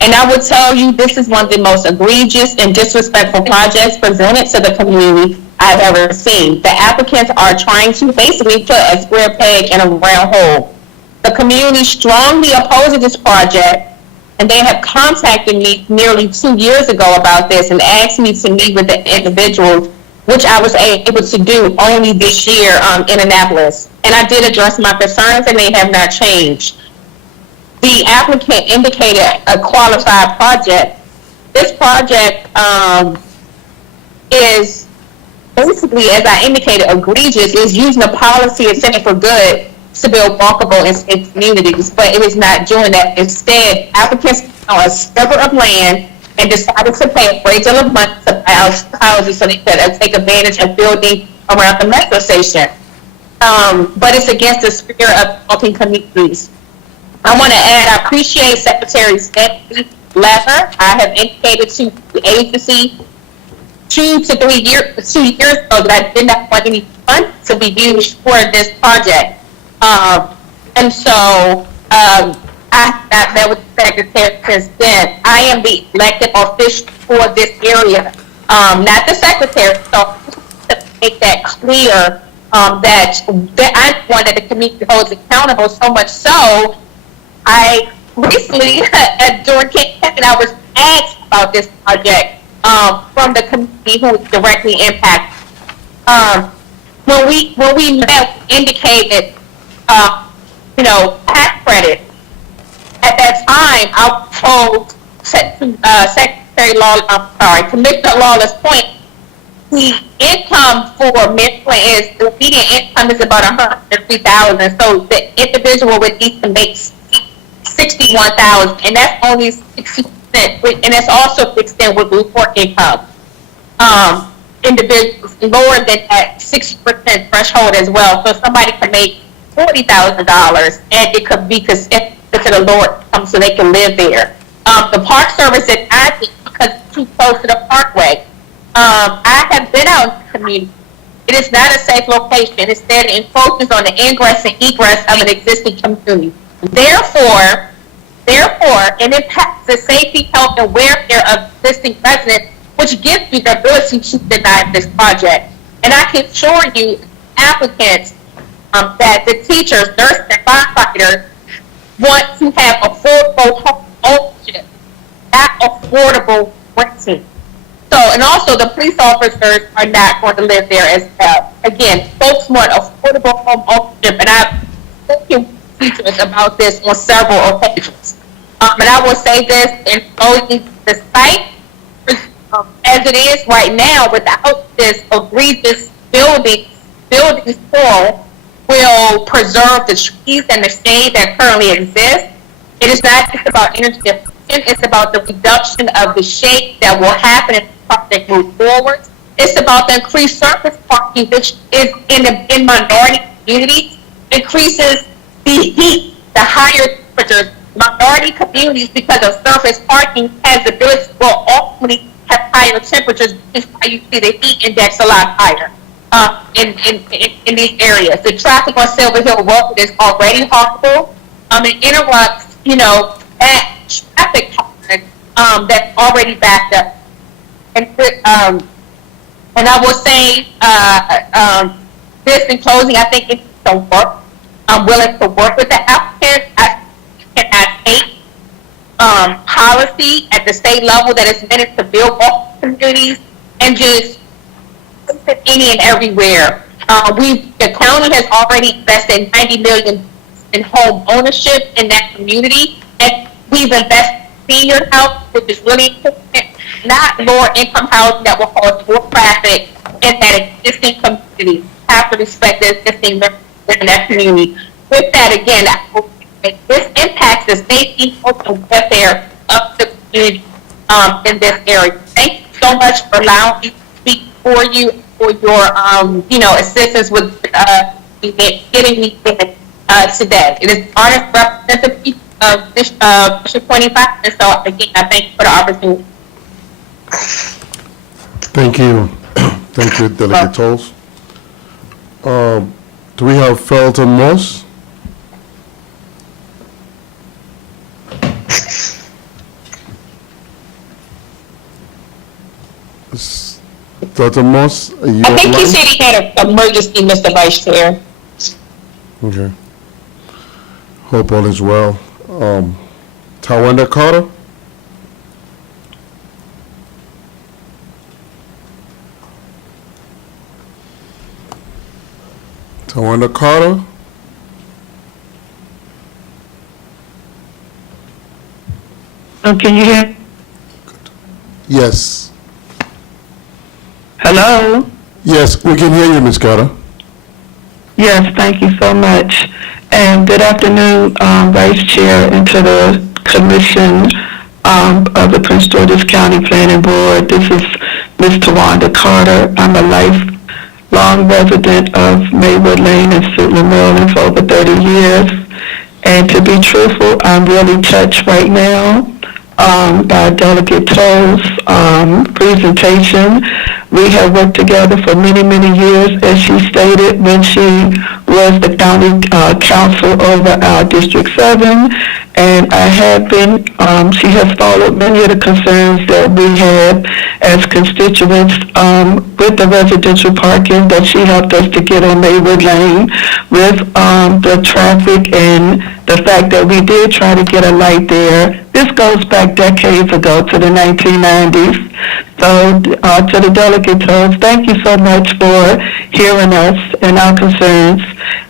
And I would tell you, this is one of the most egregious and disrespectful projects presented to the community I've ever seen. The applicants are trying to basically put a square peg in a round hole. The community strongly opposes this project, and they have contacted me nearly 2 years ago about this and asked me to meet with the individuals, which I was able to do only this year in Annapolis. And I did address my concerns, and they have not changed. The applicant indicated a qualified project. This project is basically, as I indicated, egregious. It's using a policy of Center for Good to build walkable and safe communities, but it is not doing that. Instead, applicants on a sliver of land and decided to pay a great deal of money to buy houses so they could take advantage of building around the metro station. But it's against the spirit of developing communities. I want to add, I appreciate Secretary Stephanie Lever. I have indicated to the agency 2 to 3 years, 2 years ago that I did not want any funds to be used for this project. And so I met with the Secretary since then. I am the elected official for this area, not the Secretary. So to make that clear, that I'm one that the community holds accountable, so much so, I recently, during campaign, I was asked about this project from the community who was directly impacted. When we met, we indicated, tax credit. At that time, I told Commissioner Lawler's point, the income for Midland is, the median income is about $103,000. So the individual would need to make $61,000, and that's only 60%, and that's also fixed in with report income. Individuals lower than that 60% threshold as well. So somebody can make $40,000, and it could be considered a lower income, so they can live there. The Park Service is acting because it's too close to the parkway. I have been out in the community. It is not a safe location. Instead, it focuses on the ingress and egress of an existing community. Therefore, it impacts the safety, health, and welfare of existing residents, which gives you the ability to deny this project. And I can assure you, applicants, that the teachers, nurses, and firefighters want to have affordable home ownership, not affordable renting. So and also the police officers are not going to live there as well. Again, folks want affordable home ownership, and I've spoken with teachers about this on several occasions. And I will say this, in closing, the site, as it is right now, without this egregious building sprawl, will preserve the trees and the shade that currently exists. It is not just about energy efficiency, it's about the reduction of the shade that will happen as the project moves forward. It's about the increased surface parking, which is in minority communities, increases the heat, the higher temperatures. Minority communities, because of surface parking, has the ability to ultimately have higher temperatures, which is why you see the heat index a lot higher in these areas. The traffic on Silver Hill Road is already horrible. It interrupts, that traffic pattern that's already backed up. And I will say, this in closing, I think it's some work. I'm willing to work with the applicant. I cannot take policy at the state level that is meant to build up communities and just put it any and everywhere. The county has already invested $90 million in home ownership in that community, and we've invested in senior housing, which is really important, not lower income housing that will cause more traffic in that existing community. Have to respect the existing members in that community. With that, again, this impacts the safety, health, and welfare of the community in this area. Thank you so much for allowing me to speak for you, for your assistance with getting me in today. It is an honor to represent the people of District 25, and so again, I thank you for the opportunity. Thank you. Thank you, Delegate Tolles. Do we have Felton Moss? Dr. Moss, are you I think online? he said he had an emergency, Mr. Vice Chair. Okay. Hope all is well. Tawanda Carter? Tawanda Carter? Can you hear? Yes. Hello? Yes, we can hear you, Ms. Carter. Yes, thank you so much. And good afternoon, Vice Chair, and to the Commission of the Prince George's County Planning Board. This is Ms. Tawanda Carter. I'm a lifelong resident of Maywood Lane in Suitland, Maryland for over 30 years. And to be truthful, I'm really touched right now by Delegate Tolles' presentation. We have worked together for many, many years, as she stated, when she was the county council over our District 7. And I have been, she has followed many of the concerns that we had as constituents with the residential parking that she helped us to get on Maywood Lane with the traffic and the fact that we did try to get a light there. This goes back decades ago to the 1990s. So to the Delegate Tolles, thank you so much for hearing us and our concerns.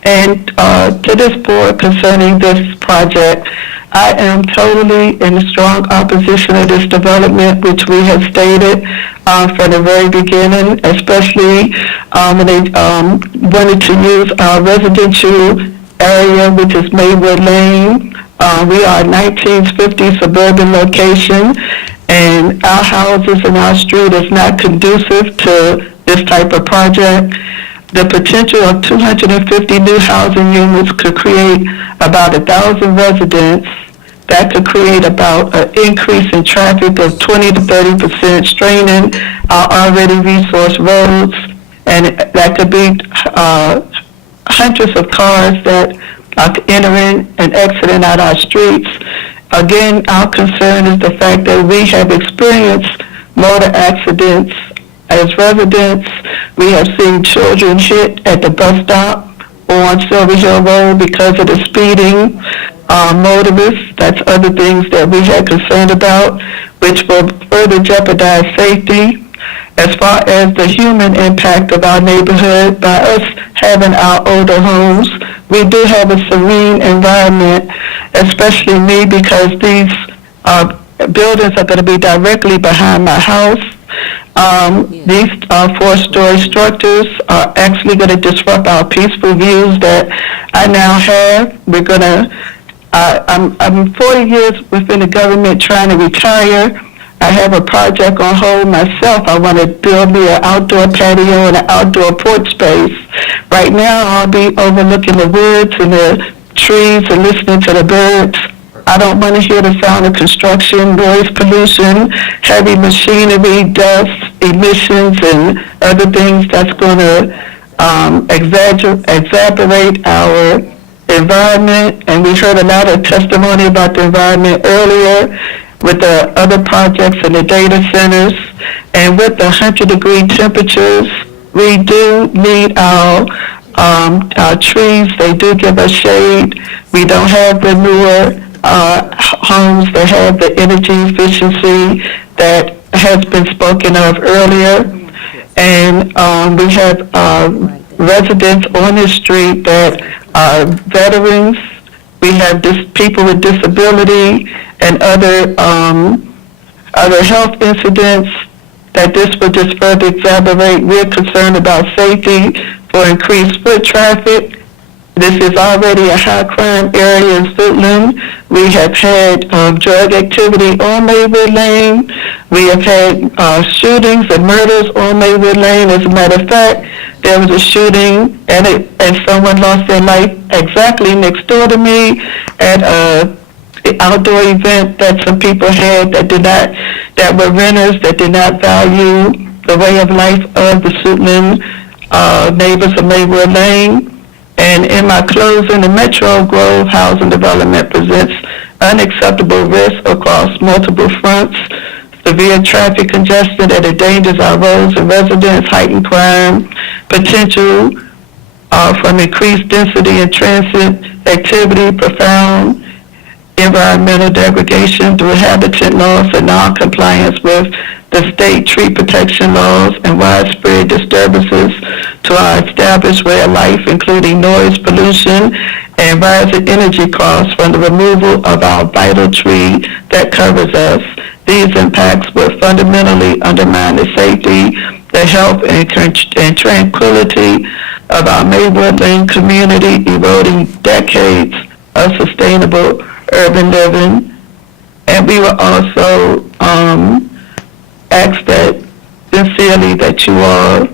And to this board concerning this project, I am totally in strong opposition of this development, which we have stated from the very beginning, especially when they wanted to use our residential area, which is Maywood Lane. We are a 1950 suburban location, and our houses and our street is not conducive to this type of project. The potential of 250 new housing units could create about 1,000 residents. That could create about an increase in traffic of 20 to 30%, straining our already resource roads, and that could be hundreds of cars that are entering and exiting out our streets. Again, our concern is the fact that we have experienced motor accidents as residents. We have seen children hit at the bus stop on Silver Hill Road because of the speeding motorists. That's other things that we had concerned about, which will further jeopardize safety. as far as the human impact of our neighborhood, by us having our older homes, we do have a serene environment, especially me, because these buildings are going to be directly behind my house. These 4-story structures are actually going to disrupt our peaceful views that I now have. I'm 40 years within the government trying to retire. I have a project on hold myself. I want to build me an outdoor patio and an outdoor porch space. Right now, I'll be overlooking the woods and the trees and listening to the birds. I don't want to hear the sound of construction, noise pollution, heavy machinery, dust, emissions, and other things that's going to exacerbate our environment. And we heard a lot of testimony about the environment earlier with the other projects in the data centers. And with the 100-degree temperatures, we do need our trees. They do give us shade. We don't have the newer homes that have the energy efficiency that has been spoken of earlier. And we have residents on the street that are veterans. We have people with disability and other health incidents that this will just further exacerbate. We're concerned about safety for increased foot traffic. This is already a high crime area in Suitland. We have had drug activity on Maywood Lane. We have had shootings and murders on Maywood Lane. As a matter of fact, there was a shooting and someone lost their life exactly next door to me at an outdoor event that some people had that were renters that did not value the way of life of the Suitland neighbors of Maywood Lane. And in my closing, the Metro Grove housing development presents unacceptable risks across multiple fronts. Severe traffic congestion that endangers our roads and residents, heightened crime, potential from increased density and transit activity, profound environmental degradation through habitat loss and non-compliance with the state tree protection laws, and widespread disturbances to our established way of life, including noise pollution and rising energy costs from the removal of our vital tree that covers us. These impacts will fundamentally undermine the safety, the health, and tranquility of our Maywood Lane community, eroding decades of sustainable urban living. And we will also ask that sincerely that you all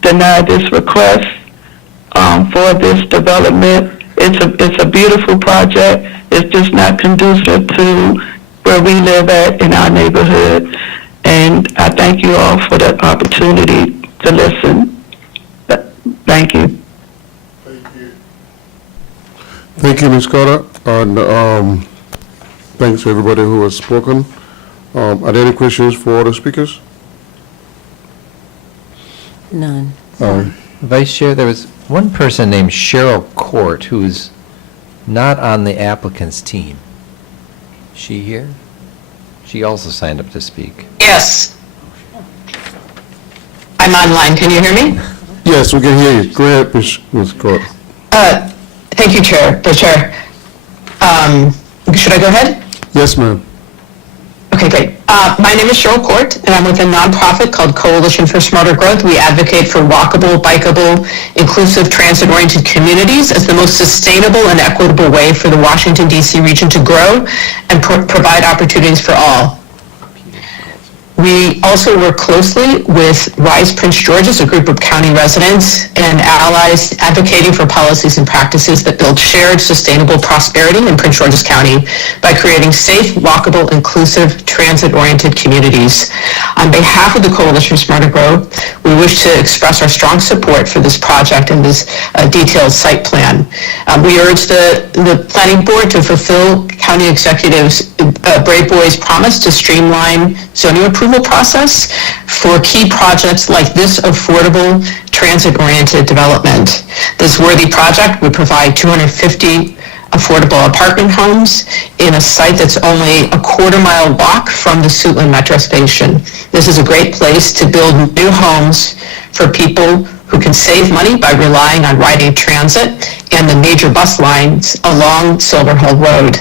deny this request for this development. It's a beautiful project. It's just not conducive to where we live at in our neighborhood. And I thank you all for the opportunity to listen. Thank you. Thank you, Ms. Carter, and thanks to everybody who has spoken. Are there any questions for the speakers? None. Vice Chair, there was one person named Cheryl Court who's not on the applicant's team. Is she here? She also signed up to speak. Yes. I'm online. Can you hear me? Yes, we can hear you. Go ahead, Ms. Court. Thank you, the Chair. Should I go ahead? Yes, ma'am. Okay, great. My name is Cheryl Court, and I'm with a nonprofit called Coalition for Smarter Growth. We advocate for walkable, bikeable, inclusive, transit-oriented communities as the most sustainable and equitable way for the Washington, D.C. region to grow and provide opportunities for all. We also work closely with Rise Prince George's, a group of county residents and allies advocating for policies and practices that build shared sustainable prosperity in Prince George's County by creating safe, walkable, inclusive, transit-oriented communities. On behalf of the Coalition Smarter Growth, we wish to express our strong support for this project and this detailed site plan. We urge the Planning Board to fulfill County Executive's Brave Boys promise to streamline zoning approval process for key projects like this affordable transit-oriented development. This worthy project would provide 250 affordable apartment homes in a site that's only a quarter-mile walk from the Suitland Metro Station. This is a great place to build new homes for people who can save money by relying on riding transit and the major bus lines along Silver Hill Road.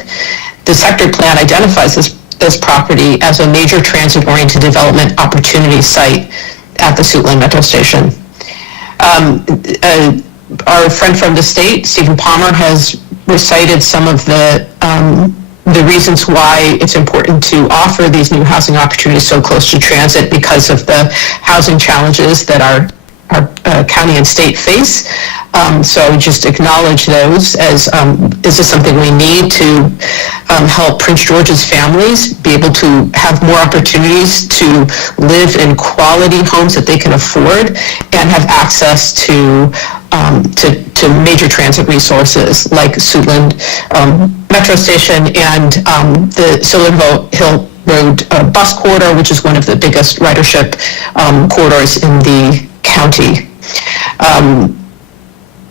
The sector plan identifies this property as a major transit-oriented development opportunity site at the Suitland Metro Station. Our friend from the state, Stephen Palmer, has recited some of the reasons why it's important to offer these new housing opportunities so close to transit because of the housing challenges that our county and state face. So I would just acknowledge those as, is this something we need to help Prince George's families be able to have more opportunities to live in quality homes that they can afford and have access to major transit resources like Suitland Metro Station and the Silver Hill Road bus corridor, which is one of the biggest ridership corridors in the county.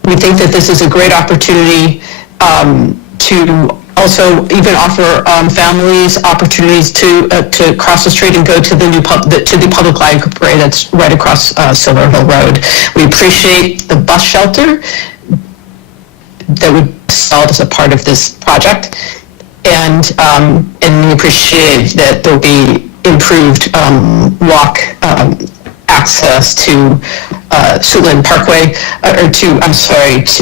We think that this is a great opportunity to also even offer families opportunities to cross the street and go to the new public library that's right across Silver Hill Road. We appreciate the bus shelter that would be installed as a part of this project, and we appreciate that there'll be improved walk access to Suitland Parkway,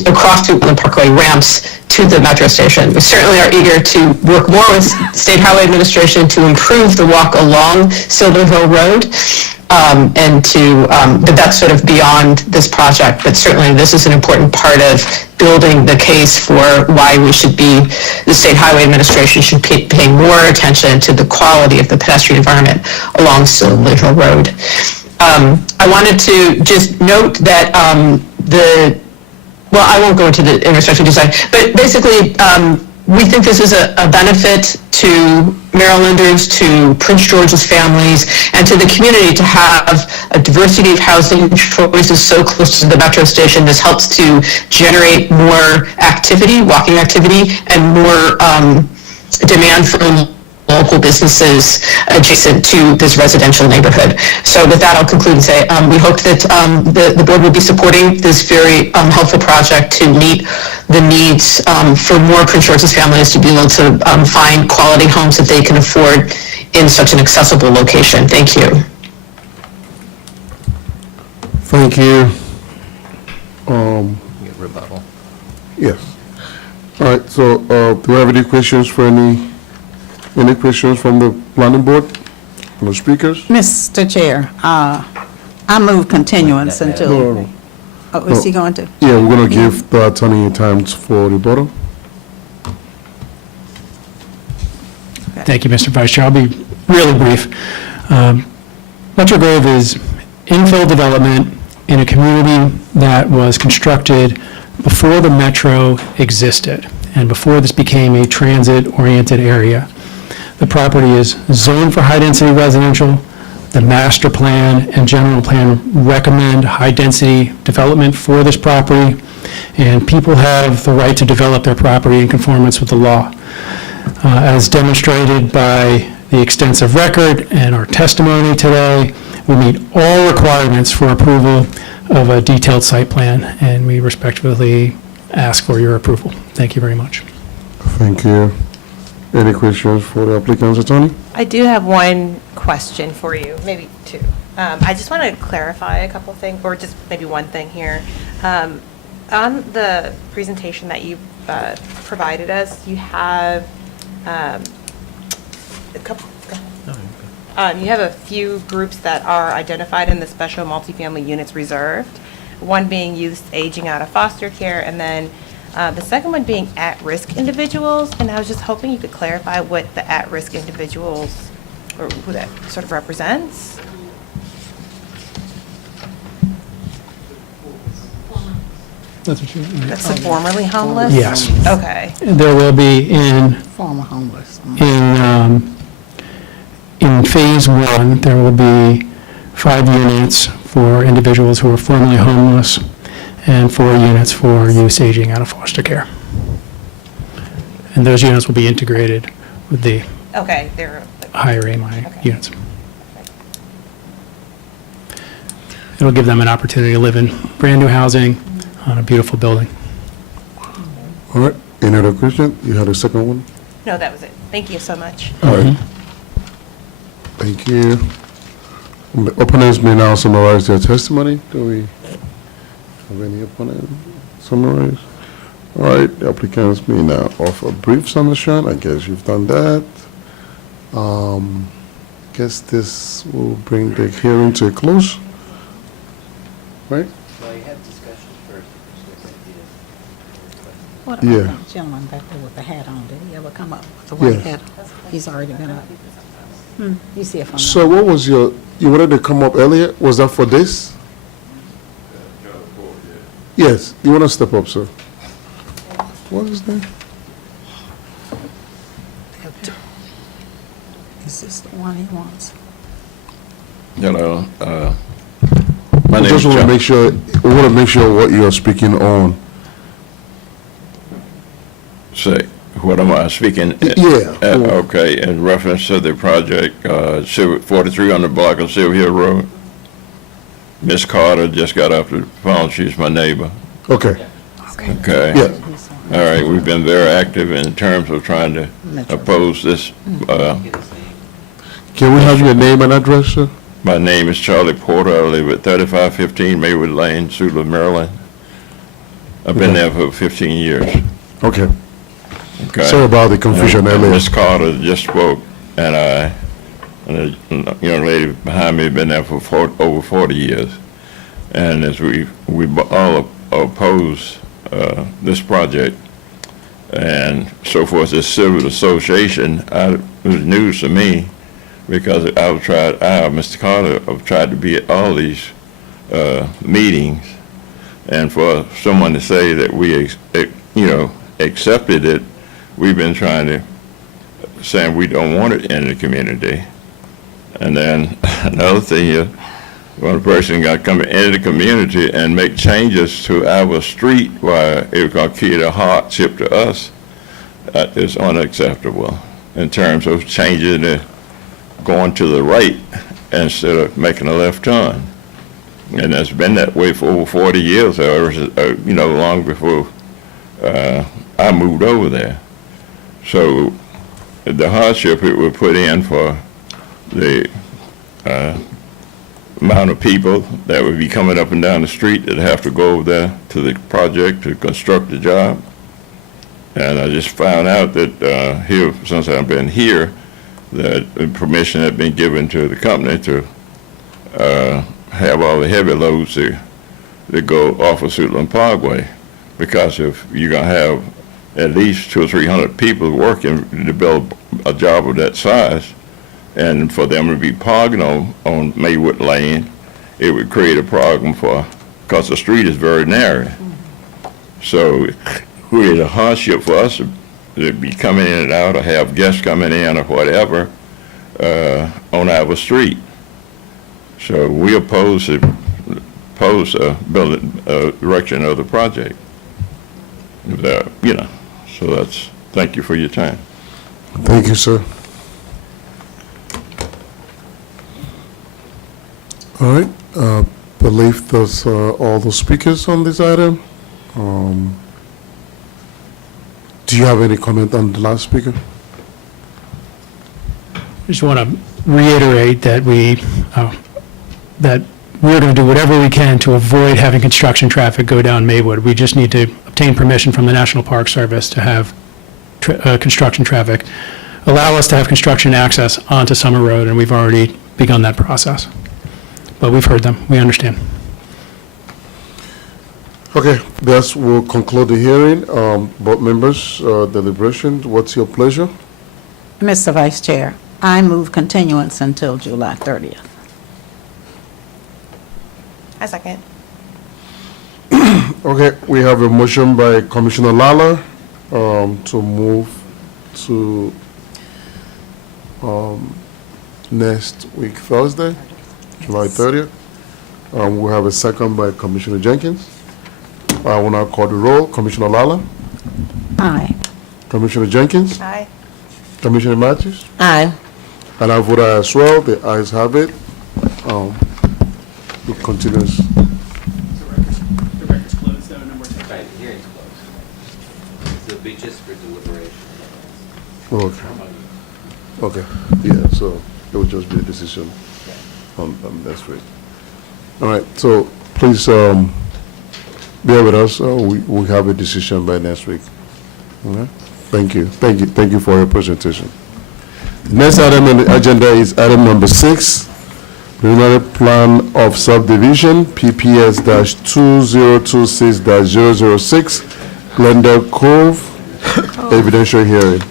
across Suitland Parkway ramps to the metro station. We certainly are eager to work more with State Highway Administration to improve the walk along Silver Hill Road, and but that's sort of beyond this project, but certainly this is an important part of building the case for why the State Highway Administration should pay more attention to the quality of the pedestrian environment along Silver Hill Road. I wanted to just note that I won't go into the intersection design, but basically, we think this is a benefit to Marylanders, to Prince George's families, and to the community to have a diversity of housing choices so close to the metro station. This helps to generate more activity, walking activity, and more demand from local businesses adjacent to this residential neighborhood. So with that, I'll conclude and say we hope that the board will be supporting this very helpful project to meet the needs for more Prince George's families to be able to find quality homes that they can afford in such an accessible location. Thank you. Thank you. Rebuttal. Yes. All right, so do we have any questions for any questions from the planning board, from the speakers? Mr. Chair, I move continuance until. No. Oh, is he going to? Yeah, we're going to give the attorney time for rebuttal. Thank you, Mr. Vice Chair. I'll be really brief. Metro Grove is infill development in a community that was constructed before the metro existed and before this became a transit-oriented area. The property is zoned for high-density residential. The master plan and general plan recommend high-density development for this property, and people have the right to develop their property in conformance with the law. As demonstrated by the extensive record and our testimony today, we meet all requirements for approval of a detailed site plan, and we respectfully ask for your approval. Thank you very much. Thank you. Any questions for the applicant's attorney? I do have one question for you, maybe two. I just want to clarify a couple things, or just maybe one thing here. On the presentation that you provided us, you have a couple. You have a few groups that are identified in the special multifamily units reserved. One being youth aging out of foster care, and then the second one being at-risk individuals. And I was just hoping you could clarify what the at-risk individuals, or who that sort of represents. That's what you. That's the formerly homeless? Yes. Okay. There will be Former homeless. in phase one, there will be 5 units for individuals who are formerly homeless and 4 units for youth aging out of foster care. And those units will be integrated with the Okay, they're, higher AMI units. It'll give them an opportunity to live in brand-new housing on a beautiful building. All right, any other question? You had a second one? no, that was it. Thank you so much. All right. Thank you. The opponents may now summarize their testimony. Do we have any opponent summarize? All right, the applicants may now offer a brief submission. I guess you've done that. Guess this will bring the hearing to a close. Right? Well, you have discussion first. What Yeah. about that gentleman back there with the hat on? Did he ever come up with the white Yeah. hat? He's already been up. You see if I'm not. So what was you wanted to come up earlier? Was that for this? Yes, you want to step up, sir? What is that? Is this the one he wants? Hello, I my name is just want to John. make sure, we want to make sure what you're speaking on. Say, what am I speaking? Yeah. Okay, in reference to the project, 4300 block of Silver Hill Road. Miss Carter just got off the phone, she's my neighbor. Okay. Okay. Yeah. All right, we've been very active in terms of trying to oppose this. Can we have your name and address, sir? My name is Charlie Porter, I live at 3515 Maywood Lane, Sula, Maryland. I've been there for 15 years. Okay. Okay. Sorry about the confusion And earlier. Ms. Carter just spoke, and and a young lady behind me had been there for over 40 years. And as we all oppose this project and so forth, this civil association, it was news to me because Mr. Carter, I've tried to be at all these meetings, and for someone to say that we, accepted it, we've been trying to, saying we don't want it in the community. And then another thing is, when a person got to come into the community and make changes to our street while it was going to create a hardship to us, that is unacceptable in terms of changing it, going to the right instead of making a left turn. And it's been that way for over 40 years, long before I moved over there. So the hardship it would put in for the amount of people that would be coming up and down the street that have to go over there to the project to construct the job. And I just found out that here, since I've been here, that permission had been given to the company to have all the heavy loads to go off of Suitland Parkway. Because if you're going to have at least 200 or 300 people working to build a job of that size, and for them to be parking on Maywood Lane, it would create a problem because the street is very narrow. So it created a hardship for us to be coming in and out or have guests coming in or whatever on our street. So we oppose building direction of the project. So thank you for your time. Thank you, sir. All right, believe those all the speakers on this item. Do you have any comment on the last speaker? Just want to reiterate that we're going to do whatever we can to avoid having construction traffic go down Maywood. We just need to obtain permission from the National Park Service to have construction traffic, allow us to have construction access onto Summer Road, and we've already begun that process. But we've heard them. We understand. Okay, this will conclude the hearing. Board members, deliberation, what's your pleasure? Mr. Vice Chair, I move continuance until July 30th. A second. Okay, we have a motion by Commissioner Lala to move to next week, Thursday, July 30th. We have a second by Commissioner Jenkins. I will now call the roll. Commissioner Lala? Aye. Commissioner Jenkins? Aye. Commissioner Matthews? Aye. And I vote aye as well. The ayes have it. It continues. Right, the hearing's closed. So it'll be just for deliberation. Okay. Yeah, so it will just be a decision on next week. All right, so please bear with us. We have a decision by next week. All right? Thank you. Thank you for your presentation. Next item on the agenda is item number 6, preliminary plan of subdivision, PPS-2026-006, Glendale Cove, evidential hearing.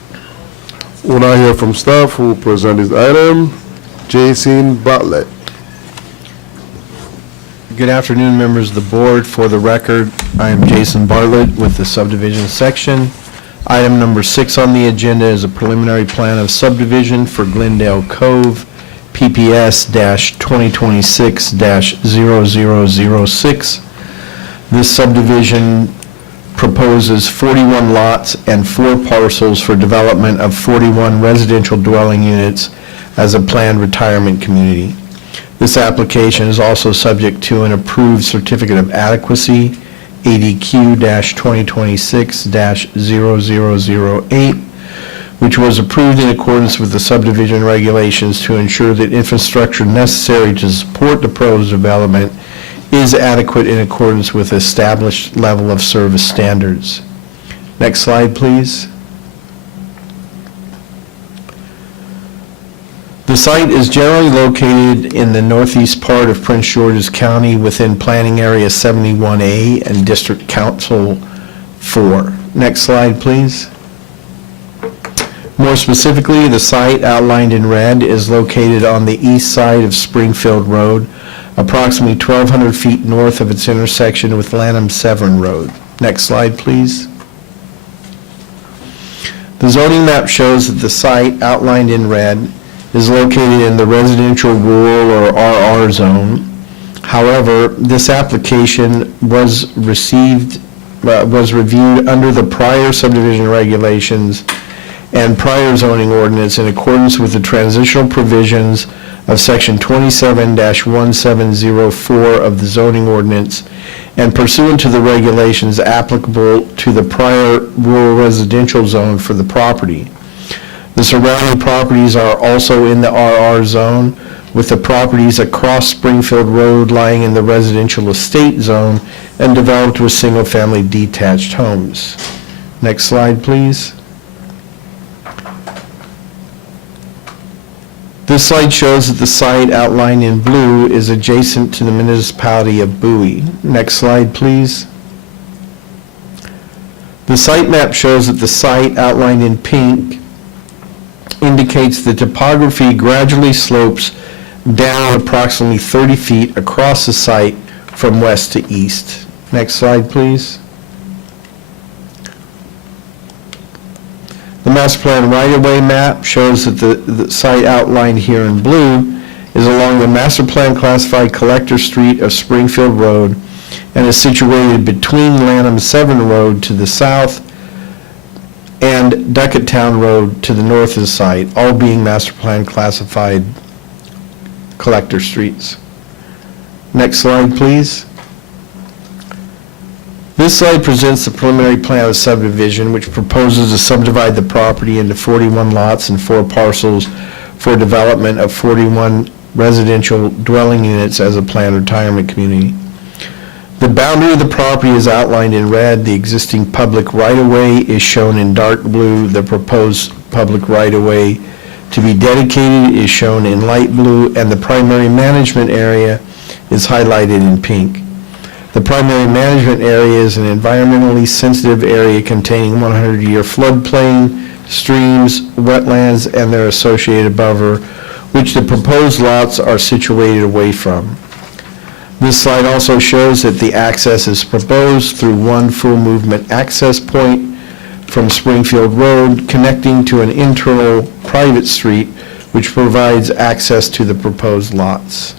We'll now hear from staff who will present this item. Jason Bartlett. Good afternoon, members of the board. For the record, I am Jason Bartlett with the subdivision section. Item number 6 on the agenda is a preliminary plan of subdivision for Glendale Cove, PPS-2026-0006. This subdivision proposes 41 lots and 4 parcels for development of 41 residential dwelling units as a planned retirement community. This application is also subject to an approved certificate of adequacy, ADQ-2026-0008, which was approved in accordance with the subdivision regulations to ensure that infrastructure necessary to support the proposed development is adequate in accordance with established level of service standards. Next slide, please. The site is generally located in the northeast part of Prince George's County within Planning Area 71A and District Council 4. Next slide, please. More specifically, the site outlined in red is located on the east side of Springfield Road, approximately 1,200 feet north of its intersection with Lanham Severn Road. Next slide, please. The zoning map shows that the site outlined in red is located in the residential rural or RR zone. However, this application was reviewed under the prior subdivision regulations and prior zoning ordinance in accordance with the transitional provisions of Section 27-1704 of the zoning ordinance and pursuant to the regulations applicable to the prior rural residential zone for the property. The surrounding properties are also in the RR zone, with the properties across Springfield Road lying in the residential estate zone and developed with single-family detached homes. Next slide, please. This slide shows that the site outlined in blue is adjacent to the municipality of Bowie. Next slide, please. The site map shows that the site outlined in pink indicates the topography gradually slopes down approximately 30 feet across the site from west to east. Next slide, please. The master plan right-of-way map shows that the site outlined here in blue is along the master plan classified collector street of Springfield Road and is situated between Lanham Severn Road to the south and Ducketttown Road to the north of the site, all being master plan classified collector streets. Next slide, please. This slide presents the preliminary plan of subdivision, which proposes to subdivide the property into 41 lots and 4 parcels for development of 41 residential dwelling units as a planned retirement community. The boundary of the property is outlined in red. The existing public right-of-way is shown in dark blue. The proposed public right-of-way to be dedicated is shown in light blue, and the primary management area is highlighted in pink. The primary management area is an environmentally sensitive area containing 100-year floodplain, streams, wetlands, and their associated buffer, which the proposed lots are situated away from. This slide also shows that the access is proposed through one full movement access point from Springfield Road connecting to an internal private street which provides access to the proposed lots.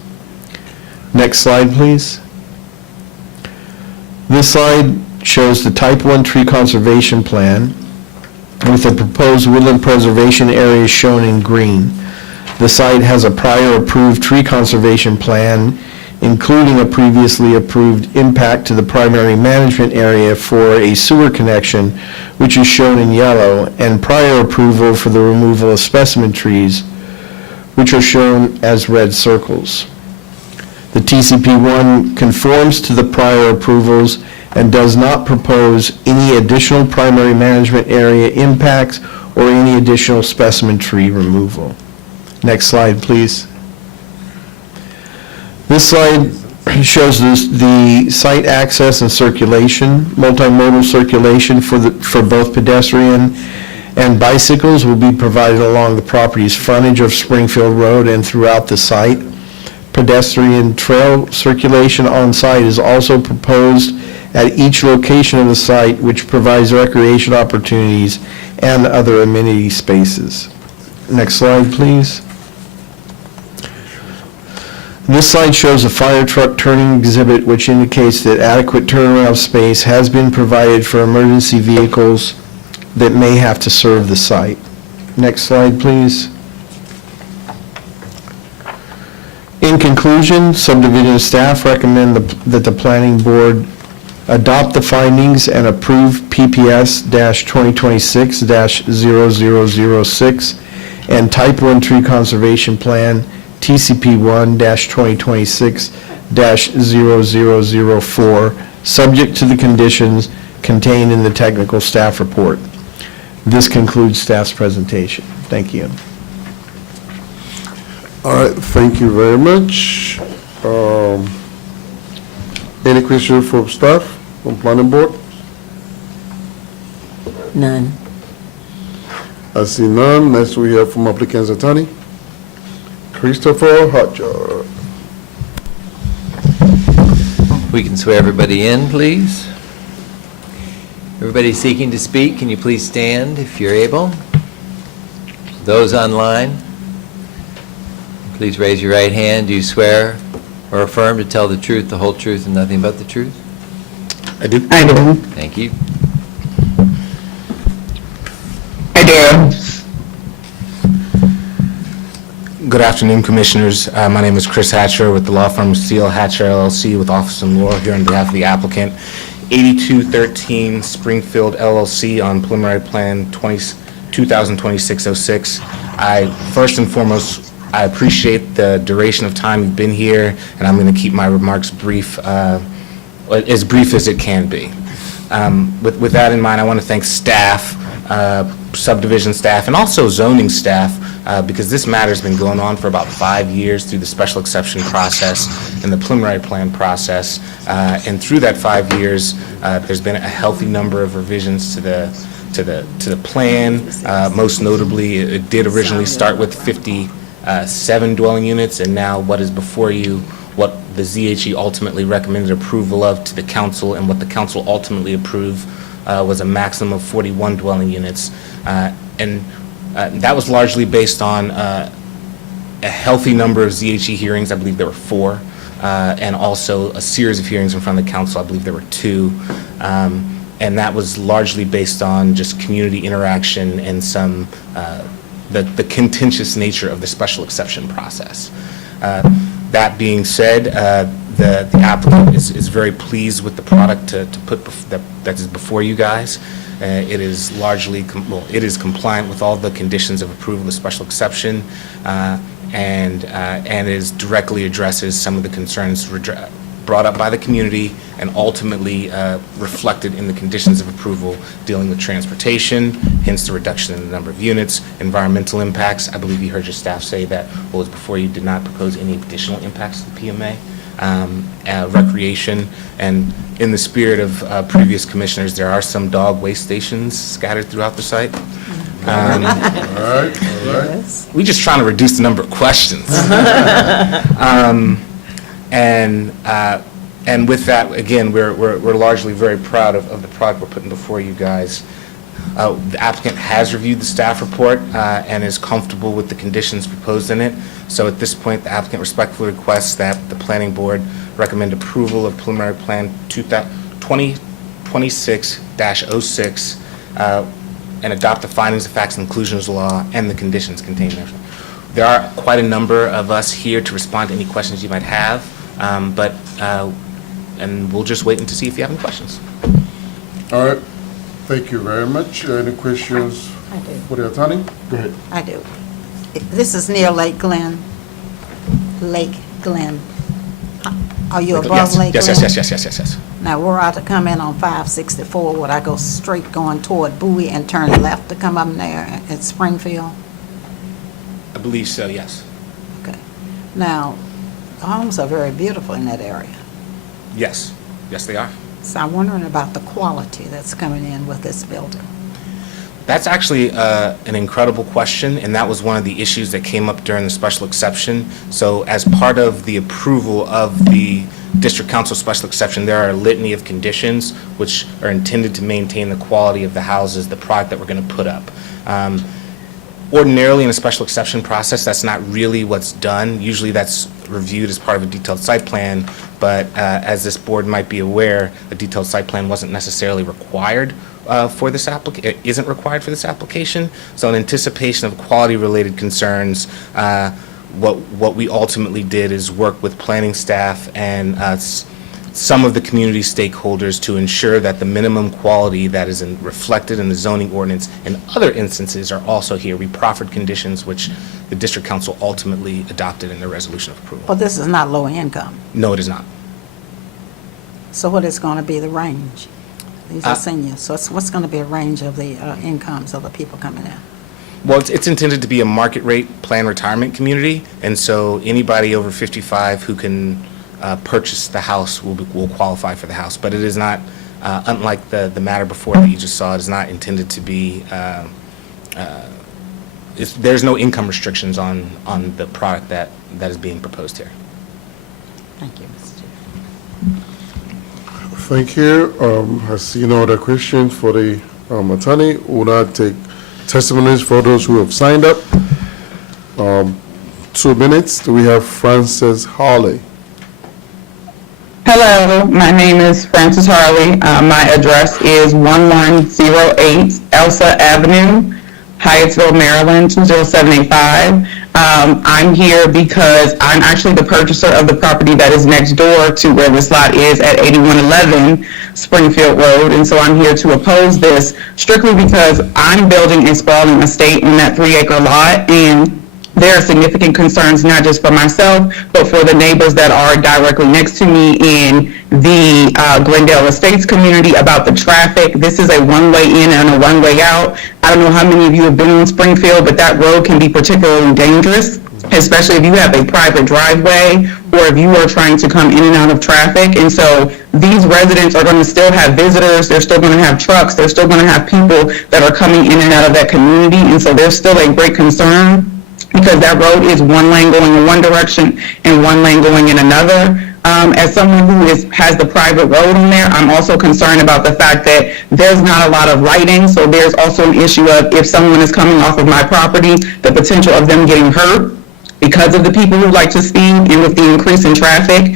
Next slide, please. This slide shows the Type 1 tree conservation plan with the proposed woodland preservation area shown in green. The site has a prior approved tree conservation plan, including a previously approved impact to the primary management area for a sewer connection, which is shown in yellow, and prior approval for the removal of specimen trees, which are shown as red circles. The TCP1 conforms to the prior approvals and does not propose any additional primary management area impacts or any additional specimen tree removal. Next slide, please. This slide shows the site access and circulation, multimodal circulation for both pedestrian and bicycles will be provided along the property's frontage of Springfield Road and throughout the site. Pedestrian trail circulation on site is also proposed at each location of the site, which provides recreation opportunities and other amenity spaces. Next slide, please. This slide shows a fire truck turning exhibit, which indicates that adequate turnaround space has been provided for emergency vehicles that may have to serve the site. Next slide, please. In conclusion, subdivision staff recommend that the planning board adopt the findings and approve PPS-2026-0006 and Type 1 Tree Conservation Plan TCP1-2026-0004, subject to the conditions contained in the technical staff report. This concludes staff's presentation. Thank you. All right, thank you very much. Any questions from staff, from planning board? None. I see none. Next we hear from applicant's attorney, Christopher Hodger. We can swear everybody in, please. Everybody seeking to speak, can you please stand if you're able? Those online, please raise your right hand. Do you swear or affirm to tell the truth, the whole truth, and nothing but the truth? I do. I do. Thank you. I do. Good afternoon, Commissioners. My name is Chris Hatcher with the law firm Steele Hatcher LLC with office in Laurel here on behalf of the applicant. 8213 Springfield LLC on preliminary plan 2026-06. First and foremost, I appreciate the duration of time you've been here, and I'm going to keep my remarks brief, as brief as it can be. With that in mind, I want to thank staff, subdivision staff, and also zoning staff, because this matter's been going on for about 5 years through the special exception process and the preliminary plan process. And through that 5 years, there's been a healthy number of revisions to the plan. Most notably, it did originally start with 57 dwelling units, and now what is before you, what the ZHE ultimately recommended approval of to the council, and what the council ultimately approved was a maximum of 41 dwelling units. That was largely based on a healthy number of ZHE hearings. I believe there were 4, and also a series of hearings in front of the council. I believe there were 2. And that was largely based on just community interaction and some the contentious nature of the special exception process. That being said, the applicant is very pleased with the product to put that is before you guys. It is largely, it is compliant with all the conditions of approval of the special exception, and is directly addresses some of the concerns brought up by the community and ultimately reflected in the conditions of approval dealing with transportation, hence the reduction in the number of units, environmental impacts. I believe you heard your staff say that what was before you did not propose any additional impacts to the PMA. Recreation, and in the spirit of previous commissioners, there are some dog waste stations scattered throughout the site. All right. We're just trying to reduce the number of questions. And with that, again, we're largely very proud of the product we're putting before you guys. The applicant has reviewed the staff report and is comfortable with the conditions proposed in it. So at this point, the applicant respectfully requests that the planning board recommend approval of preliminary plan 2026-06 and adopt the findings of facts and inclusions law and the conditions contained there. There are quite a number of us here to respond to any questions you might have, and we'll just wait to see if you have any questions. All right, thank you very much. Any questions I do. for the attorney? Go ahead. I do. This is near Lake Glen. Lake Glen. Are you above Yes, Lake Glen? yes. Now, were I to come in on 564, would I go straight going toward Bowie and turn left to come up there at Springfield? I believe so, yes. Okay. Now, the homes are very beautiful in that area. Yes, they are. So I'm wondering about the quality that's coming in with this building. That's actually an incredible question, and that was one of the issues that came up during the special exception. So as part of the approval of the District Council special exception, there are a litany of conditions which are intended to maintain the quality of the houses, the product that we're going to put up. Ordinarily, in a special exception process, that's not really what's done. Usually that's reviewed as part of a detailed site plan, but as this board might be aware, a detailed site plan wasn't necessarily required for this application. It isn't required for this application. So in anticipation of quality-related concerns, what we ultimately did is work with planning staff and some of the community stakeholders to ensure that the minimum quality that is reflected in the zoning ordinance in other instances are also here. We proffered conditions which the District Council ultimately adopted in their resolution of approval. But this is not low income. No, it is not. So what is going to be the range? These are seniors. So what's going to be a range of the incomes of the people coming in? Well, it's intended to be a market rate plan retirement community, and so anybody over 55 who can purchase the house will qualify for the house. But it is not, unlike the matter before that you just saw, it is not intended to be, there's no income restrictions on the product that is being proposed here. Thank you, Mr. Chair. Thank you. I see no other questions for the attorney. Will not take testimonies for those who have signed up. 2 minutes. Do we have Frances Harley? Hello, my name is Frances Harley. My address is 1108 Elsa Avenue, Hyattsville, Maryland, 20785. I'm here because I'm actually the purchaser of the property that is next door to where this lot is at 8111 Springfield Road. And so I'm here to oppose this strictly because I'm building a sprawling estate on that 3-acre lot, and there are significant concerns, not just for myself, but for the neighbors that are directly next to me in the Glendale Estates community about the traffic. This is a one-way in and a one-way out. I don't know how many of you have been on Springfield, but that road can be particularly dangerous, especially if you have a private driveway or if you are trying to come in and out of traffic. And so these residents are going to still have visitors, they're still going to have trucks, they're still going to have people that are coming in and out of that community. And so there's still a great concern, because that road is one lane going in one direction and one lane going in another. As someone who has the private road on there, I'm also concerned about the fact that there's not a lot of lighting, so there's also an issue of if someone is coming off of my property, the potential of them getting hurt because of the people who like to speed and with the increase in traffic.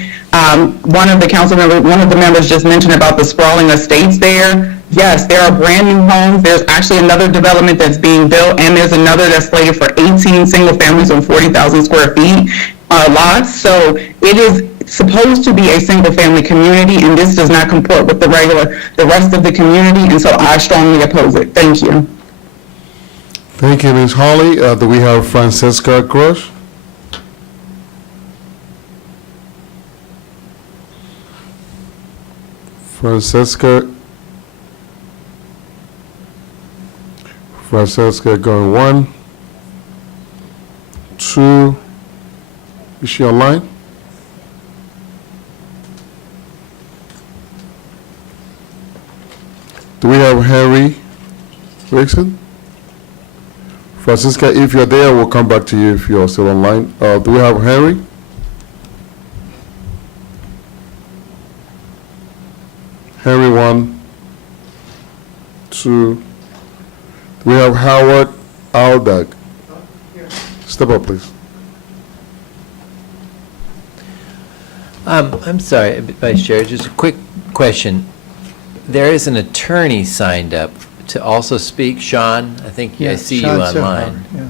One of the members just mentioned about the sprawling estates there. Yes, there are brand new homes. There's actually another development that's being built, and there's another that's slated for 18 single families on 40,000 square feet lots. So it is supposed to be a single family community, and this does not comport with the rest of the community, and so I strongly oppose it. Thank you. Thank you, Ms. Harley. Do we have Francesca Gross? Francesca going 1, 2. Is she online? Do we have Henry Rickson? Francisca, if you're there, we'll come back to you if you're still online. Do we have Henry? Henry 1, 2. We have Howard Aldag. Step up, please. I'm sorry, Vice Chair, just a quick question. There is an attorney signed up to also speak? Sean, I think I Yeah, see you Sean online. Silver, yeah.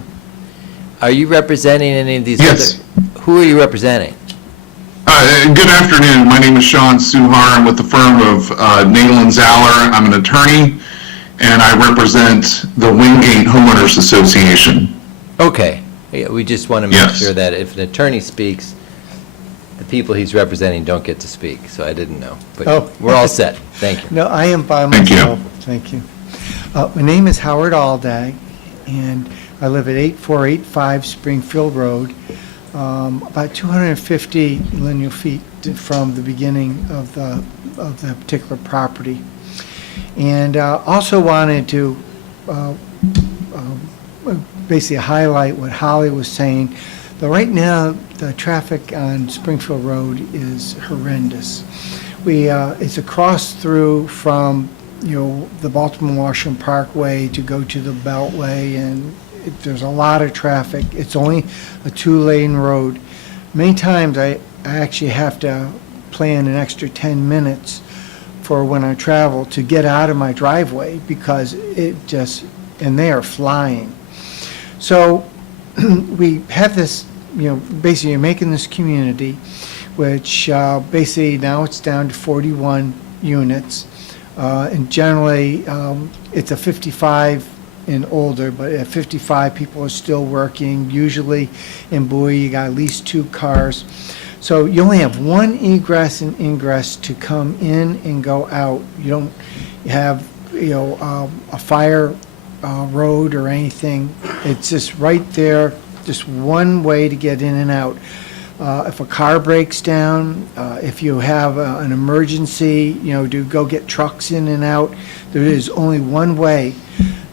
Are you representing any of these Yes. other? Who are you representing? Good afternoon. My name is Sean Suhar. I'm with the firm of Nadel and Zaller. I'm an attorney, and I represent the Wingate Homeowners Association. Okay. Yeah, we just want to make Yes. sure that if an attorney speaks, the people he's representing don't get to speak, so I didn't know. But Oh. we're all set. Thank you. No, I am by Thank you. myself. Thank you. My name is Howard Aldag, and I live at 8485 Springfield Road, about 250 linear feet from the beginning of the particular property. And also wanted to basically highlight what Holly was saying. That right now, the traffic on Springfield Road is horrendous. It's a cross through from, the Baltimore-Washington Parkway to go to the Beltway, and there's a lot of traffic. It's only a 2-lane road. Many times I actually have to plan an extra 10 minutes for when I travel to get out of my driveway because and they are flying. So we have this, basically you're making this community, which basically now it's down to 41 units. And generally, it's a 55 and older, but at 55, people are still working. Usually in Bowie, you got at least 2 cars. So you only have one egress and ingress to come in and go out. You don't have, a fire road or anything. It's just right there, just one way to get in and out. If a car breaks down, if you have an emergency, to go get trucks in and out, there is only one way.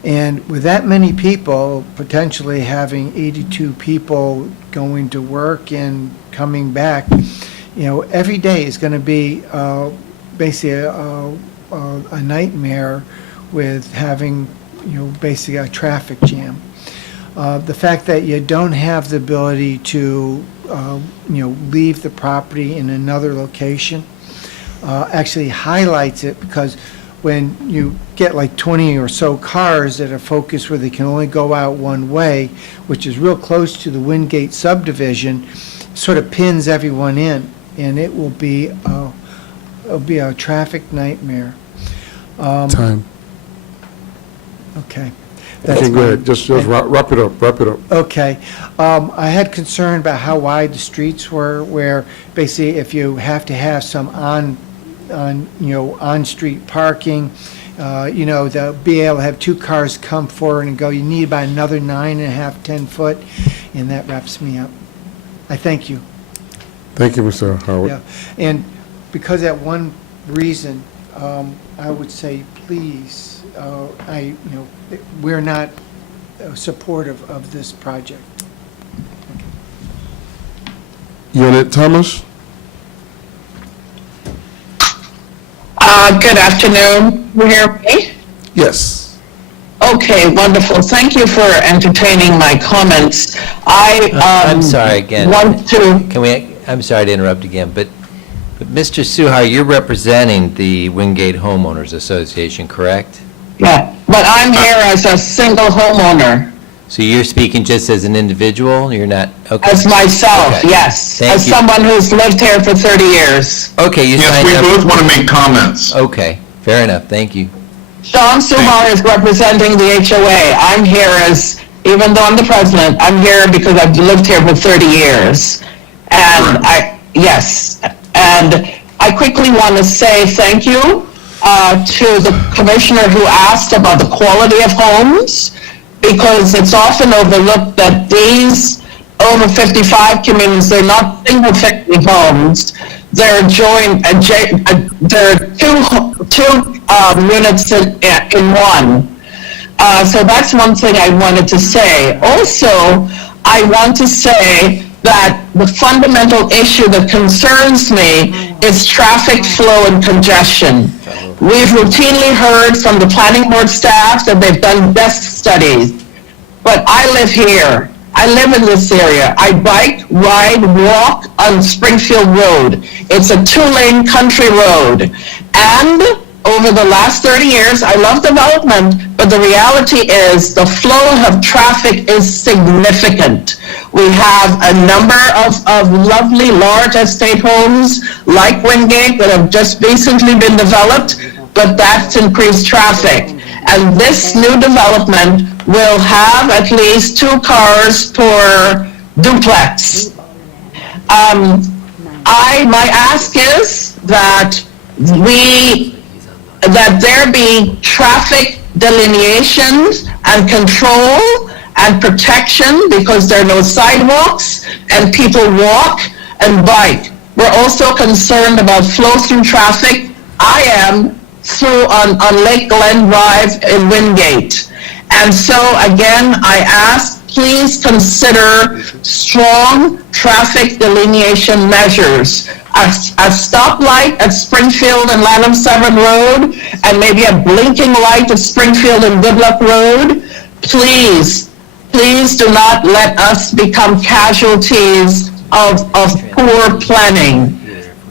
And with that many people, potentially having 82 people going to work and coming back, every day is going to be basically a nightmare with having, basically a traffic jam. The fact that you don't have the ability to, leave the property in another location actually highlights it, because when you get like 20 or so cars that are focused where they can only go out one way, which is real close to the Wingate subdivision, sort of pins everyone in, and it will be a traffic nightmare. Time. Okay. Okay, go ahead. Just wrap it up. Okay. I had concern about how wide the streets were, where basically if you have to have some on-street parking, to be able to have 2 cars come forward and go, you need about another 9.5, 10 foot, and that wraps me up. I thank you. Thank you, Mr. Howard. Yeah, and because that one reason, I would say, please, we're not supportive of this project. Unit Thomas? Good afternoon. You hear me? Yes. Okay, wonderful. Thank you for entertaining my comments. I'm sorry again. Want to, I'm sorry to interrupt again, but Mr. Suhar, you're representing the Wingate Homeowners Association, correct? yeah, but I'm here as a single homeowner, So you're speaking just as an individual? You're not, okay. as myself, Okay. yes. Thank As you. someone who's lived here for 30 years. Okay, you Yes, signed we up. both want to make comments. Okay, fair enough, thank you. Sean Suhar is representing the HOA. I'm here as, even though I'm the president, I'm here because I've lived here for 30 years. And yes, and I quickly want to say thank you to the commissioner who asked about the quality of homes, because it's often overlooked that these over 55 communities, they're not single-family homes. They're they're two units in one. So that's one thing I wanted to say. Also, I want to say that the fundamental issue that concerns me is traffic flow and congestion. We've routinely heard from the planning board staff that they've done desk studies, but I live here. I live in this area. I bike, ride, walk on Springfield Road. It's a 2-lane country road. And over the last 30 years, I love development, but the reality is the flow of traffic is significant. We have a number of lovely large estate homes like Wingate that have just recently been developed, but that's increased traffic. And this new development will have at least 2 cars per duplex. My ask is that there be traffic delineations and control and protection, because there are no sidewalks and people walk and bike. We're also concerned about flow-through traffic. I am through on Lake Glen Drive in Wingate. And so again, I ask, please consider strong traffic delineation measures. A stoplight at Springfield and Lanham Severn Road, and maybe a blinking light at Springfield and Goodluck Road. Please do not let us become casualties of poor planning.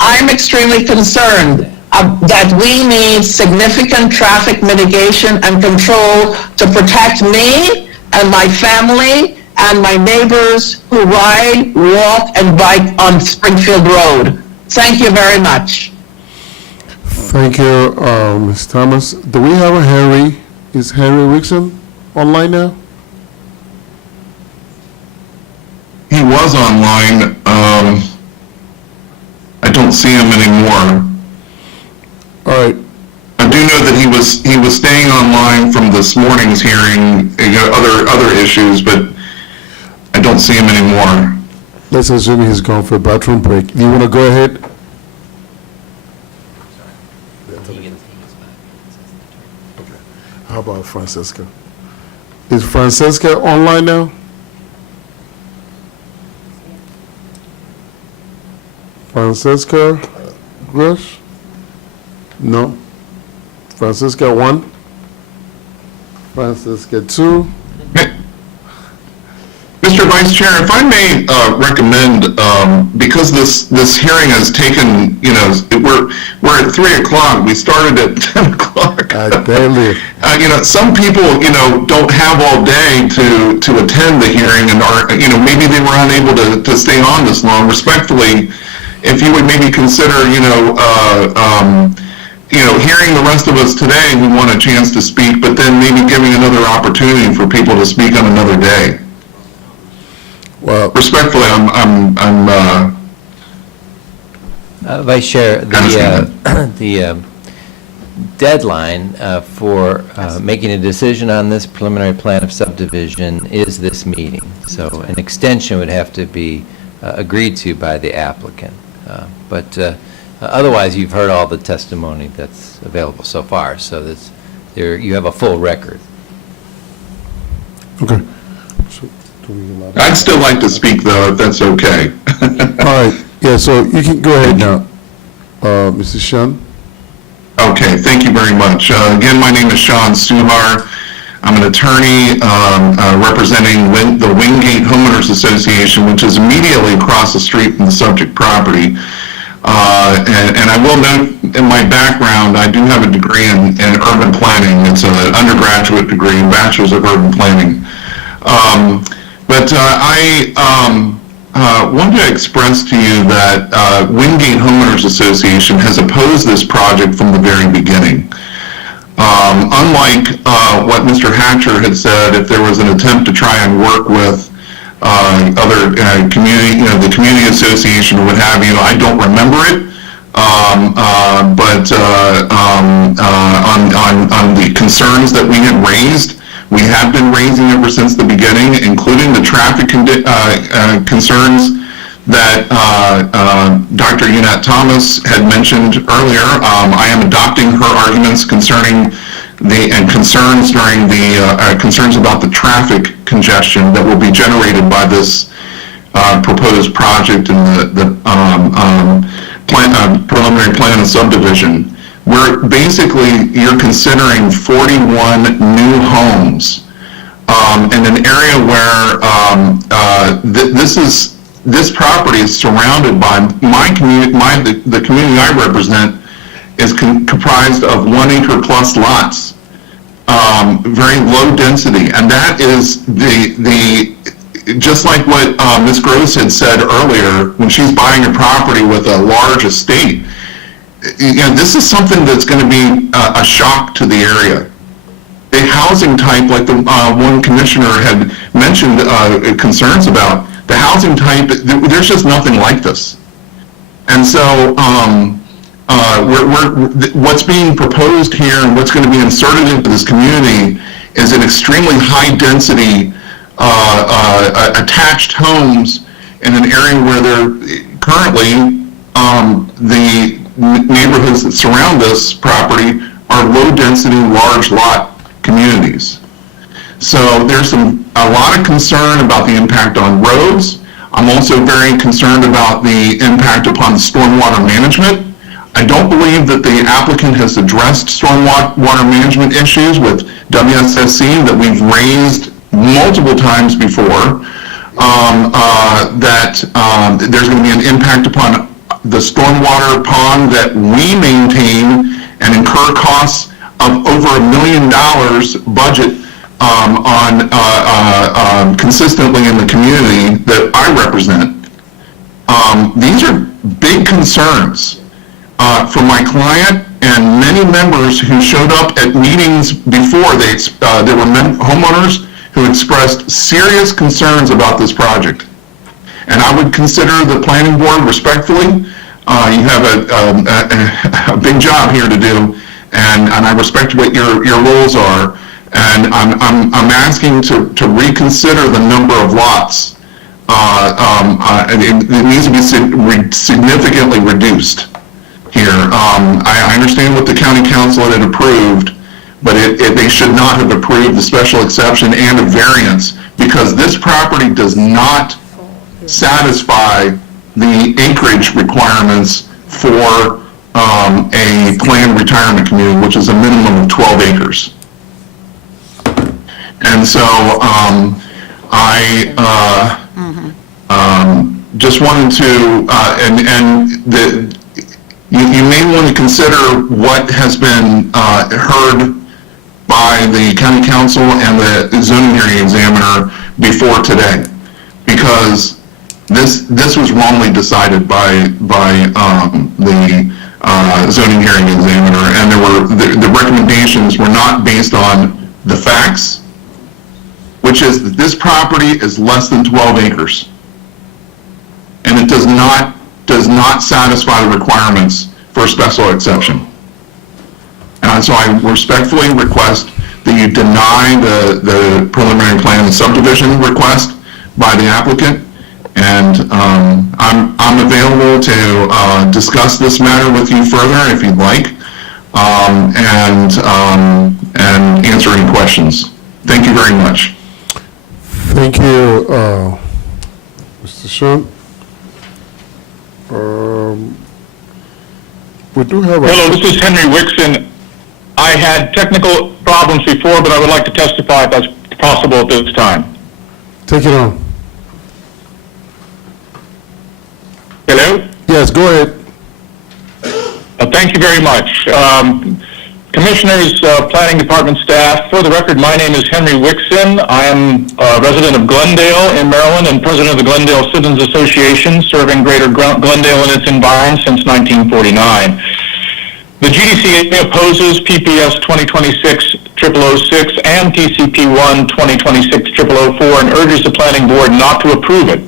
I'm extremely concerned that we need significant traffic mitigation and control to protect me and my family and my neighbors who ride, walk, and bike on Springfield Road. Thank you very much. Thank you, Ms. Thomas. Do we have a Henry? Is Henry Wixon online now? He was online. I don't see him anymore. All right. I do know that he was staying online from this morning's hearing, other issues, but I don't see him anymore. Let's assume he's gone for a bathroom break. Do you want to go ahead? How about Francesca? Is Francesca online now? Francesca Grush? No. Francesca 1? Francesca 2? Mr. Vice Chair, if I may recommend, because this hearing has taken, we're at 3 o'clock, we started at 10 o'clock. Some people, don't have all day to attend the hearing and are, maybe they were unable to stay on this long. Respectfully, if you would maybe consider, hearing the rest of us today who want a chance to speak, but then maybe giving another opportunity for people to speak on another day. Well, respectfully, I'm Vice Chair, the deadline for making a decision on this preliminary plan of subdivision is this meeting. So an extension would have to be agreed to by the applicant. But otherwise, you've heard all the testimony that's available so far, so that's you have a full record. Okay. I'd still like to speak, though, if that's okay. All right. Yeah, so you can go ahead now, Mrs. Shun. Okay, thank you very much. Again, my name is Sean Suhar. I'm an attorney representing the Wingate Homeowners Association, which is immediately across the street from the subject property. And I will note, in my background, I do have a degree in urban planning. It's an undergraduate degree, Bachelor's of Urban Planning. But I want to express to you that Wingate Homeowners Association has opposed this project from the very beginning. Unlike what Mr. Hatcher had said, if there was an attempt to try and work with other community, the community association or what have you, I don't remember it. But on the concerns that we had raised, we have been raising ever since the beginning, including the traffic concerns that Dr. Unat Thomas had mentioned earlier. I am adopting her arguments concerning concerns during the concerns about the traffic congestion that will be generated by this proposed project and the preliminary plan of subdivision. Where basically you're considering 41 new homes in an area where this property is surrounded by my community, the community I represent is comprised of 1 acre plus lots, very low density, and that is just like what Ms. Gross had said earlier, when she's buying a property with a large estate, this is something that's going to be a shock to the area. The housing type, like the one commissioner had mentioned concerns about, the housing type, there's just nothing like this. And so what's being proposed here and what's going to be inserted into this community is an extremely high density attached homes in an area where they're currently the neighborhoods that surround this property are low density, large lot communities. So there's a lot of concern about the impact on roads. I'm also very concerned about the impact upon stormwater management. I don't believe that the applicant has addressed stormwater management issues with WSSC that we've raised multiple times before, that there's going to be an impact upon the stormwater pond that we maintain and incur costs of over $1 million budget on consistently in the community that I represent. These are big concerns for my client and many members who showed up at meetings before. There were homeowners who expressed serious concerns about this project. And I would consider the planning board respectfully. You have a big job here to do, and I respect what your roles are. And I'm asking to reconsider the number of lots. It needs to be significantly reduced here. I understand what the county council had approved, but they should not have approved the special exception and a variance, because this property does not satisfy the acreage requirements for a planned retirement community, which is a minimum of 12 acres. And so I just wanted to, you may want to consider what has been heard by the county council and the zoning hearing examiner before today, because this was wrongly decided by the zoning hearing examiner, and the recommendations were not based on the facts, which is that this property is less than 12 acres, and it does not satisfy the requirements for a special exception. And so I respectfully request that you deny the preliminary plan and subdivision request by the applicant. And I'm available to discuss this matter with you further if you'd like, and answer any questions. Thank you very much. Thank you, Mr. Sean. We do have a... Hello, this is Henry Wixon. I had technical problems before, but I would like to testify if that's possible at this time. Take it on. Hello? Yes, go ahead. Thank you very much. Commissioners, Planning Department staff, for the record, my name is Henry Wixon. I am a resident of Glendale in Maryland and president of the Glendale Citizens Association, serving greater Glendale and its environs since 1949. The GDCA opposes PPS 2026-0006 and TCP1 2026-0004 and urges the Planning Board not to approve it.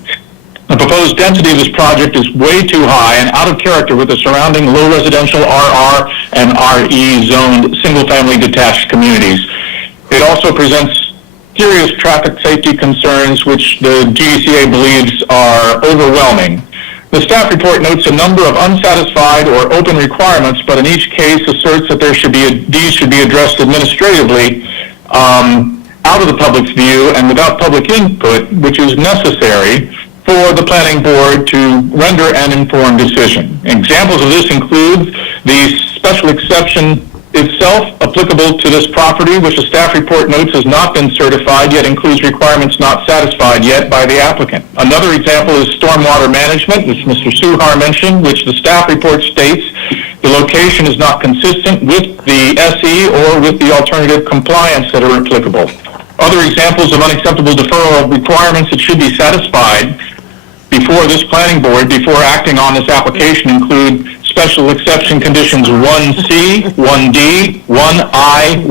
The proposed density of this project is way too high and out of character with the surrounding low residential RR and RE zoned single-family detached communities. It also presents serious traffic safety concerns, which the GDCA believes are overwhelming. The staff report notes a number of unsatisfied or open requirements, but in each case asserts that these should be addressed administratively out of the public's view and without public input, which is necessary for the planning board to render an informed decision. Examples of this include the special exception itself applicable to this property, which the staff report notes has not been certified, yet includes requirements not satisfied yet by the applicant. Another example is stormwater management, which Mr. Suhar mentioned, which the staff report states The location is not consistent with the SE or with the alternative compliance that are applicable. Other examples of unacceptable deferral of requirements that should be satisfied before this planning board, before acting on this application, include special exception conditions 1C, 1D, 1I,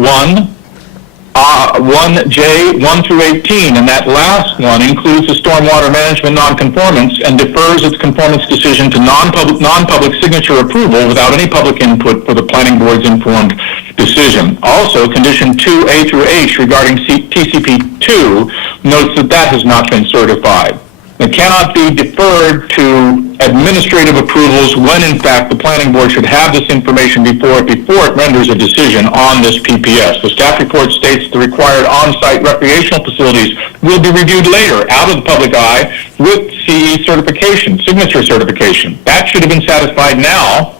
1J, 1 through 18, and that last one includes the stormwater management nonconformance and defers its conformance decision to non-public signature approval without any public input for the planning board's informed decision. Also, condition 2A through H regarding TCP 2 notes that has not been certified. It cannot be deferred to administrative approvals when in fact the planning board should have this information before it renders a decision on this PPS. The staff report states the required on-site recreational facilities will be reviewed later out of the public eye with CE certification, signature certification. That should have been satisfied now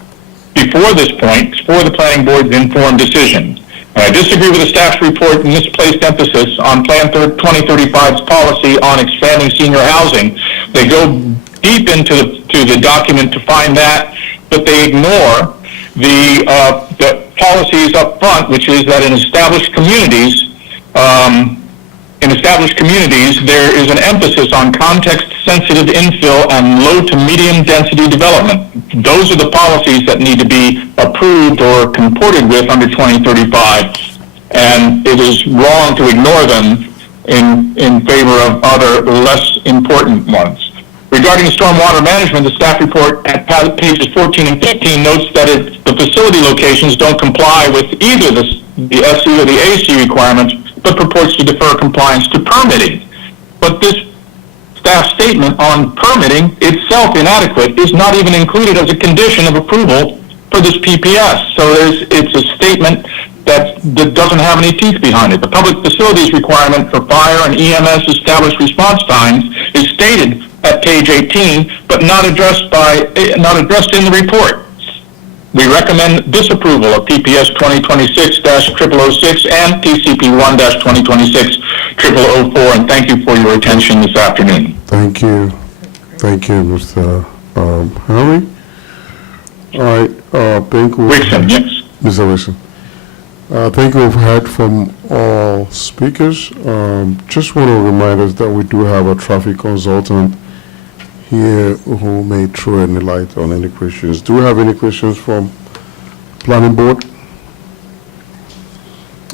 before this point, before the planning board's informed decision. And I disagree with the staff's report and misplaced emphasis on Plan 2035's policy on expanding senior housing. They go deep into the document to find that, but they ignore the policies up front, which is that in established communities, there is an emphasis on context-sensitive infill and low to medium-density development. Those are the policies that need to be approved or comported with under 2035, and it is wrong to ignore them in favor of other less important ones. Regarding stormwater management, the staff report at pages 14 and 15 notes that the facility locations don't comply with either the SC or the AC requirements, but purports to defer compliance to permitting. But this staff statement on permitting, itself inadequate, is not even included as a condition of approval for this PPS. So it's a statement that doesn't have any teeth behind it. The public facilities requirement for fire and EMS established response times is stated at page 18, but not addressed in the report. We recommend disapproval of PPS 2026-0006 and TCP 1-2026-0004, and thank you for your attention this afternoon. Thank you. Thank you, Mr. Henry. All right, thank you. Wixon, yes. Mr. Wixon. Thank you. We've heard from all speakers. Just want to remind us that we do have a traffic consultant here who may throw any light on any questions. Do we have any questions from planning board?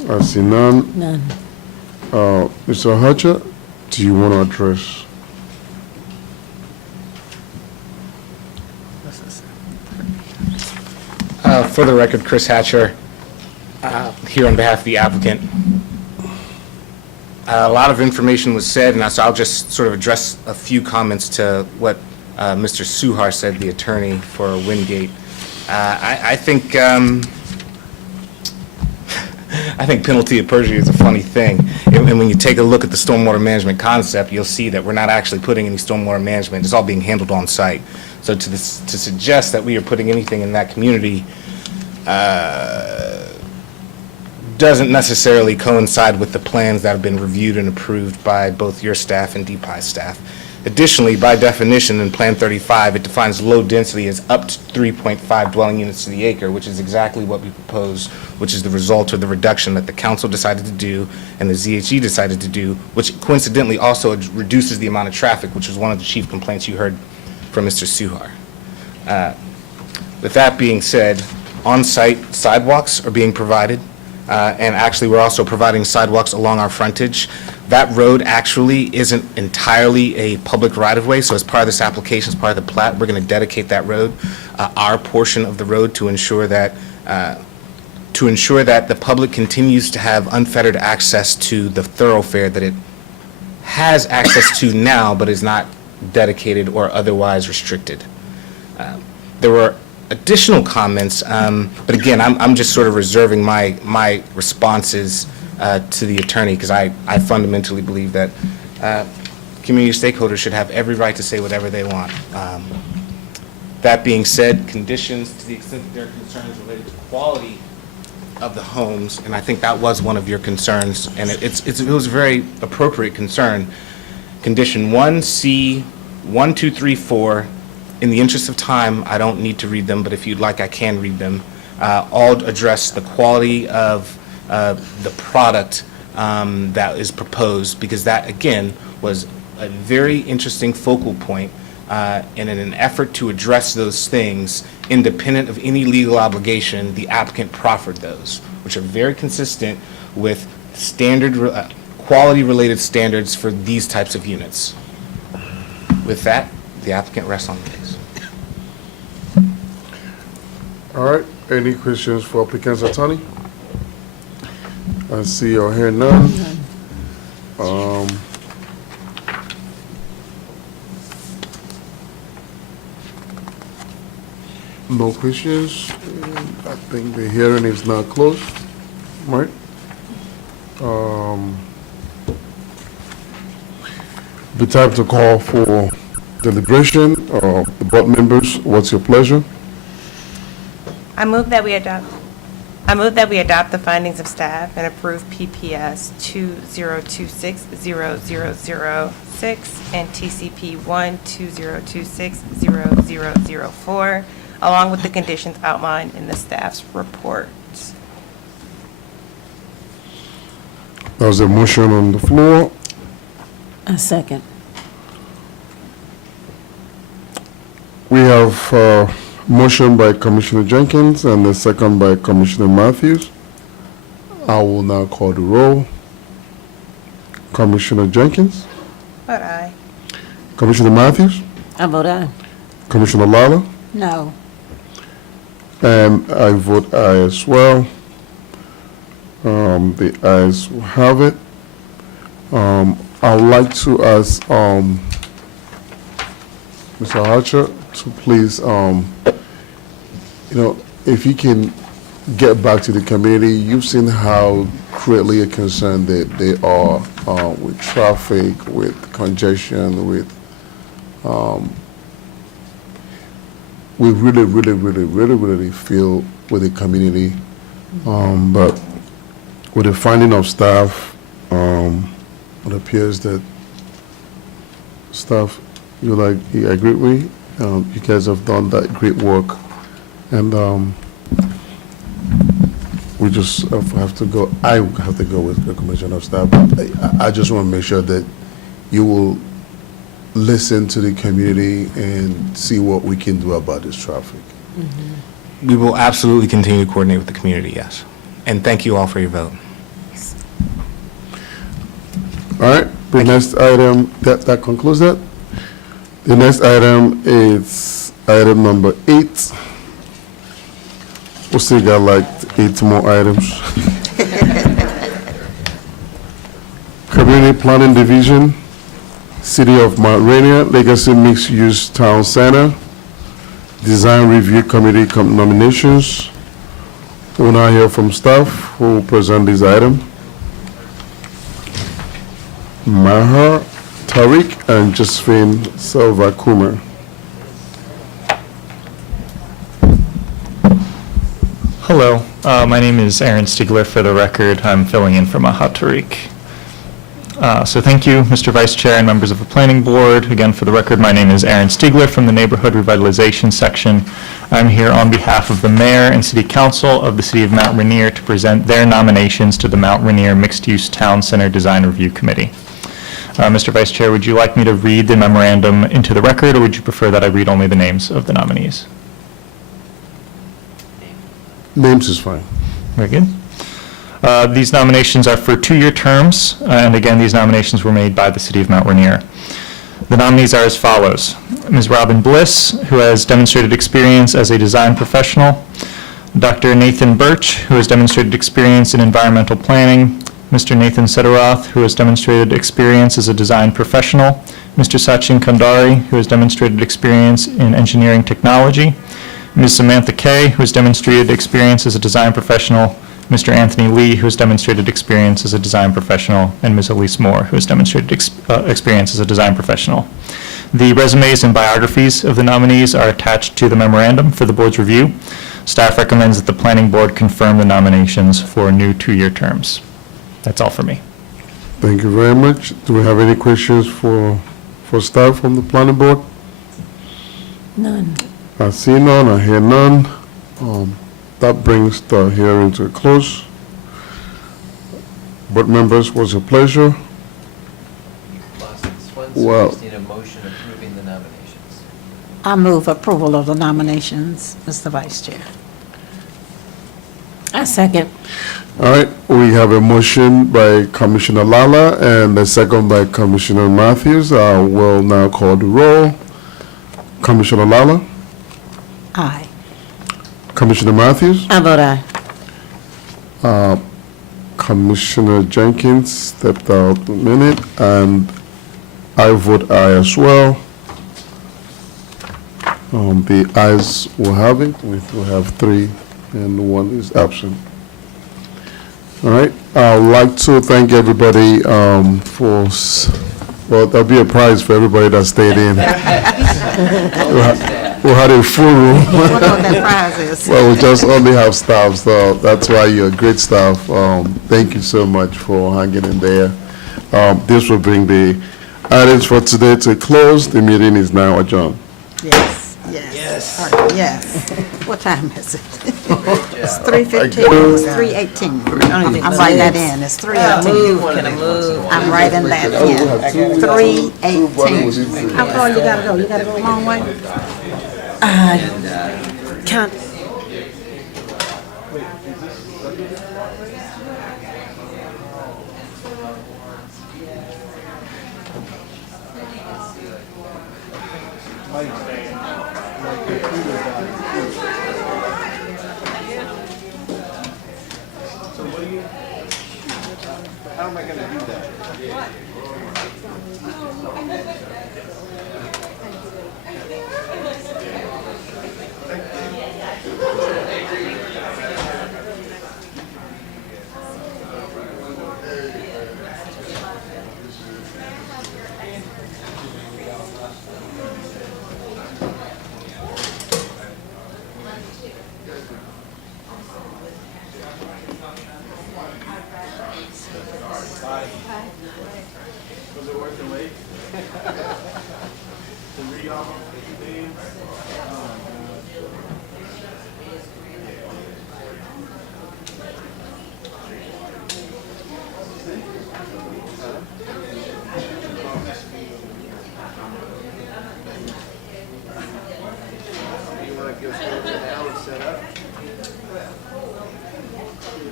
I see none. None. Mr. Hatcher, do you want to address? For the record, Chris Hatcher, here on behalf of the applicant. A lot of information was said, and so I'll just sort of address a few comments to what Mr. Suhar said, the attorney for Wingate. I think penalty of perjury is a funny thing. And when you take a look at the stormwater management concept, you'll see that we're not actually putting any stormwater management. It's all being handled on site. So to suggest that we are putting anything in that community doesn't necessarily coincide with the plans that have been reviewed and approved by both your staff and DPI's staff. Additionally, by definition in Plan 35, it defines low density as up to 3.5 dwelling units to the acre, which is exactly what we proposed, which is the result of the reduction that the council decided to do and the ZHE decided to do, which coincidentally also reduces the amount of traffic, which was one of the chief complaints you heard from Mr. Suhar. With that being said, on-site sidewalks are being provided. And actually, we're also providing sidewalks along our frontage. That road actually isn't entirely a public right-of-way, so as part of this application, as part of the plat, we're going to dedicate that road, our portion of the road, to ensure that the public continues to have unfettered access to the thoroughfare that it has access to now, but is not dedicated or otherwise restricted. There were additional comments, but again, I'm just sort of reserving my responses to the attorney, because I fundamentally believe that community stakeholders should have every right to say whatever they want. That being said, conditions, to the extent that there are concerns related to quality of the homes, and I think that was one of your concerns, and it was a very appropriate concern. Condition 1C, 1, 2, 3, 4, In the interest of time, I don't need to read them, but if you'd like, I can read them. All address the quality of the product that is proposed, because that, again, was a very interesting focal point, and in an effort to address those things, independent of any legal obligation, the applicant proffered those, which are very consistent with standard, quality-related standards for these types of units. With that, the applicant rests on the case. All right, any questions for applicant's attorney? I see or hear none. No questions. I think the hearing is now closed, right? The time to call for deliberation. The board members, what's your pleasure? I move that we adopt the findings of staff and approve PPS 2026-0006 and TCP 1-2026-0004, along with the conditions outlined in the staff's report. There's a motion on the floor. A second. We have a motion by Commissioner Jenkins and a second by Commissioner Matthews. I will now call the roll. Commissioner Jenkins? Vote aye. Commissioner Matthews? I vote aye. Commissioner Lala? No. And I vote aye as well. The ayes have it. I would like to ask Mr. Archer to please, if you can get back to the community. You've seen how greatly concerned they are with traffic, with congestion, with we really feel with the community. But with the finding of staff, it appears that staff, you agree with me? You guys have done that great work, and we just have to go. I have to go with the commission of staff. I just want to make sure that you will listen to the community and see what we can do about this traffic. We will absolutely continue to coordinate with the community, yes. And thank you all for your vote. All right, the next item, that concludes that. The next item is item number 8. We still got like 8 more items. Community Planning Division, City of Mount Rainier, Legacy Mixed Use Town Center, Design Review Committee nominations. We'll now hear from staff who will present this item. Maher Tariq and Josephine Silva Kumer. Hello, my name is Aaron Stiegler. For the record, I'm filling in for Maher Tariq. So thank you, Mr. Vice Chair and members of the Planning Board. Again, for the record, my name is Aaron Stiegler from the Neighborhood Revitalization Section. I'm here on behalf of the Mayor and City Council of the City of Mount Rainier to present their nominations to the Mount Rainier Mixed Use Town Center Design Review Committee. Mr. Vice Chair, would you like me to read the memorandum into the record, or would you prefer that I read only the names of the nominees? Names is fine. Very good. These nominations are for 2-year terms, and again, these nominations were made by the City of Mount Rainier. The nominees are as follows: Ms. Robin Bliss, who has demonstrated experience as a design professional; Dr. Nathan Birch, who has demonstrated experience in environmental planning; Mr. Nathan Sederoth, who has demonstrated experience as a design professional; Mr. Sachin Kandari, who has demonstrated experience in engineering technology; Ms. Samantha Kay, who has demonstrated experience as a design professional; Mr. Anthony Lee, who has demonstrated experience as a design professional; and Ms. Elise Moore, who has demonstrated experience as a design professional. The resumes and biographies of the nominees are attached to the memorandum for the board's review. Staff recommends that the Planning Board confirm the nominations for new 2-year terms. That's all for me. Thank you very much. Do we have any questions for staff from the Planning Board? None. I see none, I hear none. That brings the hearing to a close. Board members, was a pleasure. Well- Just need a motion approving the nominations. I move approval of the nominations, Mr. Vice Chair. I second. All right, we have a motion by Commissioner Lala and a second by Commissioner Matthews. I will now call the roll. Commissioner Lala? Aye. Commissioner Matthews? I vote aye. Commissioner Jenkins stepped out a minute, and I vote aye as well. The ayes will have it. We will have 3, and 1 is absent. All right, I'd like to thank everybody well, there'll be a prize for everybody that stayed in. We had a full room. What that prize is? Well, we just only have staff, so that's why you're great staff. Thank you so much for hanging in there. This will bring the items for today to a close. The meeting is now adjourned. Yes, yes. Yes. Yes. What time is it? It's 3:15, it's 3:18. I'm writing that in, it's 3:18. I'm writing that in, 3:18. How far you gotta go? You gotta go a long way? Count. How am I going to do that? Was it worth the wait? To read off the names? You want to give us now and set up?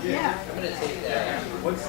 Yeah. I'm going to take that. What's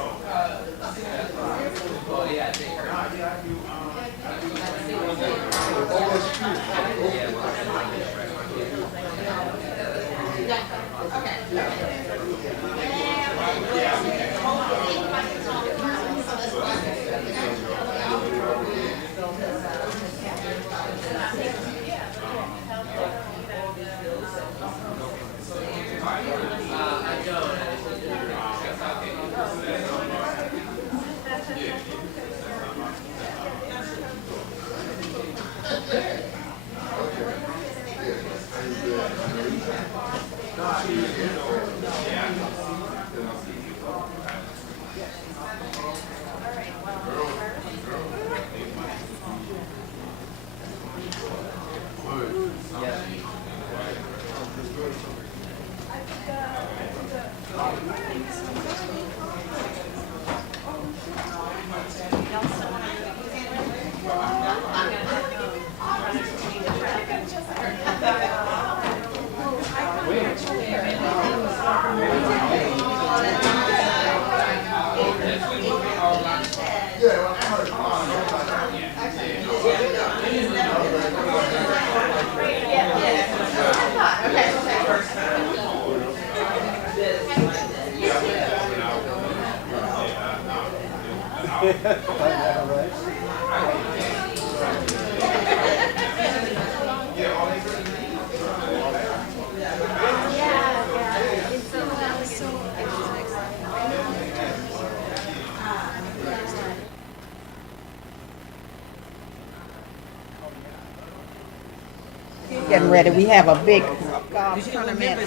Getting ready, we have a big golf tournament.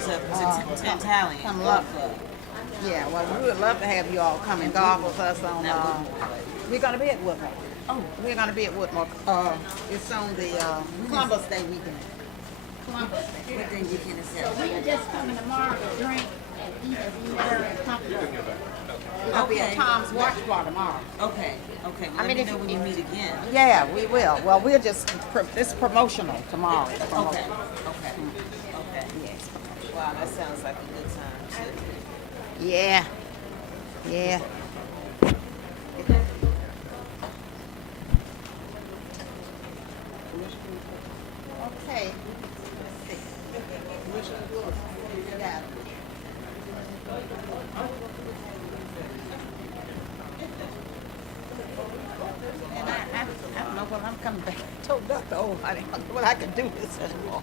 Coming up. Yeah, well, we would love to have you all come and golf with us on, we're gonna be at Woodmore. Oh. We're gonna be at Woodmore, it's on the Columbus Day weekend. Columbus Day. What day weekend is that? We are just coming tomorrow to drink and eat dinner and company. We'll be at Okay. Tom's Watch Bar tomorrow. Okay, okay, well, I let mean, me if know when you meet again. Yeah, we will. Well, we're just, this is promotional tomorrow. It's Okay, promotional. okay, okay. Yes. Wow, that sounds like a good time, too. Yeah, yeah. Okay. Let's see. You got it. And I don't know when I'm coming back. I told Dr. O, I don't know what I can do this anymore.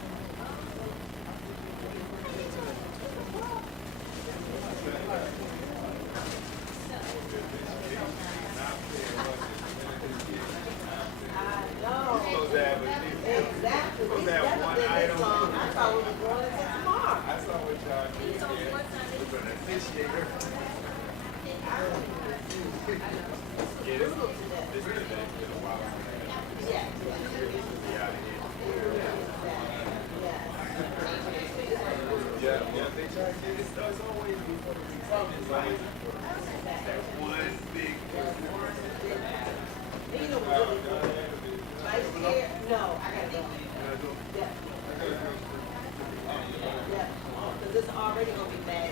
This already gonna be bad.